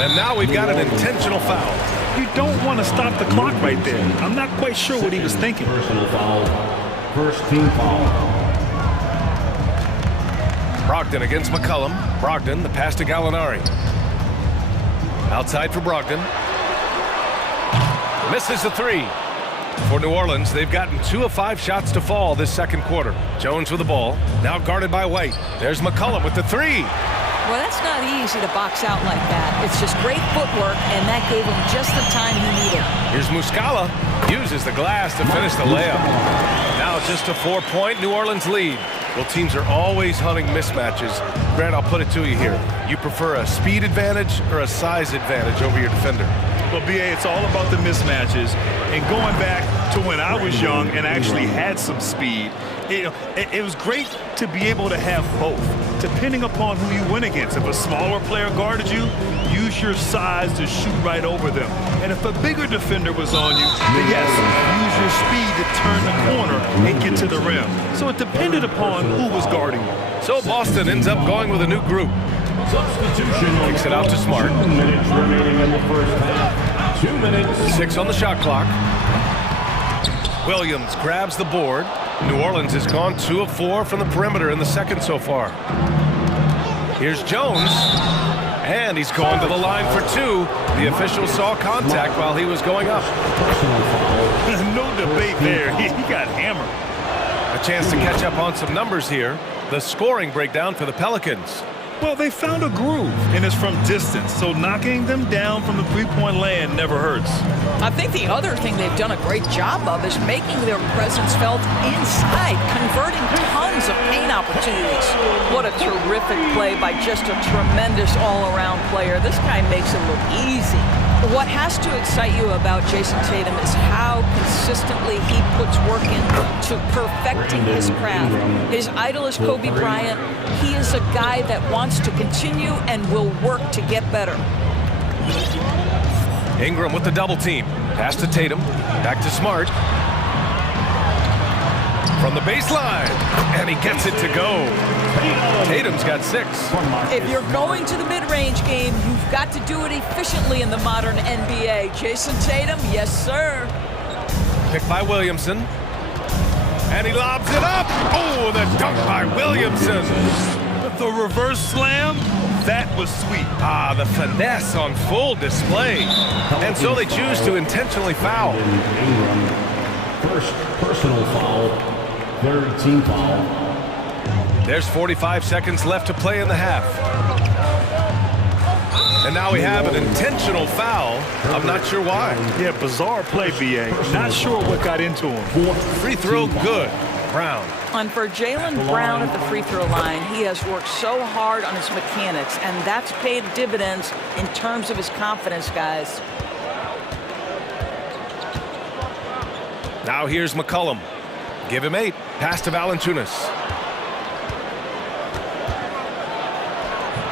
And now we've got an intentional foul. You don't want to stop the clock right there. I'm not quite sure what he was thinking. Personal foul. First team foul. Brogdon against McCollum. Brogdon, the pass to Gallinari. Outside for Brogdon. Misses the 3. For New Orleans, they've gotten 2 of 5 shots to fall this second quarter. Jones with the ball, now guarded by White. There's McCollum with the 3. Well, that's not easy to box out like that. It's just great footwork, and that gave him just the time he needed. Here's Muscala, uses the glass to finish the layup. Now just a 4-point New Orleans lead. Well, teams are always hunting mismatches. Grant, I'll put it to you here. You prefer a speed advantage or a size advantage over your defender? Well, BA, it's all about the mismatches. And going back to when I was young and actually had some speed, It was great to be able to have both, depending upon who you win against. If a smaller player guarded you, use your size to shoot right over them. And if a bigger defender was on you, then yes, use your speed to turn the corner and get to the rim. So it depended upon who was guarding you. So Boston ends up going with a new group. Kicks it out to Smart. 2 minutes remaining in the first half. 2 minutes. 6 on the shot clock. Williams grabs the board. New Orleans has gone 2 of 4 from the perimeter in the second so far. Here's Jones. And he's going to the line for 2. The official saw contact while he was going up. No debate there. He got hammered. A chance to catch up on some numbers here. The scoring breakdown for the Pelicans. Well, they found a groove, and it's from distance, so knocking them down from the three-point land never hurts. I think the other thing they've done a great job of is making their presence felt inside, converting tons of paint opportunities. What a terrific play by just a tremendous all-around player. This guy makes it look easy. What has to excite you about Jason Tatum is how consistently he puts work into perfecting his craft. His idol is Kobe Bryant. He is a guy that wants to continue and will work to get better. Ingram with the double team. Pass to Tatum. Back to Smart. From the baseline. And he gets it to go. Tatum's got 6. If you're going to the mid-range game, you've got to do it efficiently in the modern NBA. Jason Tatum, yes, sir. Picked by Williamson. And he lobs it up. Oh, the dunk by Williamson. The reverse slam, that was sweet. Ah, the finesse on full display. And so they choose to intentionally foul. First personal foul, third team foul. There's 45 seconds left to play in the half. And now we have an intentional foul. I'm not sure why. Yeah, bizarre play, B.A. Not sure what got into him. Free throw good. Brown. And for Jaylen Brown at the free throw line, he has worked so hard on his mechanics, and that's paid dividends in terms of his confidence, guys. Now here's McCollum. Give him 8. Pass to Valanciunas.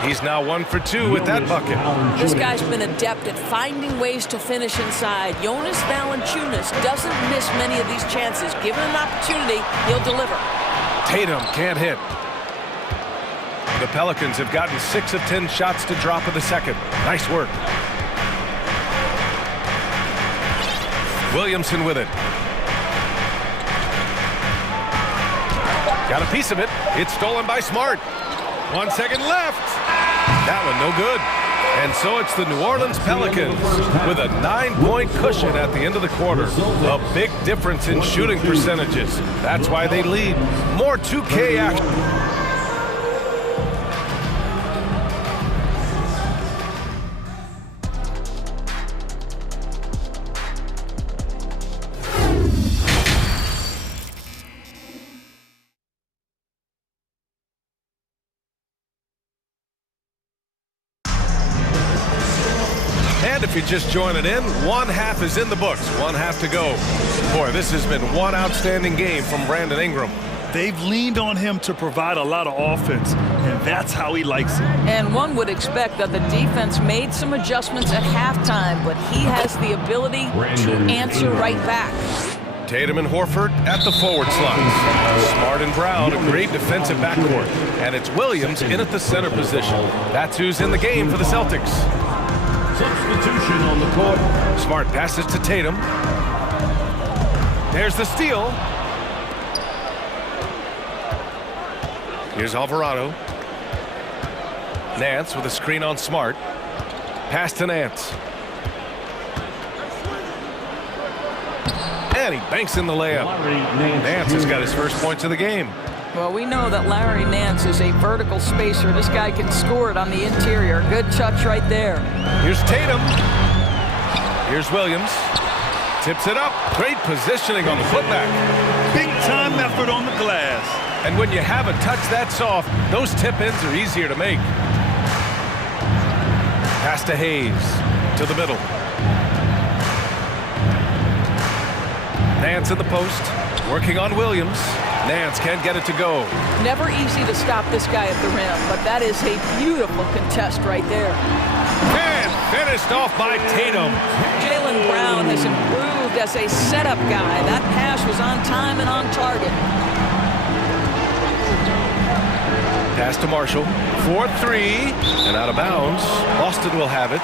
He's now 1 for 2 with that bucket. This guy's been adept at finding ways to finish inside. Jonas Valanciunas doesn't miss many of these chances. Given an opportunity, he'll deliver. Tatum can't hit. The Pelicans have gotten 6 of 10 shots to drop in the second. Nice work. Williamson with it. Got a piece of it. It's stolen by Smart. 1 second left. That one no good. And so it's the New Orleans Pelicans with a 9-point cushion at the end of the quarter. A big difference in shooting percentages. That's why they lead. More 2K action. And if you're just joining in, one half is in the books. One half to go. Boy, this has been one outstanding game from Brandon Ingram. They've leaned on him to provide a lot of offense, and that's how he likes it. And one would expect that the defense made some adjustments at halftime, but he has the ability to answer right back. Tatum and Horford at the forward slots. Smart and Brown, a great defensive backcourt. And it's Williams in at the center position. That's who's in the game for the Celtics. Substitution on the court. Smart passes to Tatum. There's the steal. Here's Alvarado. Nance with a screen on Smart. Pass to Nance. And he banks in the layup. Nance has got his first points of the game. Well, we know that Larry Nance is a vertical spacer. This guy can score it on the interior. Good touch right there. Here's Tatum. Here's Williams. Tips it up. Great positioning on the putback. Big time effort on the glass. And when you have a touch that soft, those tip-ins are easier to make. Pass to Hayes. To the middle. Nance in the post. Working on Williams. Nance can't get it to go. Never easy to stop this guy at the rim, but that is a beautiful contest right there. And finished off by Tatum. Jaylen Brown has improved as a setup guy. That pass was on time and on target. Pass to Marshall. 4-3 and out of bounds. Boston will have it.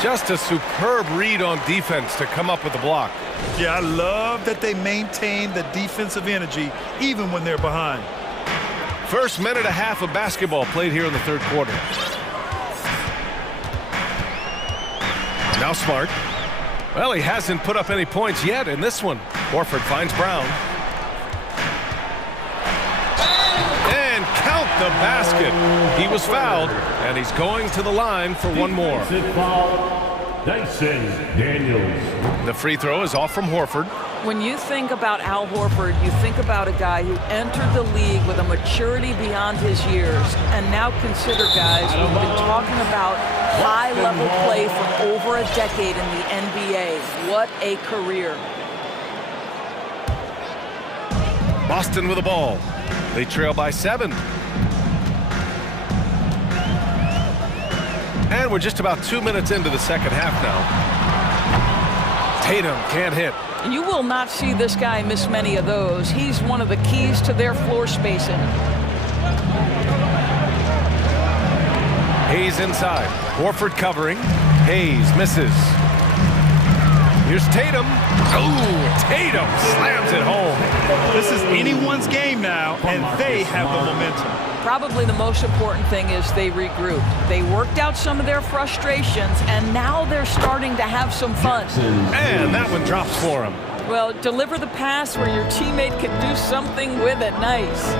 Just a superb read on defense to come up with the block. Yeah, I love that they maintain the defensive energy even when they're behind. First minute and a half of basketball played here in the third quarter. Now Smart. Well, he hasn't put up any points yet in this one. Horford finds Brown. And count the basket. He was fouled, and he's going to the line for one more. Dyson Daniels. The free throw is off from Horford. When you think about Al Horford, you think about a guy who entered the league with a maturity beyond his years. And now consider, guys, we've been talking about high-level play for over a decade in the NBA. What a career. Boston with the ball. They trail by 7. And we're just about 2 minutes into the second half now. Tatum can't hit. You will not see this guy miss many of those. He's one of the keys to their floor spacing. Hayes inside. Horford covering. Hayes misses. Here's Tatum. Oh, Tatum slams it home. This is anyone's game now, and they have the momentum. Probably the most important thing is they regrouped. They worked out some of their frustrations, and now they're starting to have some fun. And that one drops for him. Well, deliver the pass where your teammate can do something with it. Nice.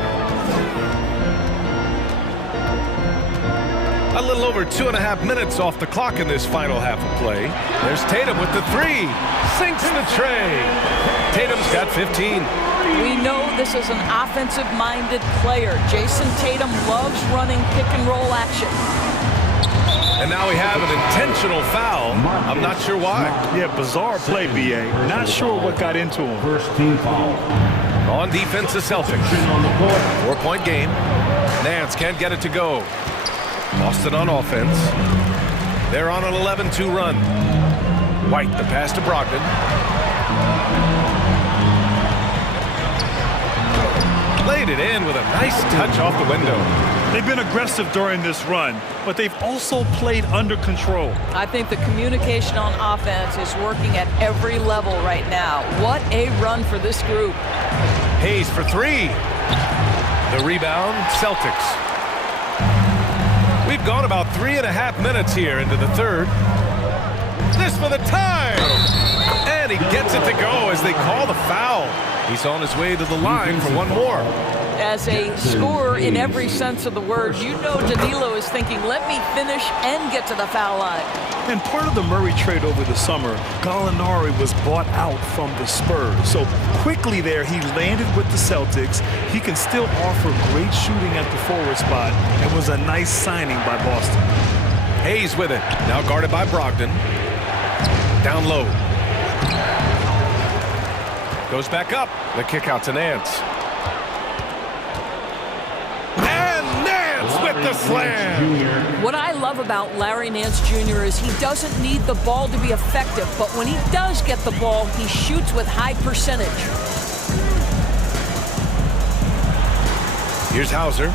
A little over 2.5 minutes off the clock in this final half of play. There's Tatum with the 3. Sinks the tray. Tatum's got 15. We know this is an offensive-minded player. Jason Tatum loves running pick-and-roll action. And now we have an intentional foul. I'm not sure why. Yeah, bizarre play, BA. Not sure what got into him. First team foul. On defense, the Celtics. 4-point game. Nance can't get it to go. Boston on offense. They're on an 11-2 run. White, the pass to Brogdon. Laid it in with a nice touch off the window. They've been aggressive during this run, but they've also played under control. I think the communication on offense is working at every level right now. What a run for this group. Hayes for 3. The rebound, Celtics. We've gone about 3.5 minutes here into the third. This for the time! And he gets it to go as they call the foul. He's on his way to the line for one more. As a scorer in every sense of the word, you know Danilo is thinking, let me finish and get to the foul line. And part of the Murray trade over the summer, Gallinari was bought out from the Spurs. So quickly there, he landed with the Celtics. He can still offer great shooting at the forward spot and was a nice signing by Boston. Hayes with it. Now guarded by Brogdon. Down low. Goes back up. The kick out to Nance. And Nance with the slam. What I love about Larry Nance Jr. is he doesn't need the ball to be effective, but when he does get the ball, he shoots with high percentage. Here's Hauser.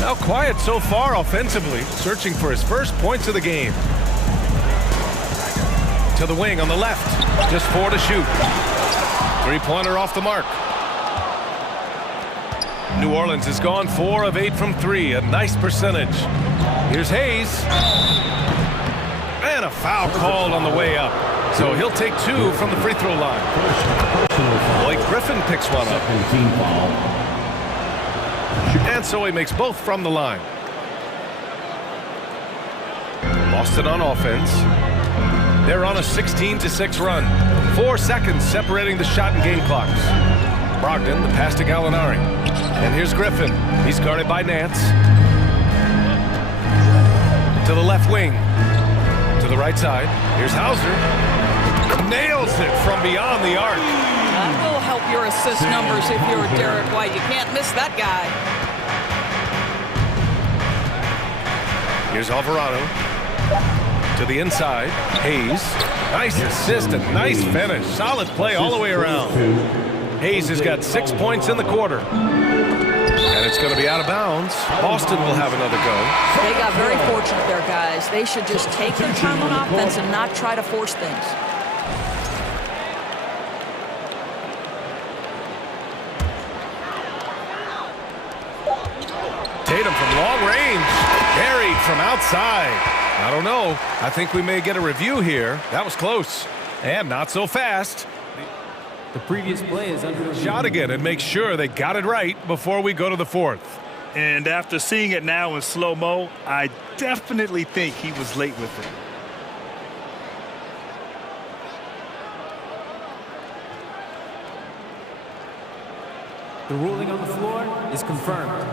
Now quiet so far offensively, searching for his first points of the game. To the wing on the left. Just 4 to shoot. 3-pointer off the mark. New Orleans has gone 4 of 8 from 3. A nice percentage. Here's Hayes. And a foul called on the way up. So he'll take 2 from the free throw line. Blake Griffin picks one up. And so he makes both from the line. Boston on offense. They're on a 16-6 run. 4 seconds separating the shot and game clocks. Brogdon, the pass to Gallinari. And here's Griffin. He's guarded by Nance. To the left wing. To the right side. Here's Hauser. Nails it from beyond the arc. That will help your assist numbers if you're Derek White. You can't miss that guy. Here's Alvarado to the inside. Hayes, nice assist and nice finish. Solid play all the way around. Hayes has got 6 points in the quarter. And it's going to be out of bounds. Boston will have another go. They got very fortunate there, guys. They should just take their time on offense and not try to force things. Tatum from long range, buried from outside. I don't know. I think we may get a review here. That was close. And not so fast. The previous play is under review. Shot again and make sure they got it right before we go to the fourth. And after seeing it now in slow-mo, I definitely think he was late with it. The ruling on the floor is confirmed.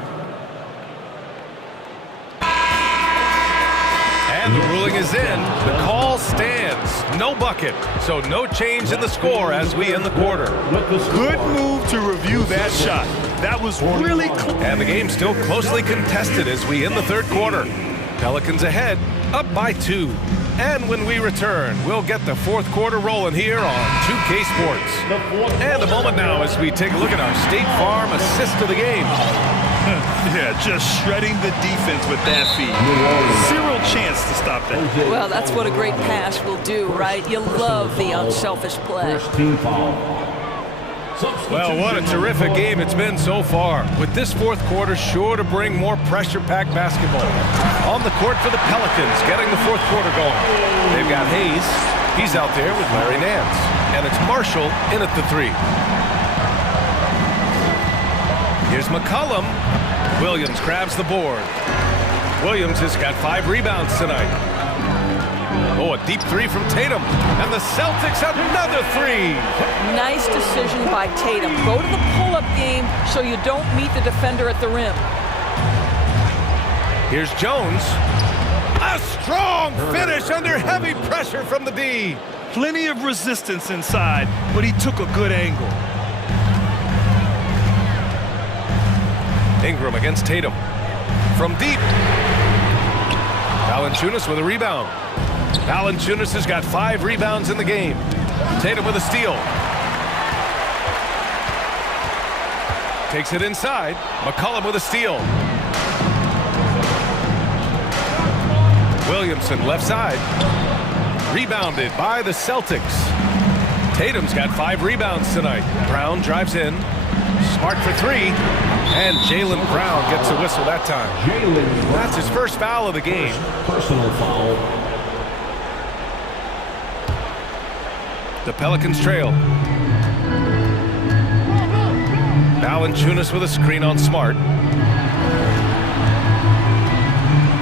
And the ruling is in. The call stands. No bucket. So no change in the score as we end the quarter. Good move to review that shot. That was really close. And the game still closely contested as we end the third quarter. Pelicans ahead, up by 2. And when we return, we'll get the fourth quarter rolling here on 2K Sports. And a moment now as we take a look at our State Farm assist of the game. Yeah, just shredding the defense with that feed. Zero chance to stop that. Well, that's what a great pass will do, right? You love the unselfish play. Well, what a terrific game it's been so far. With this fourth quarter sure to bring more pressure-packed basketball. On the court for the Pelicans, getting the fourth quarter going. They've got Hayes. He's out there with Larry Nance. And it's Marshall in at the 3. Here's McCollum. Williams grabs the board. Williams has got 5 rebounds tonight. Oh, a deep 3 from Tatum. And the Celtics another 3. Nice decision by Tatum. Go to the pull-up game so you don't meet the defender at the rim. Here's Jones. A strong finish under heavy pressure from the D. Plenty of resistance inside, but he took a good angle. Ingram against Tatum. From deep. Valanciunas with a rebound. Valanciunas has got 5 rebounds in the game. Tatum with a steal. Takes it inside. McCollum with a steal. Williamson left side. Rebounded by the Celtics. Tatum's got 5 rebounds tonight. Brown drives in. Smart for 3. And Jaylen Brown gets a whistle that time. That's his first foul of the game. Personal foul. The Pelicans trail. Valanciunas with a screen on Smart.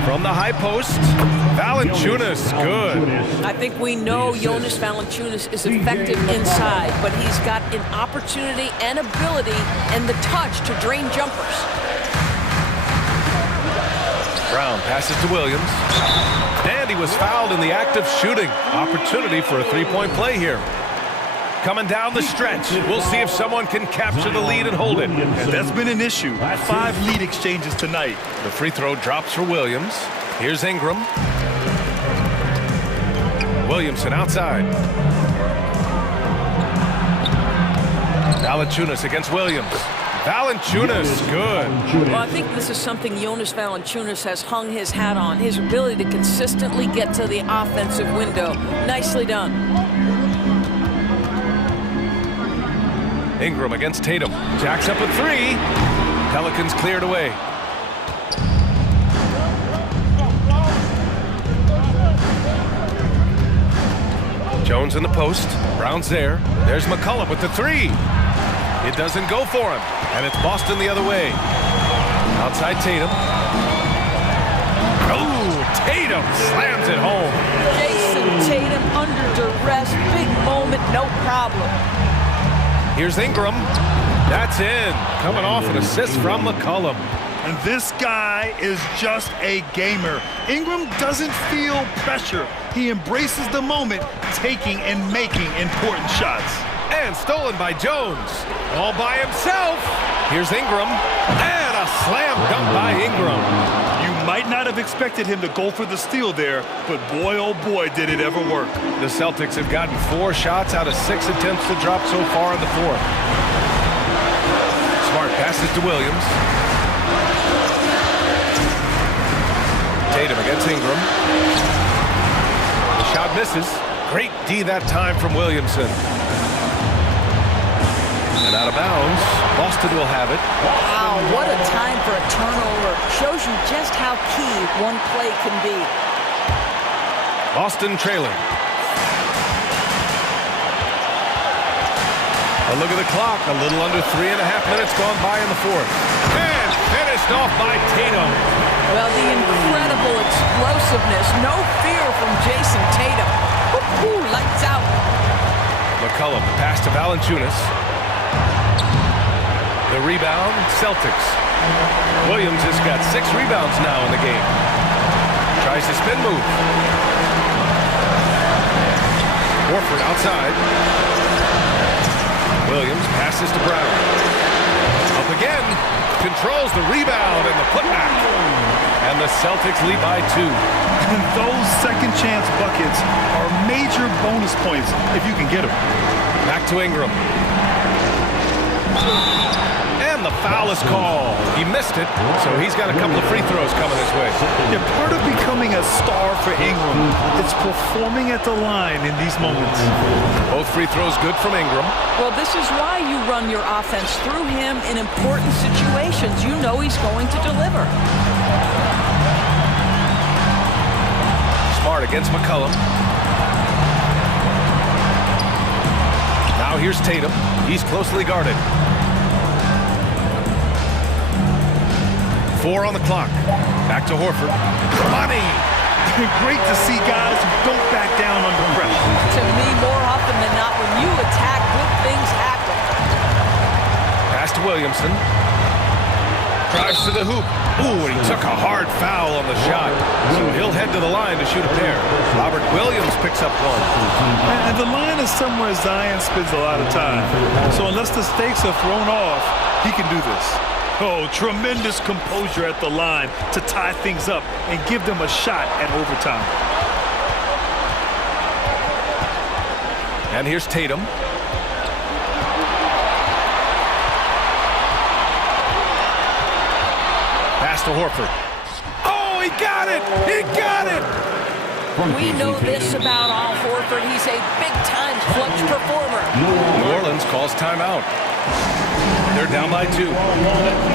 From the high post, Valanciunas, good. I think we know Jonas Valanciunas is effective inside, but he's got an opportunity and ability and the touch to drain jumpers. Brown passes to Williams. And he was fouled in the act of shooting. Opportunity for a 3-point play here. Coming down the stretch. We'll see if someone can capture the lead and hold it. And that's been an issue. 5 lead exchanges tonight. The free throw drops for Williams. Here's Ingram. Williamson outside. Valanciunas against Williams. Valanciunas, good. Well, I think this is something Jonas Valanciunas has hung his hat on. His ability to consistently get to the offensive window. Nicely done. Ingram against Tatum. Jacks up a 3. Pelicans cleared away. Jones in the post. Brown's there. There's McCollum with the 3. It doesn't go for him. And it's Boston the other way. Outside Tatum. Oh, Tatum slams it home. Jason Tatum under duress. Big moment, no problem. Here's Ingram. That's in. Coming off an assist from McCollum. And this guy is just a gamer. Ingram doesn't feel pressure. He embraces the moment, taking and making important shots. And stolen by Jones. All by himself. Here's Ingram. And a slam dunk by Ingram. You might not have expected him to go for the steal there, but boy, oh boy, did it ever work. The Celtics have gotten 4 shots out of 6 attempts to drop so far in the fourth. Smart passes to Williams. Tatum against Ingram. The shot misses. Great D that time from Williamson. And out of bounds, Boston will have it. Wow, what a time for a turnover. Shows you just how key one play can be. Boston trailing. A look at the clock. A little under 3.5 minutes gone by in the fourth. And finished off by Tatum. Well, the incredible explosiveness. No fear from Jason Tatum. Woo-hoo, lights out. McCollum, pass to Valanciunas. The rebound, Celtics. Williams has got 6 rebounds now in the game. Tries to spin move. Horford outside. Williams passes to Brown. Up again. Controls the rebound and the putback. And the Celtics lead by 2. Those second chance buckets are major bonus points if you can get them. Back to Ingram. And the foul is called. He missed it, so he's got a couple of free throws coming his way. Yeah, part of becoming a star for Ingram, it's performing at the line in these moments. Both free throws good from Ingram. Well, this is why you run your offense through him in important situations. You know he's going to deliver. Smart against McCollum. Now here's Tatum. He's closely guarded. 4 on the clock. Back to Horford. Money! Great to see guys who don't back down under pressure. To me, more often than not, when you attack, good things happen. Pass to Williamson. Drives to the hoop. Ooh, and he took a hard foul on the shot. So he'll head to the line to shoot a pair. Robert Williams picks up one. And the line is somewhere Zion spends a lot of time. So unless the stakes are thrown off, he can do this. Oh, tremendous composure at the line to tie things up and give them a shot at overtime. And here's Tatum. Pass to Horford. Oh, he got it! He got it! We know this about Al Horford. He's a big-time clutch performer. New Orleans calls timeout. They're down by 2.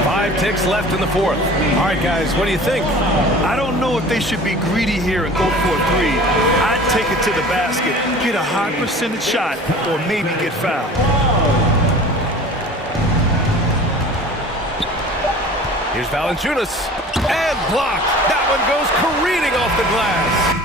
5 ticks left in the fourth. All right, guys, what do you think? I don't know if they should be greedy here and go for a 3. I'd take it to the basket, get a high percentage shot, or maybe get fouled. Here's Valanciunas. And blocked. That one goes careening off the glass.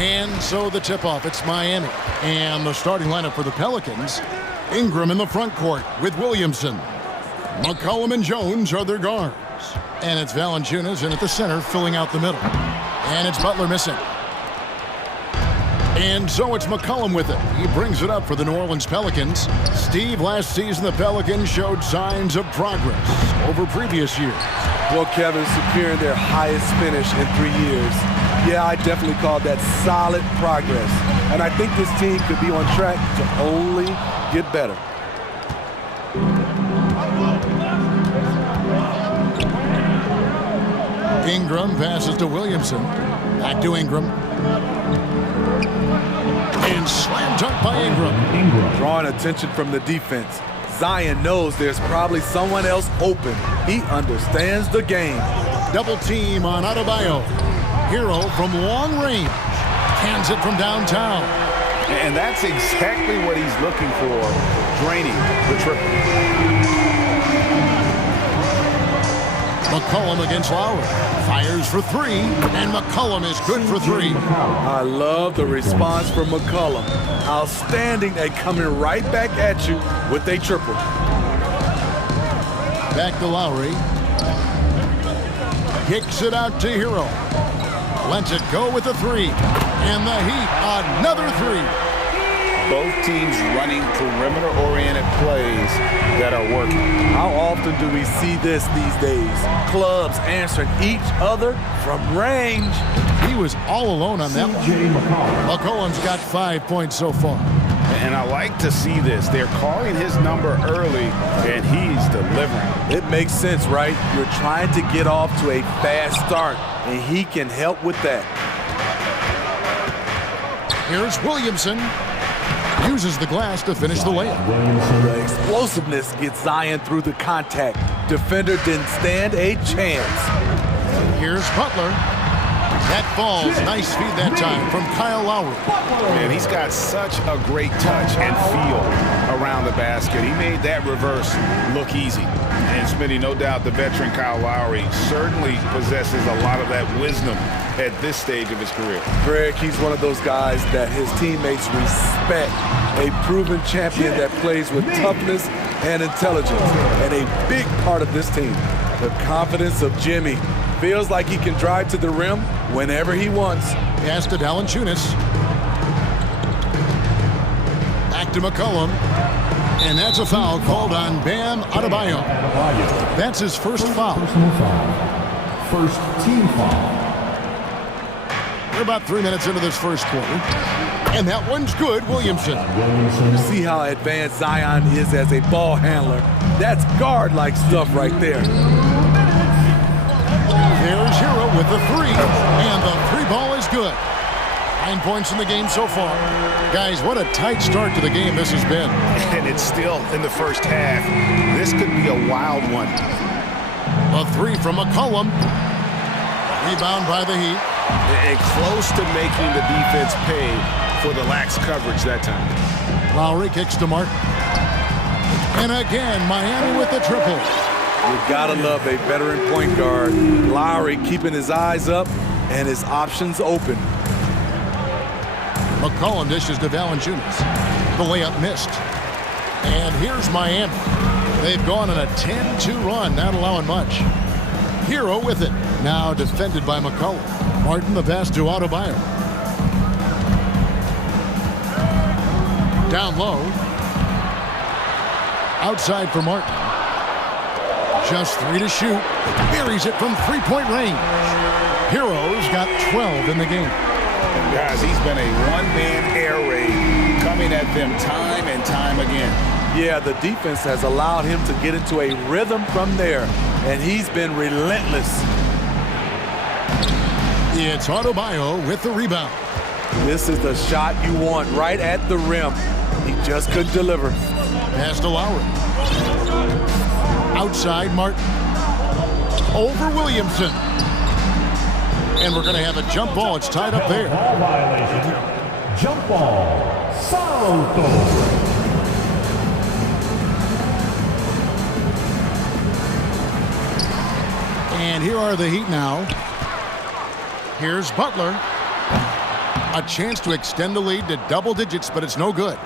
And so the tip-off, it's Miami. And the starting lineup for the Pelicans, Ingram in the front court with Williamson. McCollum and Jones are their guards. And it's Valanciunas in at the center, filling out the middle. And it's Butler missing. And so it's McCollum with it. He brings it up for the New Orleans Pelicans. Steve, last season the Pelicans showed signs of progress over previous years. Well, Kevin, securing their highest finish in 3 years. Yeah, I definitely call that solid progress. And I think this team could be on track to only get better. Ingram passes to Williamson. Back to Ingram. And slam dunk by Ingram. Drawing attention from the defense. Zion knows there's probably someone else open. He understands the game. Double team on Adebayo. Hero from long range. Cans it from downtown. And that's exactly what he's looking for, draining the triple. McCollum against Lowry. Fires for three, and McCollum is good for three. I love the response from McCollum. Outstanding at coming right back at you with a triple. Back to Lowry. Kicks it out to Hero. Lets it go with a three. And the Heat, another three. Both teams running perimeter-oriented plays that are working. How often do we see this these days? Clubs answering each other from range. He was all alone on that one. McCollum's got 5 points so far. And I like to see this. They're calling his number early, and he's delivering. It makes sense, right? You're trying to get off to a fast start, and he can help with that. Here's Williamson. Uses the glass to finish the layup. The explosiveness gets Zion through the contact. Defender didn't stand a chance. Here's Butler. That falls. Nice feed that time from Kyle Lowry. Man, he's got such a great touch and feel around the basket. He made that reverse look easy. And Smitty, no doubt the veteran Kyle Lowry certainly possesses a lot of that wisdom at this stage of his career. Greg, he's one of those guys that his teammates respect. A proven champion that plays with toughness and intelligence. And a big part of this team, the confidence of Jimmy. Feels like he can drive to the rim whenever he wants. Pass to Valanciunas. Back to McCollum. And that's a foul called on Bam Adebayo. That's his first foul. First team foul. We're about 3 minutes into this first quarter. And that one's good, Williamson. You see how advanced Zion is as a ball handler. That's guard-like stuff right there. There's Hero with the three, and the three ball is good. 9 points in the game so far. Guys, what a tight start to the game this has been. And it's still in the first half. This could be a wild one. A three from McCollum. Rebound by the Heat. And close to making the defense pay for the lax coverage that time. Lowry kicks to Martin. And again, Miami with the triple. You gotta love a veteran point guard. Lowry keeping his eyes up and his options open. McCollum dishes to Valanciunas. The layup missed. And here's Miami. They've gone on a 10-2 run, not allowing much. Hero with it. Now defended by McCollum. Martin the pass to Adebayo. Down low. Outside for Martin. Just three to shoot. Buries it from three-point range. Hero's got 12 in the game. Guys, he's been a one-man air raid coming at them time and time again. Yeah, the defense has allowed him to get into a rhythm from there, and he's been relentless. It's Adebayo with the rebound. This is the shot you want right at the rim. He just couldn't deliver. Pass to Lowry. Outside Martin. Over Williamson. And we're going to have a jump ball. It's tied up there. Ball violation. Jump ball. Salto. And here are the Heat now. Here's Butler. A chance to extend the lead to double digits, but it's no good.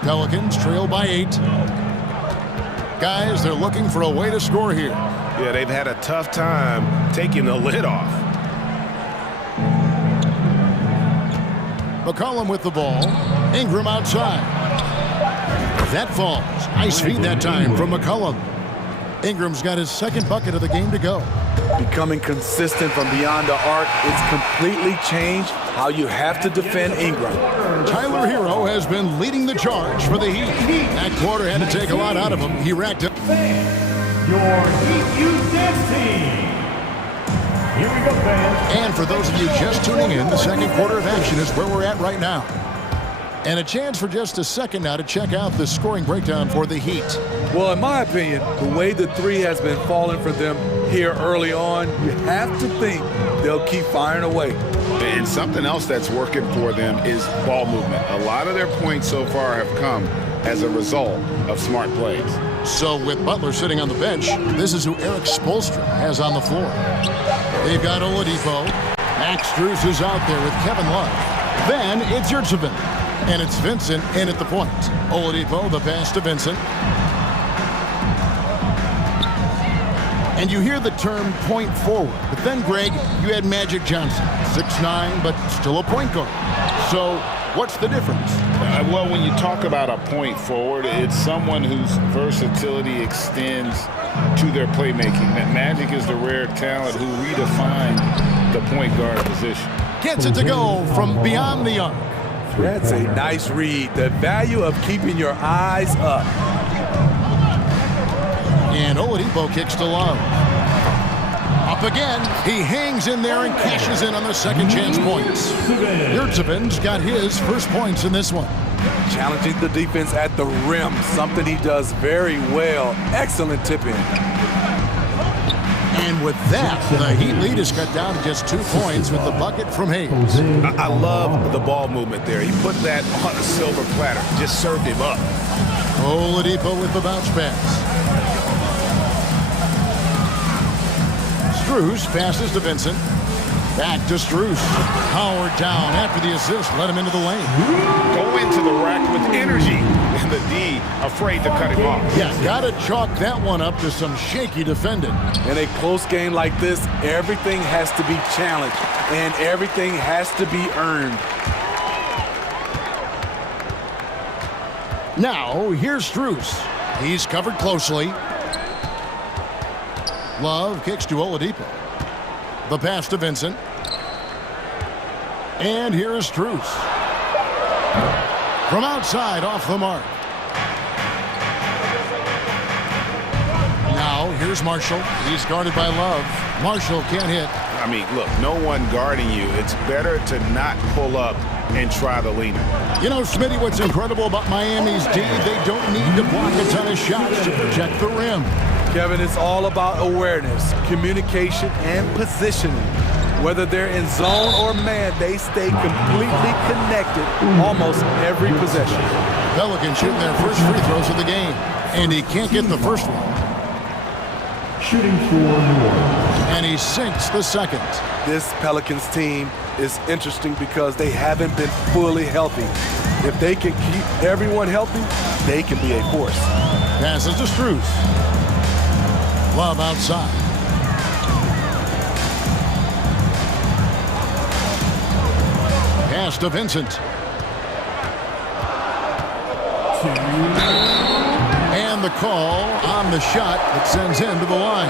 Pelicans trail by 8. Guys, they're looking for a way to score here. Yeah, they've had a tough time taking the lid off. McCollum with the ball. Ingram outside. That falls. Nice feed that time from McCollum. Ingram's got his second bucket of the game to go. Becoming consistent from beyond the arc, it's completely changed how you have to defend Ingram. Tyler Hero has been leading the charge for the Heat. That quarter had to take a lot out of him. He racked up. Your Heat Youth Dance Team. Here we go, fans. And for those of you just tuning in, the second quarter of action is where we're at right now. And a chance for just a second now to check out the scoring breakdown for the Heat. Well, in my opinion, the way the three has been falling for them here early on, you have to think they'll keep firing away. And something else that's working for them is ball movement. A lot of their points so far have come as a result of smart plays. So with Butler sitting on the bench, this is who Eric Spoelstra has on the floor. They've got Oladipo. Max Strus is out there with Kevin Love. Then it's Yurtseven. And it's Vincent in at the point. Oladipo, the pass to Vincent. And you hear the term point forward. But then, Greg, you had Magic Johnson. 6'9", but still a point guard. So what's the difference? Well, when you talk about a point forward, it's someone whose versatility extends to their playmaking. That Magic is the rare talent who redefined the point guard position. Gets it to go from beyond the arc. That's a nice read. The value of keeping your eyes up. And Oladipo kicks to Love. Up again. He hangs in there and cashes in on the second chance points. Yurtseven's got his first points in this one. Challenging the defense at the rim, something he does very well. Excellent tip-in. And with that, the Heat lead is cut down to just 2 points with the bucket from Hayes. I love the ball movement there. He put that on a silver platter, just served him up. Oladipo with the bounce pass. Strus passes to Vincent. Back to Strus. Howard down after the assist. Let him into the lane. Go into the rack with energy. And the D afraid to cut him off. Yeah, gotta chalk that one up to some shaky defending. In a close game like this, everything has to be challenged. And everything has to be earned. Now, here's Strus. He's covered closely. Love kicks to Oladipo. The pass to Vincent. And here is Strus. From outside, off the mark. Now, here's Marshall. He's guarded by Love. Marshall can't hit. I mean, look, no one guarding you. It's better to not pull up and try the leaner. You know, Smitty, what's incredible about Miami's D, they don't need to block a ton of shots to protect the rim. Kevin, it's all about awareness, communication, and positioning. Whether they're in zone or man, they stay completely connected almost every possession. Pelicans shooting their first free throws of the game, and he can't get the first one. Shooting for New Orleans. And he sinks the second. This Pelicans team is interesting because they haven't been fully healthy. If they can keep everyone healthy, they can be a force. Passes to Strus. Love outside. Pass to Vincent. And the call on the shot that sends him to the line.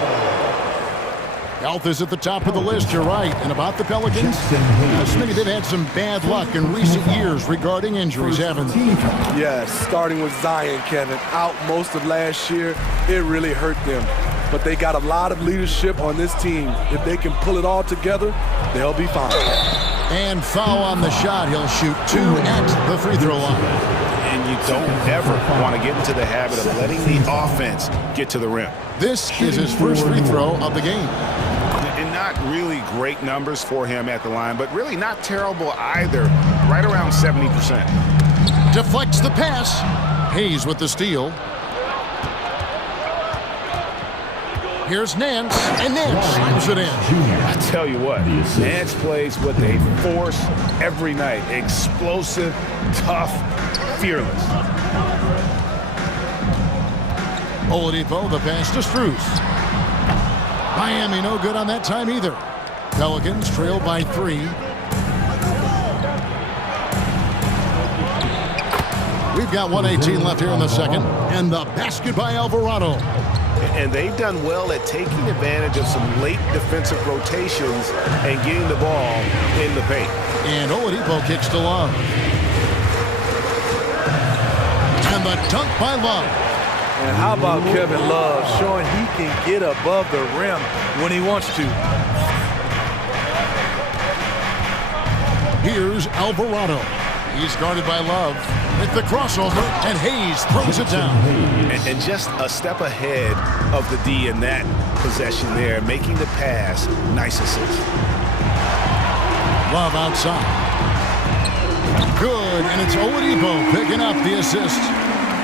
Health is at the top of the list, you're right. And about the Pelicans, Smitty, they've had some bad luck in recent years regarding injuries, haven't they? Yes, starting with Zion, Kevin, out most of last year, it really hurt them. But they got a lot of leadership on this team. If they can pull it all together, they'll be fine. And foul on the shot. He'll shoot 2 at the free throw line. And you don't ever want to get into the habit of letting the offense get to the rim. This is his first free throw of the game. And not really great numbers for him at the line, but really not terrible either. Right around 70%. Deflects the pass. Hayes with the steal. Here's Nance, and Nance slams it in. I tell you what, Nance plays with a force every night. Explosive, tough, fearless. Oladipo, the pass to Strus. Miami no good on that time either. Pelicans trail by 3. We've got 1:18 left here in the second. And the basket by Alvarado. And they've done well at taking advantage of some late defensive rotations and getting the ball in the paint. And Oladipo kicks to Love. And the dunk by Love. And how about Kevin Love showing he can get above the rim when he wants to. Here's Alvarado. He's guarded by Love. With the crossover, and Hayes throws it down. And just a step ahead of the D in that possession there, making the pass. Nice assist. Love outside. Good, and it's Oladipo picking up the assist.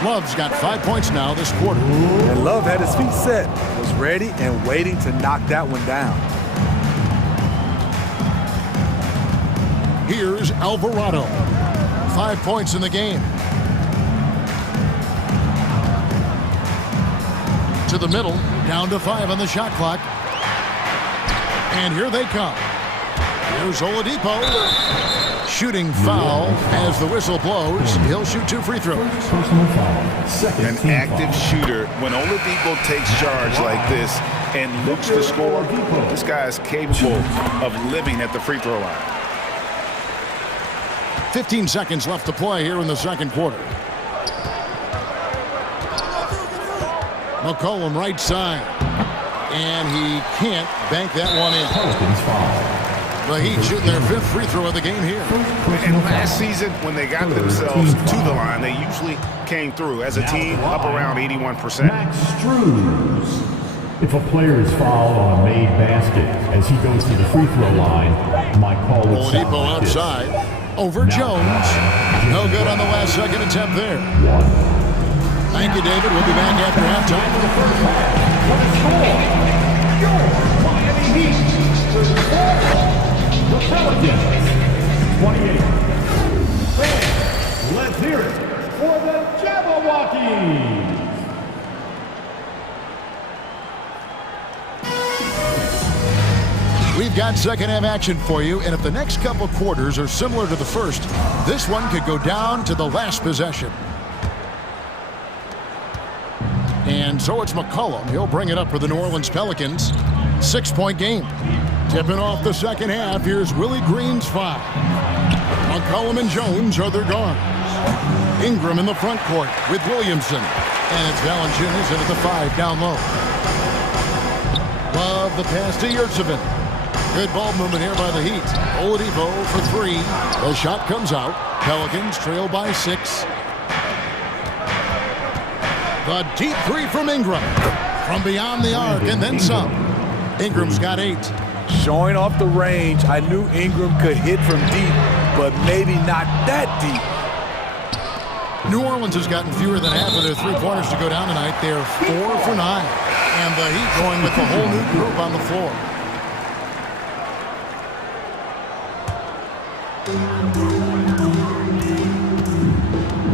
Love's got 5 points now this quarter. And Love had his feet set, was ready and waiting to knock that one down. Here's Alvarado. 5 points in the game. To the middle, down to 5 on the shot clock. And here they come. Here's Oladipo. Shooting foul as the whistle blows. He'll shoot 2 free throws. An active shooter. When Oladipo takes charge like this and looks to score, this guy is capable of living at the free throw line. 15 seconds left to play here in the second quarter. McCollum right side. And he can't bank that one in. The Heat shooting their 5th free throw of the game here. And last season, when they got themselves to the line, they usually came through as a team up around 81%. Max Strus. If a player is fouled on a made basket as he goes to the free throw line, my call would sound Oladipo like this. outside. Over Jones. No good on the last second attempt there. Thank you, David. We'll be back after halftime for the first half. Your Miami Heat. The Pelicans. 28. Let's hear it for the Jabberwockies. We've got second half action for you, and if the next couple quarters are similar to the first, this one could go down to the last possession. And so it's McCollum. He'll bring it up for the New Orleans Pelicans. 6-point game. Tipping off the second half, here's Willie Green's foul. McCollum and Jones are their guards. Ingram in the front court with Williamson. And it's Valanciunas into the 5 down low. Love the pass to Yurtsevin. Good ball movement here by the Heat. Oladipo for 3. The shot comes out. Pelicans trail by 6. The deep 3 from Ingram. From beyond the arc and then some. Ingram's got 8. Showing off the range, I knew Ingram could hit from deep, but maybe not that deep. New Orleans has gotten fewer than half of their 3-pointers to go down tonight. They're 4 for 9. And the Heat going with the whole new group on the floor.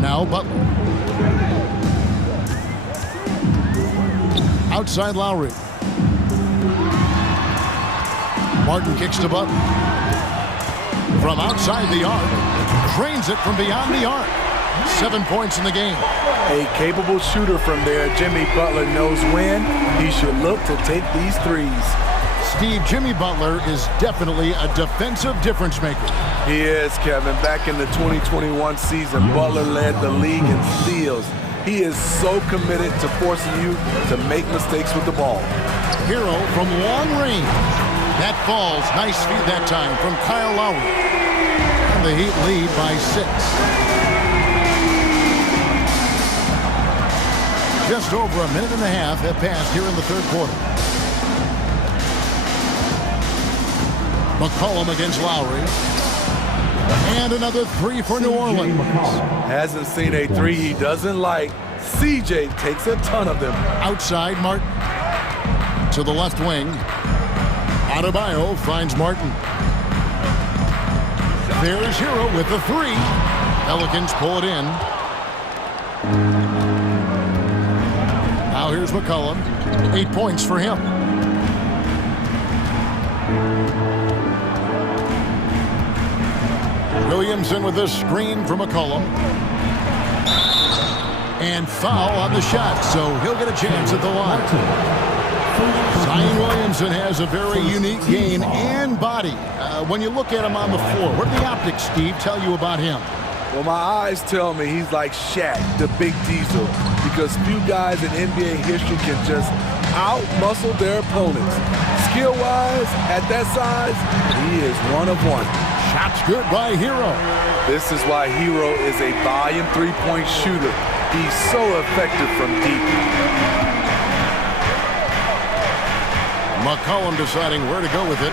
Now Butler. Outside Lowry. Martin kicks to Butler. From outside the arc. Drains it from beyond the arc. 7 points in the game. A capable shooter from there. Jimmy Butler knows when he should look to take these threes. Steve, Jimmy Butler is definitely a defensive difference maker. He is, Kevin. Back in the 2021 season, Butler led the league in steals. He is so committed to forcing you to make mistakes with the ball. Hero from long range. That falls. Nice feed that time from Kyle Lowry. And the Heat lead by 6. Just over a minute and a half have passed here in the third quarter. McCollum against Lowry. And another 3 for New Orleans. Hasn't seen a 3 he doesn't like. CJ takes a ton of them. Outside Martin. to the left wing. Adebayo finds Martin. There's Hero with the three. Pelicans pull it in. Now here's McCollum. 8 points for him. Williamson with a screen from McCollum. And foul on the shot, so he'll get a chance at the line. Zion Williamson has a very unique game and body. When you look at him on the floor, what do the optics, Steve, tell you about him? Well, my eyes tell me he's like Shaq, the big diesel, because few guys in NBA history can just out-muscle their opponents. Skill-wise, at that size, he is one of one. Shots good by Hero. This is why Hero is a volume three-point shooter. He's so effective from deep. McCollum deciding where to go with it.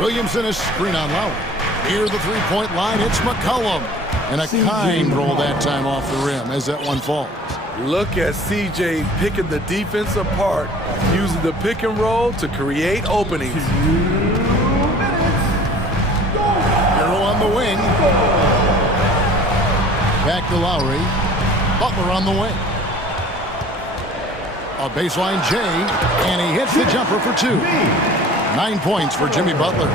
Williamson is screen on Lowry. Near the three-point line, it's McCollum. And a kind roll that time off the rim as that one falls. Look at CJ picking the defense apart, using the pick and roll to create openings. Hero on the wing. Back to Lowry. Butler on the wing. A baseline J, and he hits the jumper for 2. 9 points for Jimmy Butler.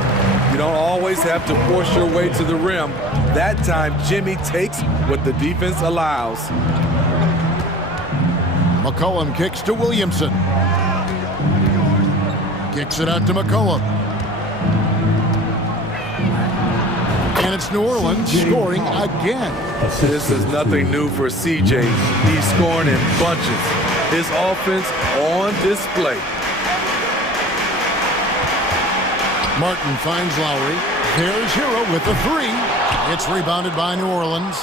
You don't always have to force your way to the rim. That time, Jimmy takes what the defense allows. McCollum kicks to Williamson. Kicks it out to McCollum. And it's New Orleans scoring again. This is nothing new for CJ. He's scoring in bunches. His offense on display. Martin finds Lowry. There's Hero with the three. It's rebounded by New Orleans.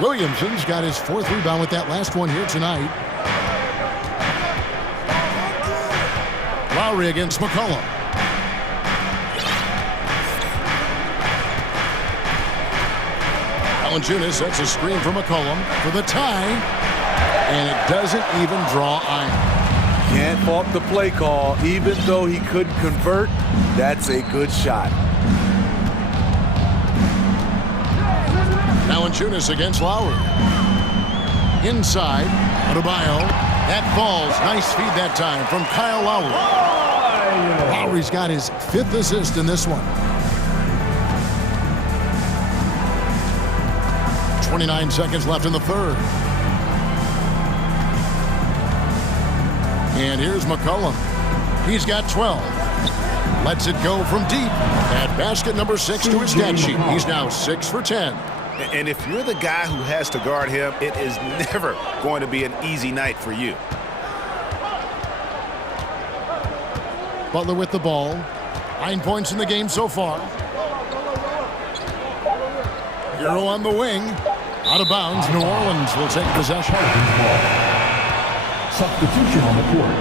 Williamson's got his 4th rebound with that last one here tonight. Lowry against McCollum. Valanciunas sets a screen for McCollum for the tie. And it doesn't even draw iron. Can't fault the play call. Even though he couldn't convert, that's a good shot. Valanciunas against Lowry. Inside, Adebayo. That falls. Nice feed that time from Kyle Lowry. Lowry's got his 5th assist in this one. 29 seconds left in the third. And here's McCollum. He's got 12. Lets it go from deep. At basket number 6 to his stat sheet. He's now 6 for 10. And if you're the guy who has to guard him, it is never going to be an easy night for you. Butler with the ball. 9 points in the game so far. Hero on the wing. Out of bounds. New Orleans will take possession. Substitution on the court.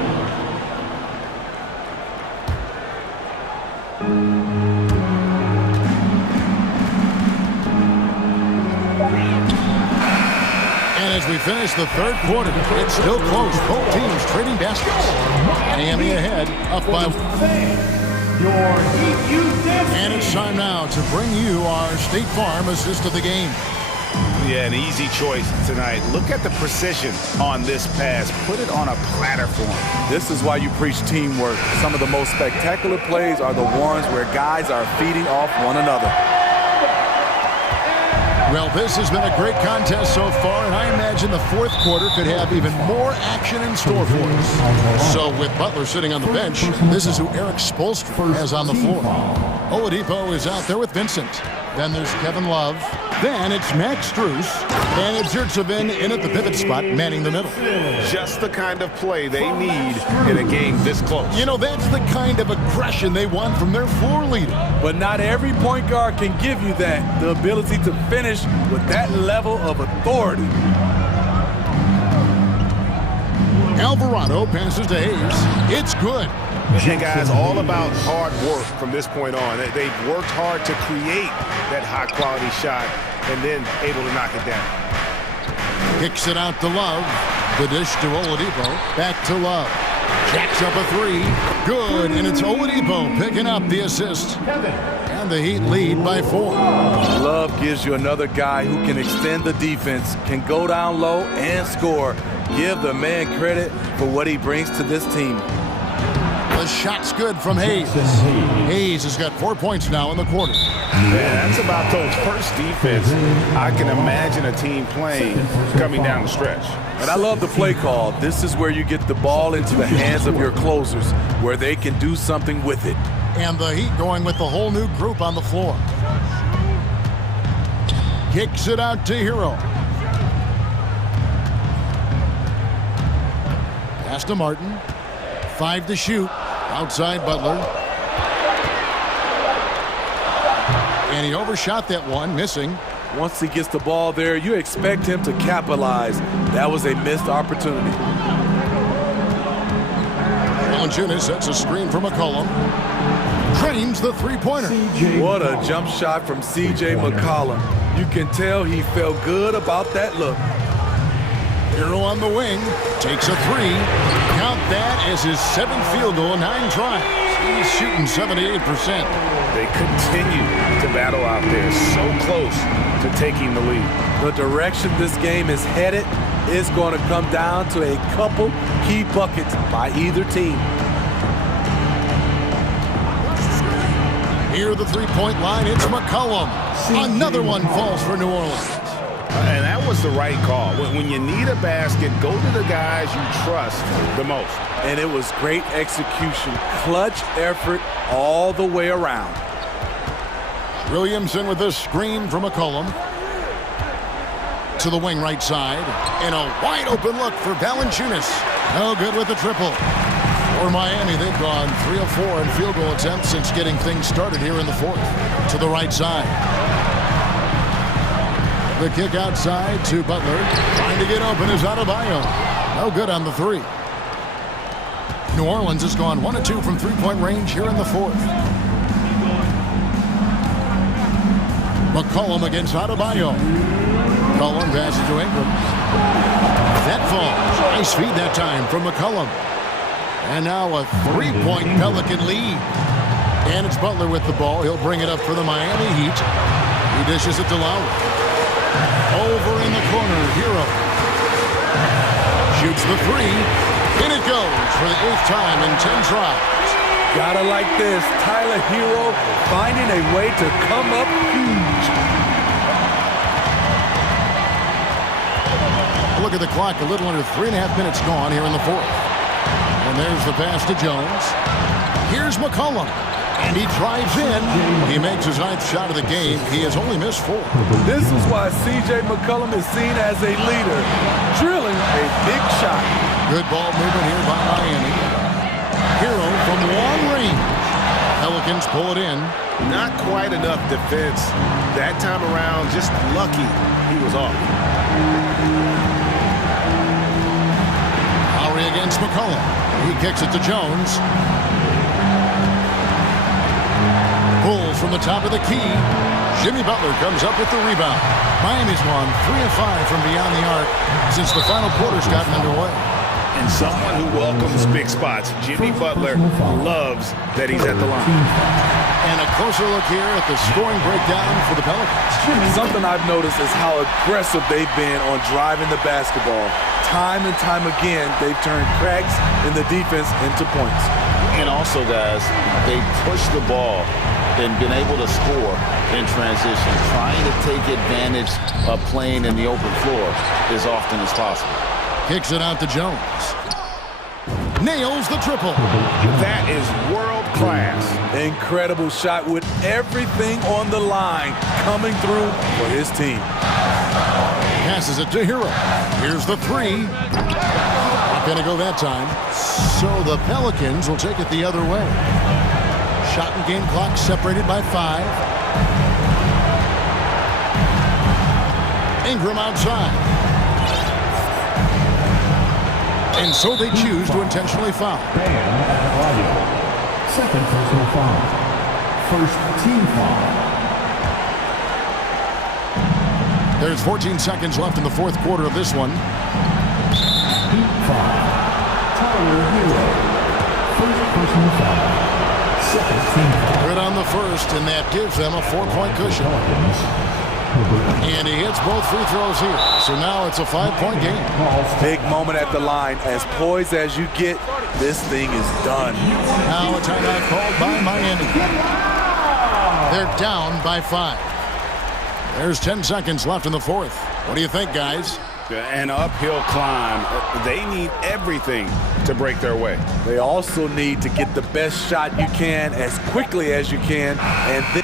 And as we finish the third quarter, it's still close. Both teams trading baskets. Miami ahead, up by. And it's time now to bring you our State Farm assist of the game. Yeah, an easy choice tonight. Look at the precision on this pass. Put it on a platter for him. This is why you preach teamwork. Some of the most spectacular plays are the ones where guys are feeding off one another. Well, this has been a great contest so far, and I imagine the fourth quarter could have even more action in store for us. So with Butler sitting on the bench, this is who Eric Spoelstra has on the floor. Oladipo is out there with Vincent. Then there's Kevin Love. Then it's Max Strus. And it's Yurtsevin in at the pivot spot, manning the middle. Just the kind of play they need in a game this close. You know, that's the kind of aggression they want from their floor leader. But not every point guard can give you that. The ability to finish with that level of authority. Alvarado passes to Hayes. It's good. And guys, all about hard work from this point on. They've worked hard to create that high-quality shot and then able to knock it down. Kicks it out to Love. The dish to Oladipo. Back to Love. Jacks up a three. Good, and it's Oladipo picking up the assist. And the Heat lead by 4. Love gives you another guy who can extend the defense, can go down low and score. Give the man credit for what he brings to this team. The shot's good from Hayes. Hayes has got 4 points now in the quarter. Yeah, that's about those first defense I can imagine a team playing coming down the stretch. And I love the play call. This is where you get the ball into the hands of your closers, where they can do something with it. And the Heat going with the whole new group on the floor. Kicks it out to Hero. Pass to Martin. 5 to shoot. Outside Butler. And he overshot that one, missing. Once he gets the ball there, you expect him to capitalize. That was a missed opportunity. Valanciunas sets a screen for McCollum. Drains the three-pointer. What a jump shot from C.J. McCollum. You can tell he felt good about that look. Hero on the wing, takes a three. Count that as his 7th field goal in 9 tries. He's shooting 78%. They continue to battle out there, so close to taking the lead. The direction this game is headed is going to come down to a couple key buckets by either team. Near the three-point line, it's McCollum. Another one falls for New Orleans. And that was the right call. When you need a basket, go to the guys you trust the most. And it was great execution. Clutch effort all the way around. Williamson with the screen from McCollum. To the wing right side. And a wide open look for Valanciunas. No good with the triple. For Miami, they've gone 3 of 4 in field goal attempts since getting things started here in the 4th. To the right side. The kick outside to Butler. Trying to get open is Adebayo. No good on the 3. New Orleans has gone 1 of 2 from three-point range here in the 4th. McCollum against Adebayo. McCollum passes to Ingram. That falls. Nice feed that time from McCollum. And now a 3-point Pelican lead. And it's Butler with the ball. He'll bring it up for the Miami Heat. He dishes it to Lowry. Over in the corner, Hero. Shoots the 3. In it goes for the 8th time in 10 tries. Gotta like this. Tyler Hero finding a way to come up huge. Look at the clock. A little under 3.5 minutes gone here in the 4th. And there's the pass to Jones. Here's McCollum. And he drives in. He makes his 9th shot of the game. He has only missed 4. This is why C.J. McCollum is seen as a leader. Drilling a big shot. Good ball movement here by Miami. Hero from long range. Pelicans pull it in. Not quite enough defense. That time around, just lucky he was off. Lowry against McCollum. He kicks it to Jones. Pulls from the top of the key. Jimmy Butler comes up with the rebound. Miami's won 3 of 5 from beyond the arc since the final quarter's gotten underway. And someone who welcomes big spots, Jimmy Butler, loves that he's at the line. And a closer look here at the scoring breakdown for the Pelicans. Something I've noticed is how aggressive they've been on driving the basketball. Time and time again, they've turned cracks in the defense into points. And also, guys, they push the ball and been able to score in transition, trying to take advantage of playing in the open floor as often as possible. Kicks it out to Jones. Nails the triple. That is world class. Incredible shot with everything on the line coming through for his team. Passes it to Hero. Here's the 3. Not going to go that time. So the Pelicans will take it the other way. Shot and game clock separated by 5. Ingram outside. And so they choose to intentionally foul. Second personal foul. First team foul. There's 14 seconds left in the 4th quarter of this one. 5. Tyler Hero. First personal foul. Second team foul. Good on the first, and that gives them a 4-point cushion. And he hits both free throws here. So now it's a 5-point game. Big moment at the line. As poised as you get, this thing is done. Now a timeout called by Miami. They're down by 5. There's 10 seconds left in the fourth. What do you think, guys? An uphill climb. They need everything to break their way. They also need to get the best shot you can as quickly as you can, and then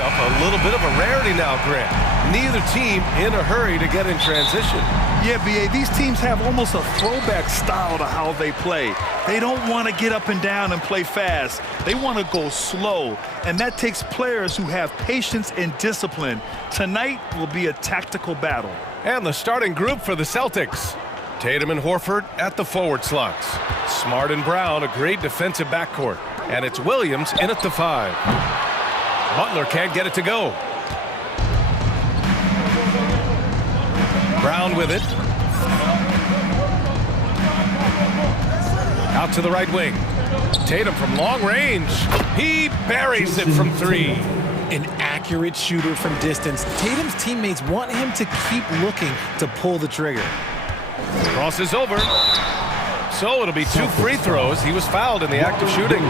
matchup, a little bit of a rarity now, Grant. Neither team in a hurry to get in transition. Yeah, B.A., these teams have almost a throwback style to how they play. They don't want to get up and down and play fast. They want to go slow, and that takes players who have patience and discipline. Tonight will be a tactical battle. And the starting group for the Celtics. Tatum and Horford at the forward slots. Smart and Brown, a great defensive backcourt. And it's Williams in at the 5. Butler can't get it to go. Brown with it. Out to the right wing. Tatum from long range. He buries it from 3. An accurate shooter from distance. Tatum's teammates want him to keep looking to pull the trigger. Crosses over. So it'll be 2 free throws. He was fouled in the act of shooting.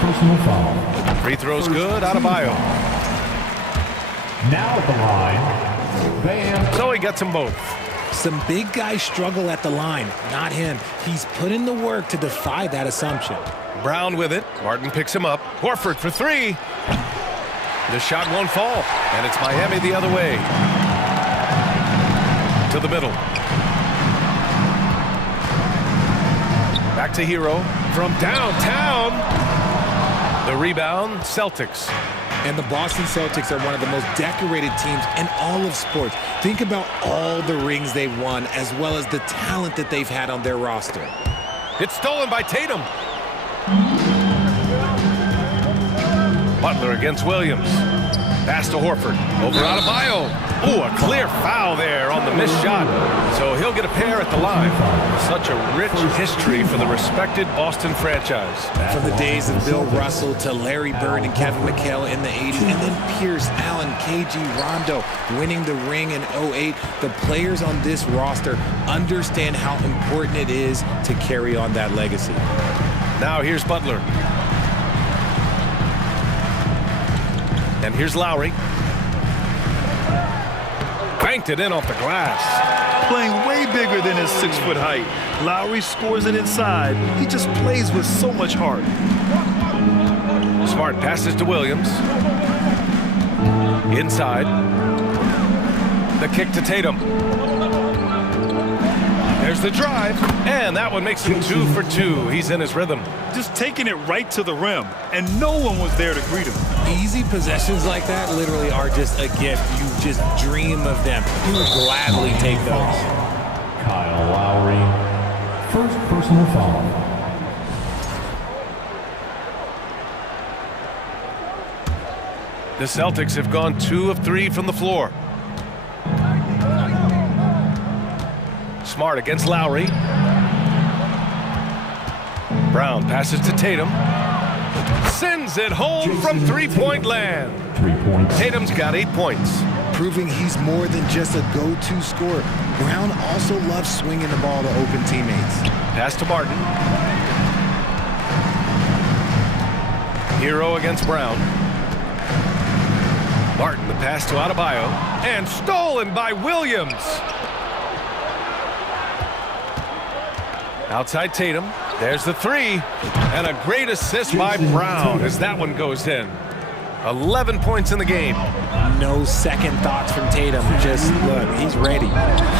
Personal foul. Free throws good. Adebayo. Now at the line, Bam. So he gets them both. Some big guys struggle at the line, not him. He's put in the work to defy that assumption. Brown with it. Martin picks him up. Horford for 3. The shot won't fall, and it's Miami the other way. To the middle. Back to Hero from downtown. The rebound, Celtics. And the Boston Celtics are one of the most decorated teams in all of sports. Think about all the rings they've won, as well as the talent that they've had on their roster. It's stolen by Tatum. Butler against Williams. Pass to Horford. Over Adebayo. Ooh, a clear foul there on the missed shot. So he'll get a pair at the line. Such a rich history for the respected Boston franchise. From the days of Bill Russell to Larry Bird and Kevin McHale in the 80s, and then Pierce, Allen, KG, Rondo winning the ring in 08. The players on this roster understand how important it is to carry on that legacy. Now here's Butler. And here's Lowry. Banked it in off the glass. Playing way bigger than his 6-foot height. Lowry scores it inside. He just plays with so much heart. Smart passes to Williams. Inside. The kick to Tatum. There's the drive, and that one makes him 2 for 2. He's in his rhythm. Just taking it right to the rim, and no one was there to greet him. Easy possessions like that literally are just a gift. You just dream of them. You would gladly take those. Kyle Lowry, first personal foul. The Celtics have gone 2 of 3 from the floor. Smart against Lowry. Brown passes to Tatum. Sends it home from 3-point land. 3 points. Tatum's got 8 points. Proving he's more than just a go-to scorer. Brown also loves swinging the ball to open teammates. Pass to Martin. Hero against Brown. Martin, the pass to Adebayo. And stolen by Williams. Outside Tatum. There's the 3. And a great assist by Brown as that one goes in. 11 points in the game. No second thoughts from Tatum. Just look, he's ready.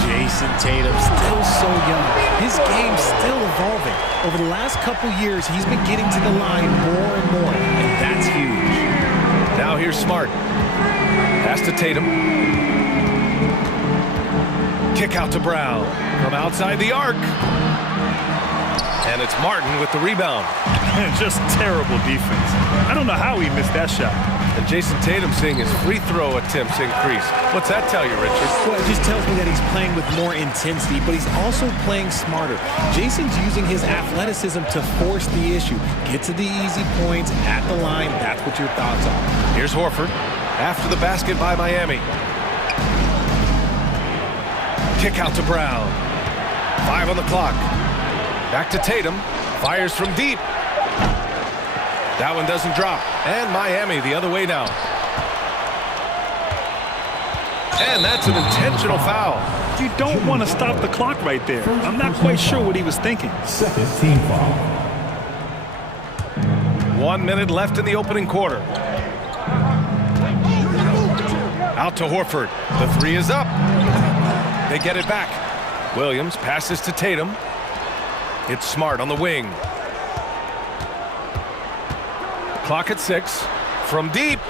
Jason Tatum, still so young. His game's still evolving. Over the last couple years, he's been getting to the line more and more, and that's huge. Now here's Smart. Pass to Tatum. Kick out to Brown from outside the arc. And it's Martin with the rebound. Just terrible defense. I don't know how he missed that shot. And Jason Tatum seeing his free throw attempts increase. What's that tell you, Richard? Well, it just tells me that he's playing with more intensity, but he's also playing smarter. Jason's using his athleticism to force the issue. Get to the easy points at the line. That's what your thoughts are. Here's Horford after the basket by Miami. Kick out to Brown. 5 on the clock. Back to Tatum. Fires from deep. That one doesn't drop. And Miami the other way now. And that's an intentional foul. You don't want to stop the clock right there. I'm not quite sure what he was thinking. Second team foul. 1 minute left in the opening quarter. Out to Horford. The three is up. They get it back. Williams passes to Tatum. It's Smart on the wing. Clock at 6. From deep.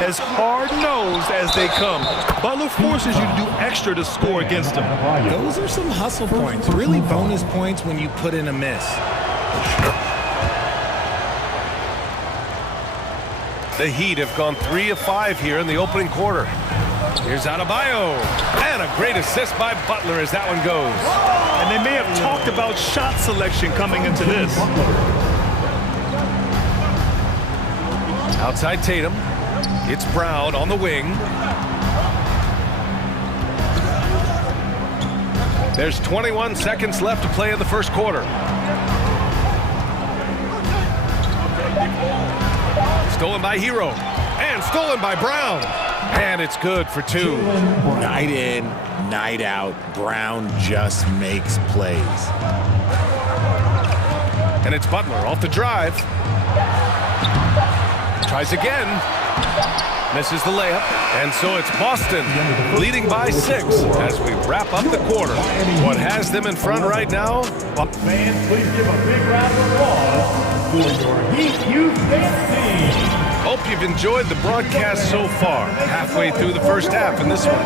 As hard-nosed as they come, Butler forces you to do extra to score against them. Those are some hustle points, really bonus points when you put in a miss. The Heat have gone 3 of 5 here in the opening quarter. Here's Adebayo. And a great assist by Butler as that one goes. And they may have talked about shot selection coming into this. Outside Tatum. It's Brown on the wing. There's 21 seconds left to play in the first quarter. Stolen by Hero. And stolen by Brown. And it's good for 2. Night in, night out, Brown just makes plays. And it's Butler off the drive. Tries again. Misses the layup. And so it's Boston leading by 6 as we wrap up the quarter. What has them in front right now? Fans, please give a big round of applause for your Heat Youth Dance Team. Hope you've enjoyed the broadcast so far. Halfway through the first half in this one.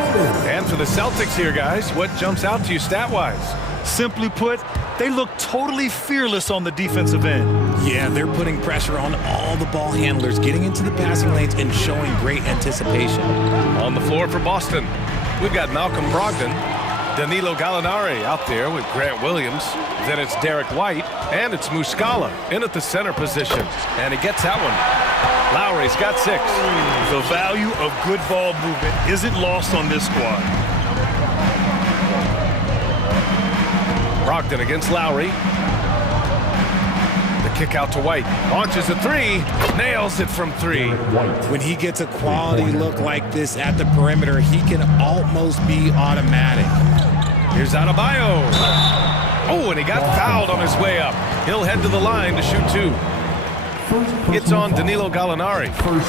And for the Celtics here, guys, what jumps out to you stat-wise? Simply put, they look totally fearless on the defensive end. Yeah, they're putting pressure on all the ball handlers, getting into the passing lanes and showing great anticipation. On the floor for Boston, we've got Malcolm Brogdon, Danilo Gallinari out there with Grant Williams. Then it's Derek White, and it's Muscala in at the center position. And he gets that one. Lowry's got 6. The value of good ball movement isn't lost on this squad. Brogdon against Lowry. The kick out to White. Launches a 3. Nails it from 3. When he gets a quality look like this at the perimeter, he can almost be automatic. Here's Adebayo. Oh, and he got fouled on his way up. He'll head to the line to shoot 2. It's on Danilo Gallinari.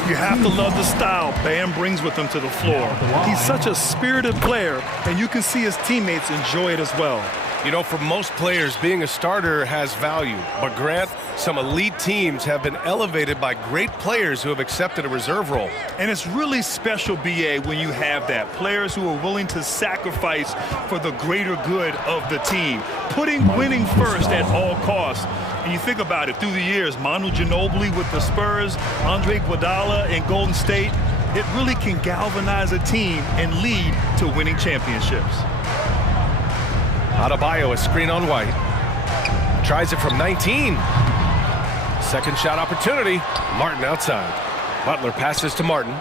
You have to love the style Bam brings with him to the floor. He's such a spirited player, and you can see his teammates enjoy it as well. You know, for most players, being a starter has value. But Grant, some elite teams have been elevated by great players who have accepted a reserve role. And it's really special, BA, when you have that. Players who are willing to sacrifice for the greater good of the team. Putting winning first at all costs. And you think about it, through the years, Manu Ginobili with the Spurs, Andre Iguodala in Golden State, it really can galvanize a team and lead to winning championships. Adebayo, a screen on White. Tries it from 19. Second shot opportunity. Martin outside. Butler passes to Martin.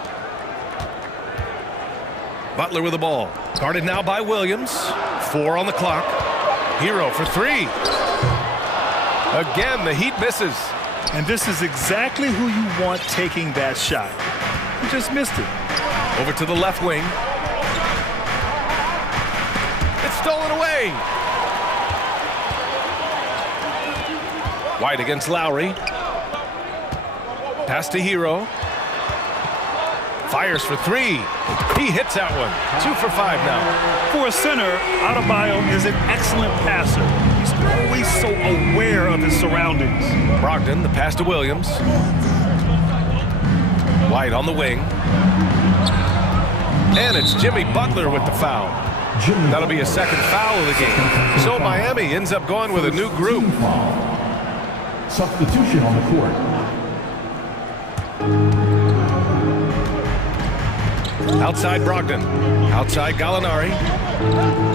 Butler with the ball. Guarded now by Williams. 4 on the clock. Hero for 3. Again, the Heat misses. And this is exactly who you want taking that shot. He just missed it. Over to the left wing. It's stolen away. White against Lowry. Pass to Hero. Fires for 3. He hits that one. 2 for 5 now. For a center, Adebayo is an excellent passer. He's always so aware of his surroundings. Brogdon, the pass to Williams. White on the wing. And it's Jimmy Butler with the foul. That'll be a second foul of the game. So Miami ends up going with a new group. Substitution on the court. Outside Brogdon. Outside Gallinari.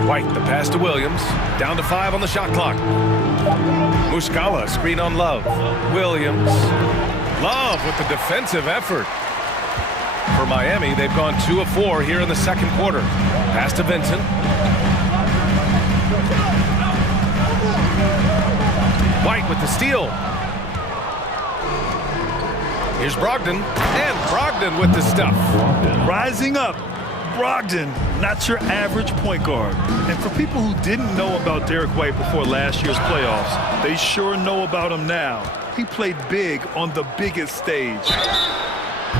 White, the pass to Williams. Down to 5 on the shot clock. Muscala, screen on Love. Williams. Love with the defensive effort. For Miami, they've gone 2 of 4 here in the second quarter. Pass to Vincent. White with the steal. Here's Brogdon, and Brogdon with the stuff. Rising up, Brogdon, not your average point guard. And for people who didn't know about Derek White before last year's playoffs, they sure know about him now. He played big on the biggest stage.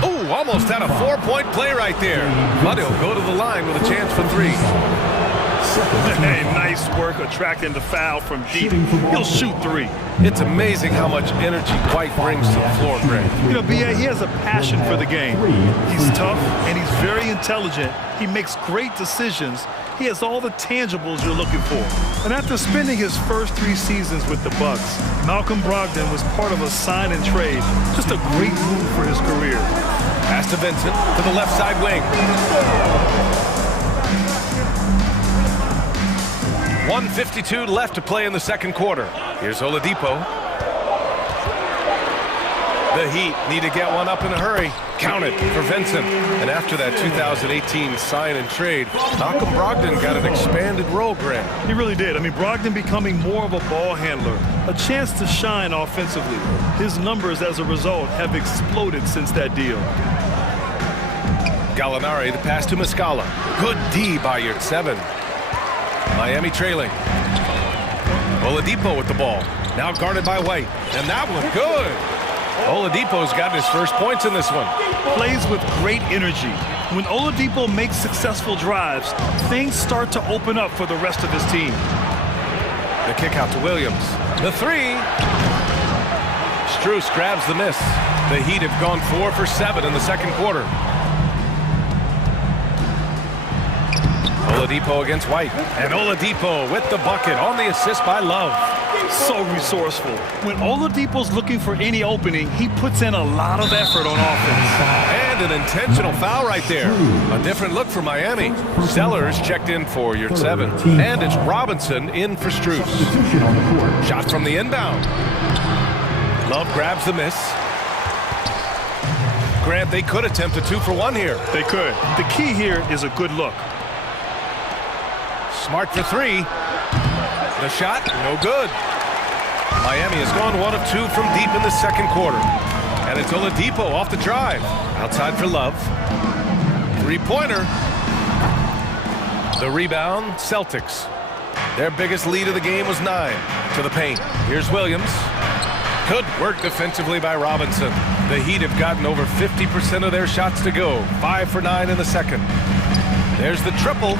Oh, almost had a 4-point play right there. But he'll go to the line with a chance for 3. Hey, nice work attracting the foul from deep. He'll shoot 3. It's amazing how much energy White brings to the floor, Greg. You know, B.A., he has a passion for the game. He's tough, and he's very intelligent. He makes great decisions. He has all the tangibles you're looking for. And after spending his first 3 seasons with the Bucks, Malcolm Brogdon was part of a sign and trade. Just a great move for his career. Pass to Vincent to the left side wing. 1:52 left to play in the second quarter. Here's Oladipo. The Heat need to get one up in a hurry. Count it for Vincent. And after that 2018 sign and trade, Malcolm Brogdon got an expanded role, Greg. He really did. I mean, Brogdon becoming more of a ball handler, a chance to shine offensively. His numbers as a result have exploded since that deal. Gallinari, the pass to Muscala. Good D by Yurtseven. Miami trailing. Oladipo with the ball. Now guarded by White. And that one good. Oladipo's gotten his first points in this one. Plays with great energy. When Oladipo makes successful drives, things start to open up for the rest of his team. The kick out to Williams. The 3. Strus grabs the miss. The Heat have gone 4 for 7 in the second quarter. Oladipo against White. And Oladipo with the bucket on the assist by Love. So resourceful. When Oladipo's looking for any opening, he puts in a lot of effort on offense. And an intentional foul right there. A different look for Miami. Sellers checked in for Yurtseven. And it's Robinson in for Strus. Shot from the inbound. Love grabs the miss. Grant, they could attempt a 2-for-1 here. They could. The key here is a good look. Smart for 3. The shot, no good. Miami has gone 1 of 2 from deep in the second quarter. And it's Oladipo off the drive. Outside for Love. 3-pointer. The rebound, Celtics. Their biggest lead of the game was 9. To the paint. Here's Williams. Good work defensively by Robinson. The Heat have gotten over 50% of their shots to go. 5 for 9 in the second. There's the triple.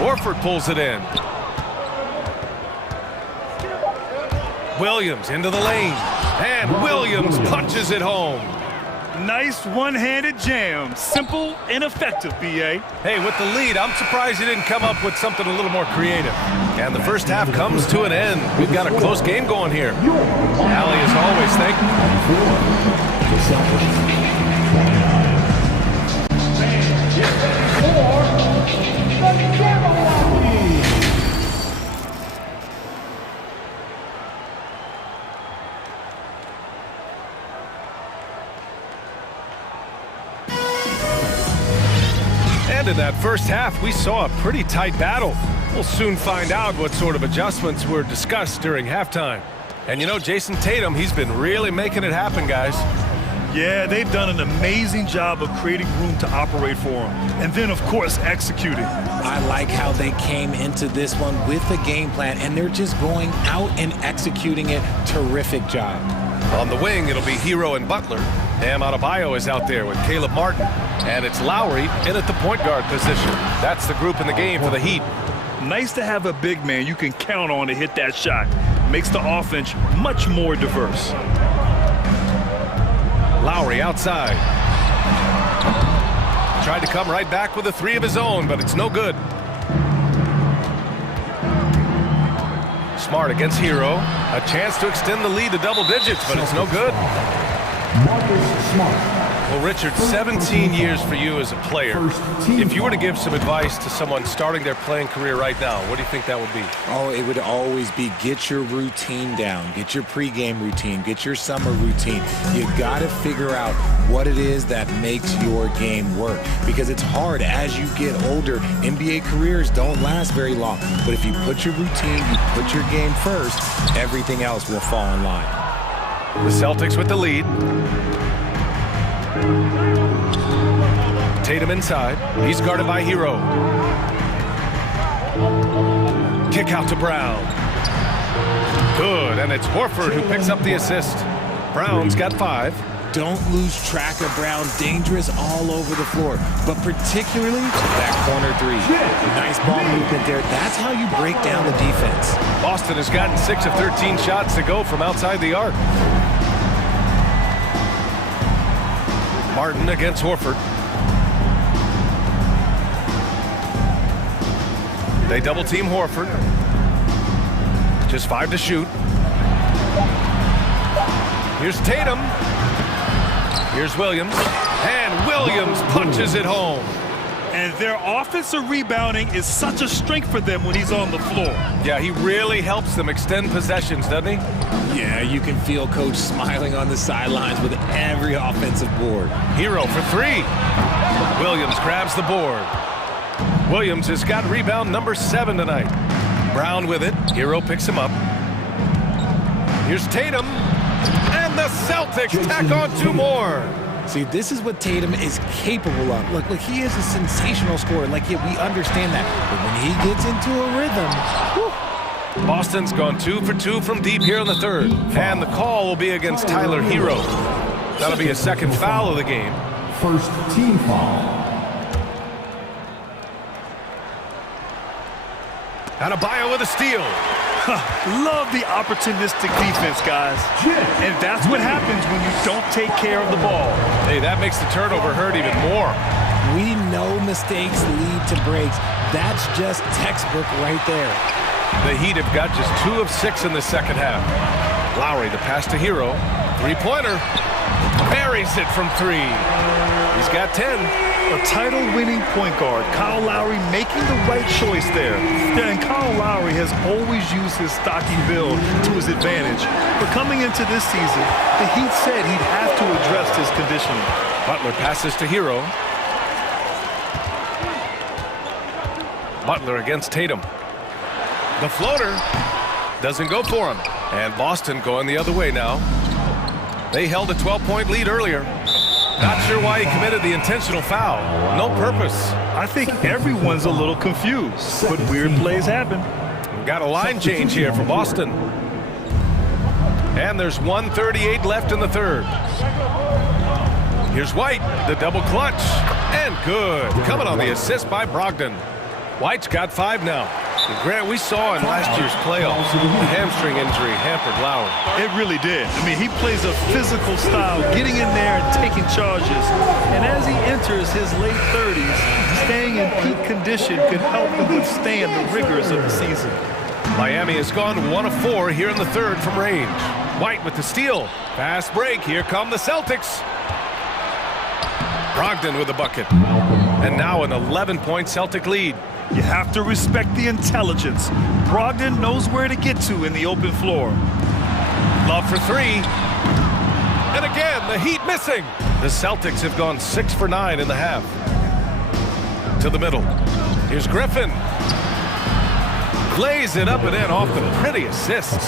Horford pulls it in. Williams into the lane. And Williams punches it home. Nice one-handed jam. Simple and effective, B.A. Hey, with the lead, I'm surprised he didn't come up with something a little more creative. And the first half comes to an end. We've got a close game going here. Allie, as always, thank And in that first half, we saw a pretty tight battle. We'll soon find out what sort of adjustments were discussed during halftime. And you know, Jason Tatum, he's been really making it happen, guys. Yeah, they've done an amazing job of creating room to operate for him. And then, of course, executing. I like how they came into this one with a game plan, and they're just going out and executing it. Terrific job. On the wing, it'll be Hero and Butler. Bam Adebayo is out there with Caleb Martin. And it's Lowry in at the point guard position. That's the group in the game for the Heat. Nice to have a big man you can count on to hit that shot. Makes the offense much more diverse. Lowry outside. Tried to come right back with a 3 of his own, but it's no good. Smart against Hero. A chance to extend the lead to double digits, but it's no good. Marcus Smart. Well, Richard, 17 years for you as a player. If you were to give some advice to someone starting their playing career right now, what do you think that would be? Oh, it would always be get your routine down. Get your pregame routine. Get your summer routine. You got to figure out what it is that makes your game work. Because it's hard as you get older. NBA careers don't last very long. But if you put your routine, you put your game first, everything else will fall in line. The Celtics with the lead. Tatum inside. He's guarded by Hero. Kick out to Brown. Good, and it's Horford who picks up the assist. Brown's got 5. Don't lose track of Brown. Dangerous all over the floor, but particularly that corner three. Nice ball movement there. That's how you break down the defense. Boston has gotten 6 of 13 shots to go from outside the arc. Martin against Horford. They double team Horford. Just 5 to shoot. Here's Tatum. Here's Williams. And Williams punches it home. And their offensive rebounding is such a strength for them when he's on the floor. Yeah, he really helps them extend possessions, doesn't he? Yeah, you can feel Coach smiling on the sidelines with every offensive board. Hero for 3. Williams grabs the board. Williams has got rebound number 7 tonight. Brown with it. Hero picks him up. Here's Tatum. And the Celtics tack on 2 more. See, this is what Tatum is capable of. Look, he is a sensational scorer. Like, yeah, we understand that. But when he gets into a rhythm, whew. Boston's gone 2 for 2 from deep here in the third. And the call will be against Tyler Hero. That'll be a second foul of the game. First team foul. Adebayo with a steal. Love the opportunistic defense, guys. And that's what happens when you don't take care of the ball. Hey, that makes the turnover hurt even more. We know mistakes lead to breaks. That's just textbook right there. The Heat have got just 2 of 6 in the second half. Lowry, the pass to Hero. 3-pointer. Buries it from 3. He's got 10. A title-winning point guard, Kyle Lowry making the right choice there. And Kyle Lowry has always used his stocky build to his advantage. But coming into this season, the Heat said he'd have to address his conditioning. Butler passes to Hero. Butler against Tatum. The floater doesn't go for him. And Boston going the other way now. They held a 12-point lead earlier. Not sure why he committed the intentional foul. No purpose. I think everyone's a little confused, but weird plays happen. We've got a line change here for Boston. And there's 1:38 left in the third. Here's White, the double clutch. And good. Coming on the assist by Brogdon. White's got 5 now. And Grant, we saw in last year's playoffs, the hamstring injury hampered Lowry. It really did. I mean, he plays a physical style, getting in there and taking charges. And as he enters his late 30s, staying in peak condition could help him withstand the rigors of the season. Miami has gone 1 of 4 here in the third from range. White with the steal. Fast break. Here come the Celtics. Brogdon with the bucket. And now an 11-point Celtic lead. You have to respect the intelligence. Brogdon knows where to get to in the open floor. Love for 3. And again, the Heat missing. The Celtics have gone 6 for 9 in the half. To the middle. Here's Griffin. Lays it up and in off the pretty assist.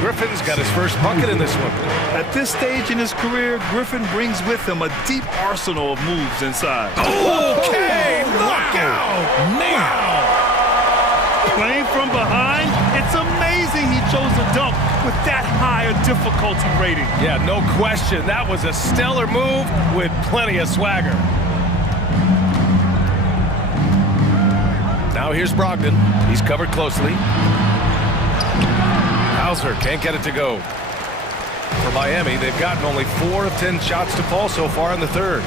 Griffin's got his first bucket in this one. At this stage in his career, Griffin brings with him a deep arsenal of moves inside. Okay, knockout! Wow! Playing from behind, it's amazing he chose to dunk with that higher difficulty rating. Yeah, no question. That was a stellar move with plenty of swagger. Now here's Brogdon. He's covered closely. Hauser can't get it to go. For Miami, they've gotten only 4 of 10 shots to fall so far in the third.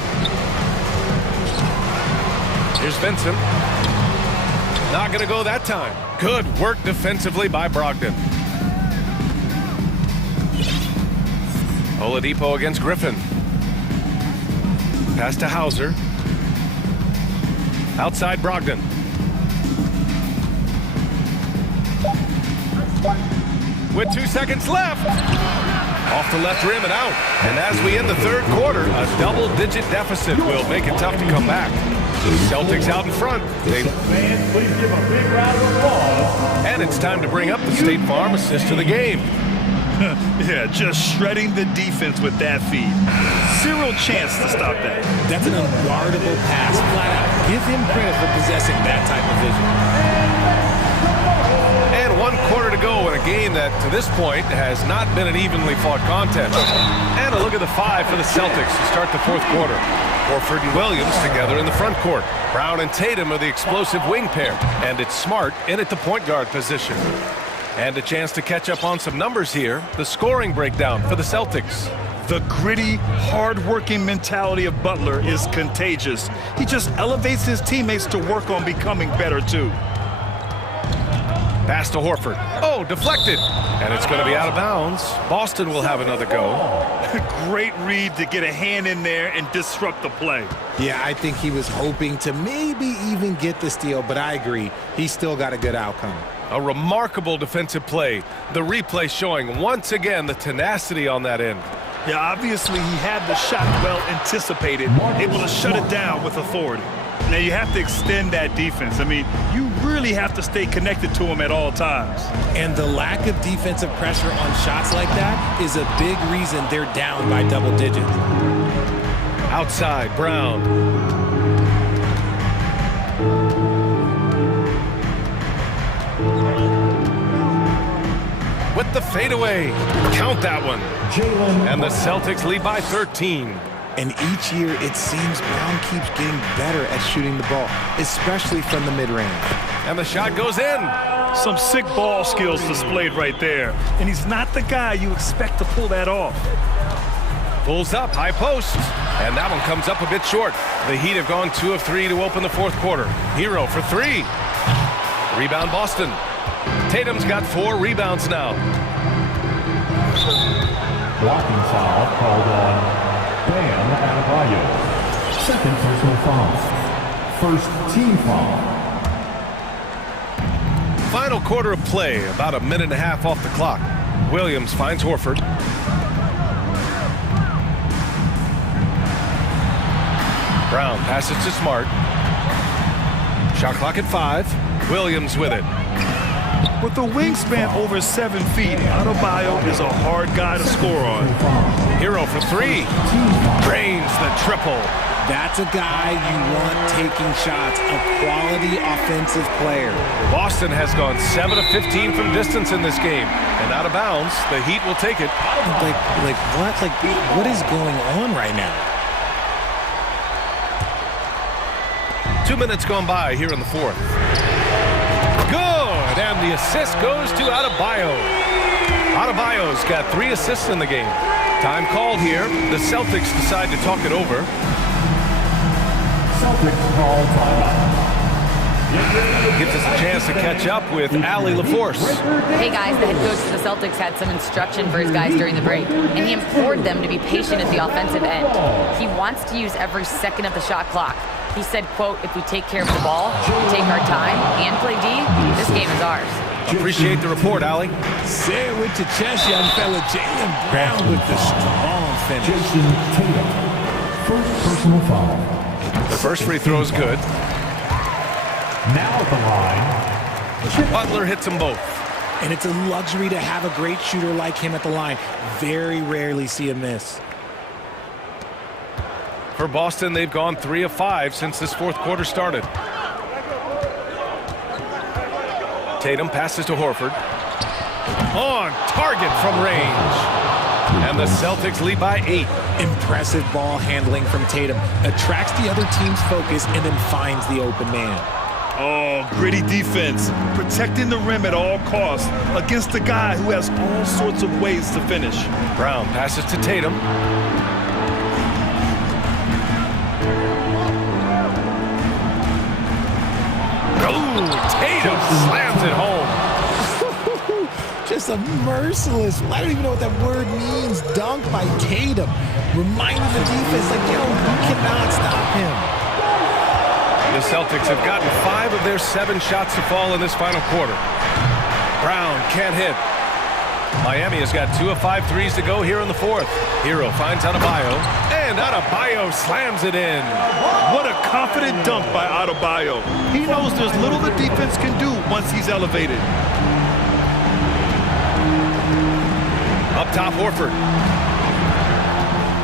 Here's Vincent. Not going to go that time. Good work defensively by Brogdon. Oladipo against Griffin. Pass to Hauser. Outside Brogdon. With 2 seconds left. Off the left rim and out. And as we end the third quarter, a double-digit deficit will make it tough to come back. Celtics out in front. Fans, please give a big round of applause. And it's time to bring up the State Farm assist to the game. Yeah, just shredding the defense with that feed. Zero chance to stop that. That's an unguardable pass, flat out. Give him credit for possessing that type of vision. And 1 quarter to go in a game that, to this point, has not been an evenly fought contest. And a look at the 5 for the Celtics to start the fourth quarter. Horford and Williams together in the front court. Brown and Tatum are the explosive wing pair. And it's Smart in at the point guard position. And a chance to catch up on some numbers here. The scoring breakdown for the Celtics. The gritty, hard-working mentality of Butler is contagious. He just elevates his teammates to work on becoming better, too. Pass to Horford. Oh, deflected. And it's going to be out of bounds. Boston will have another go. Great read to get a hand in there and disrupt the play. Yeah, I think he was hoping to maybe even get the steal, but I agree. He still got a good outcome. A remarkable defensive play. The replay showing once again the tenacity on that end. Yeah, obviously he had the shot well anticipated, able to shut it down with authority. Now you have to extend that defense. I mean, you really have to stay connected to him at all times. And the lack of defensive pressure on shots like that is a big reason they're down by double digits. Outside, Brown. With the fadeaway. Count that one. And the Celtics lead by 13. And each year, it seems Brown keeps getting better at shooting the ball, especially from the mid-range. And the shot goes in. Some sick ball skills displayed right there. And he's not the guy you expect to pull that off. Pulls up, high post. And that one comes up a bit short. The Heat have gone 2 of 3 to open the fourth quarter. Hero for 3. Rebound Boston. Tatum's got 4 rebounds now. Blocking foul called on Bam Adebayo. Second personal foul. First team foul. Final quarter of play, about a minute and a half off the clock. Williams finds Horford. Brown passes to Smart. Shot clock at 5. Williams with it. With a wingspan over 7 feet, Adebayo is a hard guy to score on. Hero for 3. Drains the triple. That's a guy you want taking shots, a quality offensive player. Boston has gone 7 of 15 from distance in this game. And out of bounds, the Heat will take it. What is going on right now? 2 minutes gone by here in the fourth. Good, and the assist goes to Adebayo. Adebayo's got 3 assists in the game. Time called here. The Celtics decide to talk it over. Celtics call timeout. Gives us a chance to catch up with Allie LaForce. Hey guys, the head coach of the Celtics had some instruction for his guys during the break, and he implored them to be patient at the offensive end. He wants to use every second of the shot clock. He said, quote, if we take care of the ball, we take our time, and play D, this game is ours. Appreciate the report, Allie. Say it with your chest, young fella. Jaylen Brown with the strong finish. Jason Tatum. First personal foul. The first free throw is good. Now at the line. Butler hits them both. And it's a luxury to have a great shooter like him at the line. Very rarely see a miss. For Boston, they've gone 3 of 5 since this fourth quarter started. Tatum passes to Horford. On target from range. And the Celtics lead by 8. Impressive ball handling from Tatum. Attracts the other team's focus and then finds the open man. Oh, gritty defense. Protecting the rim at all costs against a guy who has all sorts of ways to finish. Brown passes to Tatum. Tatum slams it home. Just a merciless, I don't even know what that word means, dunk by Tatum. Reminding the defense, like, yo, you cannot stop him. The Celtics have gotten 5 of their 7 shots to fall in this final quarter. Brown can't hit. Miami has got 2 of 5 threes to go here in the fourth. Hero finds Adebayo, and Adebayo slams it in. What a confident dunk by Adebayo. He knows there's little the defense can do once he's elevated. Up top, Horford.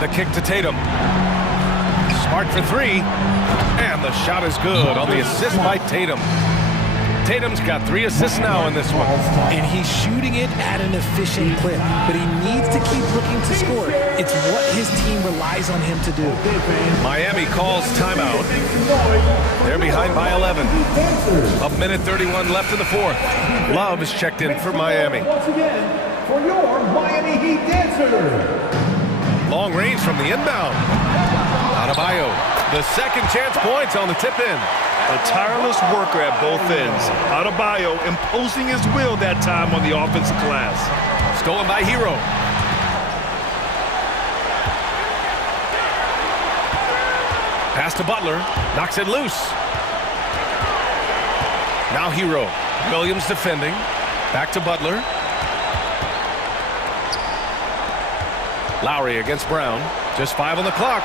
The kick to Tatum. Smart for 3, and the shot is good on the assist by Tatum. Tatum's got 3 assists now in this one. And he's shooting it at an efficient clip, but he needs to keep looking to score. It's what his team relies on him to do. Miami calls timeout. They're behind by 11. A minute 31 left in the fourth. Love is checked in for Miami. Once again, for your Miami Heat dancer. Long range from the inbound. Adebayo, the second chance points on the tip-in. A tireless worker at both ends. Adebayo imposing his will that time on the offensive glass. Stolen by Hero. Pass to Butler. Knocks it loose. Now Hero. Williams defending. Back to Butler. Lowry against Brown. Just 5 on the clock.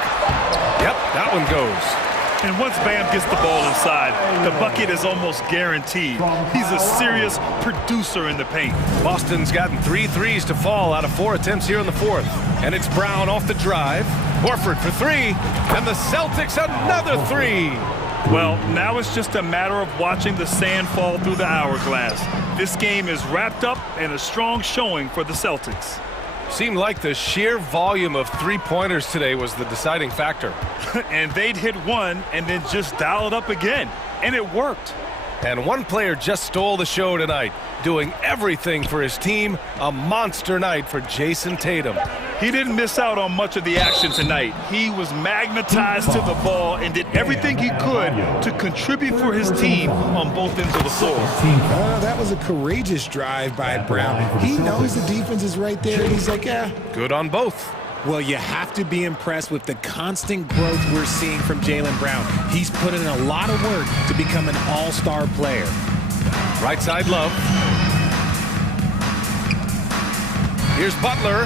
Yep, that one goes. And once Bam gets the ball inside, the bucket is almost guaranteed. He's a serious producer in the paint. Boston's gotten 3 threes to fall out of 4 attempts here in the fourth. And it's Brown off the drive. Horford for 3. And the Celtics another 3. Well, now it's just a matter of watching the sand fall through the hourglass. This game is wrapped up in a strong showing for the Celtics. Seemed like the sheer volume of 3-pointers today was the deciding factor. And they'd hit one and then just dial it up again. And it worked. And one player just stole the show tonight, doing everything for his team. A monster night for Jason Tatum. He didn't miss out on much of the action tonight. He was magnetized to the ball and did everything he could to contribute for his team on both ends of the floor. That was a courageous drive by Brown. He knows the defense is right there. He's like, yeah. Good on both. Well, you have to be impressed with the constant growth we're seeing from Jaylen Brown. He's put in a lot of work to become an all-star player. Right side Love. Here's Butler.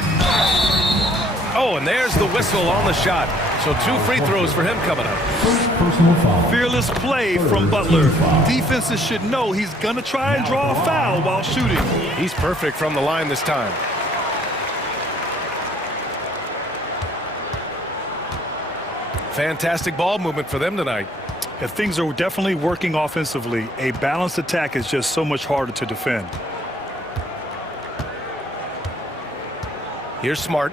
Oh, and there's the whistle on the shot. So 2 free throws for him coming up. Fearless play from Butler. Defenses should know he's going to try and draw a foul while shooting. He's perfect from the line this time. Fantastic ball movement for them tonight. If things are definitely working offensively, a balanced attack is just so much harder to defend. Here's Smart.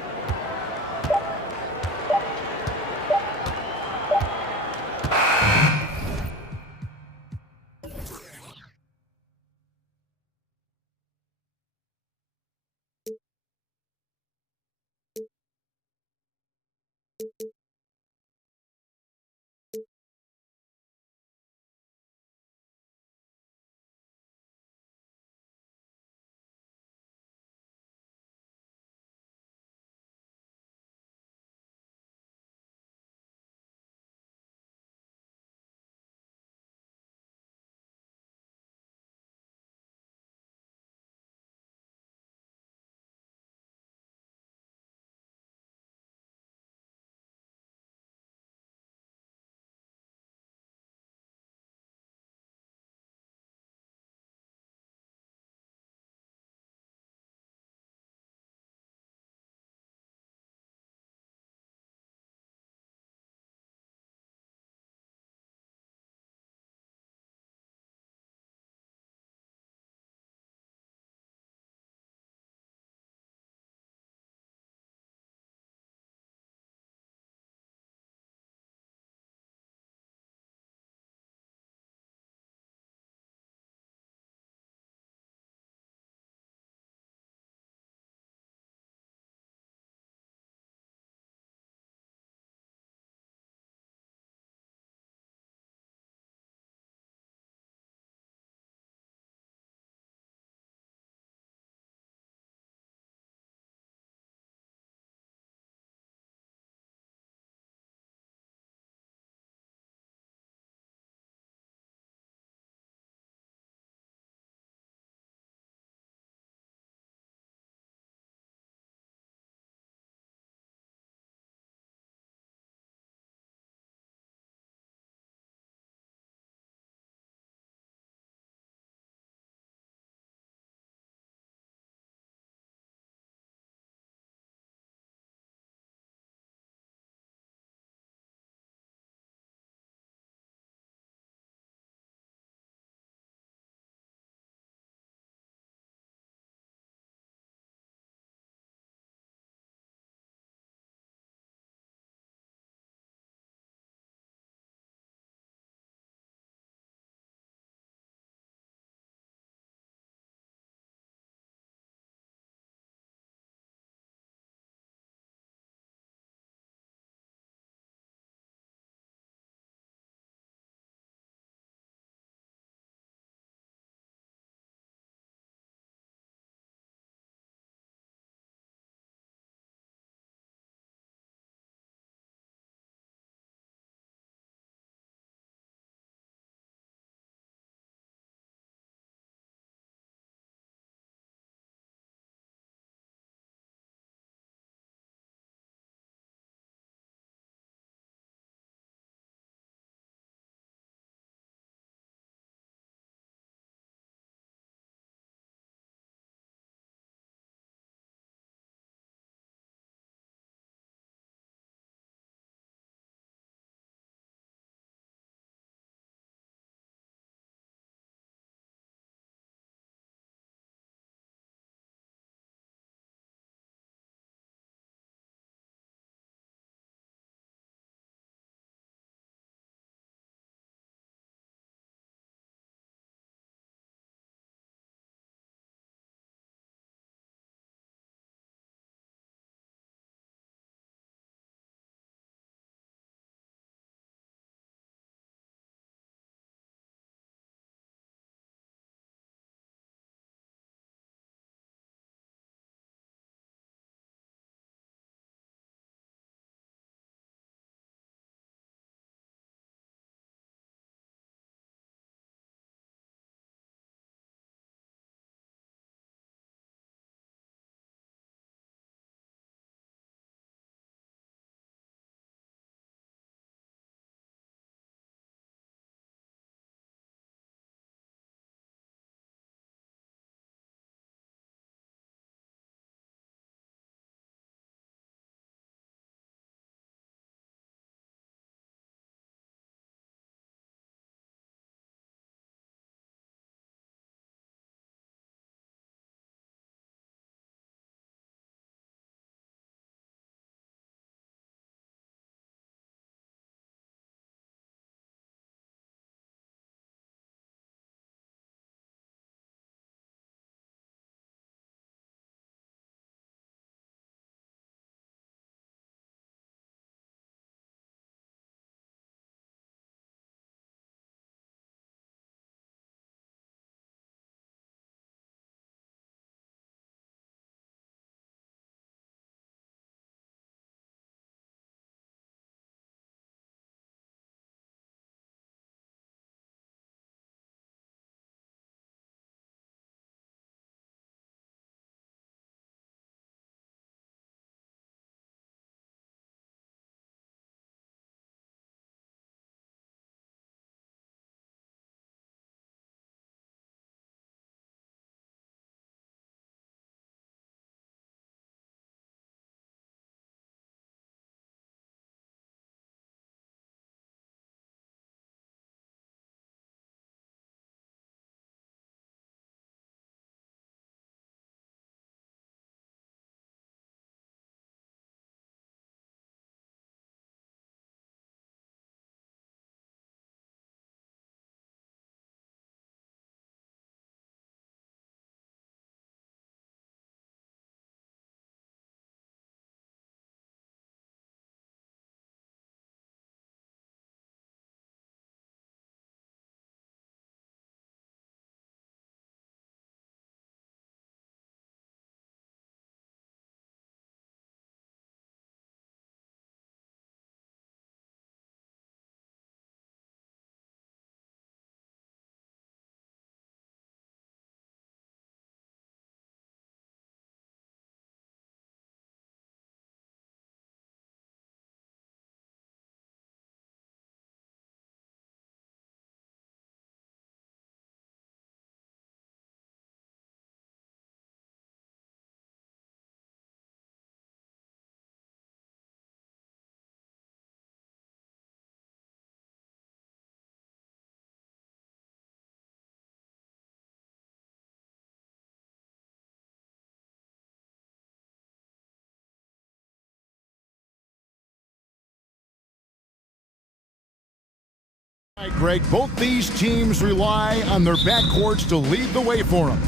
Greg, both these teams rely on their backcourts to lead the way for them.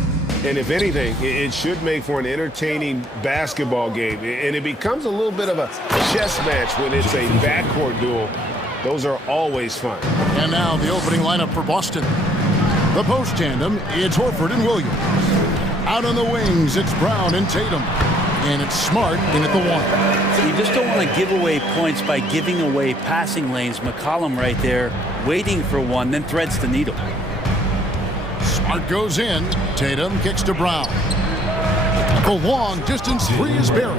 And if anything, it should make for an entertaining basketball game. And it becomes a little bit of a chess match when it's a backcourt duel. Those are always fun. And now the opening lineup for Boston. The post tandem, it's Horford and Williams. Out on the wings, it's Brown and Tatum. And it's Smart in at the one. You just don't want to give away points by giving away passing lanes. McCollum right there, waiting for one, then threads the needle. Smart goes in. Tatum kicks to Brown. The long distance three is buried.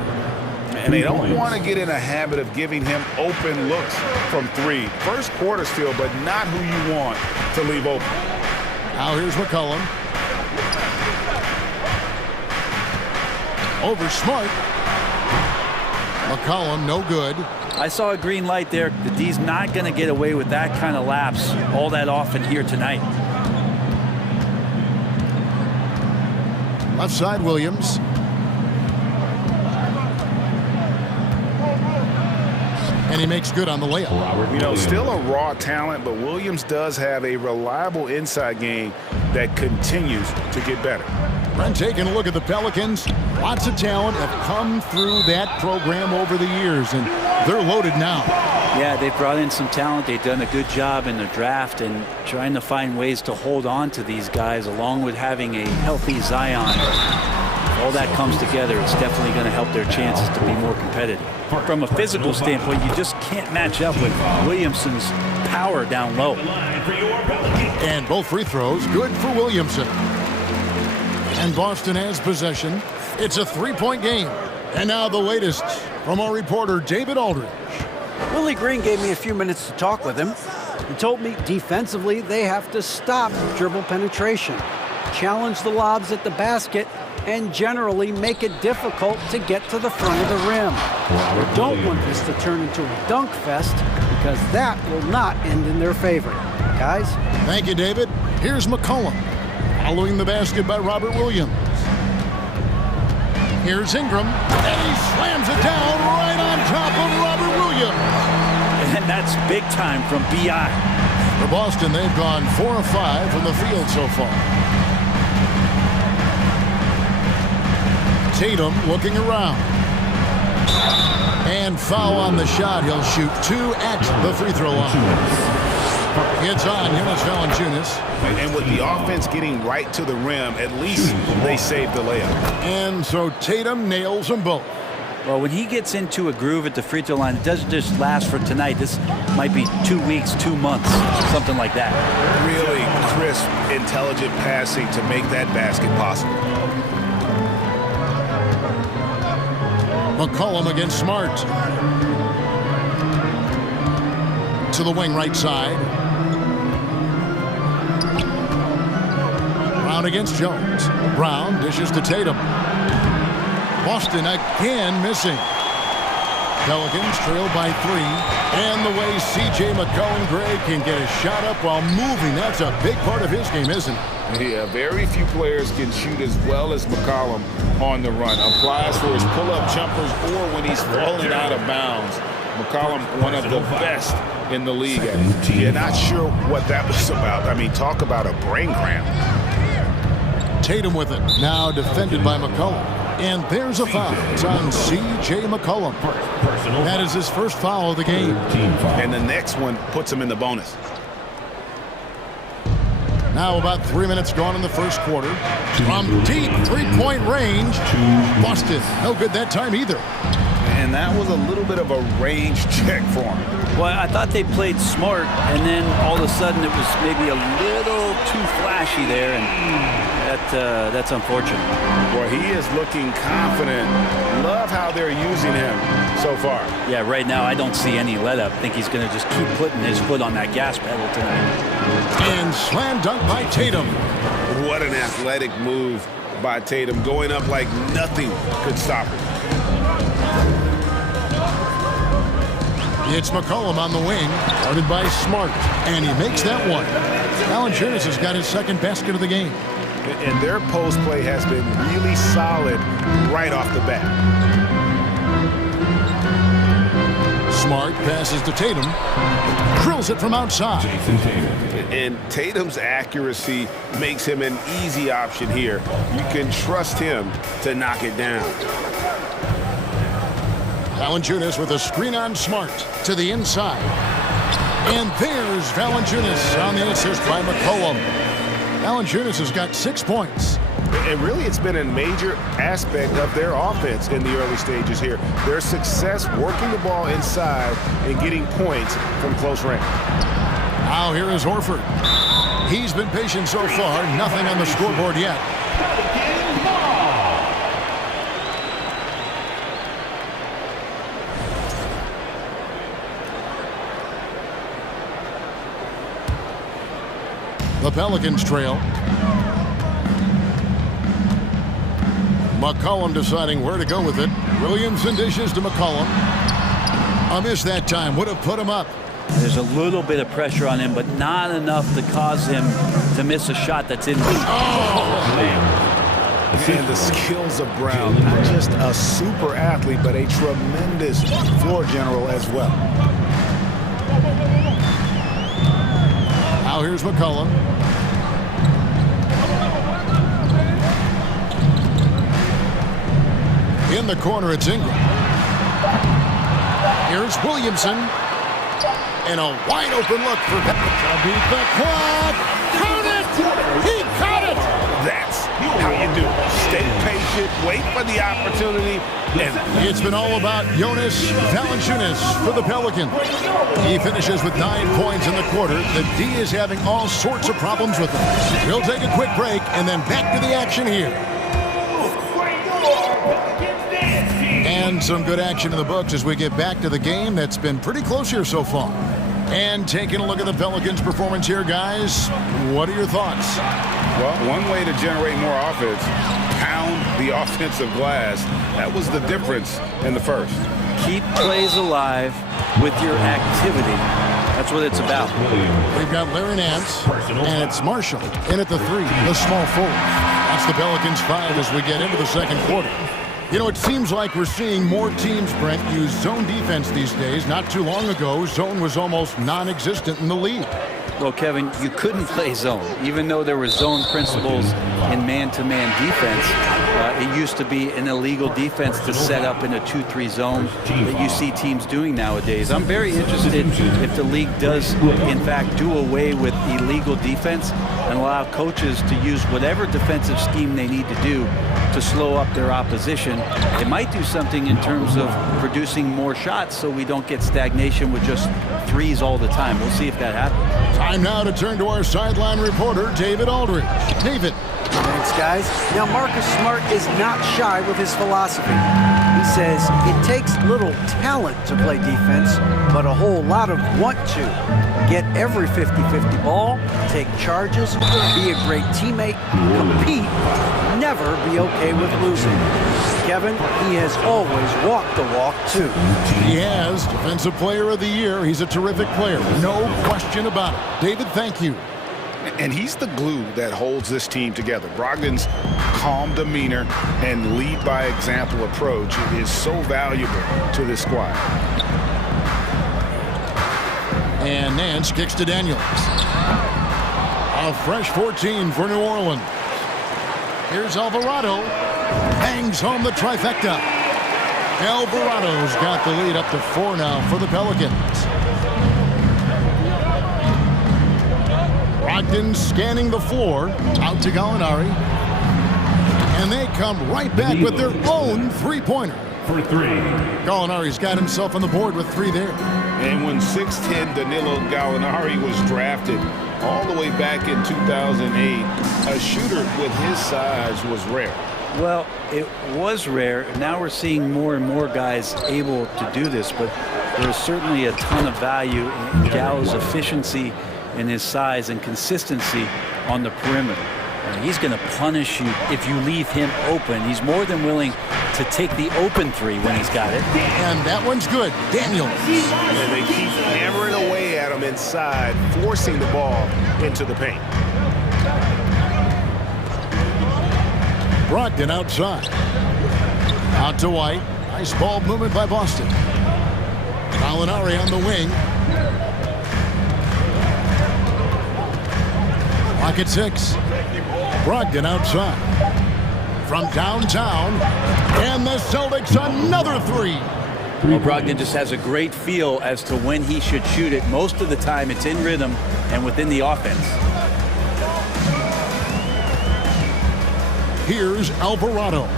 And they don't want to get in a habit of giving him open looks from three. First quarter still, but not who you want to leave open. Now here's McCollum. Over Smart. McCollum, no good. I saw a green light there. The D's not going to get away with that kind of lapse all that often here tonight. Left side, Williams. And he makes good on the layup. You know, still a raw talent, but Williams does have a reliable inside game that continues to get better. Brent taking a look at the Pelicans. Lots of talent have come through that program over the years, and they're loaded now. Yeah, they brought in some talent. They've done a good job in the draft and trying to find ways to hold on to these guys, along with having a healthy Zion. All that comes together, it's definitely going to help their chances to be more competitive. From a physical standpoint, you just can't match up with Williamson's power down low. And both free throws good for Williamson. And Boston has possession. It's a three-point game. And now the latest from our reporter, David Aldridge. Willie Green gave me a few minutes to talk with him. He told me defensively they have to stop dribble penetration, challenge the lobs at the basket, and generally make it difficult to get to the front of the rim. We don't want this to turn into a dunk fest because that will not end in their favor. Guys? Thank you, David. Here's McCollum. Following the basket by Robert Williams. Here's Ingram, and he slams it down right on top of Robert Williams. And that's big time from B.I. For Boston, they've gone 4 of 5 from the field so far. Tatum looking around. And foul on the shot. He'll shoot 2 at the free throw line. It's on Jonas Valanciunas. And with the offense getting right to the rim, at least they saved the layup. And so Tatum nails them both. Well, when he gets into a groove at the free throw line, it doesn't just last for tonight. This might be 2 weeks, 2 months, something like that. Really crisp, intelligent passing to make that basket possible. McCollum against Smart. To the wing right side. Brown against Jones. Brown dishes to Tatum. Boston again missing. Pelicans trail by 3. And the way C.J. McCollum-Gray can get a shot up while moving, that's a big part of his game, isn't it? Yeah, very few players can shoot as well as McCollum on the run. Applies for his pull-up jumpers or when he's falling out of bounds. McCollum, one of the best in the league. Yeah, not sure what that was about. I mean, talk about a brain cramp. Tatum with it. Now defended by McCollum. And there's a foul. It's on C.J. McCollum. That is his first foul of the game. And the next one puts him in the bonus. Now about 3 minutes gone in the first quarter. From deep three-point range. Boston, no good that time either. And that was a little bit of a range check for him. Well, I thought they played smart, and then all of a sudden it was maybe a little too flashy there, and that's unfortunate. Well, he is looking confident. Love how they're using him so far. Yeah, right now I don't see any let up. I think he's going to just keep putting his foot on that gas pedal tonight. And slam dunk by Tatum. What an athletic move by Tatum, going up like nothing could stop him. It's McCollum on the wing, guarded by Smart, and he makes that one. Valanciunas has got his second basket of the game. And their post play has been really solid right off the bat. Smart passes to Tatum. Drills it from outside. And Tatum's accuracy makes him an easy option here. You can trust him to knock it down. Valanciunas with a screen on Smart to the inside. And there's Valanciunas on the assist by McCollum. Valanciunas has got 6 points. And really, it's been a major aspect of their offense in the early stages here. Their success working the ball inside and getting points from close range. Now here is Horford. He's been patient so far. Nothing on the scoreboard yet. The Pelicans trail. McCollum deciding where to go with it. Williamson dishes to McCollum. A miss that time would have put him up. There's a little bit of pressure on him, but not enough to cause him to miss a shot that's in. And the skills of Brown, not just a super athlete, but a tremendous floor general as well. Now here's McCollum. In the corner, it's Ingram. Here's Williamson. And a wide open look for to beat the clock. Count it! He caught it! That's how you do it. Stay patient, wait for the opportunity. And it's been all about Jonas Valanciunas for the Pelicans. He finishes with 9 points in the quarter. The D is having all sorts of problems with him. We'll take a quick break and then back to the action here. And some good action in the books as we get back to the game that's been pretty close here so far. And taking a look at the Pelicans' performance here, guys, what are your thoughts? Well, one way to generate more offense, pound the offensive glass. That was the difference in the first. Keep plays alive with your activity. That's what it's about. We've got Larry Nance, and it's Marshall in at the 3, the small forward. That's the Pelicans 5 as we get into the second quarter. You know, it seems like we're seeing more teams, Brent, use zone defense these days. Not too long ago, zone was almost non-existent in the league. Well, Kevin, you couldn't play zone. Even though there were zone principles in man-to-man defense, it used to be an illegal defense to set up in a 2-3 zone that you see teams doing nowadays. I'm very interested if the league does, in fact, do away with illegal defense and allow coaches to use whatever defensive scheme they need to do to slow up their opposition. It might do something in terms of producing more shots so we don't get stagnation with just threes all the time. We'll see if that happens. Time now to turn to our sideline reporter, David Aldridge. David. Thanks, guys. Now, Marcus Smart is not shy with his philosophy. He says it takes little talent to play defense, but a whole lot of want to. Get every 50-50 ball, take charges, be a great teammate, compete, never be okay with losing. Kevin, he has always walked the walk, too. He has. Defensive Player of the Year. He's a terrific player. No question about it. David, thank you. And he's the glue that holds this team together. Brogdon's calm demeanor and lead by example approach is so valuable to this squad. And Nance kicks to Daniels. A fresh 14 for New Orleans. Here's Alvarado. Bangs home the trifecta. Alvarado's got the lead up to 4 now for the Pelicans. Brogdon scanning the floor. Out to Gallinari. And they come right back with their own three-pointer. For 3. Gallinari's got himself on the board with 3 there. And when 6'10" Danilo Gallinari was drafted all the way back in 2008, a shooter with his size was rare. Well, it was rare. Now we're seeing more and more guys able to do this, but there's certainly a ton of value in Gallo's efficiency and his size and consistency on the perimeter. And he's going to punish you if you leave him open. He's more than willing to take the open 3 when he's got it. And that one's good. Daniels. And they keep hammering away at him inside, forcing the ball into the paint. Brogdon outside. Out to White. Nice ball movement by Boston. Gallinari on the wing. Pocket 6. Brogdon outside. From downtown. And the Celtics another three. Well, Brogdon just has a great feel as to when he should shoot it. Most of the time it's in rhythm and within the offense. Here's Alvarado.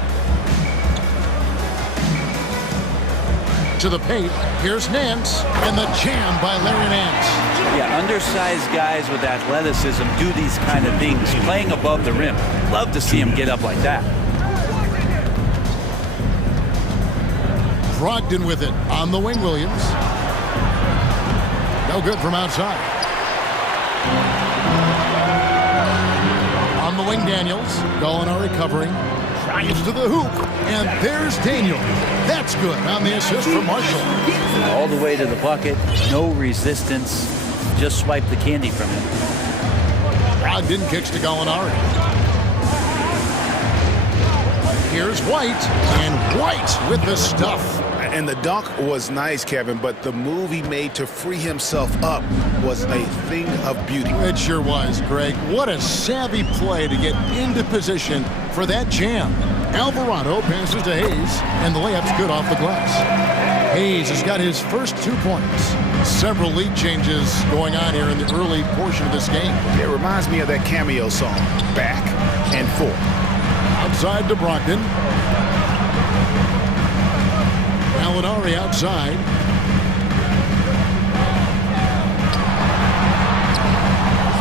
To the paint. Here's Nance. And the jam by Larry Nance. Yeah, undersized guys with athleticism do these kind of things, playing above the rim. Love to see him get up like that. Brogdon with it on the wing, Williams. No good from outside. On the wing, Daniels. Gallinari covering. Drives to the hoop. And there's Daniel. That's good on the assist from Marshall. All the way to the bucket. No resistance. Just swipe the candy from him. Brogdon kicks to Gallinari. Here's White. And White with the stuff. And the dunk was nice, Kevin, but the move he made to free himself up was a thing of beauty. It sure was, Greg. What a savvy play to get into position for that jam. Alvarado passes to Hayes, and the layup's good off the glass. Hayes has got his first 2 points. Several lead changes going on here in the early portion of this game. It reminds me of that cameo song, Back and Forth. Outside to Brogdon. Gallinari outside.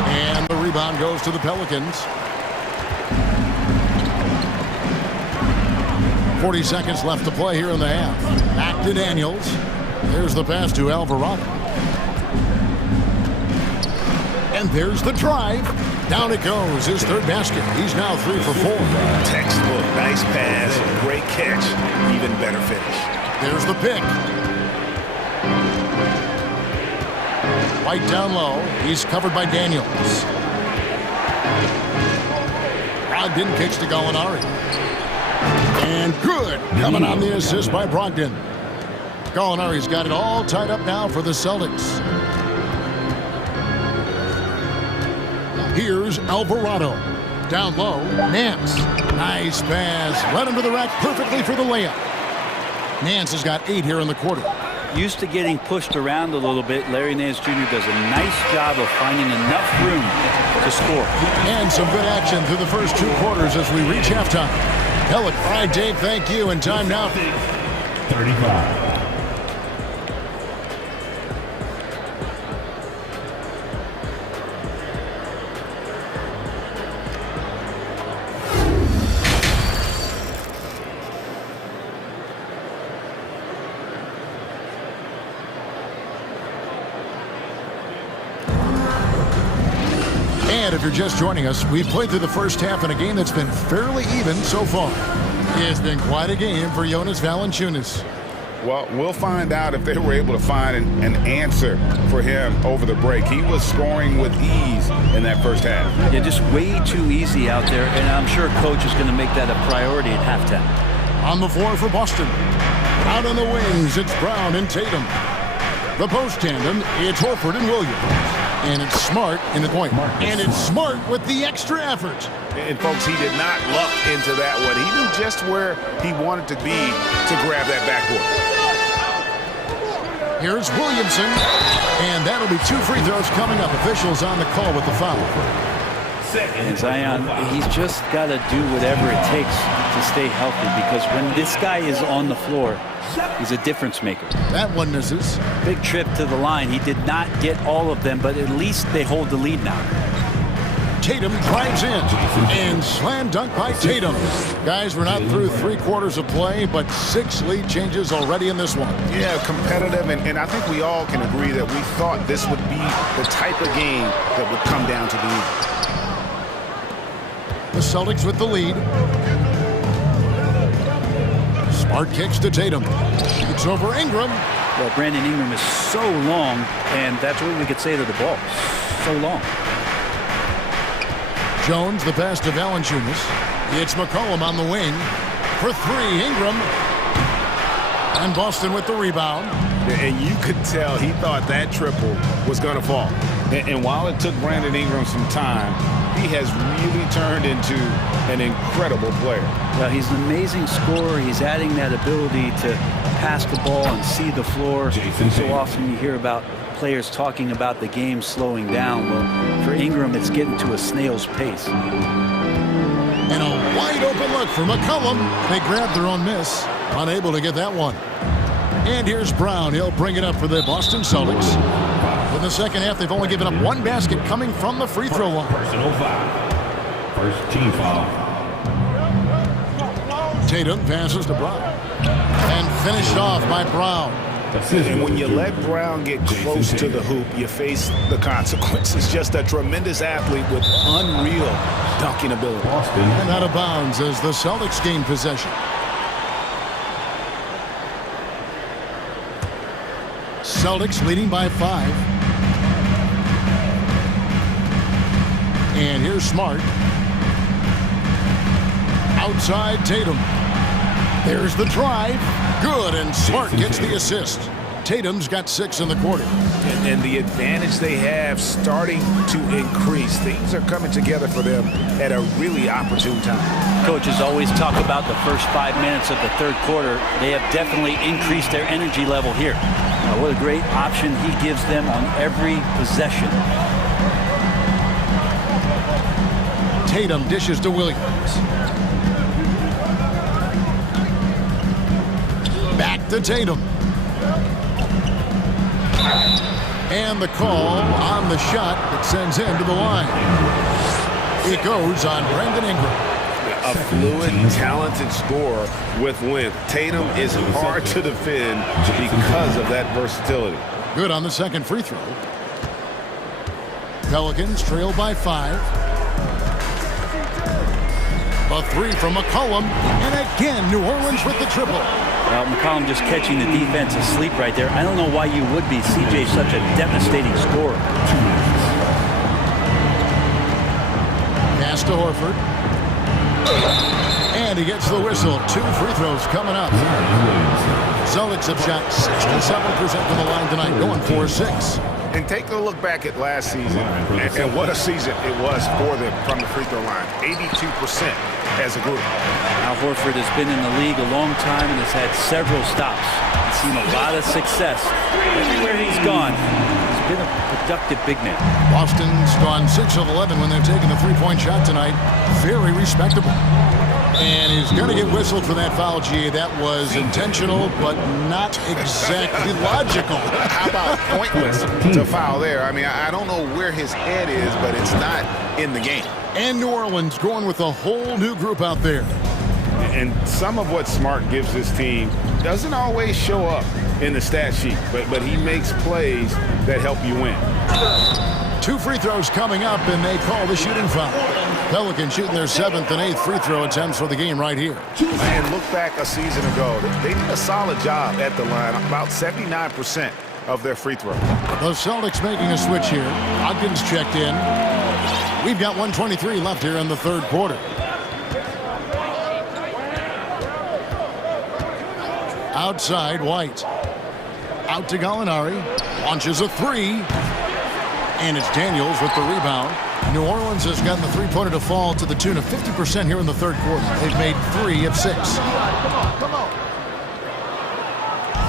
And the rebound goes to the Pelicans. 40 seconds left to play here in the half. Back to Daniels. There's the pass to Alvarado. And there's the drive. Down it goes. His third basket. He's now 3 for 4. Textbook. Nice pass. Great catch. Even better finish. There's the pick. White down low. He's covered by Daniels. Brogdon kicks to Gallinari. And good. Coming on the assist by Brogdon. Gallinari's got it all tied up now for the Celtics. Here's Alvarado. Down low. Nance. Nice pass. Led him to the rack perfectly for the layup. Nance has got 8 here in the quarter. Used to getting pushed around a little bit, Larry Nance Jr. does a nice job of finding enough room to score. And some good action through the first 2 quarters as we reach halftime. All right, Dave, thank you. And time now. 35. And if you're just joining us, we've played through the first half in a game that's been fairly even so far. It's been quite a game for Jonas Valanciunas. Well, we'll find out if they were able to find an answer for him over the break. He was scoring with ease in that first half. Yeah, just way too easy out there, and I'm sure coach is going to make that a priority at halftime. On the floor for Boston. Out on the wings, it's Brown and Tatum. The post tandem, it's Horford and Williams. And it's Smart in the point. And it's Smart with the extra effort. And, folks, he did not luck into that one. He knew just where he wanted to be to grab that backboard. Here's Williamson. And that'll be 2 free throws coming up. Officials on the call with the foul. And Zion, he's just got to do whatever it takes to stay healthy, because when this guy is on the floor, he's a difference maker. That one misses. Big trip to the line. He did not get all of them, but at least they hold the lead now. Tatum drives in. And slam dunk by Tatum. Guys, we're not through 3 quarters of play, but 6 lead changes already in this one. Yeah, competitive, and I think we all can agree that we thought this would be the type of game that would come down to the end. The Celtics with the lead. Smart kicks to Tatum. It's over Ingram. Well, Brandon Ingram is so long, and that's what we could say to the ball. So long. Jones, the pass to Valanciunas. It's McCollum on the wing. For 3, Ingram. And Boston with the rebound. And you could tell he thought that triple was going to fall. And while it took Brandon Ingram some time, he has really turned into an incredible player. Well, he's an amazing scorer. He's adding that ability to pass the ball and see the floor. So often you hear about players talking about the game slowing down. Well, for Ingram, it's getting to a snail's pace. And a wide open look for McCollum. They grabbed their own miss. Unable to get that one. And here's Brown. He'll bring it up for the Boston Celtics. In the second half, they've only given up one basket coming from the free throw line. Personal foul. First team foul. Tatum passes to Brown. And finished off by Brown. And when you let Brown get close to the hoop, you face the consequences. Just a tremendous athlete with unreal dunking ability. And out of bounds as the Celtics gain possession. Celtics leading by 5. And here's Smart. Outside Tatum. There's the drive. Good, and Smart gets the assist. Tatum's got 6 in the quarter. And the advantage they have starting to increase. Things are coming together for them at a really opportune time. Coaches always talk about the first 5 minutes of the third quarter. They have definitely increased their energy level here. What a great option he gives them on every possession. Tatum dishes to Williams. Back to Tatum. And the call on the shot that sends him to the line. It goes on Brandon Ingram. A fluid, talented scorer with length. Tatum is hard to defend because of that versatility. Good on the second free throw. Pelicans trail by 5. A 3 from McCollum. And again, New Orleans with the triple. Well, McCollum just catching the defense asleep right there. I don't know why you would be. CJ's such a devastating scorer. Pass to Horford. And he gets the whistle. 2 free throws coming up. Celtics have shot 67% from the line tonight, going 4-6. And take a look back at last season, and what a season it was for them from the free throw line. 82% as a group. Al Horford has been in the league a long time and has had several stops. He's seen a lot of success. Everywhere he's gone, he's been a productive big man. Boston's gone 6 of 11 when they've taken the three-point shot tonight. Very respectable. And he's going to get whistled for that foul, G. That was intentional, but not exactly logical. How about pointless to foul there? I mean, I don't know where his head is, but it's not in the game. And New Orleans going with a whole new group out there. And some of what Smart gives his team doesn't always show up in the stat sheet, but he makes plays that help you win. 2 free throws coming up, and they call the shooting foul. Pelicans shooting their 7th and 8th free throw attempts for the game right here. And look back a season ago. They did a solid job at the line, about 79% of their free throw. The Celtics making a switch here. Ogden's checked in. We've got 1:23 left here in the third quarter. Outside, White. Out to Gallinari. Launches a 3. And it's Daniels with the rebound. New Orleans has gotten the three-pointer to fall to the tune of 50% here in the third quarter. They've made 3 of 6. Come on.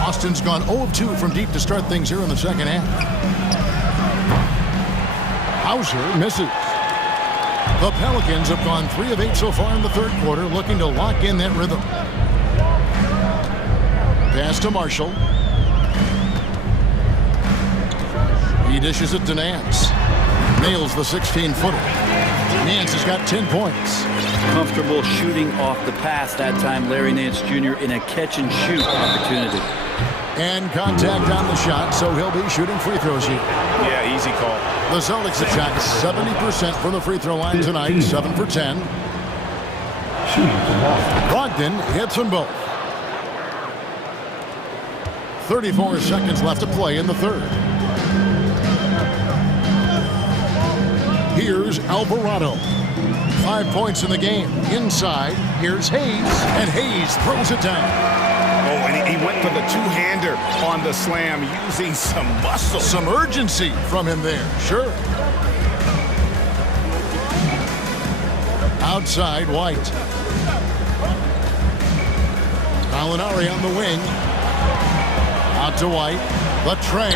Austin's gone 0 of 2 from deep to start things here in the second half. Hauser misses. The Pelicans have gone 3 of 8 so far in the third quarter, looking to lock in that rhythm. Pass to Marshall. He dishes it to Nance. Nails the 16-footer. Nance has got 10 points. Comfortable shooting off the pass that time, Larry Nance Jr. in a catch-and-shoot opportunity. And contact on the shot, so he'll be shooting free throws here. Yeah, easy call. The Celtics have shot 70% from the free throw line tonight, 7 for 10. Brogdon hits them both. 34 seconds left to play in the third. Here's Alvarado. 5 points in the game. Inside, here's Hayes, and Hayes throws it down. Oh, and and he went for the two-hander on the slam using some muscle. Some urgency from him there, sure. Outside, White. Molinari on the wing. Out to White. The tray.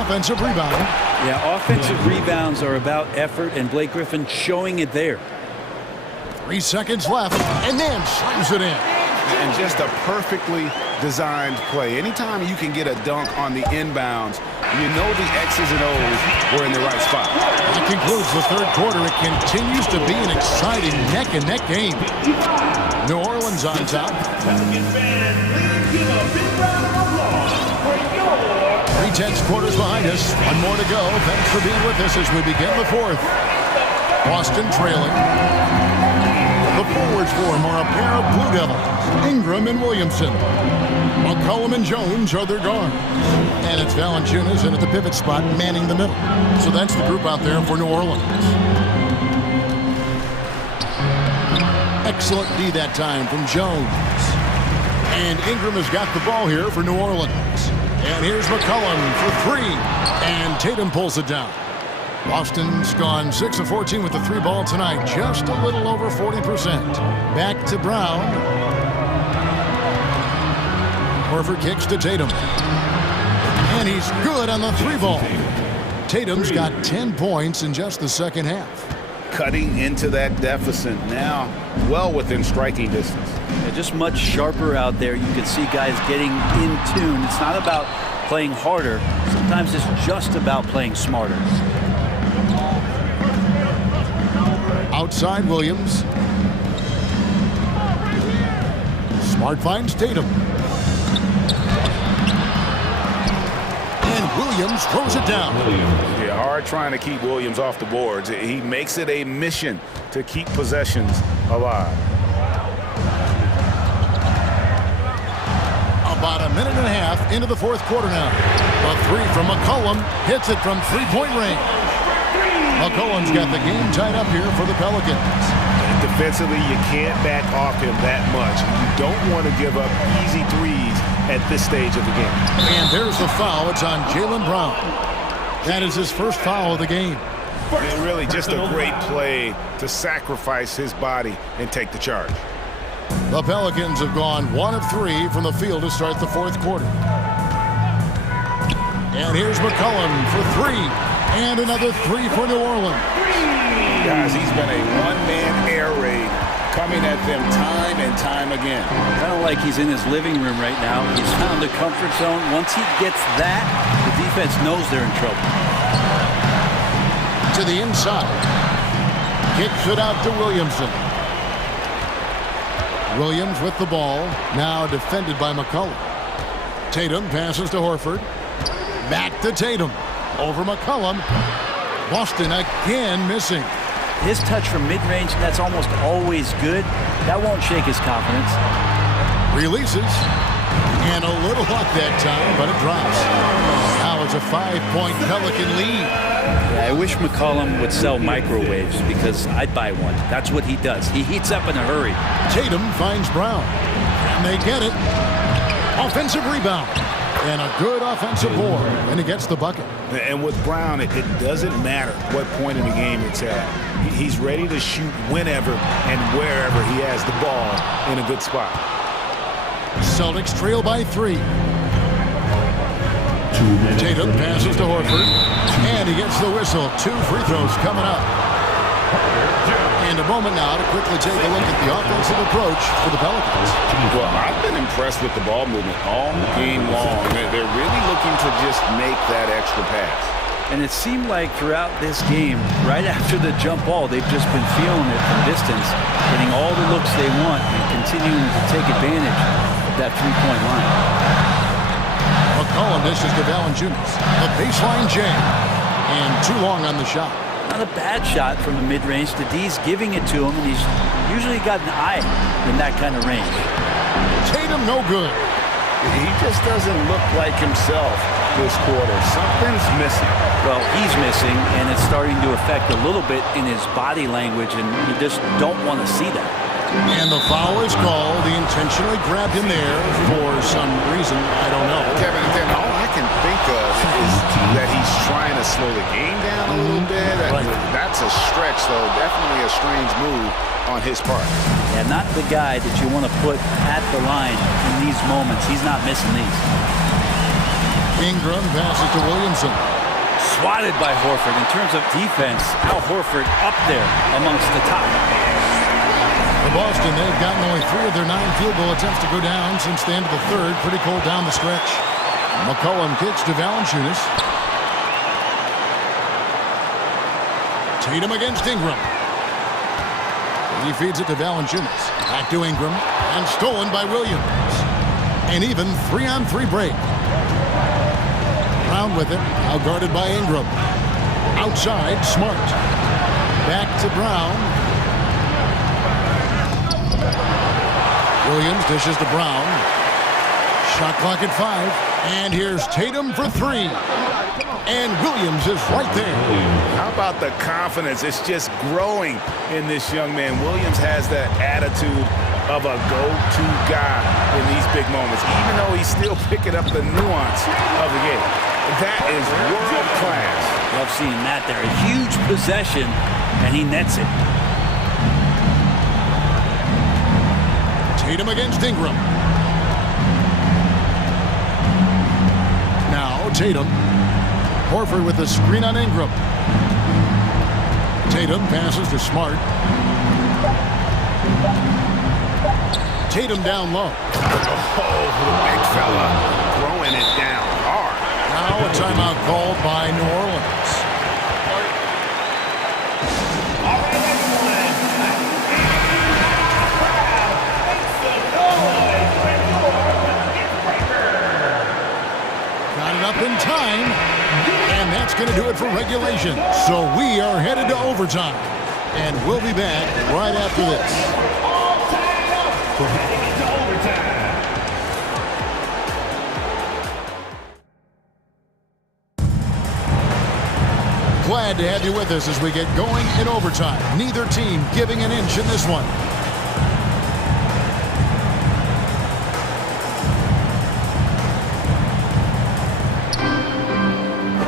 Offensive rebound. Yeah, offensive rebounds are about effort, and Blake Griffin showing it there. 3 seconds left, and then slams it in. And just a perfectly designed play. Anytime you can get a dunk on the inbounds, you know the X's and O's were in the right spot. That concludes the third quarter. It continues to be an exciting neck-and-neck game. New Orleans on top. 3/10 quarters behind us. One more to go. Thanks for being with us as we begin the fourth. Boston trailing. The forwards for him are a pair of Blue Devils, Ingram and Williamson. McCollum and Jones are their guards. And it's Valanciunas in at the pivot spot, manning the middle. So that's the group out there for New Orleans. Excellent D that time from Jones. And Ingram has got the ball here for New Orleans. And here's McCollum for three. And Tatum pulls it down. Boston's gone 6 of 14 with the three ball tonight. Just a little over 40%. Back to Brown. Horford kicks to Tatum. And he's good on the three ball. Tatum's got 10 points in just the second half. Cutting into that deficit now, well within striking distance. Yeah, just much sharper out there. You can see guys getting in tune. It's not about playing harder. Sometimes it's just about playing smarter. Outside Williams. Smart finds Tatum. And Williams throws it down. Yeah, hard trying to keep Williams off the boards. He makes it a mission to keep possessions alive. About a minute and a half into the fourth quarter now. A three from McCollum hits it from three-point range. McCollum's got the game tied up here for the Pelicans. Defensively, you can't back off him that much. You don't want to give up easy threes at this stage of the game. And there's the foul. It's on Jaylen Brown. That is his first foul of the game. And really just a great play to sacrifice his body and take the charge. The Pelicans have gone 1 of 3 from the field to start the fourth quarter. And here's McCollum for three. And another three for New Orleans. Guys, he's been a one-man air raid coming at them time and time again. Kind of like he's in his living room right now. He's found a comfort zone. Once he gets that, the defense knows they're in trouble. To the inside. Kicks it out to Williamson. Williams with the ball. Now defended by McCollum. Tatum passes to Horford. Back to Tatum. Over McCollum. Boston again missing. His touch from mid-range, that's almost always good. That won't shake his confidence. Releases. And a little luck that time, but it drops. Now it's a 5-point Pelican lead. Yeah, I wish McCollum would sell microwaves because I'd buy one. That's what he does. He heats up in a hurry. Tatum finds Brown. And they get it. Offensive rebound. And a good offensive board. And he gets the bucket. And with Brown, it doesn't matter what point in the game it's at. He's ready to shoot whenever and wherever he has the ball in a good spot. Celtics trail by 3. Tatum passes to Horford. And he gets the whistle. 2 free throws coming up. And a moment now to quickly take a look at the offensive approach for the Pelicans. Well, I've been impressed with the ball movement all game long. They're really looking to just make that extra pass. And it seemed like throughout this game, right after the jump ball, they've just been feeling it from distance, getting all the looks they want and continuing to take advantage of that three-point line. McCollum dishes to Valanciunas. A baseline jam. And too long on the shot. Not a bad shot from the mid-range. The D's giving it to him, and he's usually got an eye in that kind of range. Tatum no good. He just doesn't look like himself this quarter. Something's missing. Well, he's missing, and it's starting to affect a little bit in his body language, and you just don't want to see that. And the foul is called. The intent intentionally grabbed him there for some reason. I don't know. Kevin, all I can think of is that he's trying to slow the game down a little bit. That's a stretch, though. Definitely a strange move on his part. Yeah, not the guy that you want to put at the line in these moments. He's not missing these. Ingram passes to Williamson. Swatted by Horford. In terms of defense, Al Horford up there amongst the top. For Boston, they've gotten only 3 of their 9 field goal attempts to go down since the end of the third. Pretty cold down the stretch. McCollum kicks to Valanciunas. Tatum against Ingram. He feeds it to Valanciunas. Back to Ingram. And stolen by Williams. An even 3-on-3 break. Brown with it. Now guarded by Ingram. Outside, Smart. Back to Brown. Williams dishes to Brown. Shot clock at 5. And here's Tatum for 3. And Williams is right there. How about the confidence? It's just growing in this young man. Williams has that attitude of a go-to guy in these big moments, even though he's still picking up the nuance of the game. That is world class. Love seeing that there. A huge possession, and he nets it. Tatum against Ingram. Now Tatum. Horford with the screen on Ingram. Tatum passes to Smart. Tatum down low. Oh, big fella throwing it down hard. Now a timeout called by New Orleans. Got it up in time, and that's going to do it for regulation. So we are headed to overtime, and we'll be back right after this. Glad to have you with us as we get going in overtime. Neither team giving an inch in this one.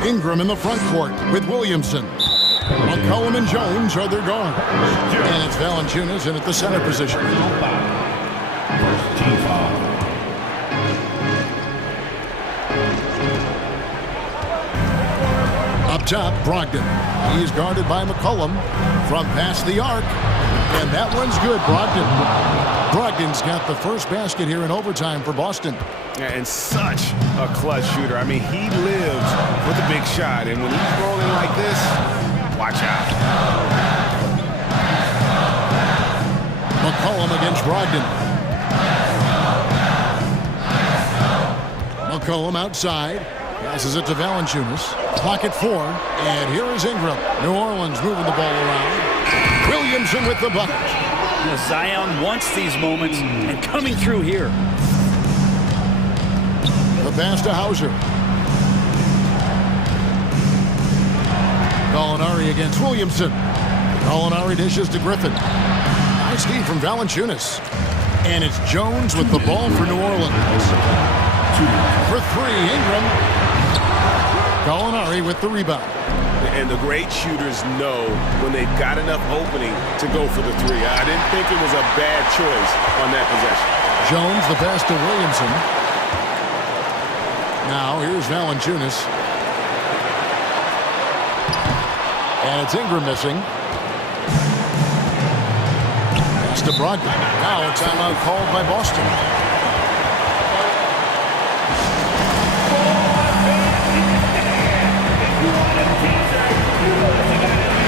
Ingram in the front court with Williamson. McCollum and Jones are their guards. And it's Valanciunas in at the center position. First team foul. Up top, Brogdon. He's guarded by McCollum from past the arc. And that one's good, Brogdon. Brogdon's got the first basket here in overtime for Boston. And such a clutch shooter. I mean, he lives with a big shot. And when he's rolling like this, watch out. McCollum against Brogdon. McCollum outside. Passes it to Valanciunas. Clock at 4. And here is Ingram. New Orleans moving the ball around. Williamson with the bucket. You know, Zion wants these moments and coming through here. The pass to Hauser. Gallinari against Williamson. Gallinari dishes to Griffin. Nice feed from Valanciunas. And it's Jones with the ball for New Orleans. For 3, Ingram. Gallinari with the rebound. And the great shooters know when they've got enough opening to go for the 3. I didn't think it was a bad choice on that possession. Jones, the pass to Williamson. Now here's Valanciunas. And it's Ingram missing. Pass to Brogdon. Now a timeout called by Boston.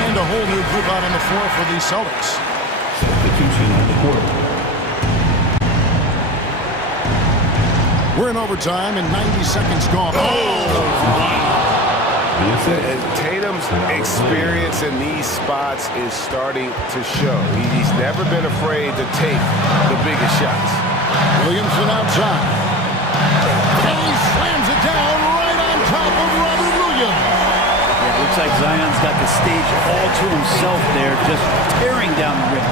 And a whole new group out on the floor for the Celtics. Substitution on the court. We're in overtime and 90 seconds gone. And Tatum's experience in these spots is starting to show. He's never been afraid to take the biggest shots. Williamson outside. And he slams it down right on top of Robert Williams. Yeah, looks like Zion's got the stage all to himself there, just tearing down the rim.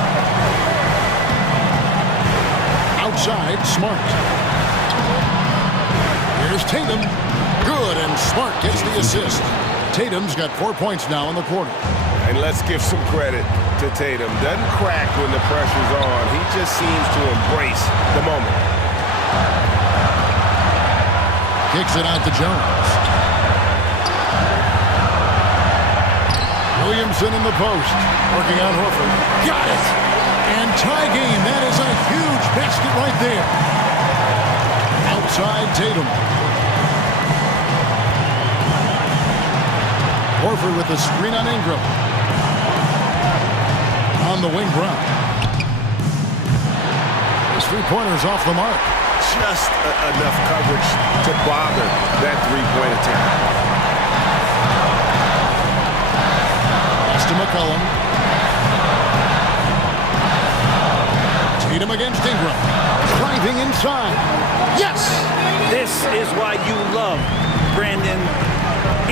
outside, Smart. Here's Tatum. Good, and Smart gets the assist. Tatum's got 4 points now in the quarter. And let's give some credit to Tatum. Doesn't crack when the pressure's on. He just seems to embrace the moment. Kicks it out to Jones. Williamson in the post. Working on Horford. Got it! And tie game. That is a huge basket right there. Outside Tatum. Horford with the screen on Ingram. On the wing, Brown. His three-pointer's off the mark. Just enough coverage to bother that three-point attempt. Pass to McCollum. Tatum against Ingram. Driving inside. Yes! This is why you love Brandon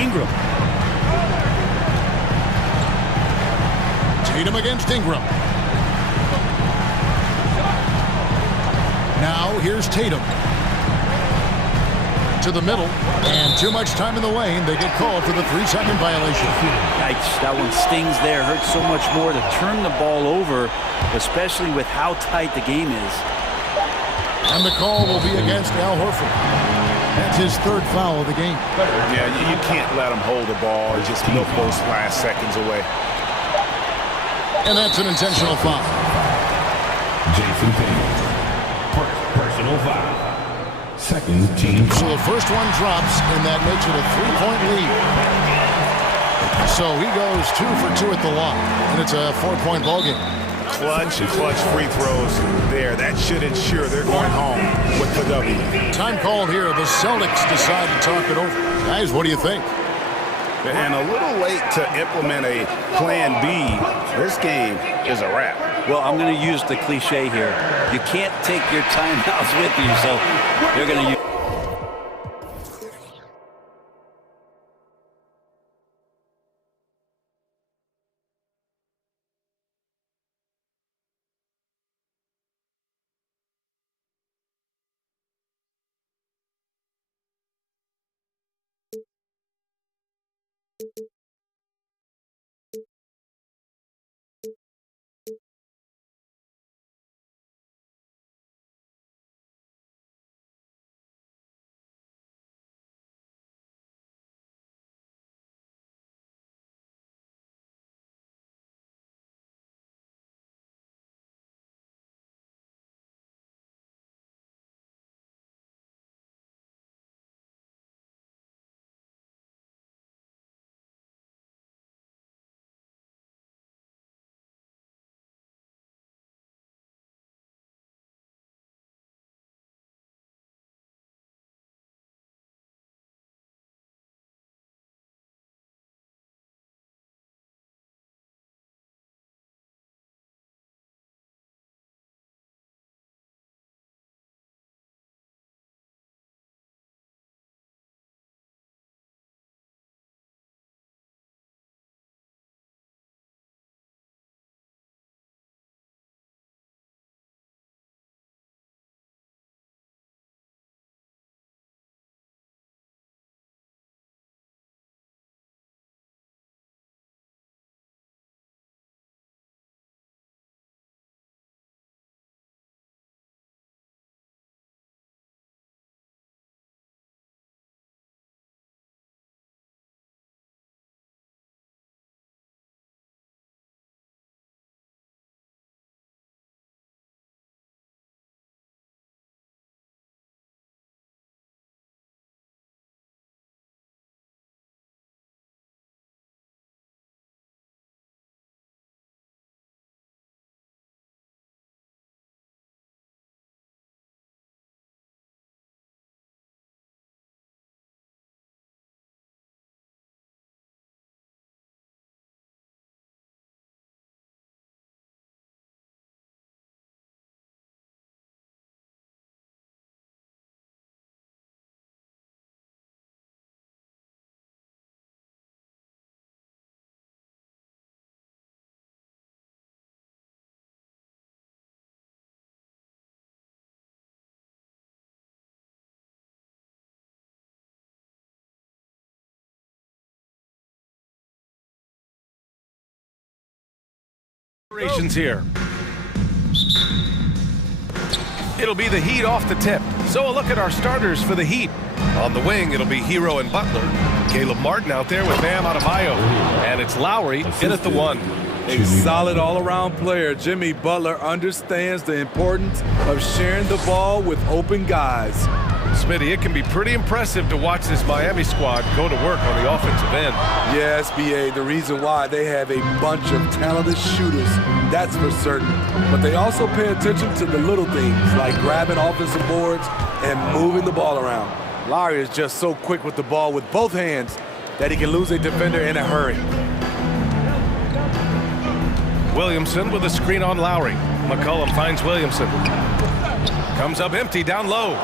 Ingram. Tatum against Ingram. Now here's Tatum. To the middle. And too much time in the lane. They get called for the 3-second violation. Yikes, that one stings there. Hurts so much more to turn the ball over, especially with how tight the game is. And the call will be against Al Horford. That's his third foul of the game. Yeah, you can't let him hold the ball and just milk those last seconds away. And that's an intentional foul. Jason Tatum. Personal foul. Second team. So the first one drops, and that makes it a 3-point lead. So he goes 2 for 2 at the line, and it's a 4-point ball game. Clutch free throws there. That should ensure they're going home with the W. Time called here. The Celtics decide to talk it over. Guys, what do you think? And a little late to implement a plan B. This game is a wrap. Well, I'm going to use the cliche here. You can't take your timeouts with you, so they're going to use Here. It'll be the Heat off the tip. So a look at our starters for the Heat. On the wing, it'll be Hero and Butler. Caleb Martin out there with Bam Adebayo. And it's Lowry in at the 1. A solid all-around player. Jimmy Butler understands the importance of sharing the ball with open guys. Smitty, it can be pretty impressive to watch this Miami squad go to work on the offensive end. Yes, BA, the reason why they have a bunch of talented shooters, that's for certain. But they also pay attention to the little things, like grabbing offensive boards and moving the ball around. Lowry is just so quick with the ball with both hands that he can lose a defender in a hurry. Williamson with a screen on Lowry. McCollum finds Williamson. Comes up empty down low.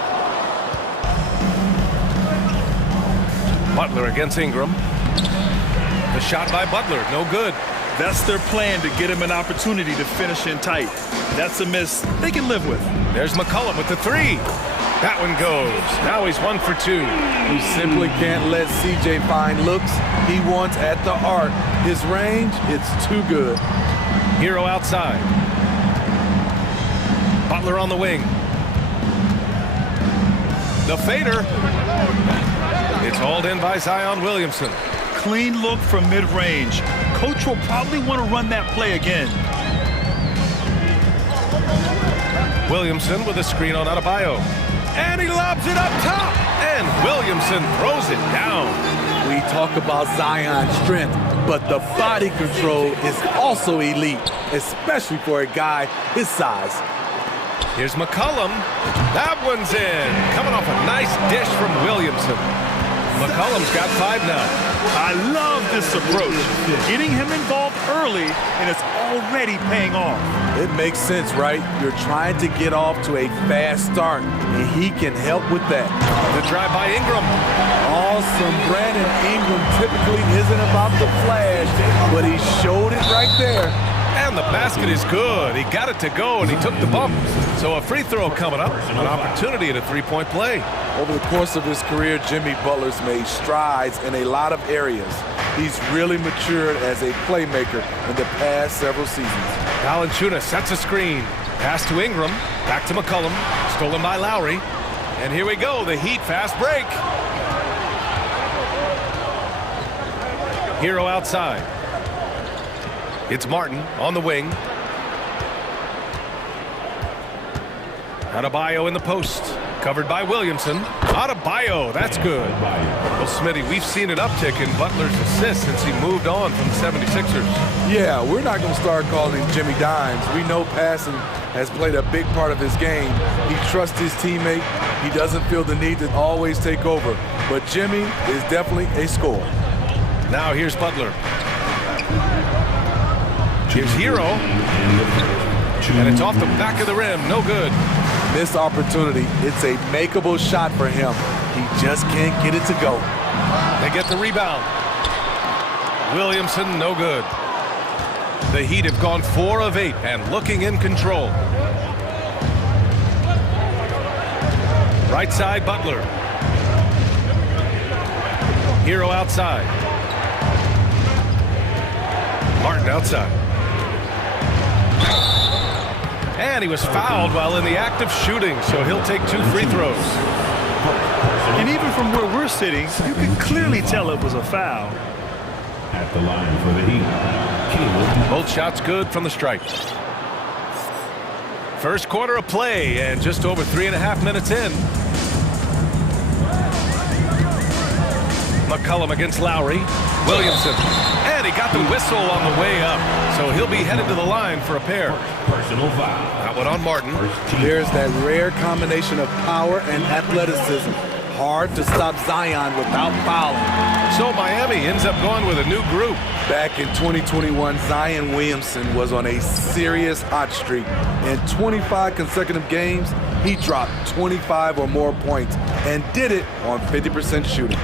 Butler against Ingram. The shot by Butler, no good. That's their plan, to get him an opportunity to finish in tight. That's a miss they can live with. There's McCollum with the 3. That one goes. Now he's 1 for 2. We simply can't let CJ find looks he wants at the arc. His range, it's too good. Hero outside. Butler on the wing. The fader. It's hauled in by Zion Williamson. Clean look from mid-range. Coach will probably want to run that play again. Williamson with a screen on Adebayo. And he lobs it up top. And Williamson throws it down. We talk about Zion's strength, but the body control is also elite, especially for a guy his size. Here's McCollum. That one's in. Coming off a nice dish from Williamson. McCollum's got 5 now. I love this approach. Getting him involved early, and it's already paying off. It makes sense, right? You're trying to get off to a fast start, and he can help with that. The drive by Ingram. Awesome. Brandon Ingram typically isn't about the flash, but he showed it right there. And the basket is good. He got it to go, and he took the bump. So a free throw coming up. An opportunity at a 3-point play. Over the course of his career, Jimmy Butler's made strides in a lot of areas. He's really matured as a playmaker in the past several seasons. Valanciunas sets a screen. Pass to Ingram. Back to McCollum. Stolen by Lowry. And here we go. The Heat fast break. Hero outside. It's Martin on the wing. Adebayo in the post. Covered by Williamson. Adebayo, that's good. Well, Smitty, we've seen an uptick in Butler's assists since he moved on from the 76ers. Yeah, we're not going to start calling him Jimmy Dimes. We know passing has played a big part of his game. He trusts his teammate. He doesn't feel the need to always take over. But Jimmy is definitely a scorer. Now here's Butler. Here's Hero. And it's off the back of the rim. No good. Missed opportunity. It's a makeable shot for him. He just can't get it to go. They get the rebound. Williamson, no good. The Heat have gone 4 of 8 and looking in control. Right side, Butler. Hero outside. Martin outside. And he was fouled while in the act of shooting, so he'll take 2 free throws. And even from where we're sitting, you can clearly tell it was a foul. At the line for the Heat, both shots good from the stripe. First quarter of play, and just over 3.5 minutes in. McCollum against Lowry. Williamson. And he got the whistle on the way up. So he'll be headed to the line for a pair. Personal foul. That one on Martin. There's that rare combination of power and athleticism. Hard to stop Zion without fouling. So Miami ends up going with a new group. Back in 2021, Zion Williamson was on a serious hot streak. In 25 consecutive games, he dropped 25 or more points and did it on 50% shooting.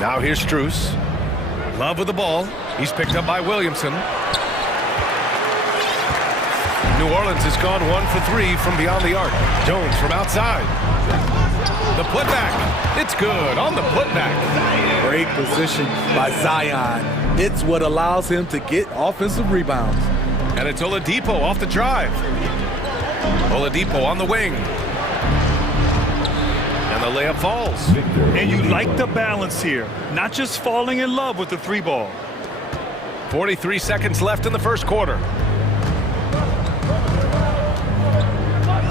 Now here's Strus. Love with the ball. He's picked up by Williamson. New Orleans has gone 1 for 3 from beyond the arc. Jones from outside. The putback. It's good on the putback. Great position by Zion. It's what allows him to get offensive rebounds. And it's Oladipo off the drive. Oladipo on the wing. And the layup falls. And you like the balance here. Not just falling in love with the three ball. 43 seconds left in the first quarter.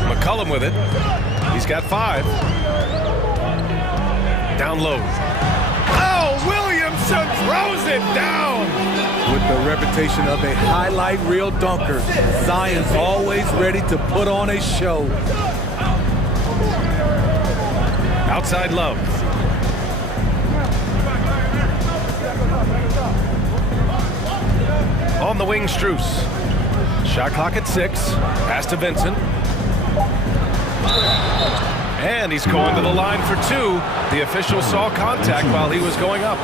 McCollum with it. He's got 5. Down low. Oh, Williamson throws it down. With the reputation of a highlight reel dunker, Zion's always ready to put on a show. Outside Love. On the wing, Strus. Shot clock at 6. Pass to Vincent. And he's going to the line for 2. The official saw contact while he was going up.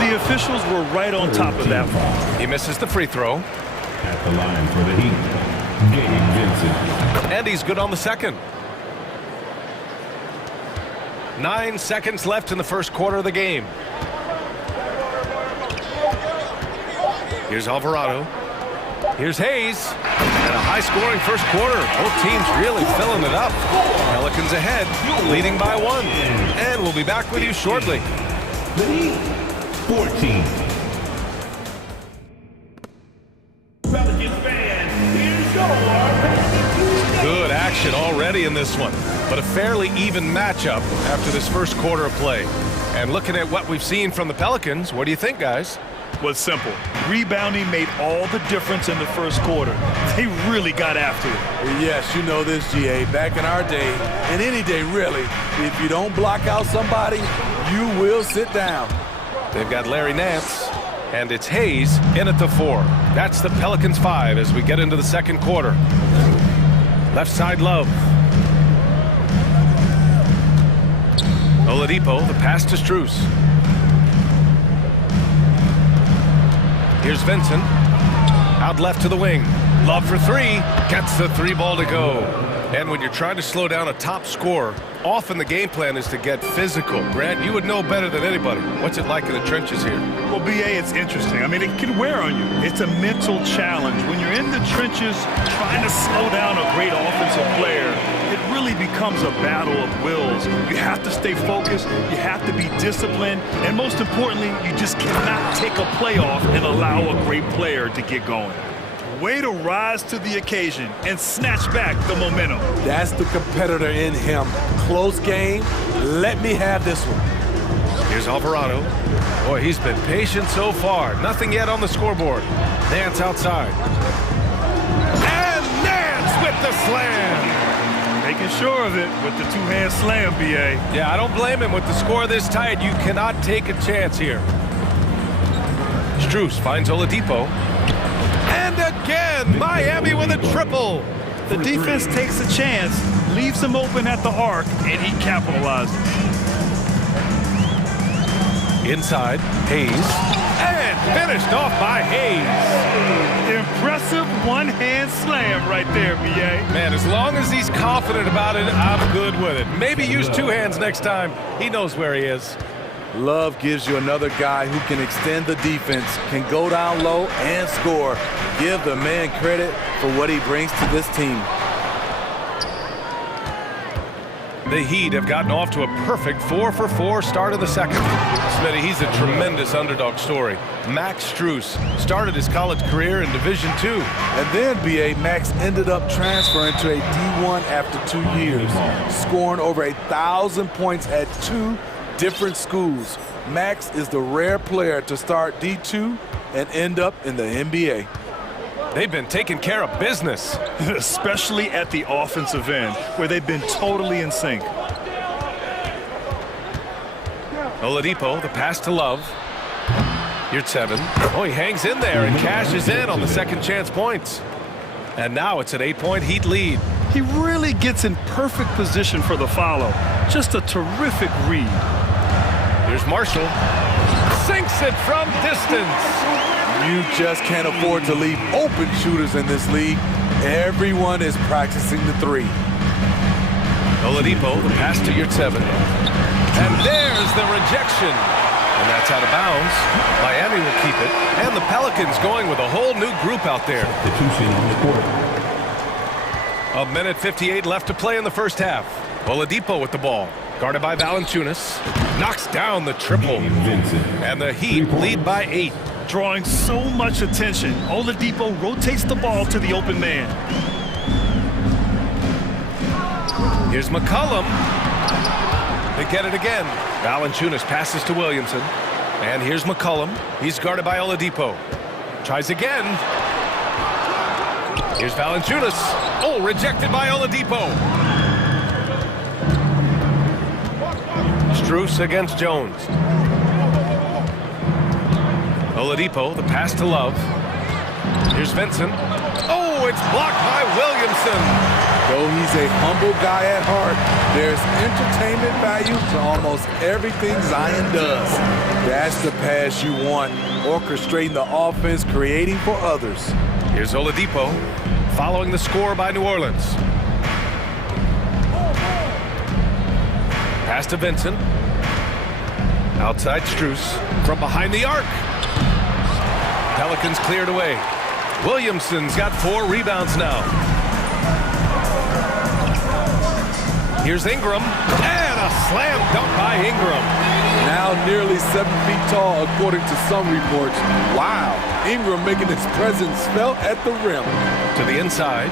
The officials were right on top of that one. He misses the free throw. At the line for the Heat, Gabe Vincent. And he's good on the second. 9 seconds left in the first quarter of the game. Here's Alvarado. Here's Hayes. And a high-scoring first quarter. Both teams really filling it up. Pelicans ahead, leading by 1. And we'll be back with you shortly. The Heat, 14. Pelicans fans, here's your Good action already in this one, but a fairly even matchup after this first quarter of play. And looking at what we've seen from the Pelicans, what do you think, guys? Was simple. Rebounding made all the difference in the first quarter. They really got after it. Yes, you know this, GA. Back in our day, and any day really, if you don't block out somebody, you will sit down. They've got Larry Nance, and it's Hayes in at the 4. That's the Pelicans 5 as we get into the second quarter. Left side Love. Oladipo, the pass to Strus. Here's Vincent. Out left to the wing. Love for 3. Gets the 3 ball to go. And when you're trying to slow down a top scorer, often the game plan is to get physical. Grant, you would know better than anybody. What's it like in the trenches here? Well, BA, it's interesting. I mean, it can wear on you. It's a mental challenge. When you're in the trenches trying to slow down a great offensive player, it really becomes a battle of wills. You have to stay focused. You have to be disciplined. And most importantly, you just cannot take a play off and allow a great player to get going. Way to rise to the occasion and snatch back the momentum. That's the competitor in him. Close game. Let me have this one. Here's Alvarado. Boy, he's been patient so far. Nothing yet on the scoreboard. Nance outside. And Nance with the slam. Making sure of it with the two-hand slam, BA. Yeah, I don't blame him. With the score this tight, you cannot take a chance here. Strus finds Oladipo. And again, Miami with a triple. The defense takes a chance, leaves him open at the arc, and he capitalized. Inside, Hayes. And finished off by Hayes. Impressive one-hand slam right there, BA. Man, as long as he's confident about it, I'm good with it. Maybe use 2 hands next time. He knows where he is. Love gives you another guy who can extend the defense, can go down low and score. Give the man credit for what he brings to this team. The Heat have gotten off to a perfect 4-for-4 start of the second. Smitty, he's a tremendous underdog story. Max Strus started his college career in Division II. And then, BA, Max ended up transferring to a D1 after 2 years, scoring over 1,000 points at 2 different schools. Max is the rare player to start D2 and end up in the NBA. They've been taking care of business. Especially at the offensive end, where they've been totally in sync. Oladipo, the pass to Love. Here's 7. Oh, he hangs in there and cashes in on the second chance points. And now it's an 8-point Heat lead. He really gets in perfect position for the follow. Just a terrific read. Here's Marshall. Sinks it from distance. You just can't afford to leave open shooters in this league. Everyone is practicing the 3. Oladipo, the pass to Yurt 7. And there's the rejection. And that's out of bounds. Miami will keep it. And the Pelicans going with a whole new group out there. A minute 58 left to play in the first half. Oladipo with the ball. Guarded by Valanciunas. Knocks down the triple. And the Heat lead by 8. Drawing so much attention. Oladipo rotates the ball to the open man. Here's McCollum. They get it again. Valanciunas passes to Williamson. And here's McCollum. He's guarded by Oladipo. Tries again. Here's Valanciunas. Oh, rejected by Oladipo. Strus against Jones. Oladipo, the pass to Love. Here's Vincent. Oh, it's blocked by Williamson. Though he's a humble guy at heart, there's entertainment value to almost everything Zion does. That's the pass you want, orchestrating the offense, creating for others. Here's Oladipo, following the score by New Orleans. Pass to Vincent. Outside Strus, from behind the arc. Pelicans cleared away. Williamson's got 4 rebounds now. Here's Ingram, and a slam dunk by Ingram. Now nearly 7 feet tall, according to some reports. Wow, Ingram making his presence felt at the rim. To the inside.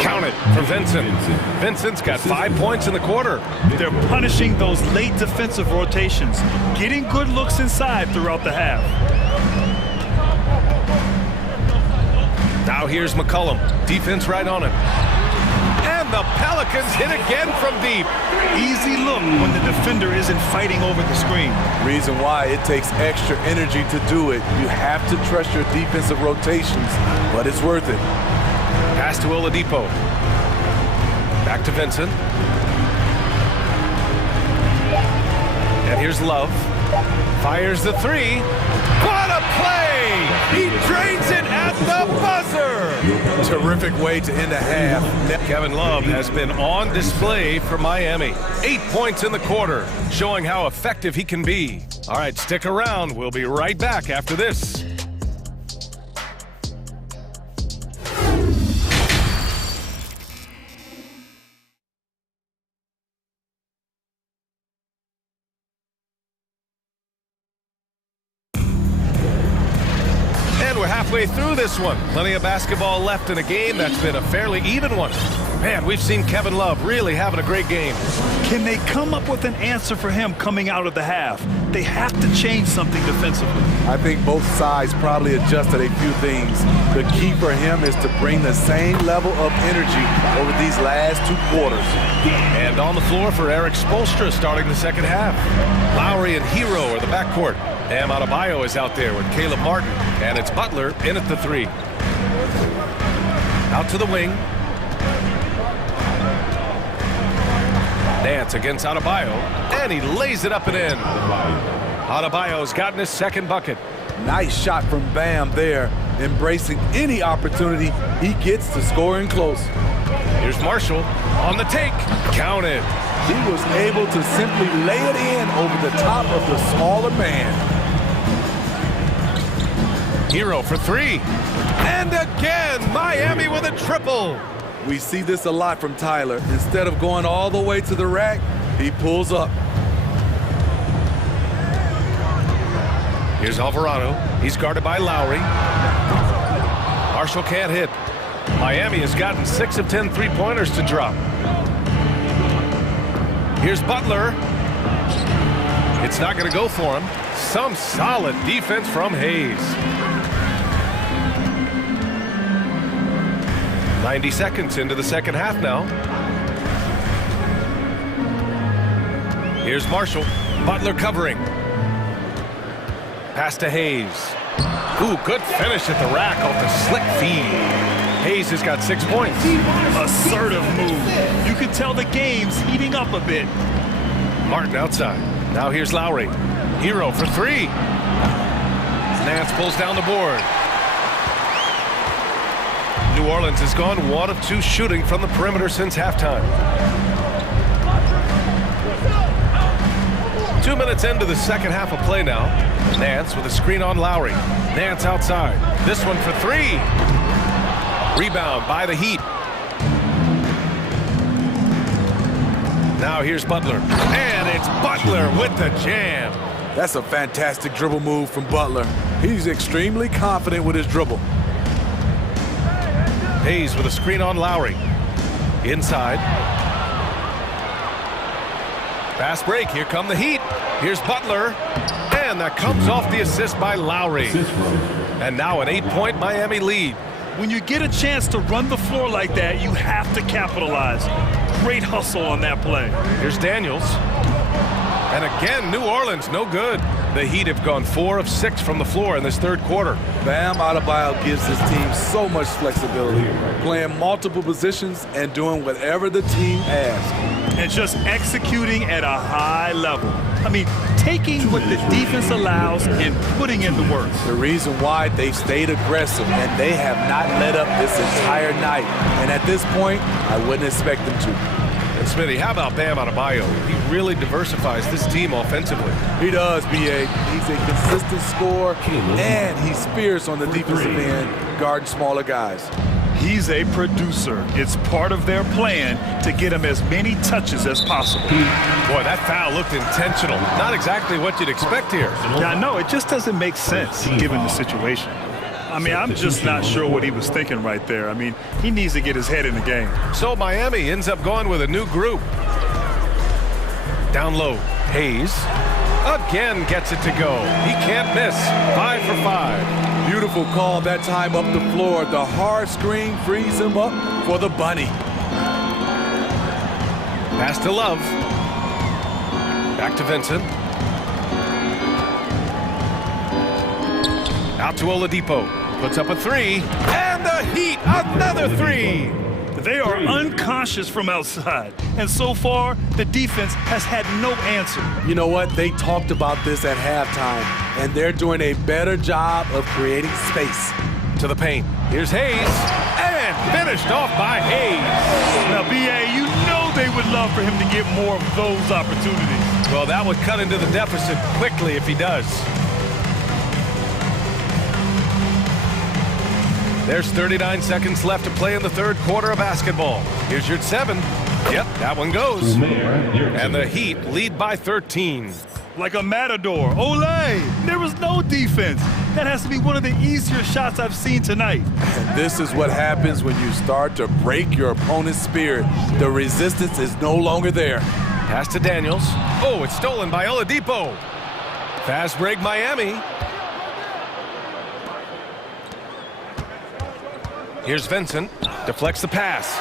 Count it for Vincent. Vincent's got 5 points in the quarter. They're punishing those late defensive rotations, getting good looks inside throughout the half. Now here's McCollum. Defense right on him. And the Pelicans hit again from deep. Easy look when the defender isn't fighting over the screen. Reason why it takes extra energy to do it. You have to trust your defensive rotations, but it's worth it. Pass to Oladipo. Back to Vincent. And here's Love. Fires the 3. What a play! He drains it at the buzzer! Terrific way to end a half. Kevin Love has been on display for Miami. 8 points in the quarter, showing how effective he can be. All right, stick around. We'll be right back after this. We're halfway through this one. Plenty of basketball left in a game that's been a fairly even one. Man, we've seen Kevin Love really having a great game. Can they come up with an answer for him coming out of the half? They have to change something defensively. I think both sides probably adjusted a few things. The key for him is to bring the same level of energy over these last 2 quarters. And on the floor for Eric Spoelstra starting the second half. Lowry and Hero are the backcourt. Bam Adebayo is out there with Caleb Martin. And it's Butler in at the 3. Out to the wing. Nance against Adebayo. And he lays it up and in. Adebayo's gotten his second bucket. Nice shot from Bam there. Embracing any opportunity he gets to scoring close. Here's Marshall on the take. Counted. He was able to simply lay it in over the top of the smaller man. Hero for 3. And again, Miami with a triple. We see this a lot from Tyler. Instead of going all the way to the rack, he pulls up. Here's Alvarado. He's guarded by Lowry. Marshall can't hit. Miami has gotten 6 of 10 3-pointers to drop. Here's Butler. It's not going to go for him. Some solid defense from Hayes. 90 seconds into the second half now. Here's Marshall. Butler covering. Pass to Hayes. Ooh, good finish at the rack off the slick feed. Hayes has got 6 points. Assertive move. You can tell the game's heating up a bit. Martin outside. Now here's Lowry. Hero for 3. Nance pulls down the board. New Orleans has gone 1 of 2 shooting from the perimeter since halftime. 2 2 minutes into the second half of play now. Nance with a screen on Lowry. Nance outside. This one for three. Rebound by the Heat. Now here's Butler. And it's Butler with the jam. That's a fantastic dribble move from Butler. He's extremely confident with his dribble. Hayes with a screen on Lowry. Inside. Fast break. Here come the Heat. Here's Butler. And that comes off the assist by Lowry. And now an 8-point Miami lead. When you get a chance to run the floor like that, you have to capitalize. Great hustle on that play. Here's Daniels. And again, New Orleans, no good. The Heat have gone 4 of 6 from the floor in this third quarter. Bam Adebayo gives his team so much flexibility, playing multiple positions and doing whatever the team asks. And just executing at a high level. I mean, taking what the defense allows and putting in the work. The reason why they've stayed aggressive and they have not let up this entire night. And at this point, I wouldn't expect them to. And Smitty, how about Bam Adebayo? He really diversifies this team offensively. He does, B.A. He's a consistent scorer, and he's fierce on the defensive end, guarding smaller guys. He's a producer. It's part of their plan to get him as many touches as possible. Boy, that foul looked intentional. Not exactly what you'd expect here. Yeah, no, it just doesn't make sense given the situation. I mean, I'm just not sure what he was thinking right there. I mean, he needs to get his head in the game. So Miami ends up going with a new group. Down low, Hayes again gets it to go. He can't miss. 5 for 5. Beautiful call that time up the floor. The hard screen frees him up for the bunny. Pass to Love. Back to Vincent. Out to Oladipo. Puts up a three. And the Heat, another three. They are unconscious from outside. And so far, the defense has had no answer. You know what? They talked about this at halftime, and they're doing a better job of creating space. To the paint. Here's Hayes. And finished off by Hayes. Now, B.A., you know they would love for him to get more of those opportunities. Well, that would cut into the deficit quickly if he does. There's 39 seconds left to play in the third quarter of basketball. Here's your 7. Yep, that one goes. And the Heat lead by 13. Like a matador. Olay! There was no defense. That has to be one of the easier shots I've seen tonight. And this is what happens when you start to break your opponent's spirit. The resistance is no longer there. Pass to Daniels. Oh, it's stolen by Oladipo. Fast break Miami. Here's Vincent. Deflects the pass.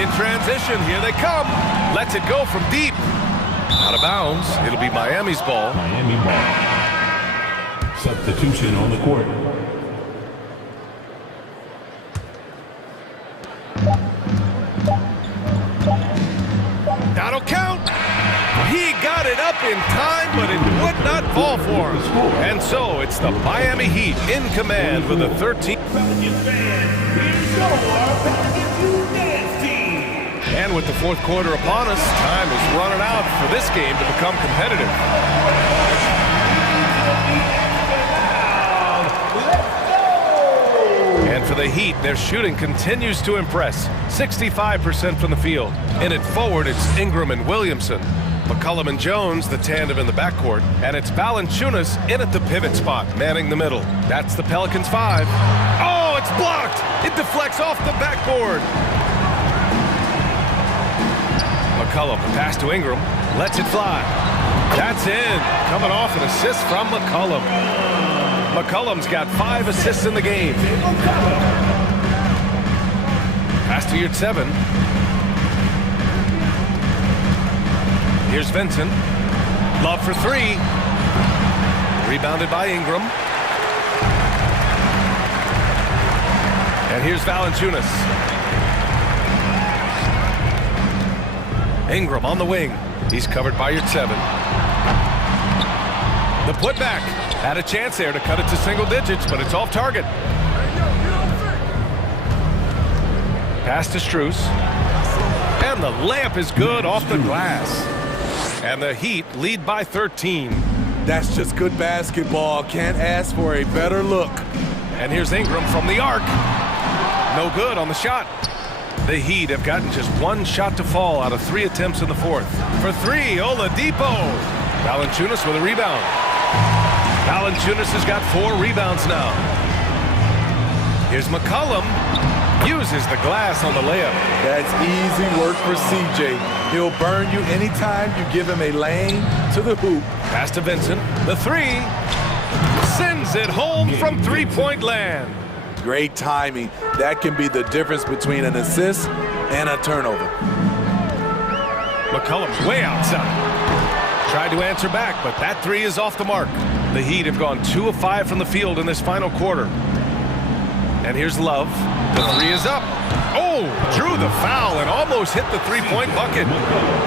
In transition, here they come. Lets it go from deep. Out of bounds. It'll be Miami's ball. Miami ball. Substitution on the court. That'll count. He got it up in time, but it would not fall for him. And so it's the Miami Heat in command with a 13. And with the fourth quarter upon us, time is running out for this game to become competitive. And for the Heat, their shooting continues to impress. 65% from the field. In it forward, it's Ingram and Williamson. McCollum and Jones, the tandem in the backcourt. And it's Valanciunas in at the pivot spot, manning the middle. That's the Pelicans' 5. Oh, it's blocked! It deflects off the backboard. McCollum, pass to Ingram, lets it fly. That's in. Coming off an assist from McCollum. McCollum's got 5 assists in the game. Pass to your 7. Here's Vincent. Love for 3. Rebounded by Ingram. And here's Valanciunas. Ingram on the wing. He's covered by your 7. The putback. Had a chance there to cut it to single digits, but it's off target. Pass to Strus. And the layup is good off the glass. And the Heat lead by 13. That's just good basketball. Can't ask for a better look. And here's Ingram from the arc. No good on the shot. The Heat have gotten just one shot to fall out of 3 attempts in the fourth. For 3, Oladipo. Valanciunas with a rebound. Valanciunas has got 4 rebounds now. Here's McCollum. Uses the glass on the layup. That's easy work for CJ. He'll burn you anytime you give him a lane to the hoop. Pass to Vincent. The 3. Sends it home from three-point land. Great timing. That can be the difference between an assist and a turnover. McCollum's way outside. Tried to answer back, but that 3 is off the mark. The Heat have gone 2 of 5 from the field in this final quarter. And here's Love. The 3 is up. Oh, drew the foul and almost hit the three-point bucket.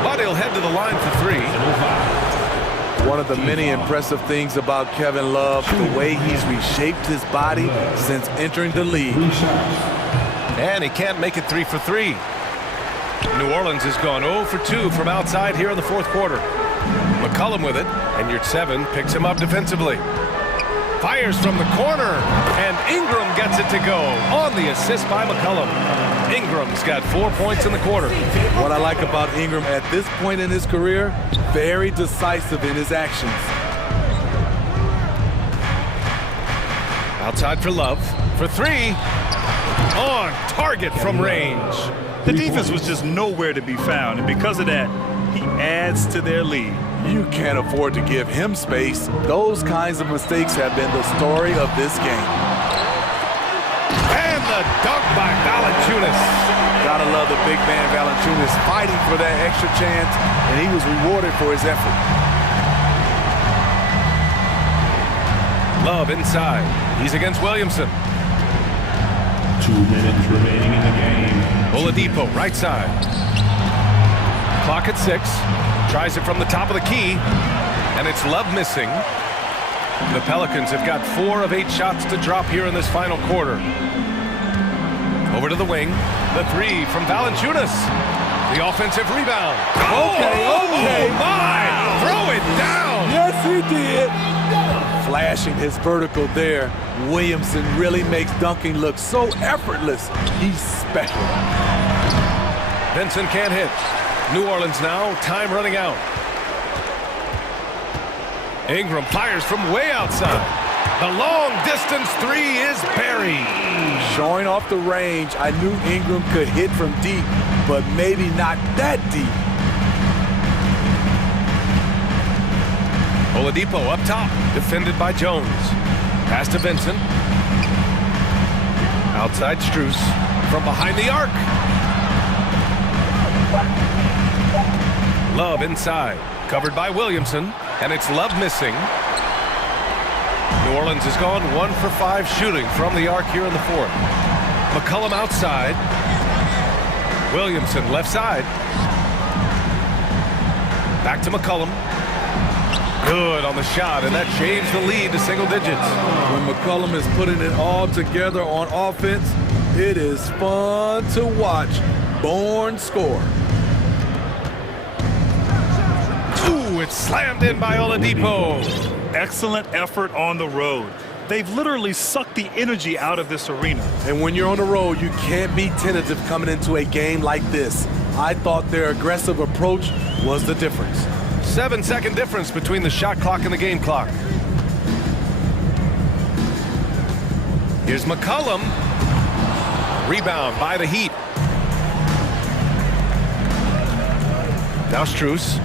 But he'll head to the line for 3. One of the many impressive things about Kevin Love, the way he's reshaped his body since entering the league. And he can't make it 3 for 3. New Orleans has gone 0 for 2 from outside here in the fourth quarter. McCollum with it, and your 7 picks him up defensively. Fires from the corner, and Ingram gets it to go on the assist by McCollum. Ingram's got 4 points in the quarter. What I like about Ingram at this point in his career, very decisive in his actions. Outside for Love, for 3. On target from range. The defense was just nowhere to be found, and because of that, he adds to their lead. You can't afford to give him space. Those kinds of mistakes have been the story of this game. And the dunk by Valanciunas. Gotta love the big man Valanciunas fighting for that extra chance, and he was rewarded for his effort. Love inside. He's against Williamson. 2 minutes remaining in the game. Oladipo, right side. Clock at 6. Tries it from the top of the key, and it's Love missing. The Pelicans have got 4 of 8 shots to drop here in this final quarter. Over to the wing. The 3 from Valanciunas. The offensive rebound. Okay. Oh my! Throw it down! Yes, he did. Flashing his vertical there. Williamson really makes dunking look so effortless. He's special. Vincent can't hit. New Orleans now, time running out. Ingram fires from way outside. The long distance 3 is buried. Showing off the range, I knew Ingram could hit from deep, but maybe not that deep. Oladipo up top, defended by Jones. Pass to Vincent. Outside Strus from behind the arc. Love inside, covered by Williamson, and it's Love missing. New Orleans has gone 1 for 5 shooting from the arc here in the fourth. McCollum outside. Williamson left side. Back to McCollum. Good on the shot, and that shaves the lead to single digits. When McCollum is putting it all together on offense, it is fun to watch. Born score. It's slammed in by Oladipo. Excellent effort on the road. They've literally sucked the energy out of this arena. And when you're on the road, you can't be tentative coming into a game like this. I thought their aggressive approach was the difference. 7-second difference between the shot clock and the game clock. Here's McCollum. Rebound by the Heat. Now Strus.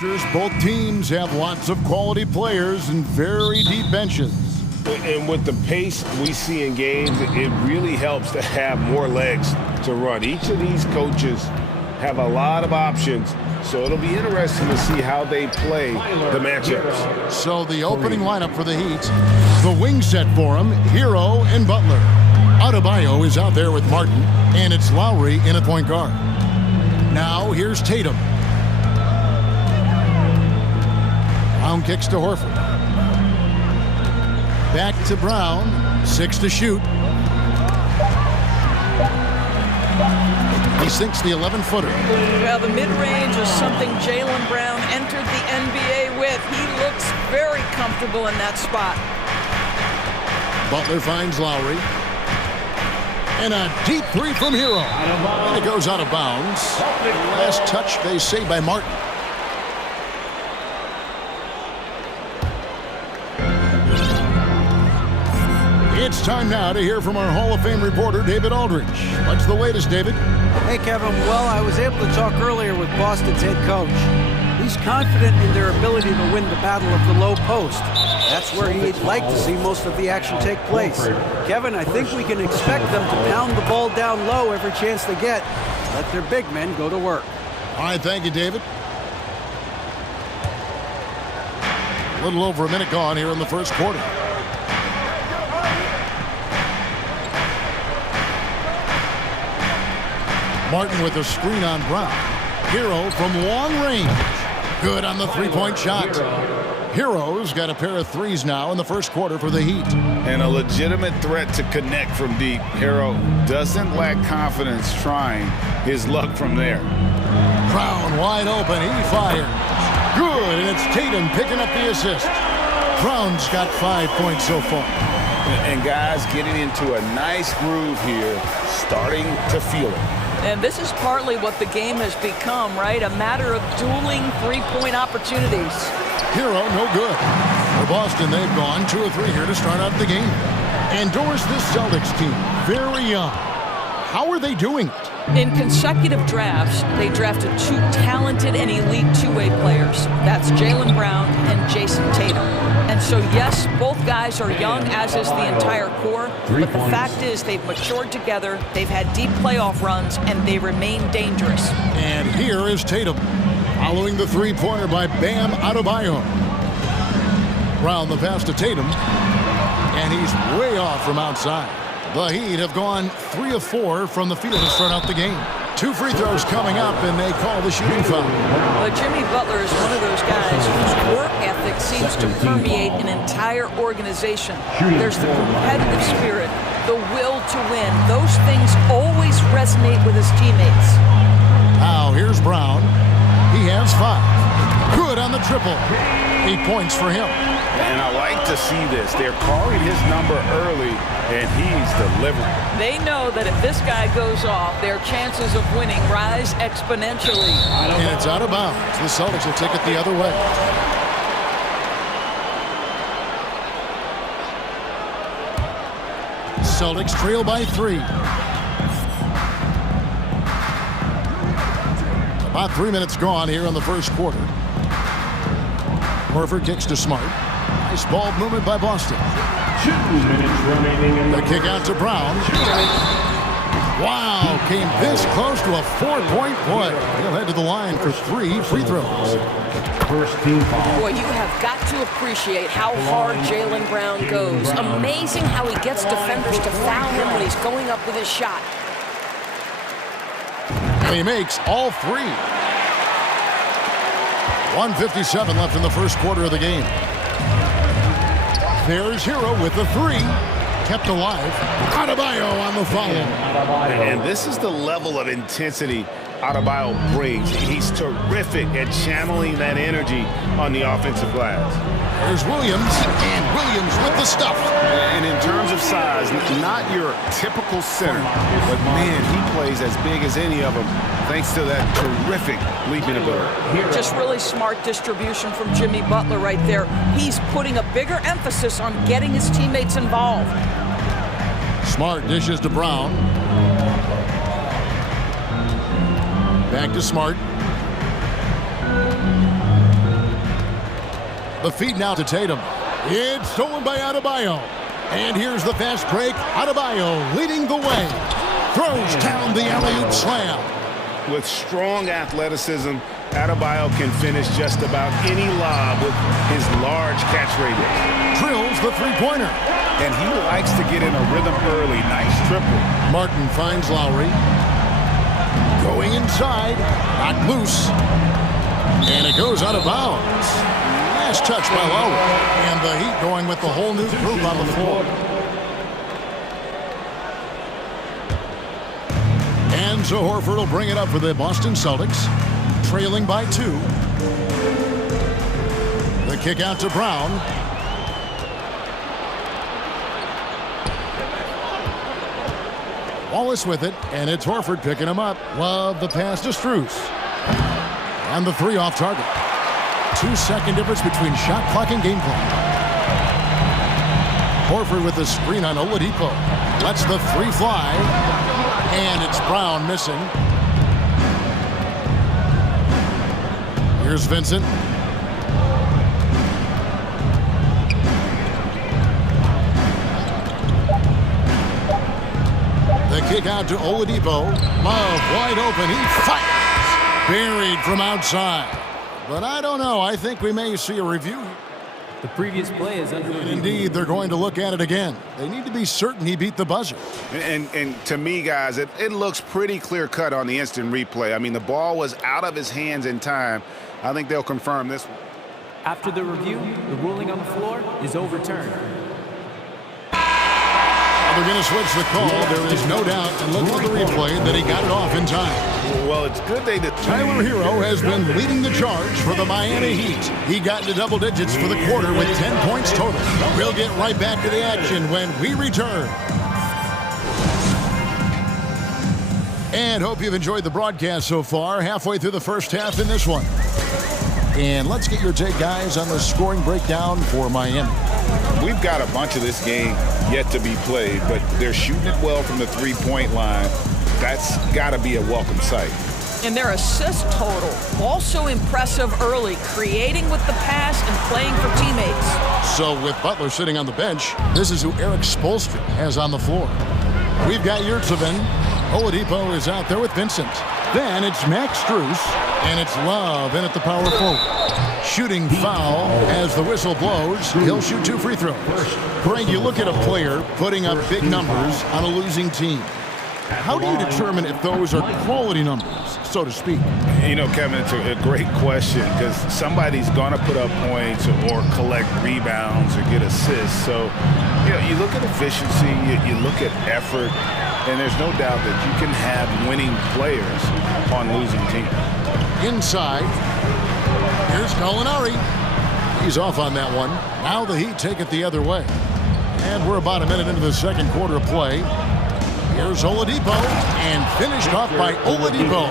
rosters, both teams have lots of quality players and very deep benches. And with the pace we see in games, it really helps to have more legs to run. Each of these coaches have a lot of options, so it'll be interesting to see how they play the matchups. So the opening lineup for the Heat, the wing set for them, Hero and Butler. Adebayo is out there with Martin, and it's Lowry in at point guard. Now here's Tatum. Brown kicks to Horford. Back to Brown, 6 to shoot. He sinks the 11-footer. Well, the mid-range is something Jaylen Brown entered the NBA with. He looks very comfortable in that spot. Butler finds Lowry. And a deep three from Hero. And it goes out of bounds. Last touch, they say, by Martin. It's time now to hear from our Hall of Fame reporter, David Aldridge. What's the latest, David? Hey, Kevin. Well, I was able to talk earlier with Boston's head coach. He's confident in their ability to win the battle of the low post. That's where he'd like to see most of the action take place. Kevin, I think we can expect them to pound the ball down low every chance they get. Let their big men go to work. All right, thank you, David. A little over a minute gone here in the first quarter. Martin with a screen on Brown. Hero from long range. Good on the three-point shot. Hero's got a pair of threes now in the first quarter for the Heat. And a legitimate threat to connect from deep. Hero doesn't lack confidence trying his luck from there. Brown wide open. He fires. Good, and it's Tatum picking up the assist. Brown's got 5 points so far. And guys getting into a nice groove here, starting to feel it. And this is partly what the game has become, right? A matter of dueling three-point opportunities. Hero, no good. For Boston, they've gone 2 or 3 here to start out the game. And Doris, this Celtics team, very young. How are they doing it? In consecutive drafts, they drafted 2 talented and elite two-way players. That's Jaylen Brown and Jason Tatum. And so, yes, both guys are young, as is the entire core. But the fact is they've matured together, they've had deep playoff runs, and they remain dangerous. And here is Tatum, following the three-pointer by Bam Adebayo. Brown the pass to Tatum, and he's way off from outside. The Heat have gone 3 of 4 from the field to start out the game. 2 free throws coming up, and they call the shooting foul. Well, Jimmy Butler is one of those guys whose work ethic seems to permeate an entire organization. There's the competitive spirit, the will to win. Those things always resonate with his teammates. Now, here's Brown. He has 5. Good on the triple. 8 points for him. And I like to see this. They're calling his number early, and he's delivering. They know that if this guy goes off, their chances of winning rise exponentially. And it's out of bounds. The Celtics will take it the other way. Celtics trail by 3. About 3 minutes gone here in the first quarter. Horford kicks to Smart. Nice ball movement by Boston. 2 minutes remaining. The kick out to Brown. Wow, came this close to a 4-point play. He'll head to the line for 3 free throws. First team foul. Boy, you have got to appreciate how hard Jaylen Brown goes. Amazing how he gets defenders to foul him when he's going up with his shot. And he makes all 3. 1:57 left in the first quarter of the game. There's Hero with the 3. Kept alive. Adebayo on the follow. And this is the level of intensity Adebayo brings. He's terrific at channeling that energy on the offensive glass. There's Williams, and Williams with the stuff. And in terms of size, not your typical center, but man, he plays as big as any of them thanks to that terrific leaping ability. Just really smart distribution from Jimmy Butler right there. He's putting a bigger emphasis on getting his teammates involved. Smart dishes to Brown. Back to Smart. The feed now to Tatum. It's stolen by Adebayo. And here's the fast break. Adebayo leading the way. Throws down the alley-oop slam. With strong athleticism, Adebayo can finish just about any lob with his large catch radius. Drills the three-pointer. And he likes to get in a rhythm early. Nice triple. Martin finds Lowry. Going inside. Not loose. And it goes out of bounds. Last touch by Lowry. And the Heat going with the whole new group on the floor. And so Horford will bring it up for the Boston Celtics. Trailing by 2. The kick out to Brown. Wallace with it, and it's Horford picking him up. Love the pass to Strus. And the 3 off target. 2-second difference between shot clock and game clock. Horford with the screen on Oladipo. Lets the 3 fly. And it's Brown missing. Here's Vincent. The kick out to Oladipo. Love wide open. He fires. Buried from outside. But I don't know. I think we may see a review. The previous play is under review. Indeed, they're going to look at it again. They need to be certain he beat the buzzer. And to me, guys, it looks pretty clear-cut on the instant replay. I mean, the ball was out of his hands in time. I think they'll confirm this one. After the review, the ruling on the floor is overturned. They're going to switch the call. There is no doubt, and look at the replay, that he got it off in time. Well, it's good they did. Tyler Hero has been leading the charge for the Miami Heat. He got into double digits for the quarter with 10 points total. We'll get right back to the action when we return. And hope you've enjoyed the broadcast so far. Halfway through the first half in this one. And let's get your take, guys, on the scoring breakdown for Miami. We've got a bunch of this game yet to be played, but they're shooting it well from the three-point line. That's got to be a welcome sight. And their assist total, also impressive early, creating with the pass and playing for teammates. So with Butler sitting on the bench, this is who Eric Spoelstra has on the floor. We've got Yurtseven. Oladipo is out there with Vincent. Then it's Max Strus, and it's Love in at the power forward. Shooting foul as the whistle blows. He'll shoot 2 free throws. Greg, you look at a player putting up big numbers on a losing team. How do you determine if those are quality numbers, so to speak? You know, Kevin, it's a great question because somebody's going to put up points or collect rebounds or get assists. So, you know, you look at efficiency, you look at effort, and there's no doubt that you can have winning players on losing teams. Inside, here's Gallinari. He's off on that one. Now the Heat take it the other way. And we're about a minute into the second quarter of play. Here's Oladipo, and finished off by Oladipo.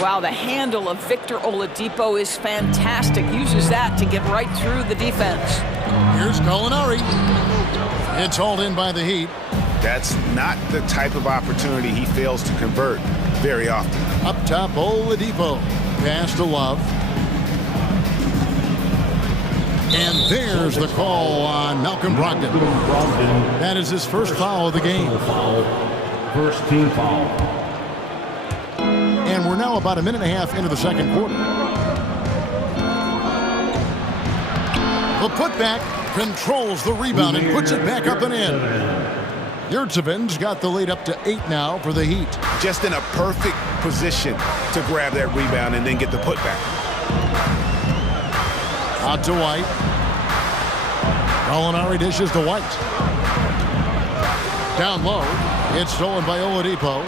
Wow, the handle of Victor Oladipo is fantastic. Uses that to get right through the defense. Here's Gallinari. It's hauled in by the Heat. That's not the type of opportunity he fails to convert very often. Up top, Oladipo. Pass to Love. And there's the call on Malcolm Brogdon. That is his first foul of the game. First team foul. And we're now about a minute and a half into the second quarter. The putback controls the rebound and puts it back up and in. Yurtseven's got the lead up to 8 now for the Heat. Just in a perfect position to grab that rebound and then get the putback. Out to White. Gallinari dishes to White. Down low. It's stolen by Oladipo.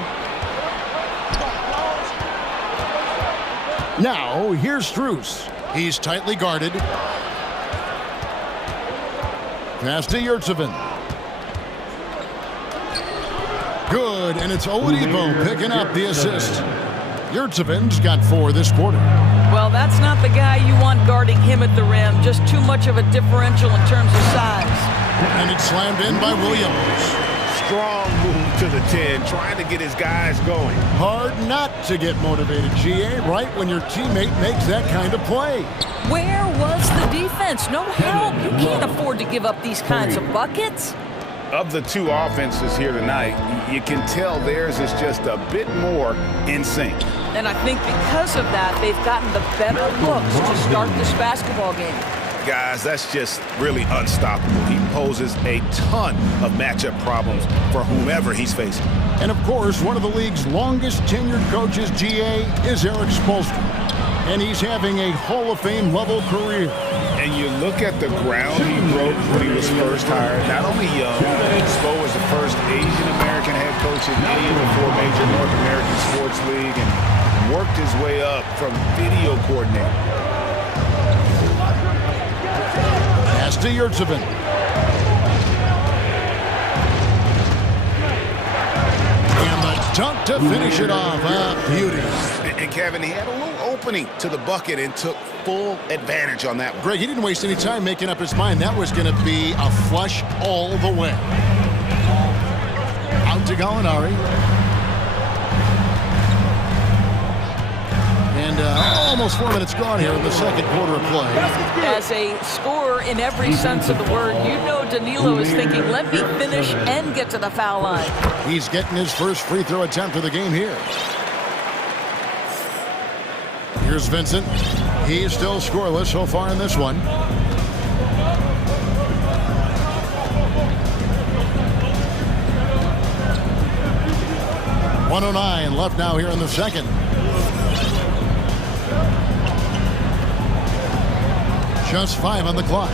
Now, here's Strus. He's tightly guarded. Pass to Yurtseven. Good, and it's Oladipo picking up the assist. Yurtseven's got 4 this quarter. Well, that's not the guy you want guarding him at the rim. Just too much of a differential in terms of size. And it's slammed in by Williams. Strong move to the 10, trying to get his guys going. Hard not to get motivated, GA, right when your teammate makes that kind of play. Where was the defense? No help. You can't afford to give up these kinds of buckets. Of the two offenses here tonight, you can tell theirs is just a bit more in sync. And I think because of that, they've gotten the better looks to start this basketball game. Guys, that's just really unstoppable. He poses a ton of matchup problems for whomever he's facing. And of course, one of the league's longest tenured coaches, GA, is Eric Spoelstra. And he's having a Hall of Fame level career. And you look at the ground he broke when he was first hired. Not only young, Spo was the first Asian American head coach in any of the 4 major North American sports league and worked his way up from video coordinator. Pass to Yurtsevin. And the dunk to finish it off. Beauty. And Kevin, he had a little opening to the bucket and took full advantage on that one. Greg, he didn't waste any time making up his mind. That was going to be a flush all the way. Out to Gallinari. And almost 4 minutes gone here in the second quarter of play. As a scorer in every sense of the word, you know Danilo is thinking, let me finish and get to the foul line. He's getting his first free throw attempt of the game here. Here's Vincent. He's still scoreless so far in this one. .109 left now here in the second. Just 5 on the clock.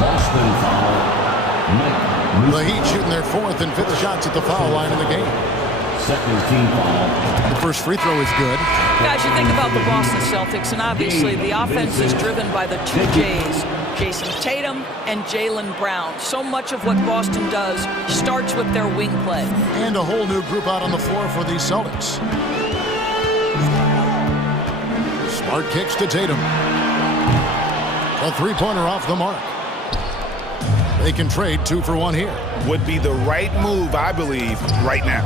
Boston foul. The Heat shooting their 4th and 5th shots at the foul line in the game. Second team foul. The first free throw is good. Guys, you think about the Boston Celtics, and obviously the offense is driven by the 2 J's, Jason Tatum and Jaylen Brown. So much of what Boston does starts with their wing play. And a whole new group out on the floor for the Celtics. Smart kicks to Tatum. A 3-pointer off the mark. They can trade 2 for 1 here. Would be the right move, I believe, right now.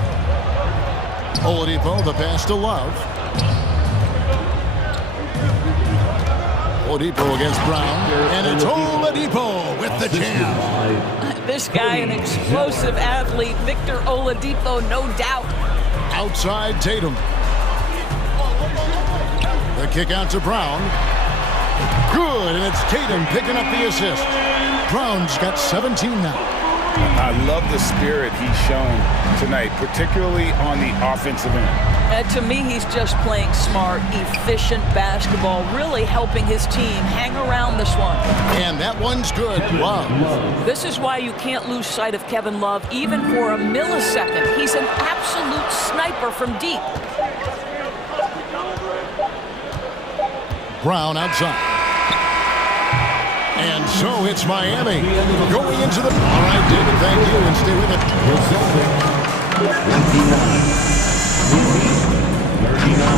Oladipo, the pass to Love. Oladipo against Brown. And it's Oladipo with the jam. This guy, an explosive athlete, Victor Oladipo, no doubt. Outside Tatum. The kick out to Brown. Good, and it's Tatum picking up the assist. Brown's got 17 now. I love the spirit he's shown tonight, particularly on the offensive end. And to me, he's just playing smart, efficient basketball, really helping his team hang around this one. And that one's good. Love. This is why you can't lose sight of Kevin Love, even for a millisecond. He's an absolute sniper from deep. Brown outside. And so it's Miami going into the... All right, David, thank you, and stay with it. 39.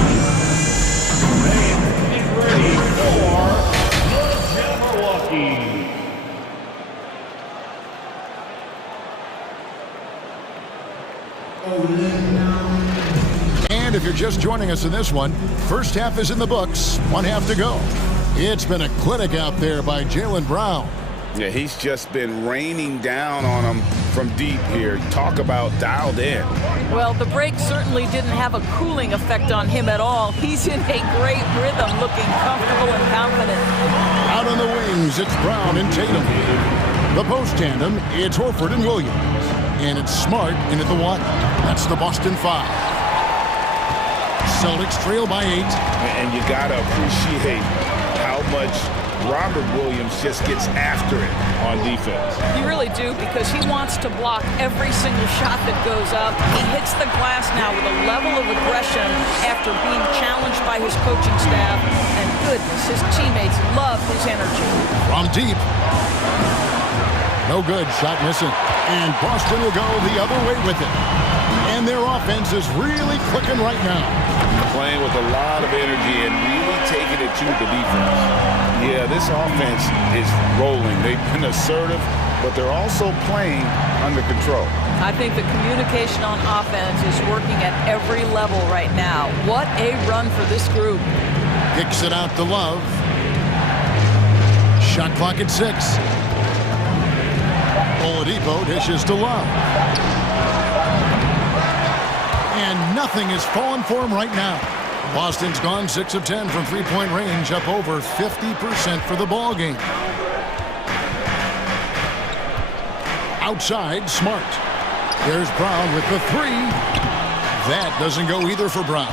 Ready for the Jabberwocky. And if you're just joining us in this one, first half is in the books. 1 half to go. It's been a clinic out there by Jaylen Brown. Yeah, he's just been raining down on him from deep here. Talk about dialed in. Well, the break certainly didn't have a cooling effect on him at all. He's in a great rhythm, looking comfortable and confident. Out on the wings, it's Brown and Tatum. The post tandem, it's Horford and Williams. And it's Smart into the one. That's the Boston 5. Celtics trail by 8. And you got to appreciate how much Robert Williams just gets after it on defense. You really do, because he wants to block every single shot that goes up. He hits the glass now with a level of aggression after being challenged by his coaching staff. And goodness, his teammates love his energy. From deep. No good, shot missing. And Boston will go the other way with it. And their offense is really clicking right now. Playing with a lot of energy and really taking it to the defense. Yeah, this offense is rolling. They've been assertive. but they're also playing under control. I think the communication on offense is working at every level right now. What a run for this group. Kicks it out to Love. Shot clock at 6. Oladipo dishes to Love. And nothing is falling for him right now. Boston's gone 6 of 10 from three-point range, up over 50% for the ball game. Outside, Smart. There's Brown with the 3. That doesn't go either for Brown.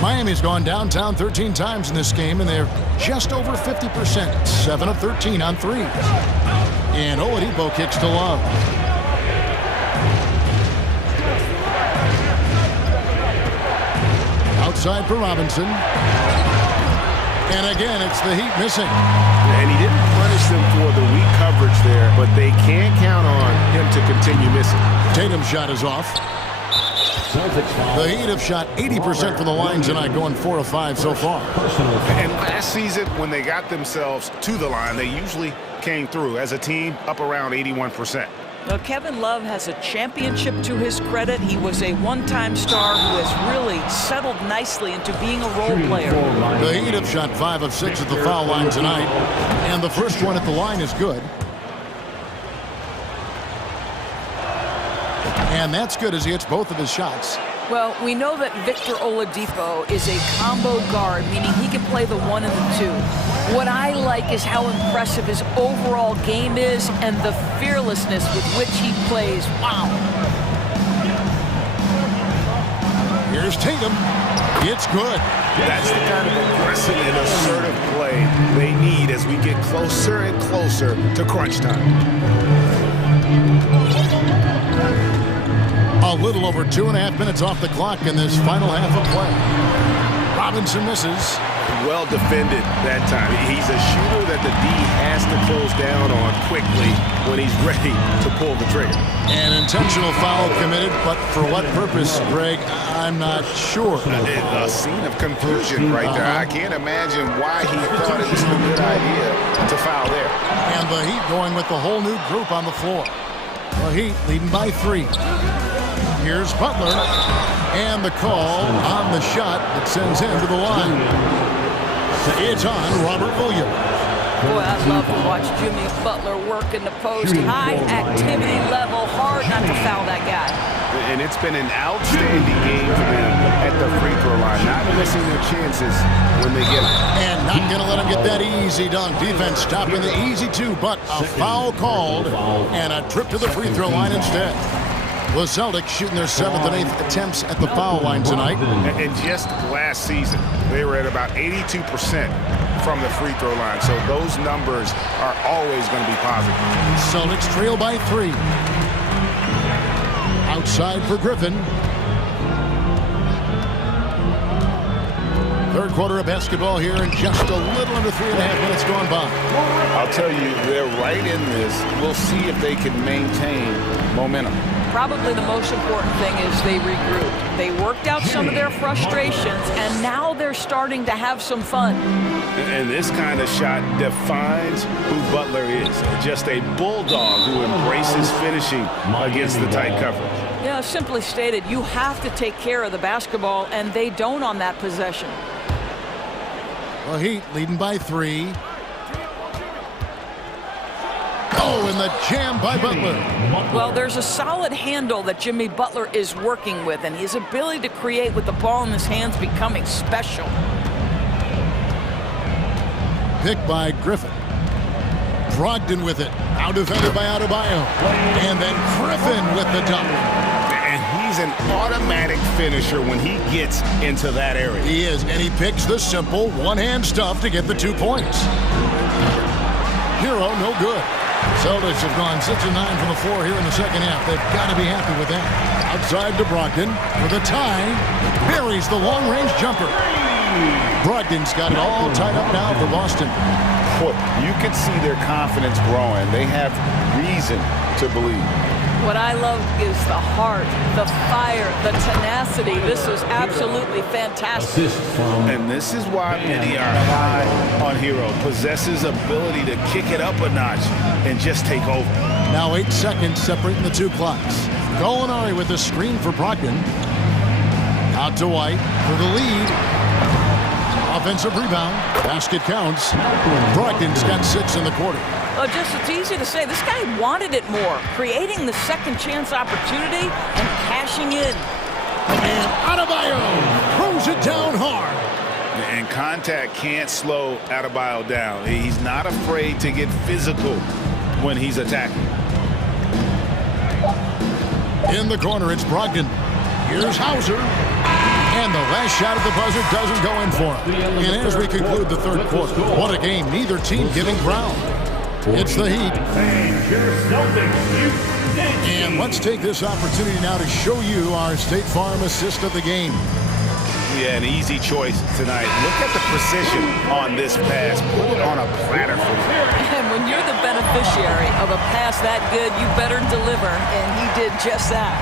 Miami's gone downtown 13 times in this game, and they're just over 50%, 7 of 13 on threes. And Oladipo kicks to Love. Outside for Robinson. And again, it's the Heat missing. And he didn't punish them for the weak coverage there, but they can't count on him to continue missing. Tatum's shot is off. The Heat have shot 80% from the line tonight, going 4 of 5 so far. And last season, when they got themselves to the line, they usually came through as a team up around 81%. Well, Kevin Love has a championship to his credit. He was a one-time star who has really settled nicely into being a role player. The Heat have shot 5 of 6 at the foul line tonight, and the first one at the line is good. And that's good as he hits both of his shots. Well, we know that Victor Oladipo is a combo guard, meaning he can play the 1 and the 2. What I like is how impressive his overall game is and the fearlessness with which he plays. Wow. Here's Tatum. It's good. That's the kind of aggressive and assertive play they need as we get closer and closer to crunch time. A little over 2.5 minutes off the clock in this final half of play. Robinson misses. Well defended that time. He's a shooter that the D has to close down on quickly when he's ready to pull the trigger. An intentional foul committed, but for what purpose, Greg, I'm not sure. A scene of confusion right there. I can't imagine why he thought it was a good idea to foul there. And the Heat going with the whole new group on the floor. The Heat leading by 3. Here's Butler, and the call on the shot that sends him to the line. It's on Robert Williams. Boy, I'd love to watch Jimmy Butler work in the post. High activity level, hard not to foul that guy. And it's been an outstanding game for them at the free throw line, not missing their chances when they get them. And not going to let him get that easy dunk. Defense stopping the easy 2, but a foul called and a trip to the free throw line instead. The Celtics shooting their 7th and 8th attempts at the foul line tonight. And just last season, they were at about 82% from the free throw line. So those numbers are always going to be positive. Celtics trail by 3. Outside for Griffin. Third quarter of basketball here in just a little under 3.5 minutes gone by. I'll tell you, they're right in this. We'll see if they can maintain momentum. Probably the most important thing is they regrouped. They worked out some of their frustrations, and now they're starting to have some fun. And this kind of shot defines who Butler is. Just a bulldog who embraces finishing against the tight coverage. Yeah, simply stated, you have to take care of the basketball, and they don't on that possession. The Heat leading by 3. Oh, and the jam by Butler. Well, there's a solid handle that Jimmy Butler is working with, and his ability to create with the ball in his hands becoming special. Picked by Griffin. Brogdon with it. Now defended by Adebayo. And then Griffin with the dunk. And he's an automatic finisher when he gets into that area. He is, and he picks the simple one-hand stuff to get the 2 points. Hero, no good. Celtics have gone 6 of 9 from the floor here in the second half. They've got to be happy with that. Outside to Brogdon with a tie. Buries the long-range jumper. Brogdon's got it all tied up now for Boston. You can see their confidence growing. They have reason to believe. What I love is the heart, the fire, the tenacity. This is absolutely fantastic. And this is why many are high on Hero. Possesses ability to kick it up a notch and just take over. Now 8 seconds separating the two clocks. Gallinari with the screen for Brogdon. Out to White for the lead. Offensive rebound. Basket counts. Brogdon's got 6 in the quarter. It's easy to say. This guy wanted it more, creating the second chance opportunity and cashing in. And Adebayo throws it down hard. And contact can't slow Adebayo down. He's not afraid to get physical when he's attacking. In the corner, it's Brogdon. Here's Hauser. And the last shot at the buzzer doesn't go in for him. And as we conclude the third quarter, what a game. Neither team giving ground. It's the Heat. And let's take this opportunity now to show you our State Farm assist of the game. Yeah, an easy choice tonight. Look at the precision on this pass. Put it on a platter for him. And when you're the beneficiary of a pass that good, you better deliver. And he did just that.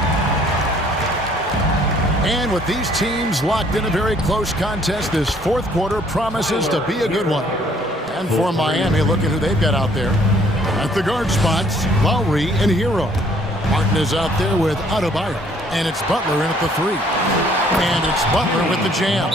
And with these teams locked in a very close contest, this fourth quarter promises to be a good one. And for Miami, look at who they've got out there. At the guard spots, Lowry and Hero. Martin is out there with Adebayo. And it's Butler in at the 3. And it's Butler with the jam.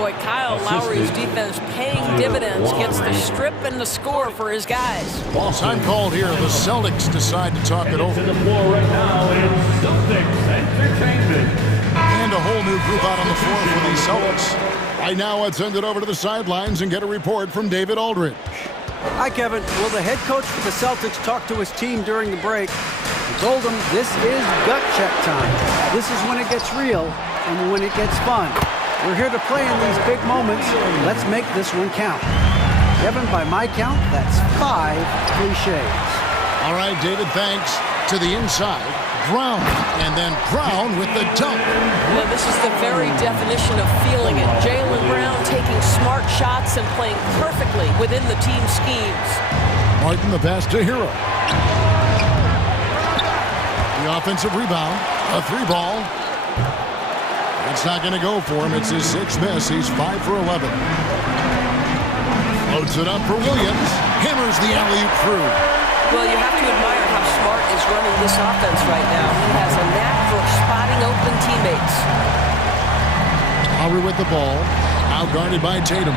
Boy, Kyle Lowry's defense paying dividends, gets the strip and the score for his guys. Time called here. The Celtics decide to talk it over. To the floor right now is Celtics Entertainment. And a whole new group out on the floor for the Celtics. Right now, let's send it over to the sidelines and get a report from David Aldridge. Hi, Kevin. Well, the head coach for the Celtics talked to his team during the break. He told them this is gut check time. This is when it gets real and when it gets fun. We're here to play in these big moments. Let's make this one count. Kevin, by my count, that's 5 cliches. All right, David, thanks. To the inside, Brown, and then Brown with the dunk. Well, this is the very definition of feeling it. Jaylen Brown taking smart shots and playing perfectly within the team schemes. Martin, the pass to Hero. The offensive rebound, a 3-ball. It's not going to go for him. It's his 6th miss. He's 5 for 11. Loads it up for Williams. Hammers the alley-oop through. Well, you have to admire how Smart is running this offense right now. He has a knack for spotting open teammates. Lowry with the ball. Now guarded by Tatum.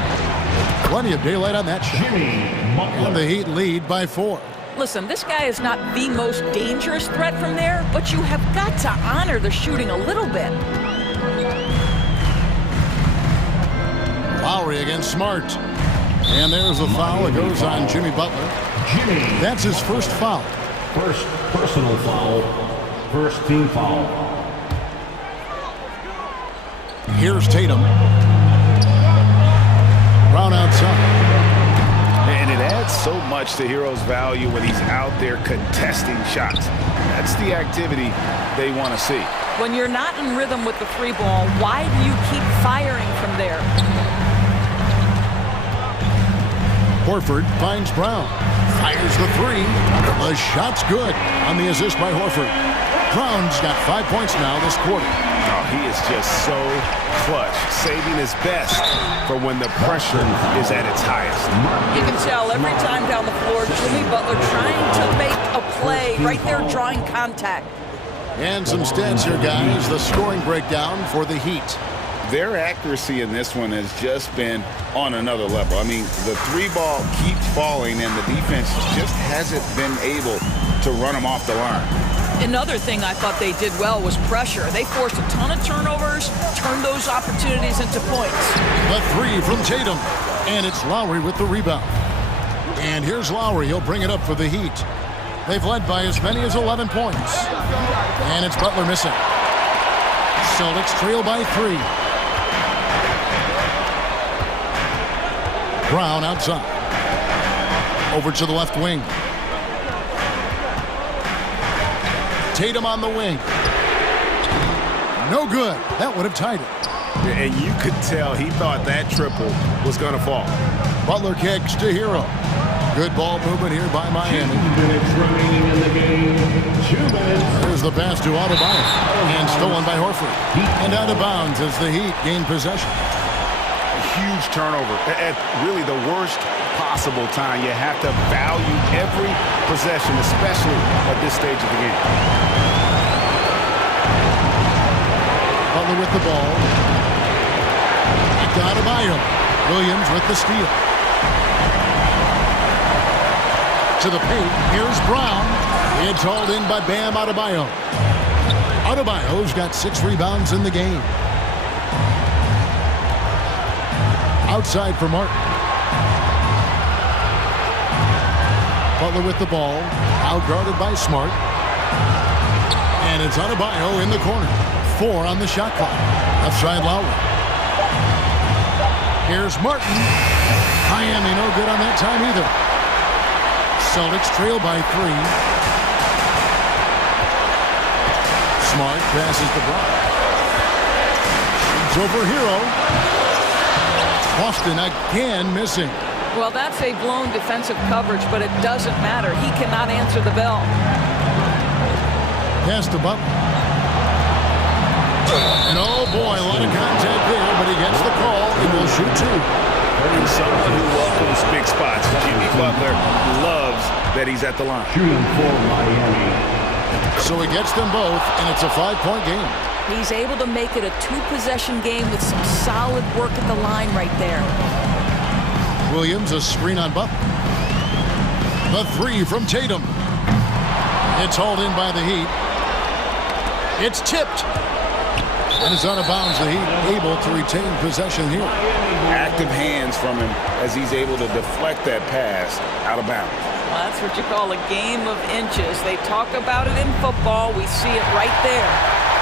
Plenty of daylight on that shot. And the Heat lead by 4. Listen, this guy is not the most dangerous threat from there, but you have got to honor the shooting a little bit. Lowry against Smart. And there's a foul. It goes on Jimmy Butler. That's his first foul. First personal foul. First team foul. Here's Tatum. Brown outside. And it adds so much to Hero's value when he's out there contesting shots. That's the activity they want to see. When you're not in rhythm with the 3-ball, why do you keep firing from there? Horford finds Brown. Fires the 3. The shot's good on the assist by Horford. Brown's got 5 points now this quarter. Oh, he is just so clutch, saving his best for when the pressure is at its highest. You can tell every time down the floor, Jimmy Butler trying to make a play, right there drawing contact. And some stats here, guys. The scoring breakdown for the Heat. Their accuracy in this one has just been on another level. I mean, the 3-ball keeps falling, and the defense just hasn't been able to run them off the line. Another thing I thought they did well was pressure. They forced a ton of turnovers, turned those opportunities into points. The 3 from Tatum, and it's Lowry with the rebound. And here's Lowry. He'll bring it up for the Heat. They've led by as many as 11 points. And it's Butler missing. Celtics trail by 3. Brown outside. Over to the left wing. Tatum on the wing. No good. That would have tied it. And you could tell he thought that triple was going to fall. Butler kicks to Hero. Good ball movement here by Miami. 2 minutes remaining in the game. 2 minutes. There's the pass to Adebayo. And stolen by Horford. And out of bounds as the Heat gain possession. A huge turnover at really the worst possible time. You have to value every possession, especially at this stage of the game. Butler with the ball. Back to Adebayo. Williams with the steal. To the paint. Here's Brown. It's hauled in by Bam Adebayo. Adebayo's got 6 rebounds in the game. Outside for Martin. Butler with the ball. Outguarded by Smart. And it's Adebayo in the corner. 4 on the shot clock. Left side Lowry. Here's Martin. Miami no good on that time either. Celtics trail by 3. Smart passes the block. It's over Hero. Boston again missing. Well, that's a blown defensive coverage, but it doesn't matter. He cannot answer the bell. Pass to Butler. And oh boy, a lot of contact there, but he gets the call and will shoot 2. And someone who welcomes big spots. Jimmy Butler loves that he's at the line. Shooting for Miami. So he gets them both, and it's a 5-point game. He's able to make it a 2-possession game with some solid work at the line right there. Williams, a screen on Butler. The 3 from Tatum. It's hauled in by the Heat. It's tipped. And it's out of bounds. The Heat able to retain possession here. Active hands from him as he's able to deflect that pass out of bounds. Well, that's what you call a game of inches. They talk about it in football. We see it right there.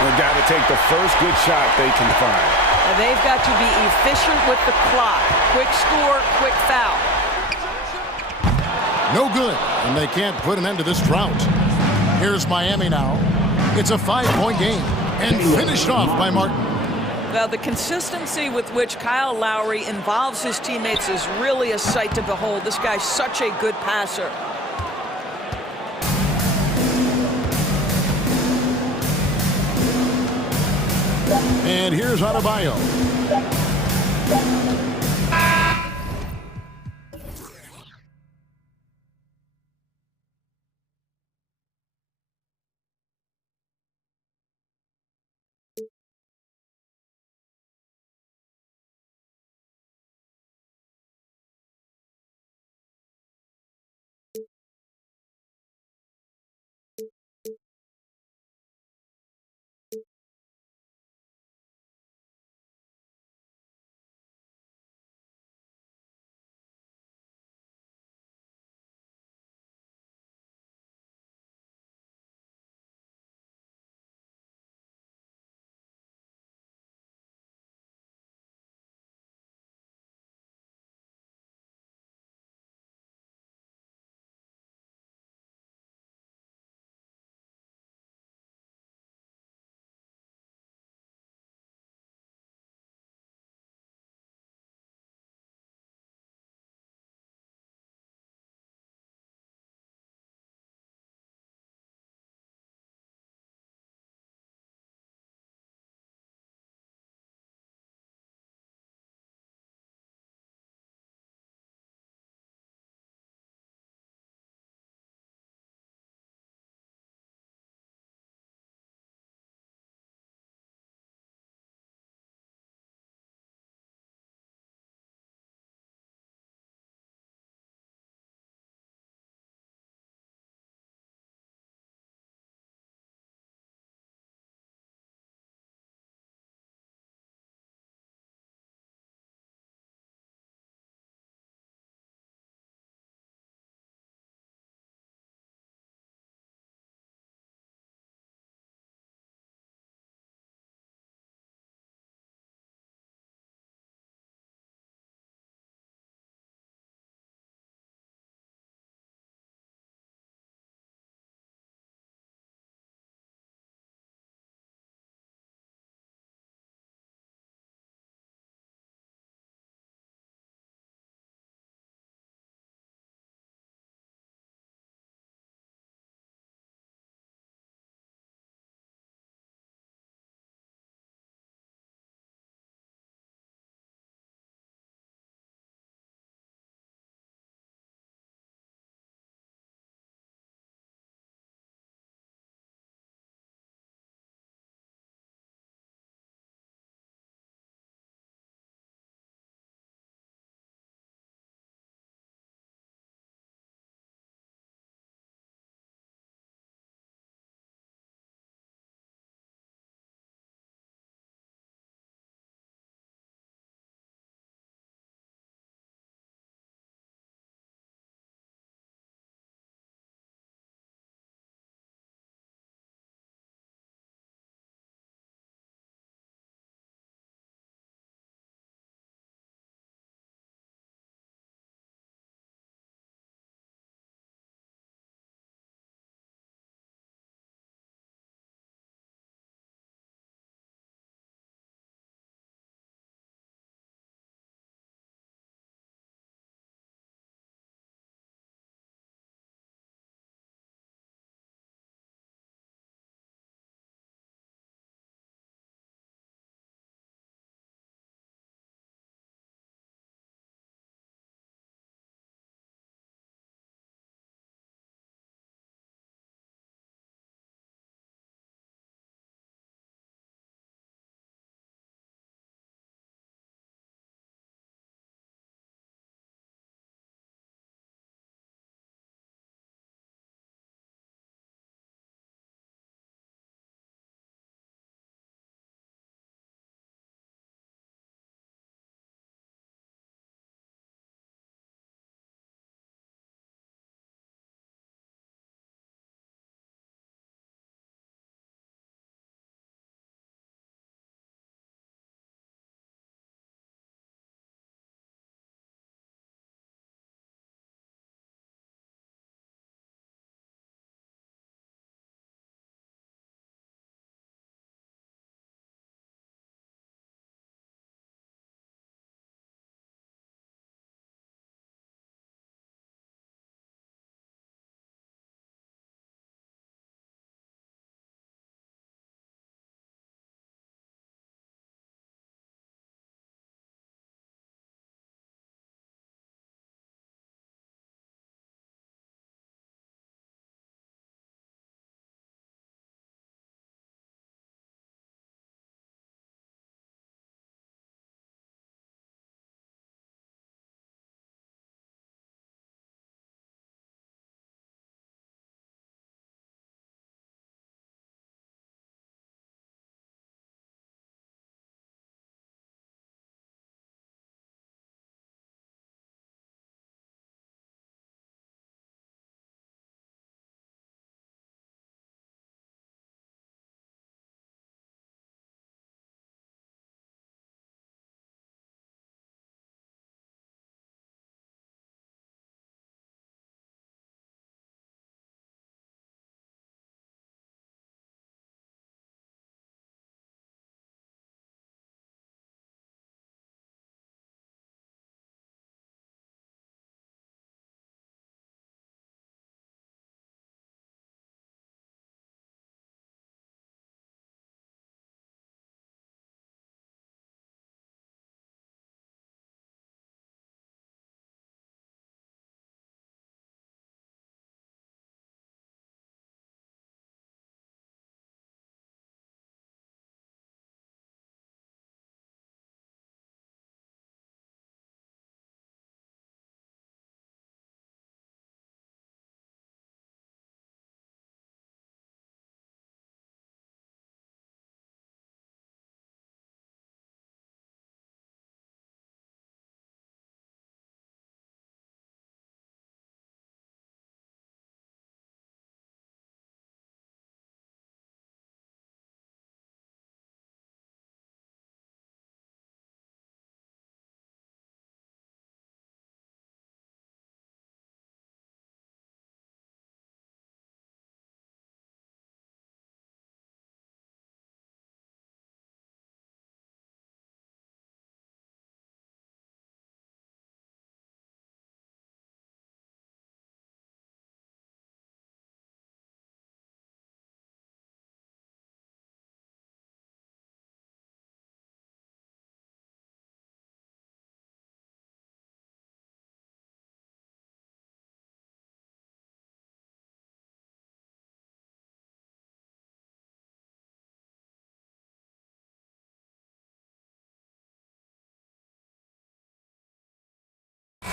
They've got to take the first good shot they can find. And they've got to be efficient with the clock. Quick score, quick foul. No good, and they can't put an end to this drought. Here's Miami now. It's a 5-point game, and finished off by Martin. Well, the consistency with which Kyle Lowry involves his teammates is really a sight to behold. This guy's such a good passer. And here's Adebayo.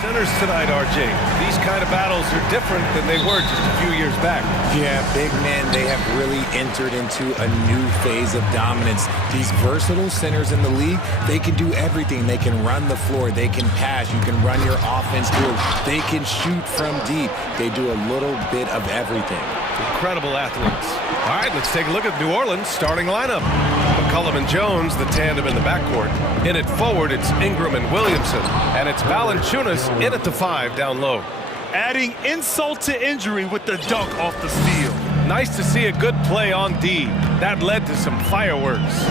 Centers tonight, RJ. These kind of battles are different than they were just a few years back. Yeah, big men, they have really entered into a new phase of dominance. These versatile centers in the league, they can do everything. They can run the floor, they can pass, you can run your offense through, they can shoot from deep. They do a little bit of everything. Incredible athletes. All right, let's take a look at New Orleans' starting lineup. McCollum and Jones, the tandem in the backcourt. In it forward, it's Ingram and Williamson. And it's Valanciunas in at the 5 down low. Adding insult to injury with the dunk off the steal. Nice to see a good play on D. That led to some fireworks.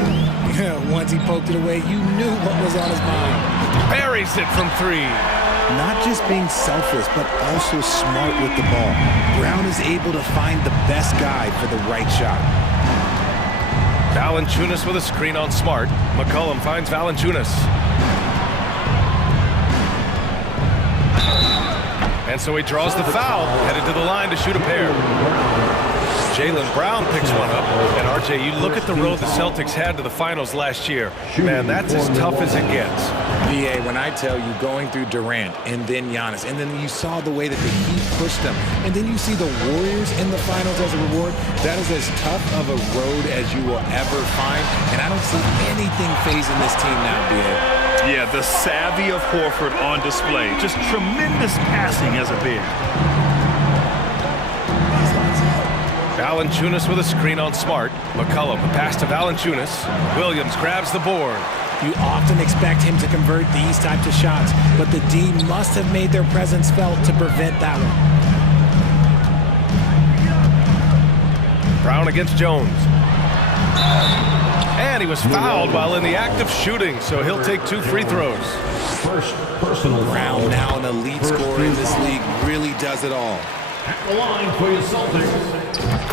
Yeah, once he poked it away, you knew what was on his mind. Buries it from 3. Not just being selfless, but also smart with the ball. Brown is able to find the best guy for the right shot. Valanciunas with a screen on Smart. McCollum finds Valanciunas. And so he draws the foul, headed to the line to shoot a pair. Jaylen Brown picks one up. And RJ, you look at the road the Celtics had to the finals last year. Man, that's as tough as it gets. VA, when I tell you going through Durant and then Giannis, and then you saw the way that the Heat pushed them, and then you see the Warriors in the finals as a reward, that is as tough of a road as you will ever find. And I don't see anything phasing this team now, VA. Yeah, the savvy of Horford on display. Just tremendous passing as a big. Valanciunas with a screen on Smart. McCollum, the pass to Valanciunas. Williams grabs the board. You often expect him to convert these types of shots, but the D must have made their presence felt to prevent that one. Brown against Jones. And he was fouled while in the act of shooting, so he'll take 2 free throws. First personal Brown, now an elite scorer in this league, really does it all. At the line for your Celtics.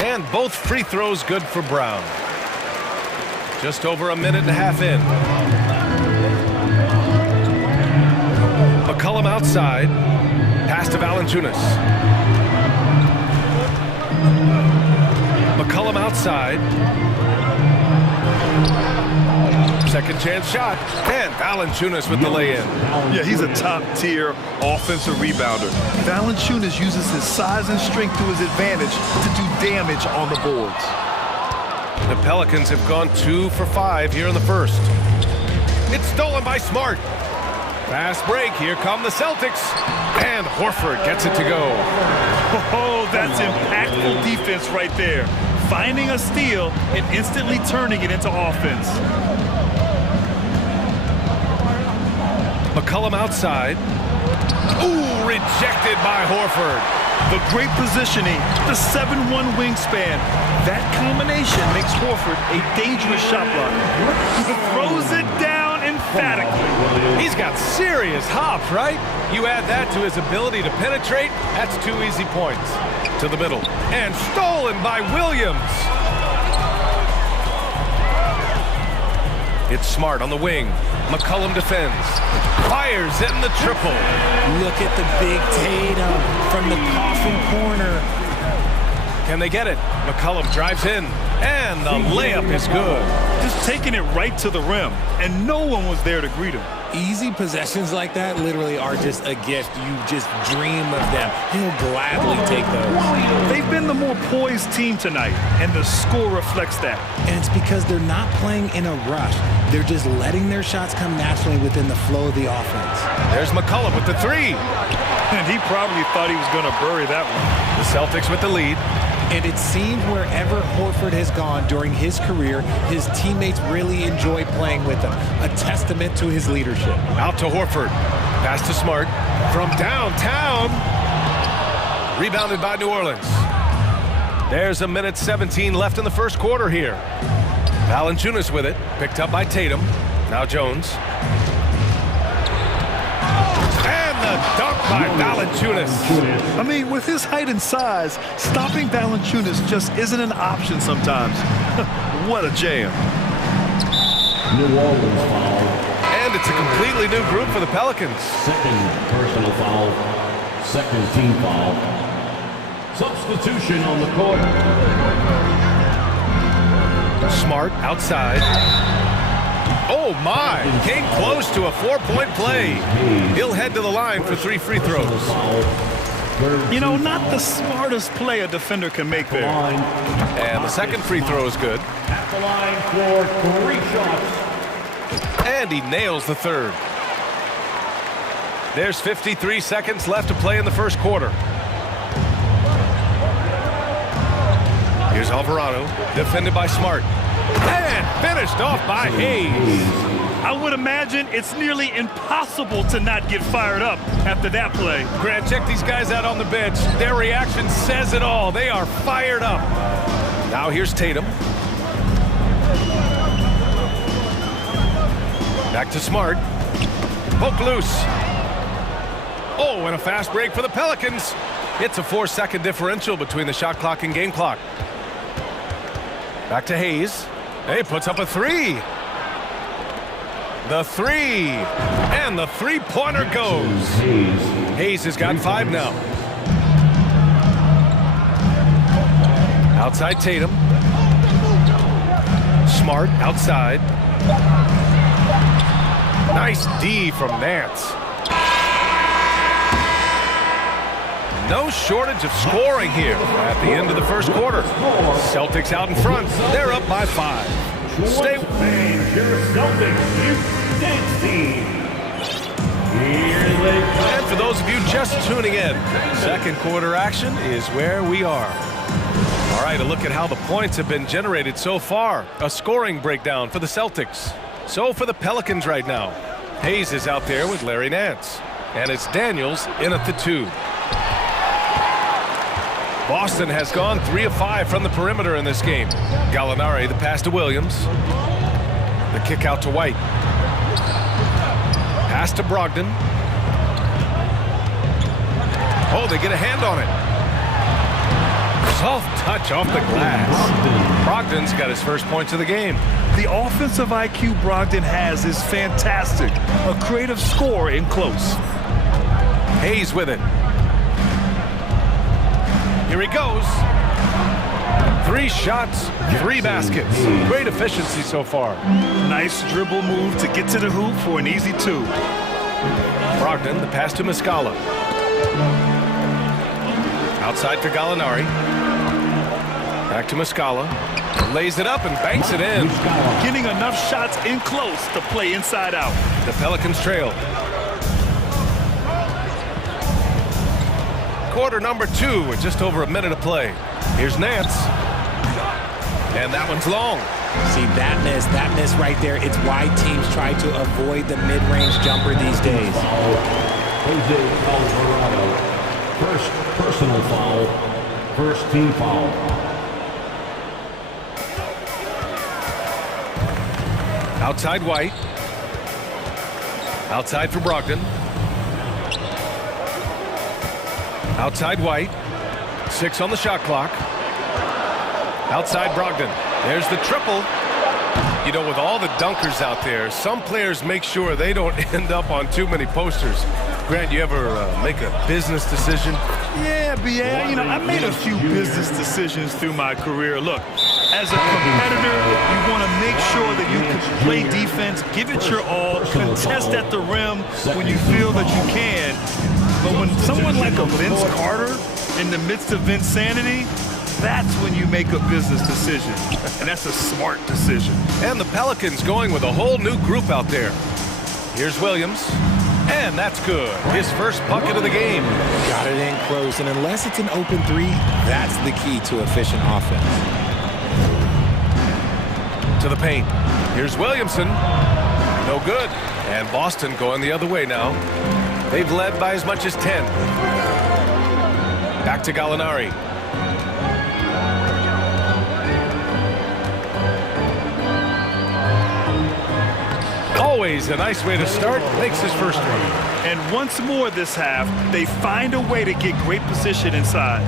And both free throws good for Brown. Just over a minute and a half in. McCollum outside. Pass to Valanciunas. McCollum outside. Second chance shot. And Valanciunas with the lay-in. Yeah, he's a top-tier offensive rebounder. Valanciunas uses his size and strength to his advantage to do damage on the boards. The Pelicans have gone 2 for 5 here in the first. It's stolen by Smart. Fast break. Here come the Celtics. And Horford gets it to go. Oh, that's impactful defense right there. Finding a steal and instantly turning it into offense. McCollum outside. Ooh, rejected by Horford. The great positioning, the 7'1" wingspan. That combination makes Horford a dangerous shot blocker. He throws it down emphatically. He's got serious hop, right? You add that to his ability to penetrate, that's 2 easy points. To the middle. And stolen by Williams. It's Smart on the wing. McCollum defends. Fires in the triple. Look at the big Tatum from the coffin corner. Can they get it? McCollum drives in. And the layup is good. Just taking it right to the rim. And no one was there to greet him. Easy possessions like that literally are just a gift. You just dream of them. He'll gladly take those. They've been the more poised team tonight, and the score reflects that. And it's because they're not playing in a rush. They're just letting their shots come naturally within the flow of the offense. There's McCollum with the 3. And he probably thought he was going to bury that one. The Celtics with the lead. And it seemed wherever Horford has gone during his career, his teammates really enjoy playing with him. A testament to his leadership. Out to Horford. Pass to Smart. From downtown. Rebounded by New Orleans. There's a minute 17 left in the first quarter here. Valanciunas with it. Picked up by Tatum. Now Jones. The dunk by Valanciunas. I mean, with his height and size, stopping Valanciunas just isn't an option sometimes. What a jam. New Orleans foul. And it's a completely new group for the Pelicans. Second personal foul. Second team foul. Substitution on the court. Smart outside. Oh, my. Came close to a 4-point play. He'll head to the line for 3 free throws. You know, not the smartest play a defender can make there. And the second free throw is good. At the line for 3 shots. And he nails the third. There's 53 seconds left to play in the first quarter. Here's Alvarado, defended by Smart. And finished off by Hayes. I would imagine it's nearly impossible to not get fired up after that play. Grant, check these guys out on the bench. Their reaction says it all. They are fired up. Now here's Tatum. Back to Smart. Poke loose. Oh, and a fast break for the Pelicans. It's a 4-second differential between the shot clock and game clock. Back to Hayes. He puts up a 3. The 3. And the three-pointer goes. Hayes has got 5 now. Outside Tatum. Smart outside. Nice D from Nance. No shortage of scoring here at the end of the first quarter. Celtics out in front. They're up by 5. Stay. Your Celtics Youth Dance Team. Here they come. And for those of you just tuning in, second quarter action is where we are. All right, a look at how the points have been generated so far. A scoring breakdown for the Celtics. So for the Pelicans right now, Hayes is out there with Larry Nance. And it's Daniels in at the 2. Boston has gone 3 of 5 from the perimeter in this game. Gallinari, the pass to Williams. The kick out to White. Pass to Brogdon. Oh, they get a hand on it. Soft touch off the glass. Brogdon's got his first points of the game. The offensive IQ Brogdon has is fantastic. A creative scorer in close. Hayes with it. Here he goes. 3 shots, 3 baskets. Great efficiency so far. Nice dribble move to get to the hoop for an easy 2. Brogdon, the pass to Muscala. Outside for Gallinari. Back to Muscala. Lays it up and banks it in. Getting enough shots in close to play inside out. The Pelicans trail. Quarter number 2 with just over a minute of play. Here's Nance. And that one's long. See, that miss right there, it's why teams try to avoid the mid-range jumper these days. Jose Alvarado, first personal foul, first team foul. Outside White. Outside for Brogdon. Outside White. 6 on the shot clock. Outside Brogdon. There's the triple. You know, with all the dunkers out there, some players make sure they don't end up on too many posters. Grant, you ever make a business decision? Yeah, BA. You know, I made a few business decisions through my career. Look, as a competitor, you want to make sure that you can play defense, give it your all, contest at the rim when you feel that you can. But when someone like a Vince Carter in the midst of Vinsanity, that's when you make a business decision. And that's a smart decision. And the Pelicans going with a whole new group out there. Here's Williams. And that's good. His first bucket of the game. Got it in close. And unless it's an open 3, that's the key to efficient offense. To the paint. Here's Williamson. No good. And Boston going the other way now. They've led by as much as 10. Back to Gallinari. Always a nice way to start. Makes his first one. And once more this half, they find a way to get great position inside.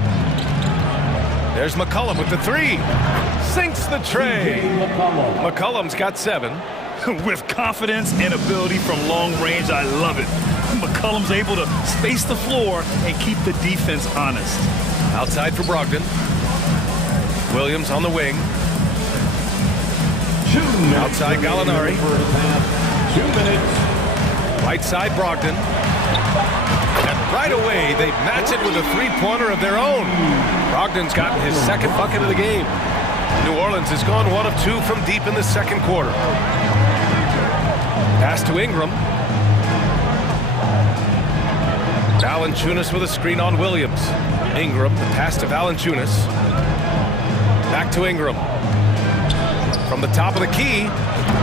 There's McCollum with the 3. Sinks the tray. McCollum's got 7. With confidence and ability from long range, I love it. McCollum's able to space the floor and keep the defense honest. Outside for Brogdon. Williams on the wing. Outside Gallinari. 2 minutes. Right side Brogdon. And right away, they match it with a three-pointer of their own. Brogdon's gotten his second bucket of the game. New Orleans has gone 1 of 2 from deep in the second quarter. Pass to Ingram. Valanciunas with a screen on Williams. Ingram, the pass to Valanciunas. Back to Ingram. From the top of the key,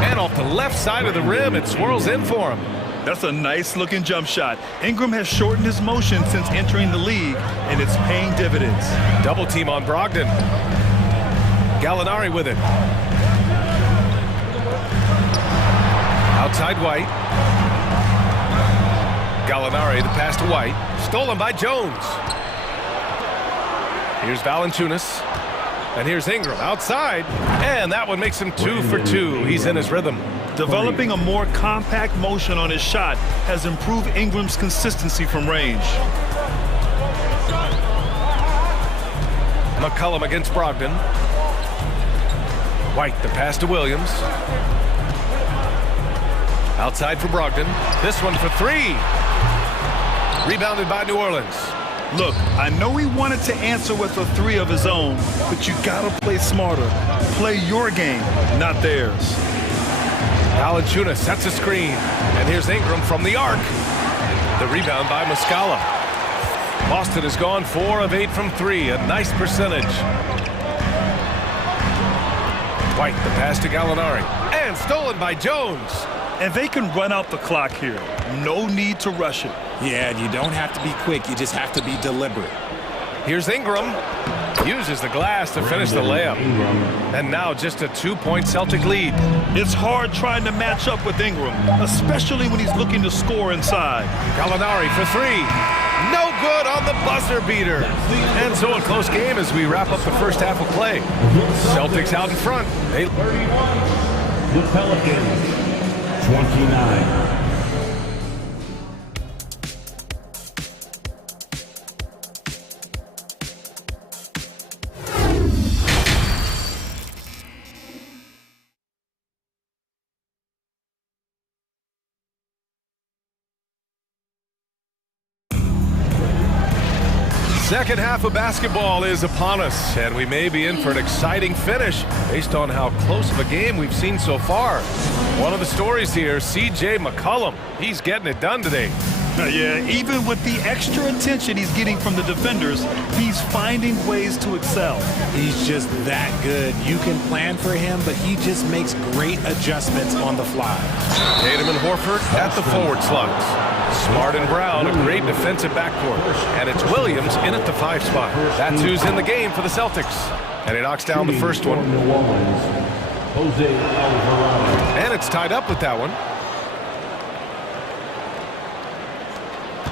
and off the left side of the rim, it swirls in for him. That's a nice-looking jump shot. Ingram has shortened his motion since entering the league, and it's paying dividends. Double team on Brogdon. Gallinari with it. Outside White. Gallinari, the pass to White. Stolen by Jones. Here's Valanciunas. And here's Ingram outside. And that one makes him 2 for 2. He's in his rhythm. Developing a more compact motion on his shot has improved Ingram's consistency from range. McCollum against Brogdon. White, the pass to Williams. Outside for Brogdon. This one for 3. Rebounded by New Orleans. Look, I know he wanted to answer with a 3 of his own, but you gotta play smarter. Play your game, not theirs. Valanciunas sets a screen. And here's Ingram from the arc. The rebound by Muscala. Boston has gone 4 of 8 from 3. A nice percentage. White, the pass to Gallinari. And stolen by Jones. And they can run out the clock here. No need to rush it. Yeah, you don't have to be quick. You just have to be deliberate. Here's Ingram. Uses the glass to finish the layup. And now just a 2-point Celtic lead. It's hard trying to match up with Ingram, especially when he's looking to score inside. Gallinari for 3. No good on the buzzer beater. And so a close game as we wrap up the first half of play. Celtics out in front. The Pelicans, 29. Second half of basketball is upon us, and we may be in for an exciting finish based on how close of a game we've seen so far. One of the stories here, C.J. McCollum. He's getting it done today. Yeah, even with the extra attention he's getting from the defenders, he's finding ways to excel. He's just that good. You can plan for him, but he just makes great adjustments on the fly. Tatum and Horford at the forward slots. Smart and Brown, a great defensive backcourt. And it's Williams in at the 5 spot. That's who's in the game for the Celtics. And he knocks down the first one. And it's tied up with that one.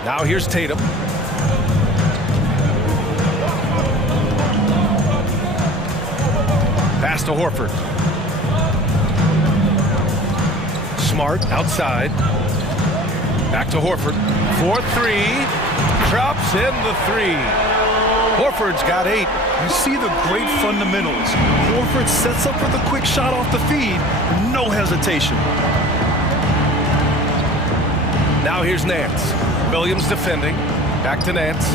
Now here's Tatum. Pass to Horford. Smart outside. Back to Horford. 4-3. Drops in the 3. Horford's got 8. You see the great fundamentals. Horford sets up with a quick shot off the feed. No hesitation. Now here's Nance. Williams defending. Back to Nance.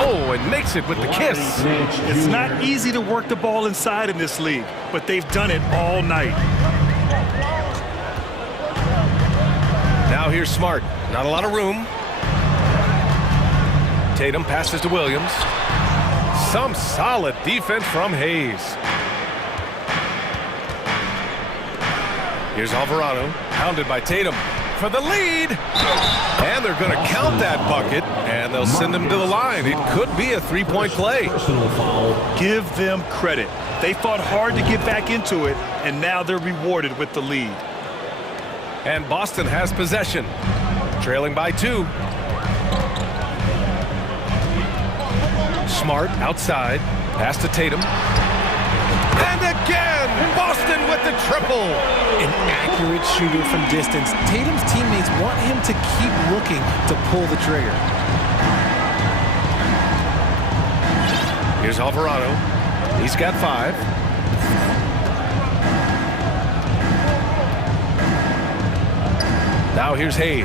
Oh, and makes it with the kiss. It's not easy to work the ball inside in this league, but they've done it all night. Now here's Smart. Not a lot of room. Tatum passes to Williams. Some solid defense from Hayes. Here's Alvarado, pounded by Tatum for the lead. And they're going to count that bucket, and they'll send him to the line. It could be a 3-point play. Give them credit. They fought hard to get back into it, and now they're rewarded with the lead. And Boston has possession, trailing by 2. Smart outside, pass to Tatum. And again, Boston with the triple. An accurate shooter from distance. Tatum's teammates want him to keep looking to pull the trigger. Here's Alvarado. He's got 5. Now here's Hayes.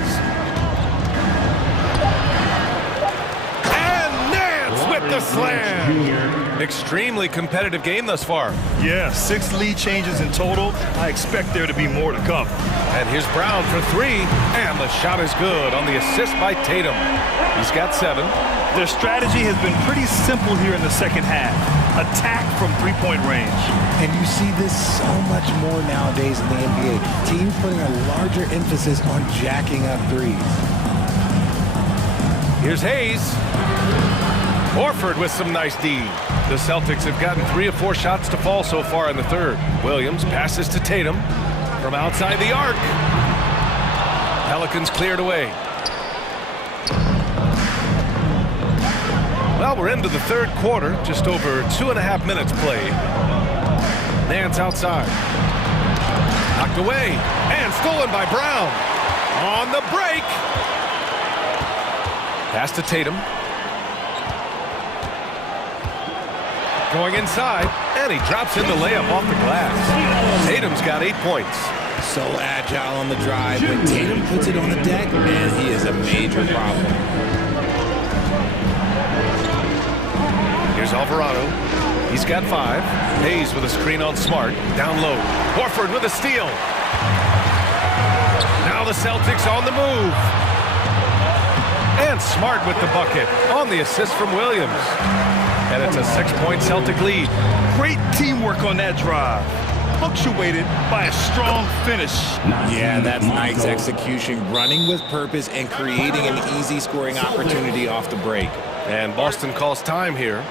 And Nance with the slam. Extremely competitive game thus far. Yeah, 6 lead changes in total. I expect there to be more to come. And here's Brown for 3, and the shot is good on the assist by Tatum. He's got 7. Their strategy has been pretty simple here in the second half. Attack from three-point range. And you see this so much more nowadays in the NBA. Teams putting a larger emphasis on jacking up threes. Here's Hayes. Horford with some nice D. The Celtics have gotten 3 of 4 shots to fall so far in the third. Williams passes to Tatum from outside the arc. Pelicans cleared away. Well, we're into the third quarter, just over 2.5 minutes played. Nance outside. Knocked away and stolen by Brown. On the break. Pass to Tatum. Going inside, and he drops in the layup off the glass. Tatum's got 8 points. So agile on the drive. When Tatum puts it on the deck, man, he is a major problem. Here's Alvarado. He's got 5. Hayes with a screen on Smart. Down low. Horford with a steal. Now the Celtics on the move. And Smart with the bucket on the assist from Williams. And it's a 6-point Celtic lead. Great teamwork on that drive. Punctuated by a strong finish. Yeah, that's nice execution. Running with purpose and creating an easy scoring opportunity off the break. And Boston calls time here.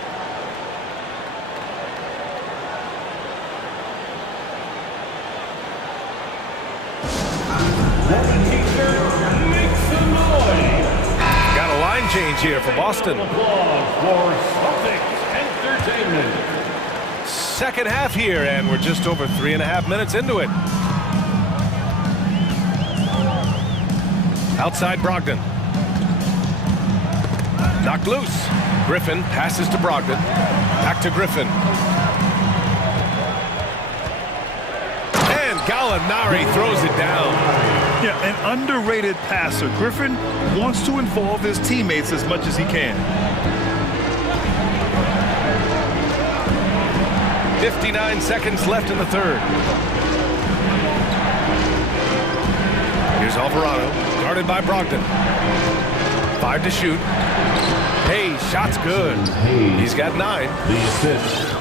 Got a line change here for Boston. Second half here, and we're just over 3.5 minutes into it. Outside Brogdon. Knocked loose. Griffin passes to Brogdon. Back to Griffin. And Gallinari throws it down. Yeah, an underrated passer. Griffin wants to involve his teammates as much as he can. 59 seconds left in the third. Here's Alvarado, guarded by Brogdon. 5 to shoot. Hey, shot's good. He's got 9. The assist,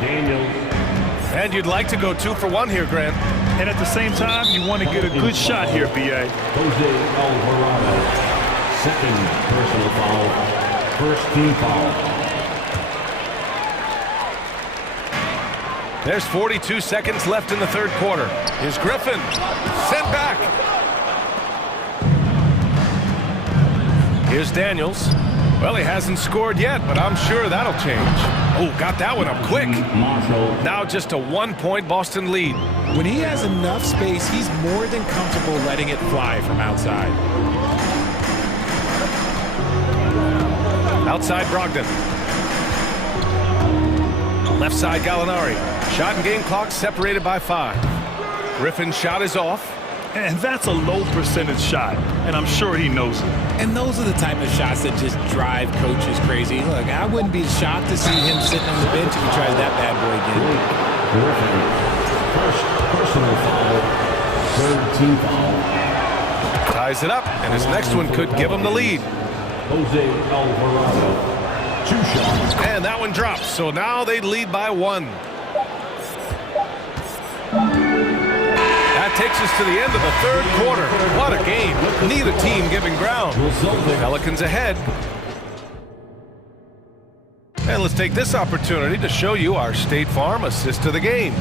Daniel. And you'd like to go 2 for 1 here, Grant. And at the same time, you want to get a good shot here, B.A. Jose Alvarado, second personal foul, first team foul. There's 42 seconds left in the third quarter. Here's Griffin. Sent back. Here's Daniels. Well, he hasn't scored yet, but I'm sure that'll change. Oh, got that one up quick. Now just a 1-point Boston lead. When he has enough space, he's more than comfortable letting it fly from outside. Outside Brogdon. Left side Gallinari. Shot and game clock separated by 5. Griffin's shot is off. And that's a low percentage shot, and I'm sure he knows it. And those are the type of shots that just drive coaches crazy. Look, I wouldn't be shocked to see him sitting on the bench if he tries that bad boy again. First personal foul, third team foul. Ties it up, and his next one could give him the lead. Jose Alvarado, 2 shots. And that one drops, so now they lead by 1. That takes us to the end of the third quarter. What a game. Neither team giving ground. Pelicans ahead. And let's take this opportunity to show you our State Farm assist of the game.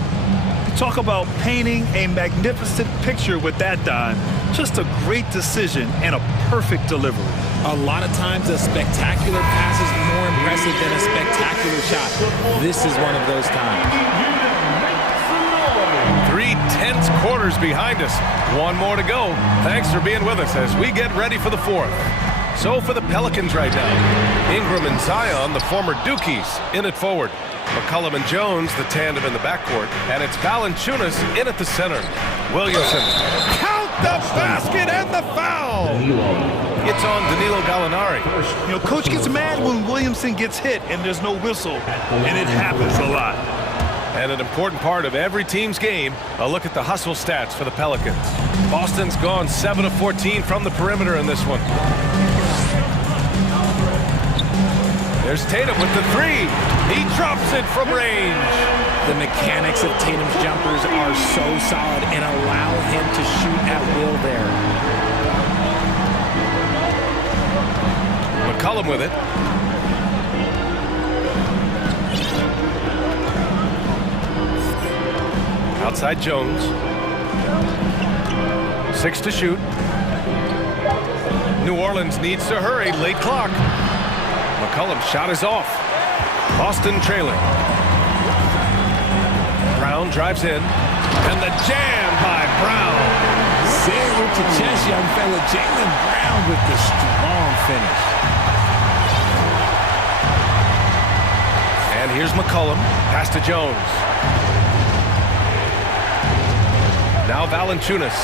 Talk about painting a magnificent picture with that dime. Just a great decision and a perfect delivery. A lot of times a spectacular pass is more impressive than a spectacular shot. This is one of those times. 3 tense quarters behind us. 1 more to go. Thanks for being with us as we get ready for the 4th. So for the Pelicans right now, Ingram and Zion, the former Dukies, in it forward. McCollum and Jones, the tandem in the backcourt. And it's Valanciunas in at the center. Williamson. Count the basket and the foul. It's on Danilo Gallinari. You know, coach gets mad when Williamson gets hit and there's no whistle, and it happens a lot. And an important part of every team's game, a look at the hustle stats for the Pelicans. Boston's gone 7 of 14 from the perimeter in this one. There's Tatum with the three. He drops it from range. The mechanics of Tatum's jumpers are so solid and allow him to shoot at will there. McCollum with it. Outside Jones. 6 to shoot. New Orleans needs to hurry. Late clock. McCollum's shot is off. Boston trailing. Brown drives in. And the jam by Brown. Zero to chest, young fella. Jaylen Brown with the strong finish. And here's McCollum. Pass to Jones. Now Valanciunas.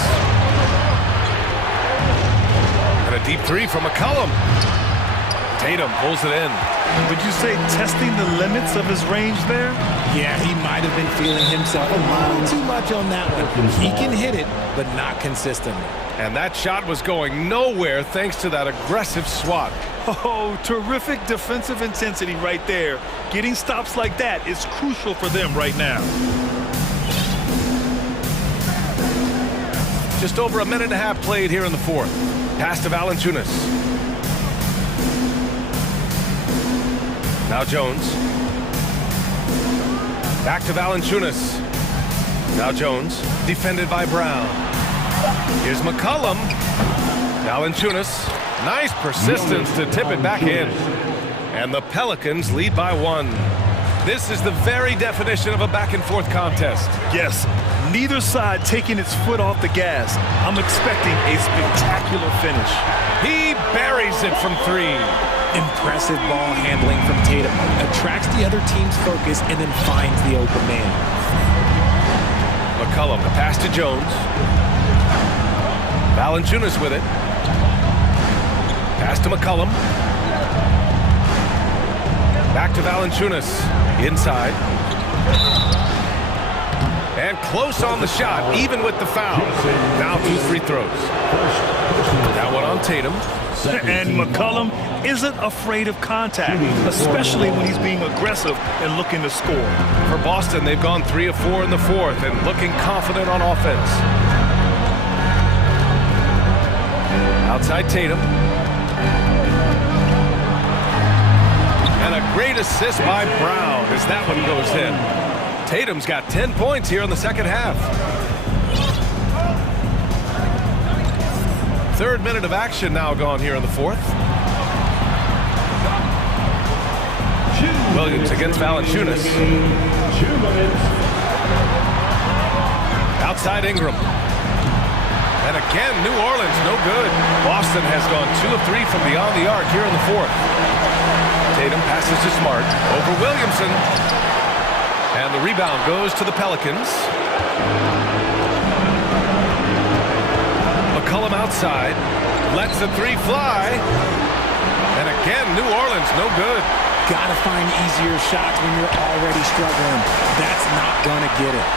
And a deep three from McCollum. Tatum pulls it in. Would you say testing the limits of his range there? Yeah, he might have been feeling himself a little too much on that one. He can hit it, but not consistently. And that shot was going nowhere thanks to that aggressive swat. Oh, terrific defensive intensity right there. Getting stops like that is crucial for them right now. Just over a minute and a half played here in the fourth. Pass to Valanciunas. Now Jones. Back to Valanciunas. Now Jones. Defended by Brown. Here's McCollum. Valanciunas. Nice persistence to tip it back in. And the Pelicans lead by 1. This is the very definition of a back-and-forth contest. Yes, neither side taking its foot off the gas. I'm expecting a spectacular finish. He buries it from 3. Impressive ball handling from Tatum. Attracts the other team's focus and then finds the open man. McCollum, the pass to Jones. Valanciunas with it. Pass to McCollum. Back to Valanciunas. Inside. And close on the shot, even with the foul. Now 2 free throws. That one on Tatum. And McCollum isn't afraid of contact, especially when he's being aggressive and looking to score. For Boston, they've gone 3 of 4 in the fourth and looking confident on offense. Outside Tatum. And a great assist by Brown as that one goes in. Tatum's got 10 points here in the second half. Third minute of action now gone here in the fourth. Williams against Valanciunas. 2 minutes. Outside Ingram. And again, New Orleans, no good. Boston has gone 2 of 3 from beyond the arc here in the fourth. Tatum passes to Smart over Williamson. And the rebound goes to the Pelicans. McCollum outside. Lets the 3 fly. And again, New Orleans, no good. Gotta find easier shots when you're already struggling. That's not gonna get it.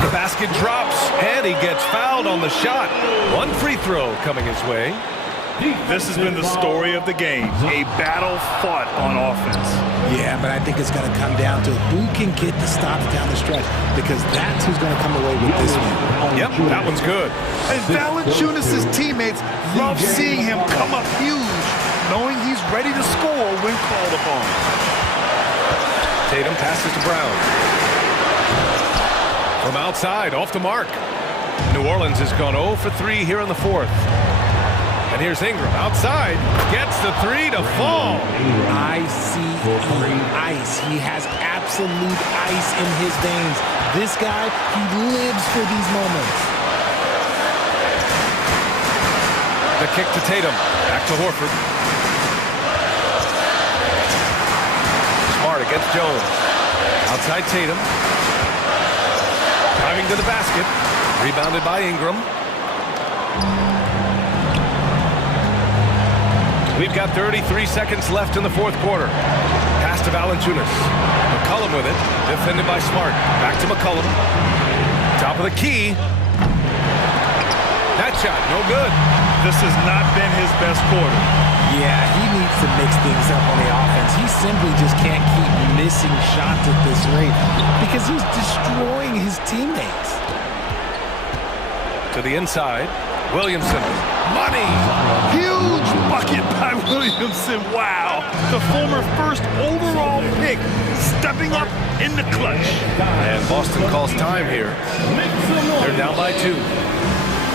The basket drops, and he gets fouled on the shot. 1 free throw coming his way. This has been the story of the game, a battle fought on offense. Yeah, but I think it's going to come down to who can get the stops down the stretch, because that's who's going to come away with this one. Yep, that one's good. And Valanciunas' teammates love seeing him come up huge, knowing he's ready to score when called upon. Tatum passes to Brown. From outside, off the mark. New Orleans has gone 0 for 3 here in the fourth. And here's Ingram outside, gets the 3 to fall. Ice. He has absolute ice in his veins. This guy, he lives for these moments. The kick to Tatum, back to Horford. Smart against Jones. Outside Tatum. Driving to the basket. Rebounded by Ingram. We've got 33 seconds left in the fourth quarter. Pass to Valanciunas. McCollum with it. Defended by Smart. Back to McCollum. Top of the key. That shot, no good. This has not been his best quarter. Yeah, he needs to mix things up on the offense. He simply just can't keep missing shots at this rate because he's destroying his teammates. To the inside. Williamson. Money! Huge bucket by Williamson. Wow. The former first overall pick stepping up in the clutch. And Boston calls time here. They're down by 2.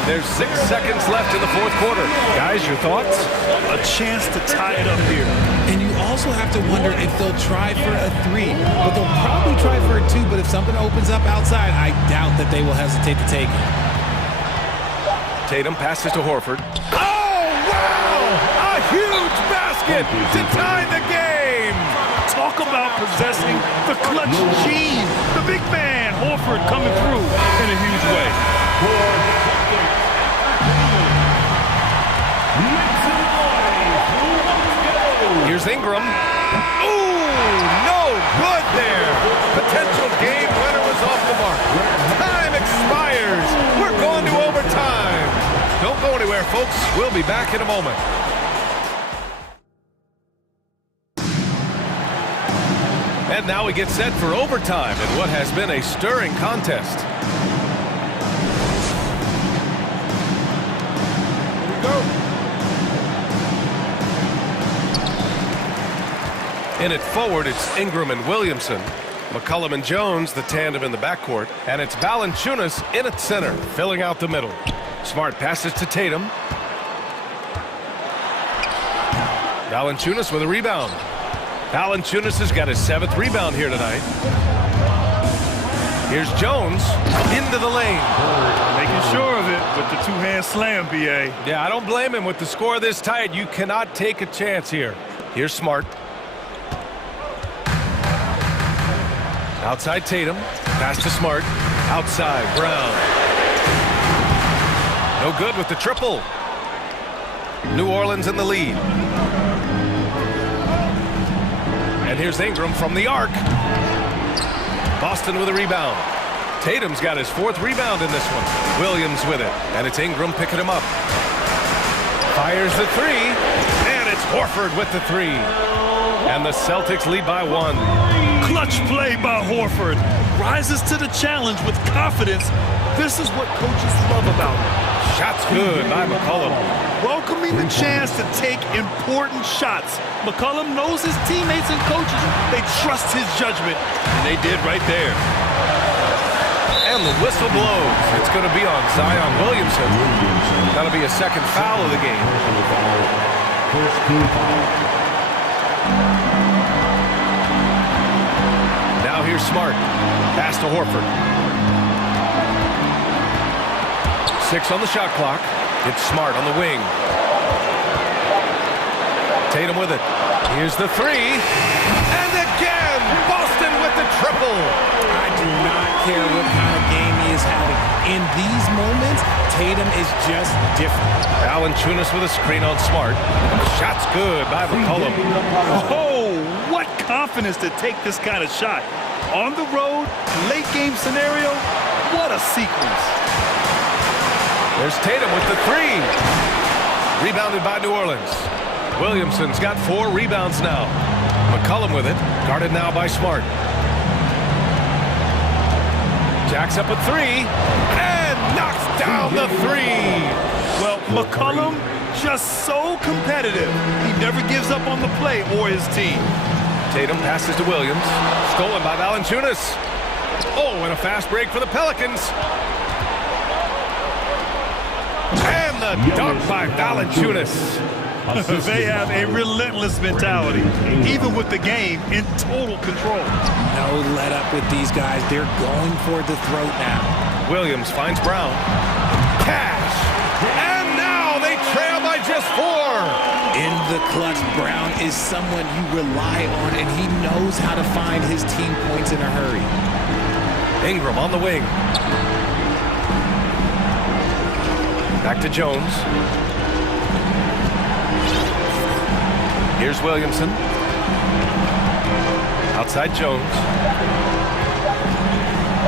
There's 6 seconds left in the fourth quarter. Guys, your thoughts? A chance to tie it up here. And you also have to wonder if they'll try for a 3. But they'll probably try for a 2. But if something opens up outside, I doubt that they will hesitate to take it. Tatum passes to Horford. Oh, wow! A huge basket to tie the game! Talk about possessing the clutch gene. The big man, Horford, coming through in a huge way. Here's Ingram. Ooh, no good there. Potential game winner was off the mark. Time expires. We're going to overtime. Don't go anywhere, folks. We'll be back in a moment. And now we get set for overtime in what has been a stirring contest. Here we go. In it forward, it's Ingram and Williamson. McCollum and Jones, the tandem in the backcourt. And it's Valanciunas in at center, filling out the middle. Smart passes to Tatum. Valanciunas with a rebound. Valanciunas has got his 7th rebound here tonight. Here's Jones into the lane. Making sure of it with the two-hand slam, B.A. Yeah, I don't blame him. With the score this tight, you cannot take a chance here. Here's Smart. Outside Tatum. Pass to Smart. Outside Brown. No good with the triple. New Orleans in the lead. And here's Ingram from the arc. Boston with a rebound. Tatum's got his 4th rebound in this one. Williams with it. And it's Ingram picking him up. Fires the 3. And it's Horford with the 3. And the Celtics lead by 1. Clutch play by Horford. Rises to the challenge with confidence. This is what coaches love about him. Shots good by McCollum. Welcoming the chance to take important shots. McCollum knows his teammates and coaches. They trust his judgment. And they did right there. And the whistle blows. It's going to be on Zion Williamson. That'll be a 2nd foul of the game. First team foul. Now here's Smart. Pass to Horford. 6 on the shot clock. It's Smart on the wing. Tatum with it. Here's the 3. And again, Boston with the triple. I do not care what kind of game he is having. In these moments, Tatum is just different. Valanciunas with a screen on Smart. Shot's good by McCollum. Oh, what confidence to take this kind of shot. On the road, late game scenario, what a sequence. There's Tatum with the 3. Rebounded by New Orleans. Williamson's got 4 rebounds now. McCollum with it. Guarded now by Smart. Jacks up a 3. And knocks down the 3. Well, McCollum just so competitive. He never gives up on the play or his team. Tatum passes to Williams. Stolen by Valanciunas. Oh, and a fast break for the Pelicans. And the dunk by Valanciunas. They have a relentless mentality, even with the game in total control. No let up with these guys. They're going for the throat now. Williams finds Brown. Cash. And now they trail by just 4. In the clutch, Brown is someone you rely on, and he knows how to find his team points in a hurry. Ingram on the wing. Back to Jones. Here's Williamson. Outside Jones.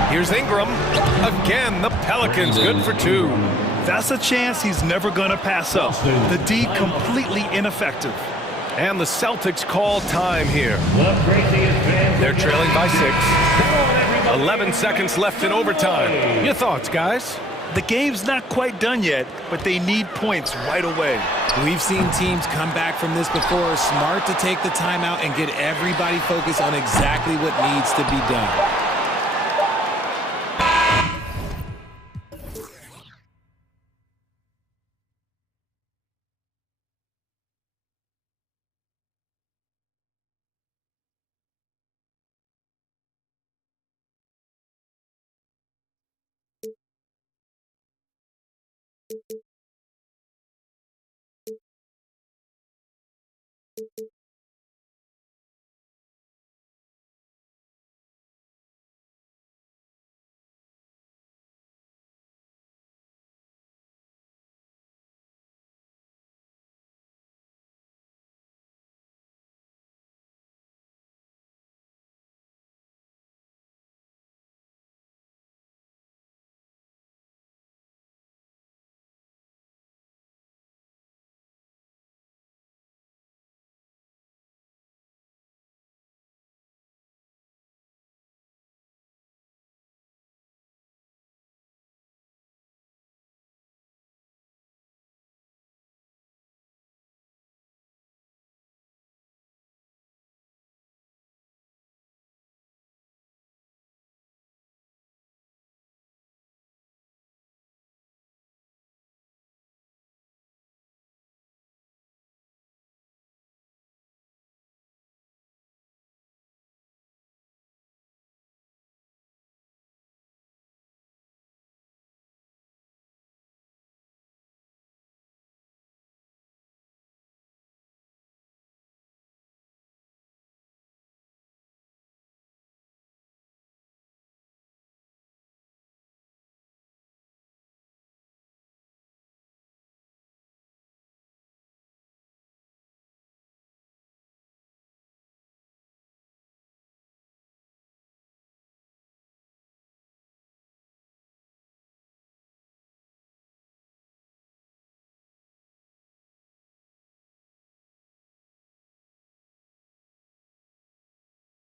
Here's Ingram. Again, the Pelicans good for two. That's a chance he's never going to pass up. The D completely ineffective. And the Celtics call time here. They're trailing by 6. 11 seconds left in overtime. Your thoughts, guys? The game's not quite done yet, but they need points right away. We've seen teams come back from this before. Smart to take the timeout and get everybody focused on exactly what needs to be done.